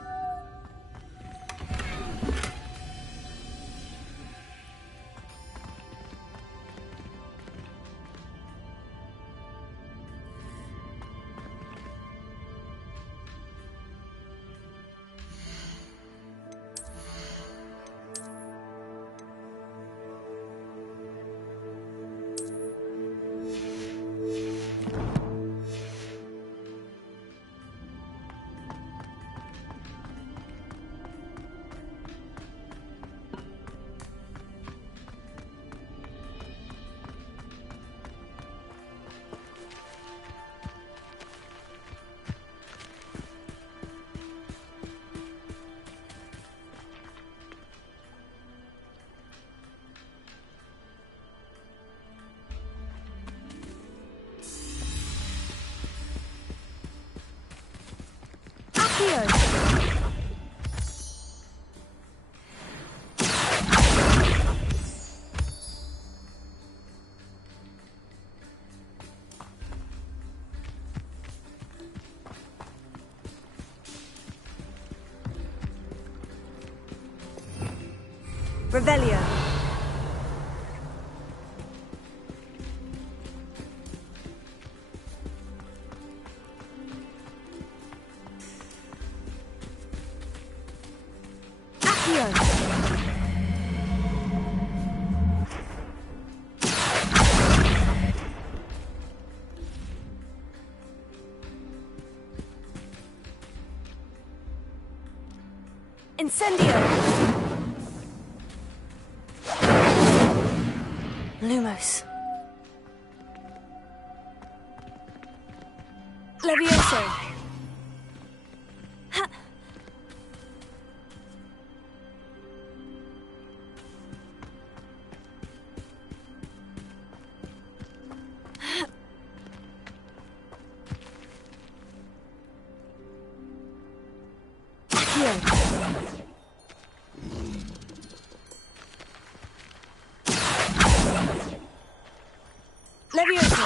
Revelio. Incendio! Lumos. Levioso! Ha! Levioso!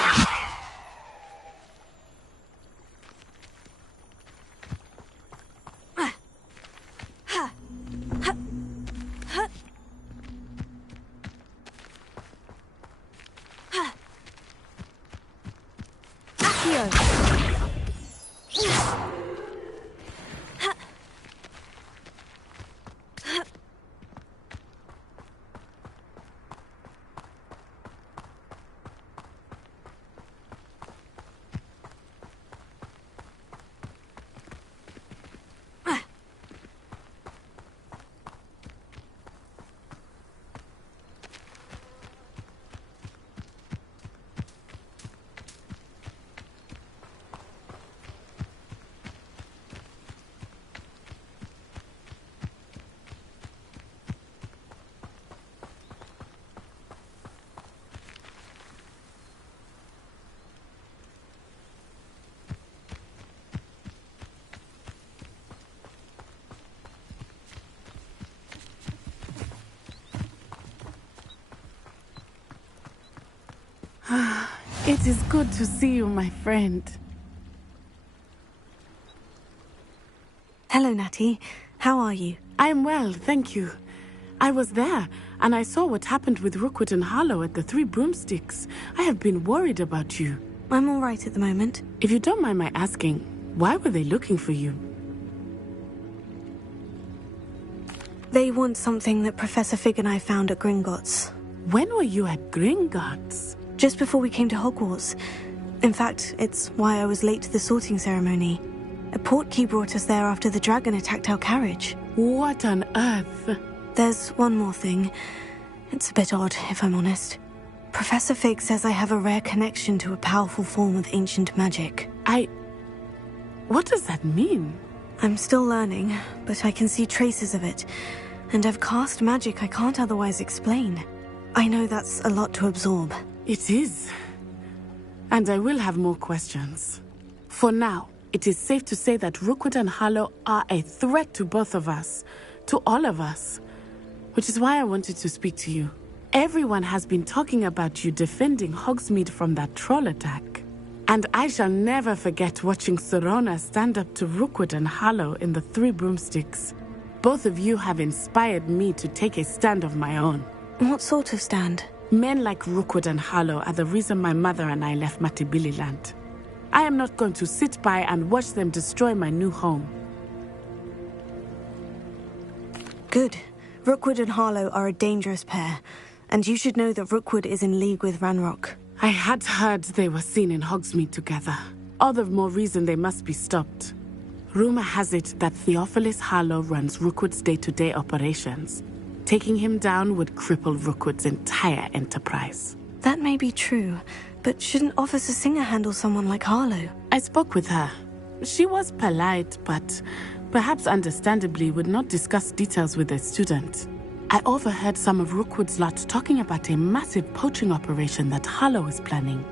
It is good to see you, my friend. Hello, Natty. How are you? I am well, thank you. I was there, and I saw what happened with Rookwood and Harlow at the Three Broomsticks. I have been worried about you. I'm all right at the moment. If you don't mind my asking, why were they looking for you? They want something that Professor Fig and I found at Gringotts. When were you at Gringotts? Just before we came to Hogwarts. In fact, it's why I was late to the sorting ceremony. A portkey brought us there after the dragon attacked our carriage. What on earth? There's one more thing. It's a bit odd, if I'm honest. Professor Fig says I have a rare connection to a powerful form of ancient magic. What does that mean? I'm still learning, but I can see traces of it. And I've cast magic I can't otherwise explain. I know that's a lot to absorb. It is. And I will have more questions. For now, it is safe to say that Rookwood and Harlow are a threat to both of us. To all of us. Which is why I wanted to speak to you. Everyone has been talking about you defending Hogsmeade from that troll attack. And I shall never forget watching Serona stand up to Rookwood and Harlow in the Three Broomsticks. Both of you have inspired me to take a stand of my own. What sort of stand? Men like Rookwood and Harlow are the reason my mother and I left Matabeleland. I am not going to sit by and watch them destroy my new home. Good. Rookwood and Harlow are a dangerous pair, and you should know that Rookwood is in league with Ranrock. I had heard they were seen in Hogsmeade together. All the more reason they must be stopped. Rumor has it that Theophilus Harlow runs Rookwood's day-to-day operations. Taking him down would cripple Rookwood's entire enterprise. That may be true, but shouldn't Officer Singer handle someone like Harlow? I spoke with her. She was polite, but perhaps understandably would not discuss details with a student. I overheard some of Rookwood's lot talking about a massive poaching operation that Harlow is planning.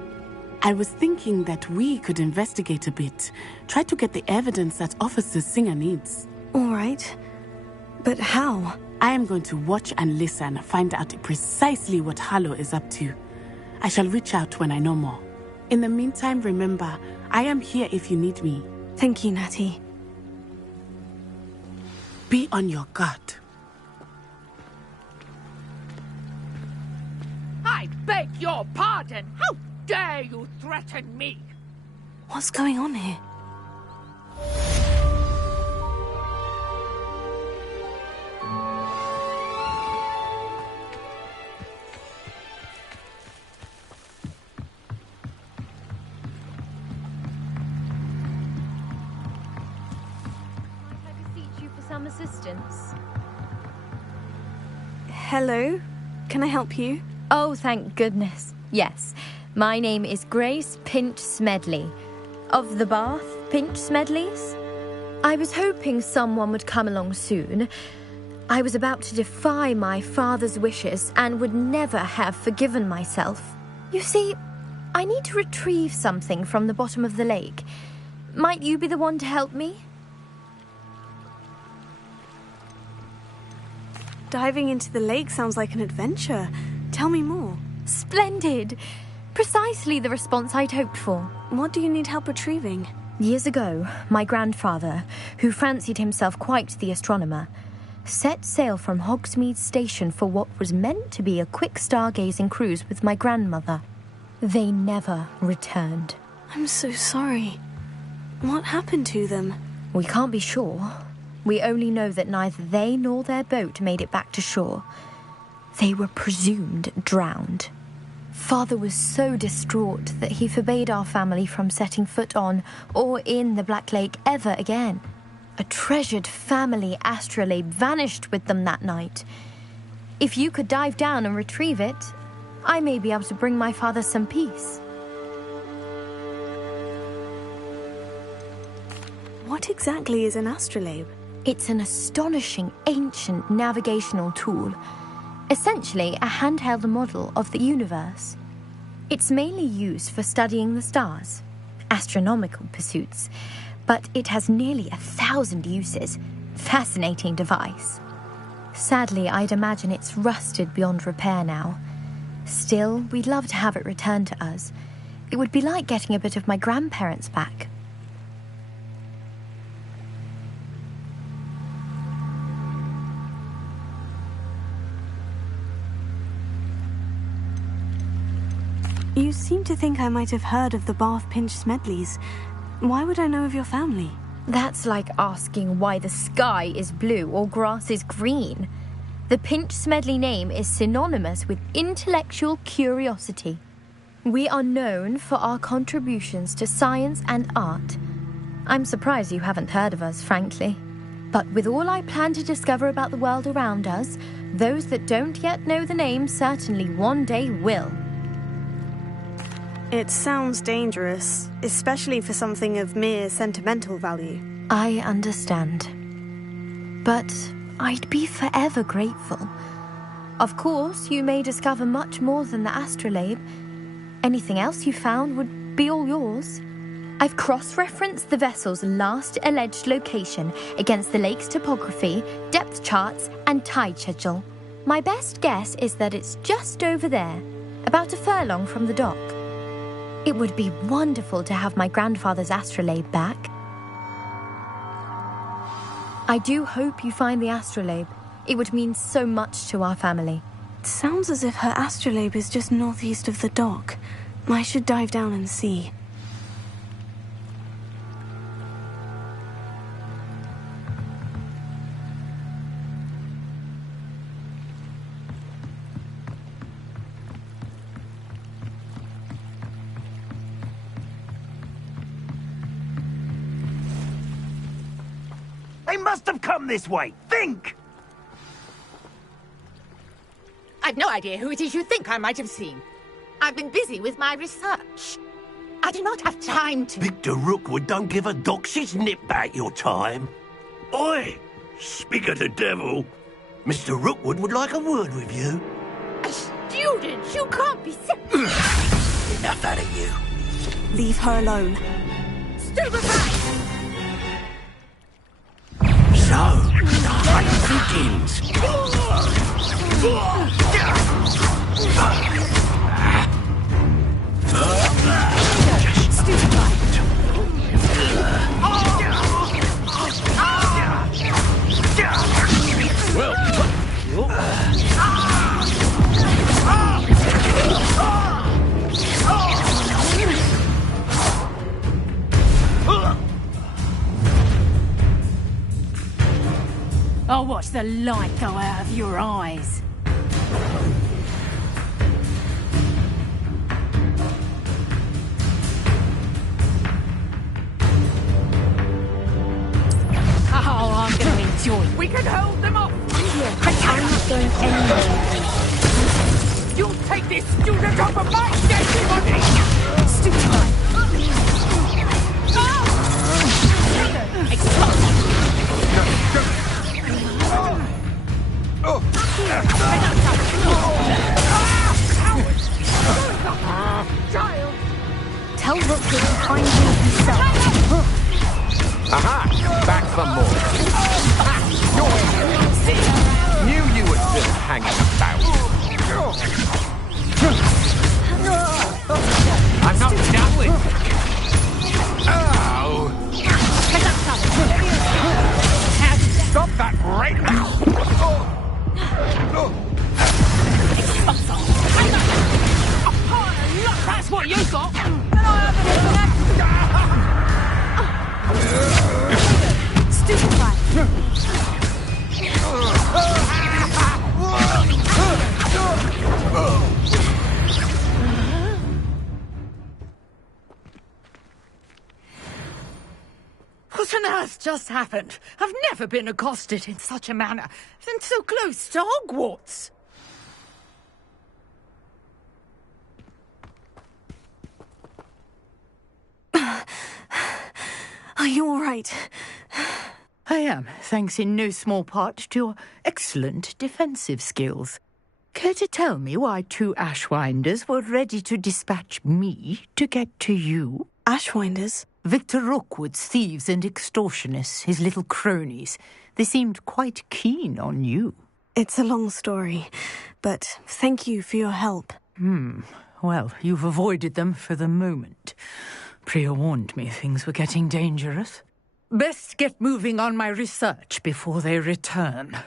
I was thinking that we could investigate a bit, try to get the evidence that Officer Singer needs. All right. But how? I am going to watch and listen, find out precisely what Harlow is up to. I shall reach out when I know more. In the meantime, remember, I am here if you need me. Thank you, Natty. Be on your guard. your pardon! How dare you threaten me? What's going on here? Some assistance. Hello? Can I help you? Oh, thank goodness. Yes. My name is Grace Pinch Smedley. Of the Bath Pinch Smedleys? I was hoping someone would come along soon. I was about to defy my father's wishes and would never have forgiven myself. You see, I need to retrieve something from the bottom of the lake. Might you be the one to help me? Diving into the lake sounds like an adventure. Tell me more. Splendid! Precisely the response I'd hoped for. What do you need help retrieving? Years ago, my grandfather, who fancied himself quite the astronomer, set sail from Hgwz station for what was meant to be a quick stargazing cruise with my grandmother. They never returned. I'm so sorry. What happened to them? We can't be sure. We only know that neither they nor their boat made it back to shore. They were presumed drowned. Father was so distraught that he forbade our family from setting foot on or in the Black Lake ever again. A treasured family astrolabe vanished with them that night. If you could dive down and retrieve it, I may be able to bring my father some peace. What exactly is an astrolabe? It's an astonishing ancient navigational tool, essentially a handheld model of the universe. It's mainly used for studying the stars, astronomical pursuits, but it has nearly 1,000 uses. Fascinating device. Sadly, I'd imagine it's rusted beyond repair now. Still, we'd love to have it returned to us. It would be like getting a bit of my grandparents back. You seem to think I might have heard of the Bath Pinch Smedleys. Why would I know of your family? That's like asking why the sky is blue or grass is green. The Pinch Smedley name is synonymous with intellectual curiosity. We are known for our contributions to science and art. I'm surprised you haven't heard of us, frankly. But with all I plan to discover about the world around us, those that don't yet know the name certainly one day will. It sounds dangerous, especially for something of mere sentimental value. I understand. But I'd be forever grateful. Of course, you may discover much more than the astrolabe. Anything else you found would be all yours. I've cross-referenced the vessel's last alleged location against the lake's topography, depth charts, and tide schedule. My best guess is that it's just over there, about a furlong from the dock. It would be wonderful to have my grandfather's astrolabe back. I do hope you find the astrolabe. It would mean so much to our family. It sounds as if her astrolabe is just northeast of the dock. I should dive down and see. They must have come this way. Think! I've no idea who it is you think I might have seen. I've been busy with my research. I do not have time to... Victor Rookwood don't give a doxy's nip back your time. Oi! Speak of the devil. Mr. Rookwood would like a word with you. A student? You can't be sick. Enough out of you. Leave her alone. Stupefy! So, the hunt begins. Well... the light go out of your eyes. Oh, I'm going to enjoy it. We can hold them off! I'm not going anywhere. You'll take this student off of my dead body! Stupid. Tell Rookwood to find you himself. Aha! Back for more. Knew you were still hanging about. I'm not done with you. Oh! Stop that right now! That's what you got! What on earth just happened? I've never been accosted in such a manner, and so close to Hogwarts. Are you all right? I am, thanks in no small part to your excellent defensive skills. Care to tell me why 2 Ashwinders were ready to dispatch me to get to you? Ashwinders? Victor Rookwood's thieves and extortionists, his little cronies. They seemed quite keen on you. It's a long story, but thank you for your help. Well, you've avoided them for the moment. Priya warned me things were getting dangerous. Best get moving on my research before they return.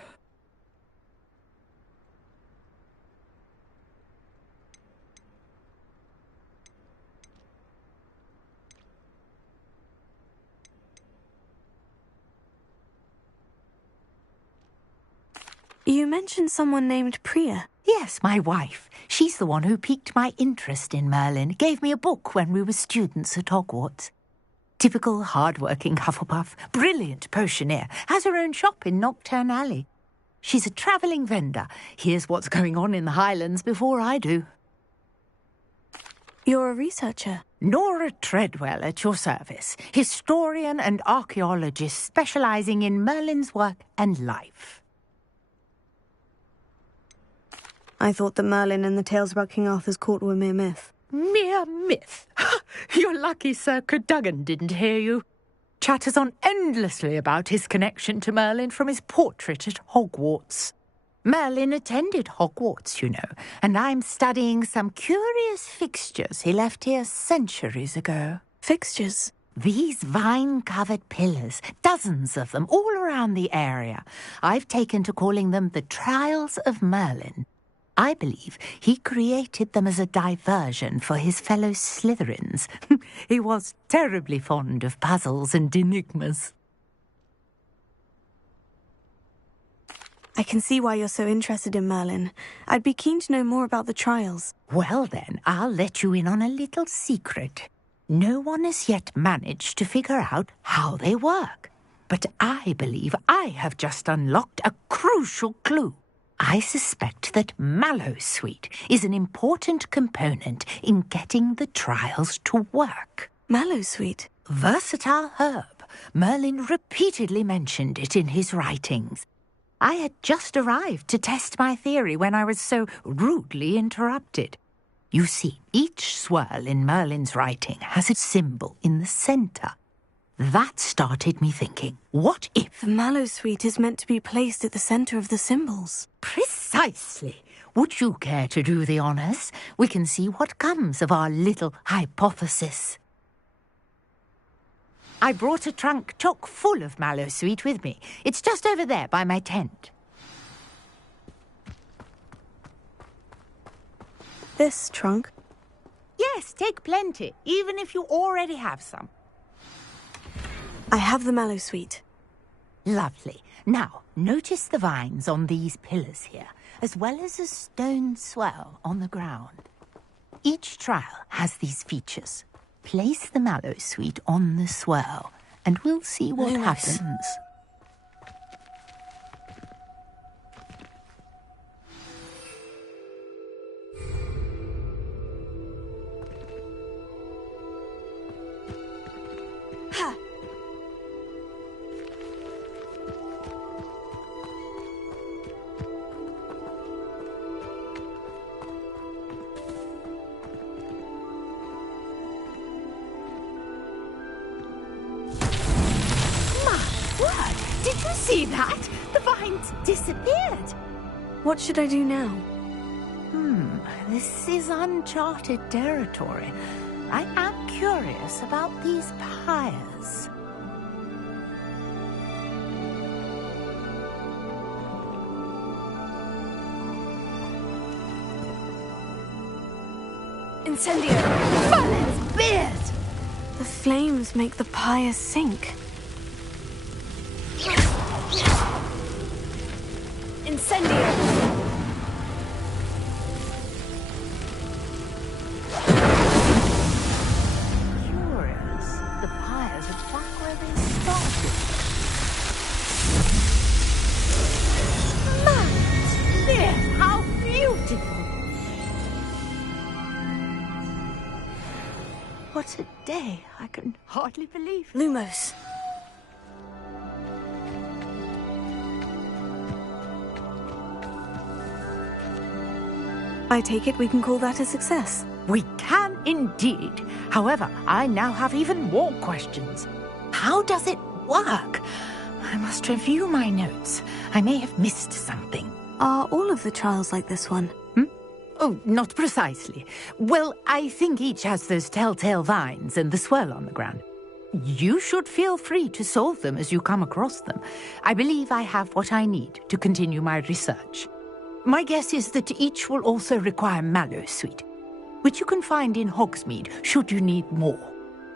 You mentioned someone named Priya. Yes, my wife. She's the one who piqued my interest in Merlin. Gave me a book when we were students at Hogwarts. Typical hard-working Hufflepuff, brilliant potioneer, has her own shop in Knockturn Alley. She's a travelling vendor. Hears what's going on in the Highlands before I do. You're a researcher? Nora Treadwell at your service. Historian and archaeologist specialising in Merlin's work and life. I thought that Merlin and the tales about King Arthur's court were mere myth. Mere myth? You're lucky Sir Cadogan didn't hear you. Chatters on endlessly about his connection to Merlin from his portrait at Hogwarts. Merlin attended Hogwarts, you know, and I'm studying some curious fixtures he left here centuries ago. Fixtures? These vine-covered pillars, dozens of them, all around the area. I've taken to calling them the Trials of Merlin. I believe he created them as a diversion for his fellow Slytherins. He was terribly fond of puzzles and enigmas. I can see why you're so interested in Merlin. I'd be keen to know more about the trials. Well then, I'll let you in on a little secret. No one has yet managed to figure out how they work. But I believe I have just unlocked a crucial clue. I suspect that Mallowsweet is an important component in getting the trials to work. Mallowsweet? Versatile herb. Merlin repeatedly mentioned it in his writings. I had just arrived to test my theory when I was so rudely interrupted. You see, each swirl in Merlin's writing has a symbol in the centre. That started me thinking, what if... The Mallowsweet is meant to be placed at the centre of the symbols. Precisely. Would you care to do the honours? We can see what comes of our little hypothesis. I brought a trunk chock full of Mallowsweet with me. It's just over there by my tent. This trunk? Yes, take plenty, even if you already have some. I have the Mallowsweet. Lovely. Now, notice the vines on these pillars here, as well as a stone swell on the ground. Each trial has these features. Place the mallow sweet on the swell, and we'll see what happens. Did you see that? The vines disappeared. What should I do now? This is uncharted territory. I am curious about these pyres. Incendio! Merlin's beard! The flames make the pyre sink. Incendio! Curious. The pyres are back where they started. Merlin's beard! How beautiful! What a day. I can hardly believe it. Lumos. I take it we can call that a success. We can indeed. However, I now have even more questions. How does it work? I must review my notes. I may have missed something. Are all of the trials like this one? Oh, not precisely. Well, I think each has those telltale vines and the swirl on the ground. You should feel free to solve them as you come across them. I believe I have what I need to continue my research. My guess is that each will also require mallow sweet, which you can find in Hogsmeade should you need more.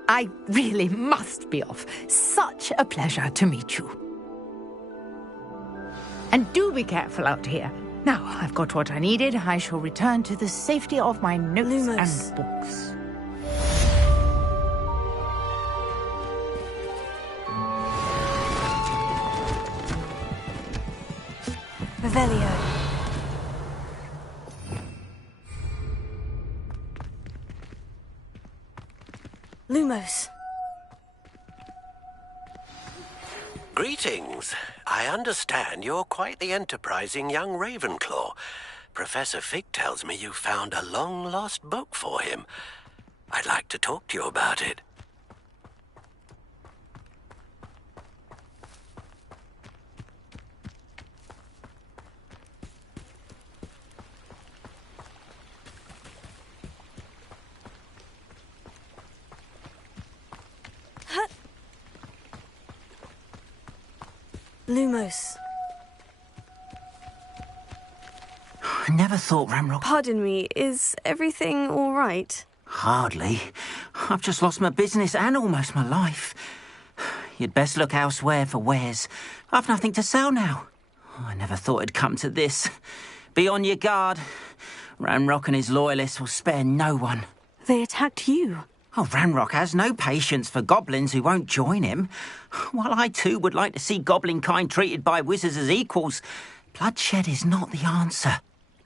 I really must be off. Such a pleasure to meet you. And do be careful out here. Now I've got what I needed. I shall return to the safety of my notes and books. Revelio. Lumos. Greetings. I understand you're quite the enterprising young Ravenclaw. Professor Fig tells me you found a long-lost book for him. I'd like to talk to you about it. Lumos. I never thought Ramrock... Pardon me, is everything all right? Hardly. I've just lost my business and almost my life. You'd best look elsewhere for wares. I've nothing to sell now. I never thought it'd come to this. Be on your guard. Ramrock and his loyalists will spare no one. They attacked you. Oh, Ramrock has no patience for goblins who won't join him. While I too would like to see goblin kind treated by wizards as equals, bloodshed is not the answer.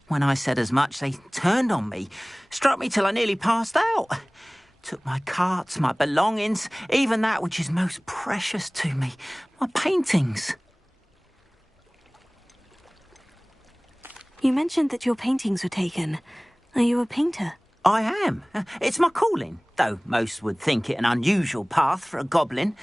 When I said as much, they turned on me, struck me till I nearly passed out. Took my carts, my belongings, even that which is most precious to me, my paintings. You mentioned that your paintings were taken. Are you a painter? I am. It's my calling, though most would think it an unusual path for a goblin.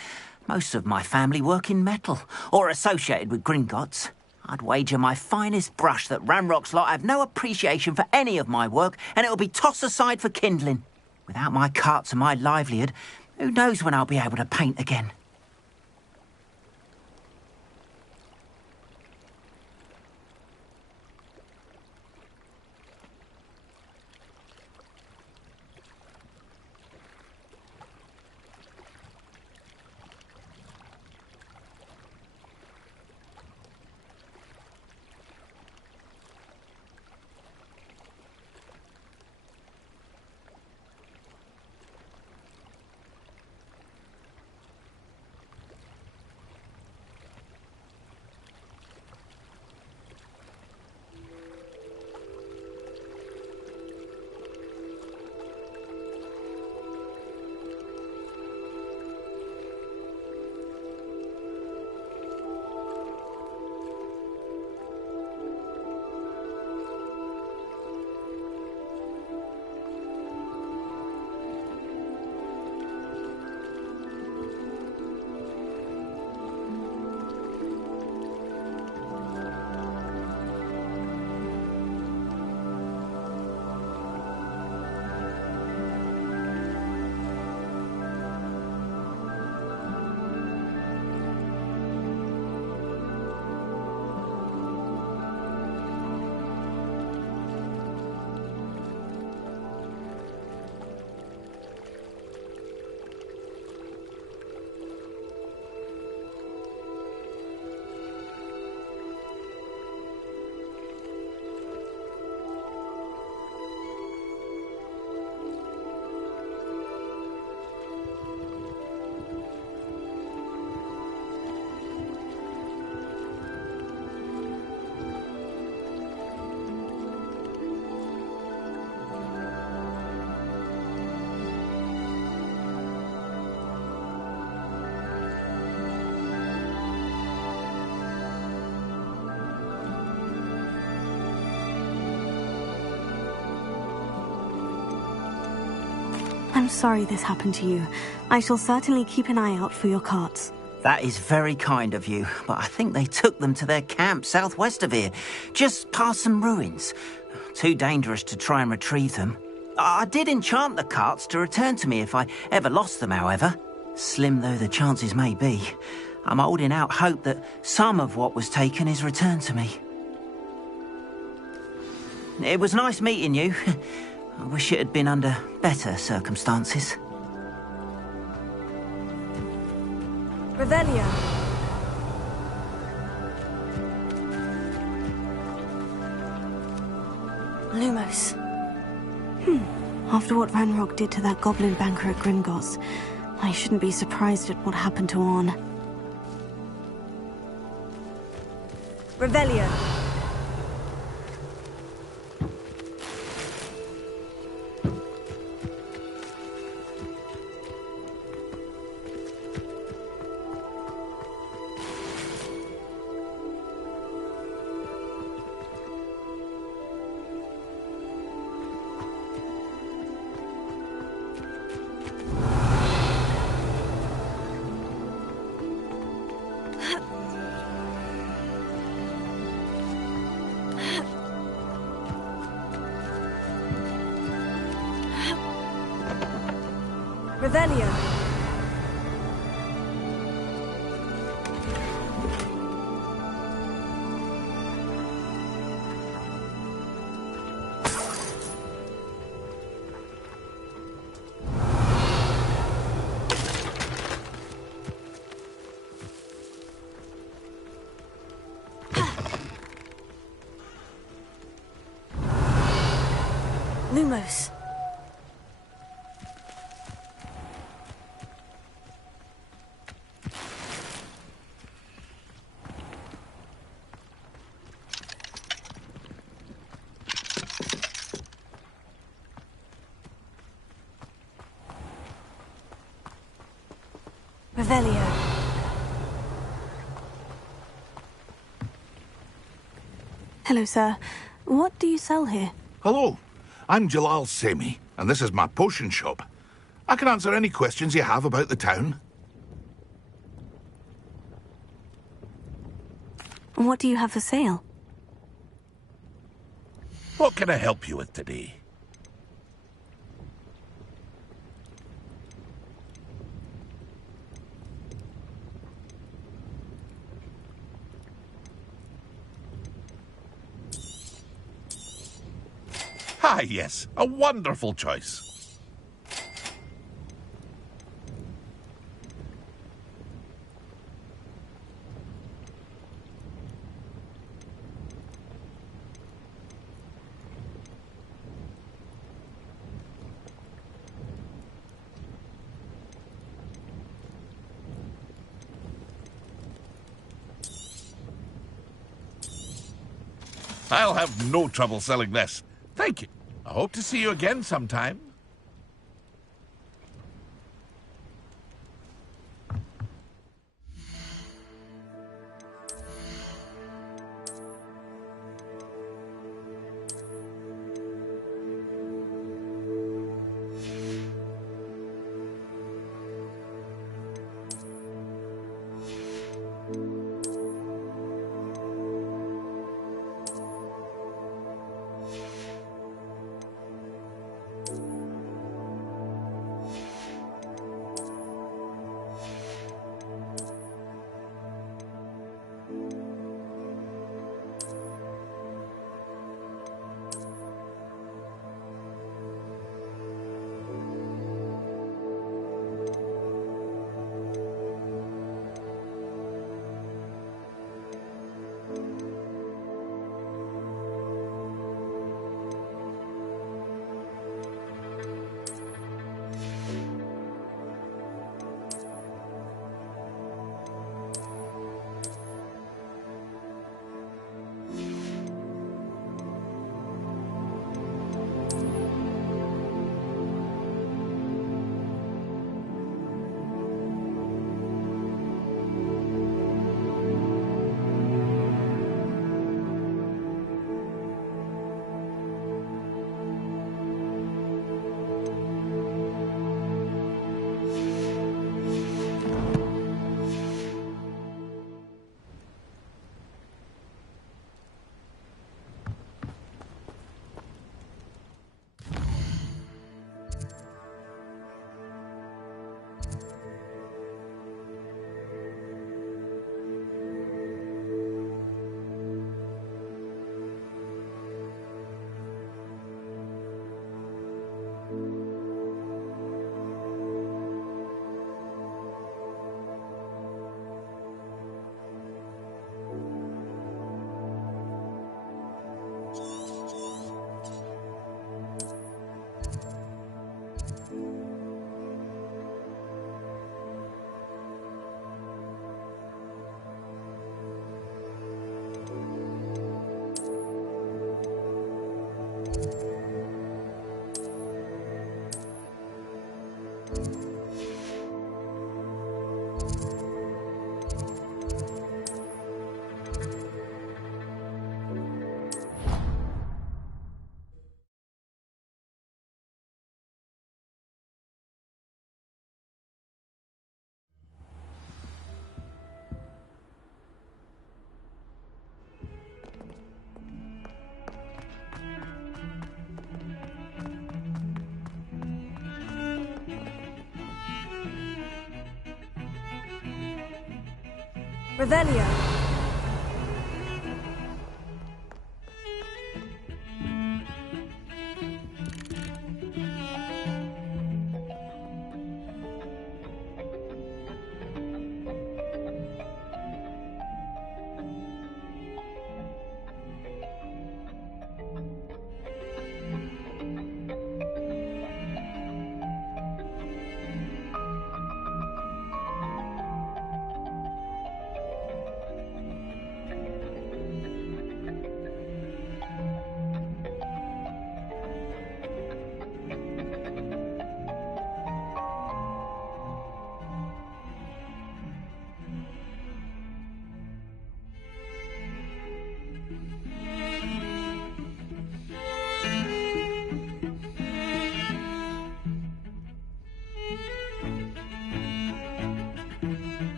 Most of my family work in metal, or associated with Gringotts. I'd wager my finest brush that Ramrock's lot have no appreciation for any of my work, and it'll be tossed aside for kindling. Without my carts and my livelihood, who knows when I'll be able to paint again? I'm sorry this happened to you. I shall certainly keep an eye out for your carts. That is very kind of you, but I think they took them to their camp southwest of here, just past some ruins. Too dangerous to try and retrieve them. I did enchant the carts to return to me if I ever lost them, however. Slim though the chances may be, I'm holding out hope that some of what was taken is returned to me. It was nice meeting you. I wish it had been under better circumstances. Revelio. Lumos. After what Ranrock did to that goblin banker at Gringotts, I shouldn't be surprised at what happened to Orn. Revelio. Revelio. Lumos. Revelio. Hello, sir. What do you sell here? Hello, I'm Jalal Semi, and this is my potion shop. I can answer any questions you have about the town. What do you have for sale? What can I help you with today? Ah, yes, a wonderful choice. I'll have no trouble selling this. Thank you. I hope to see you again sometime. Revelio.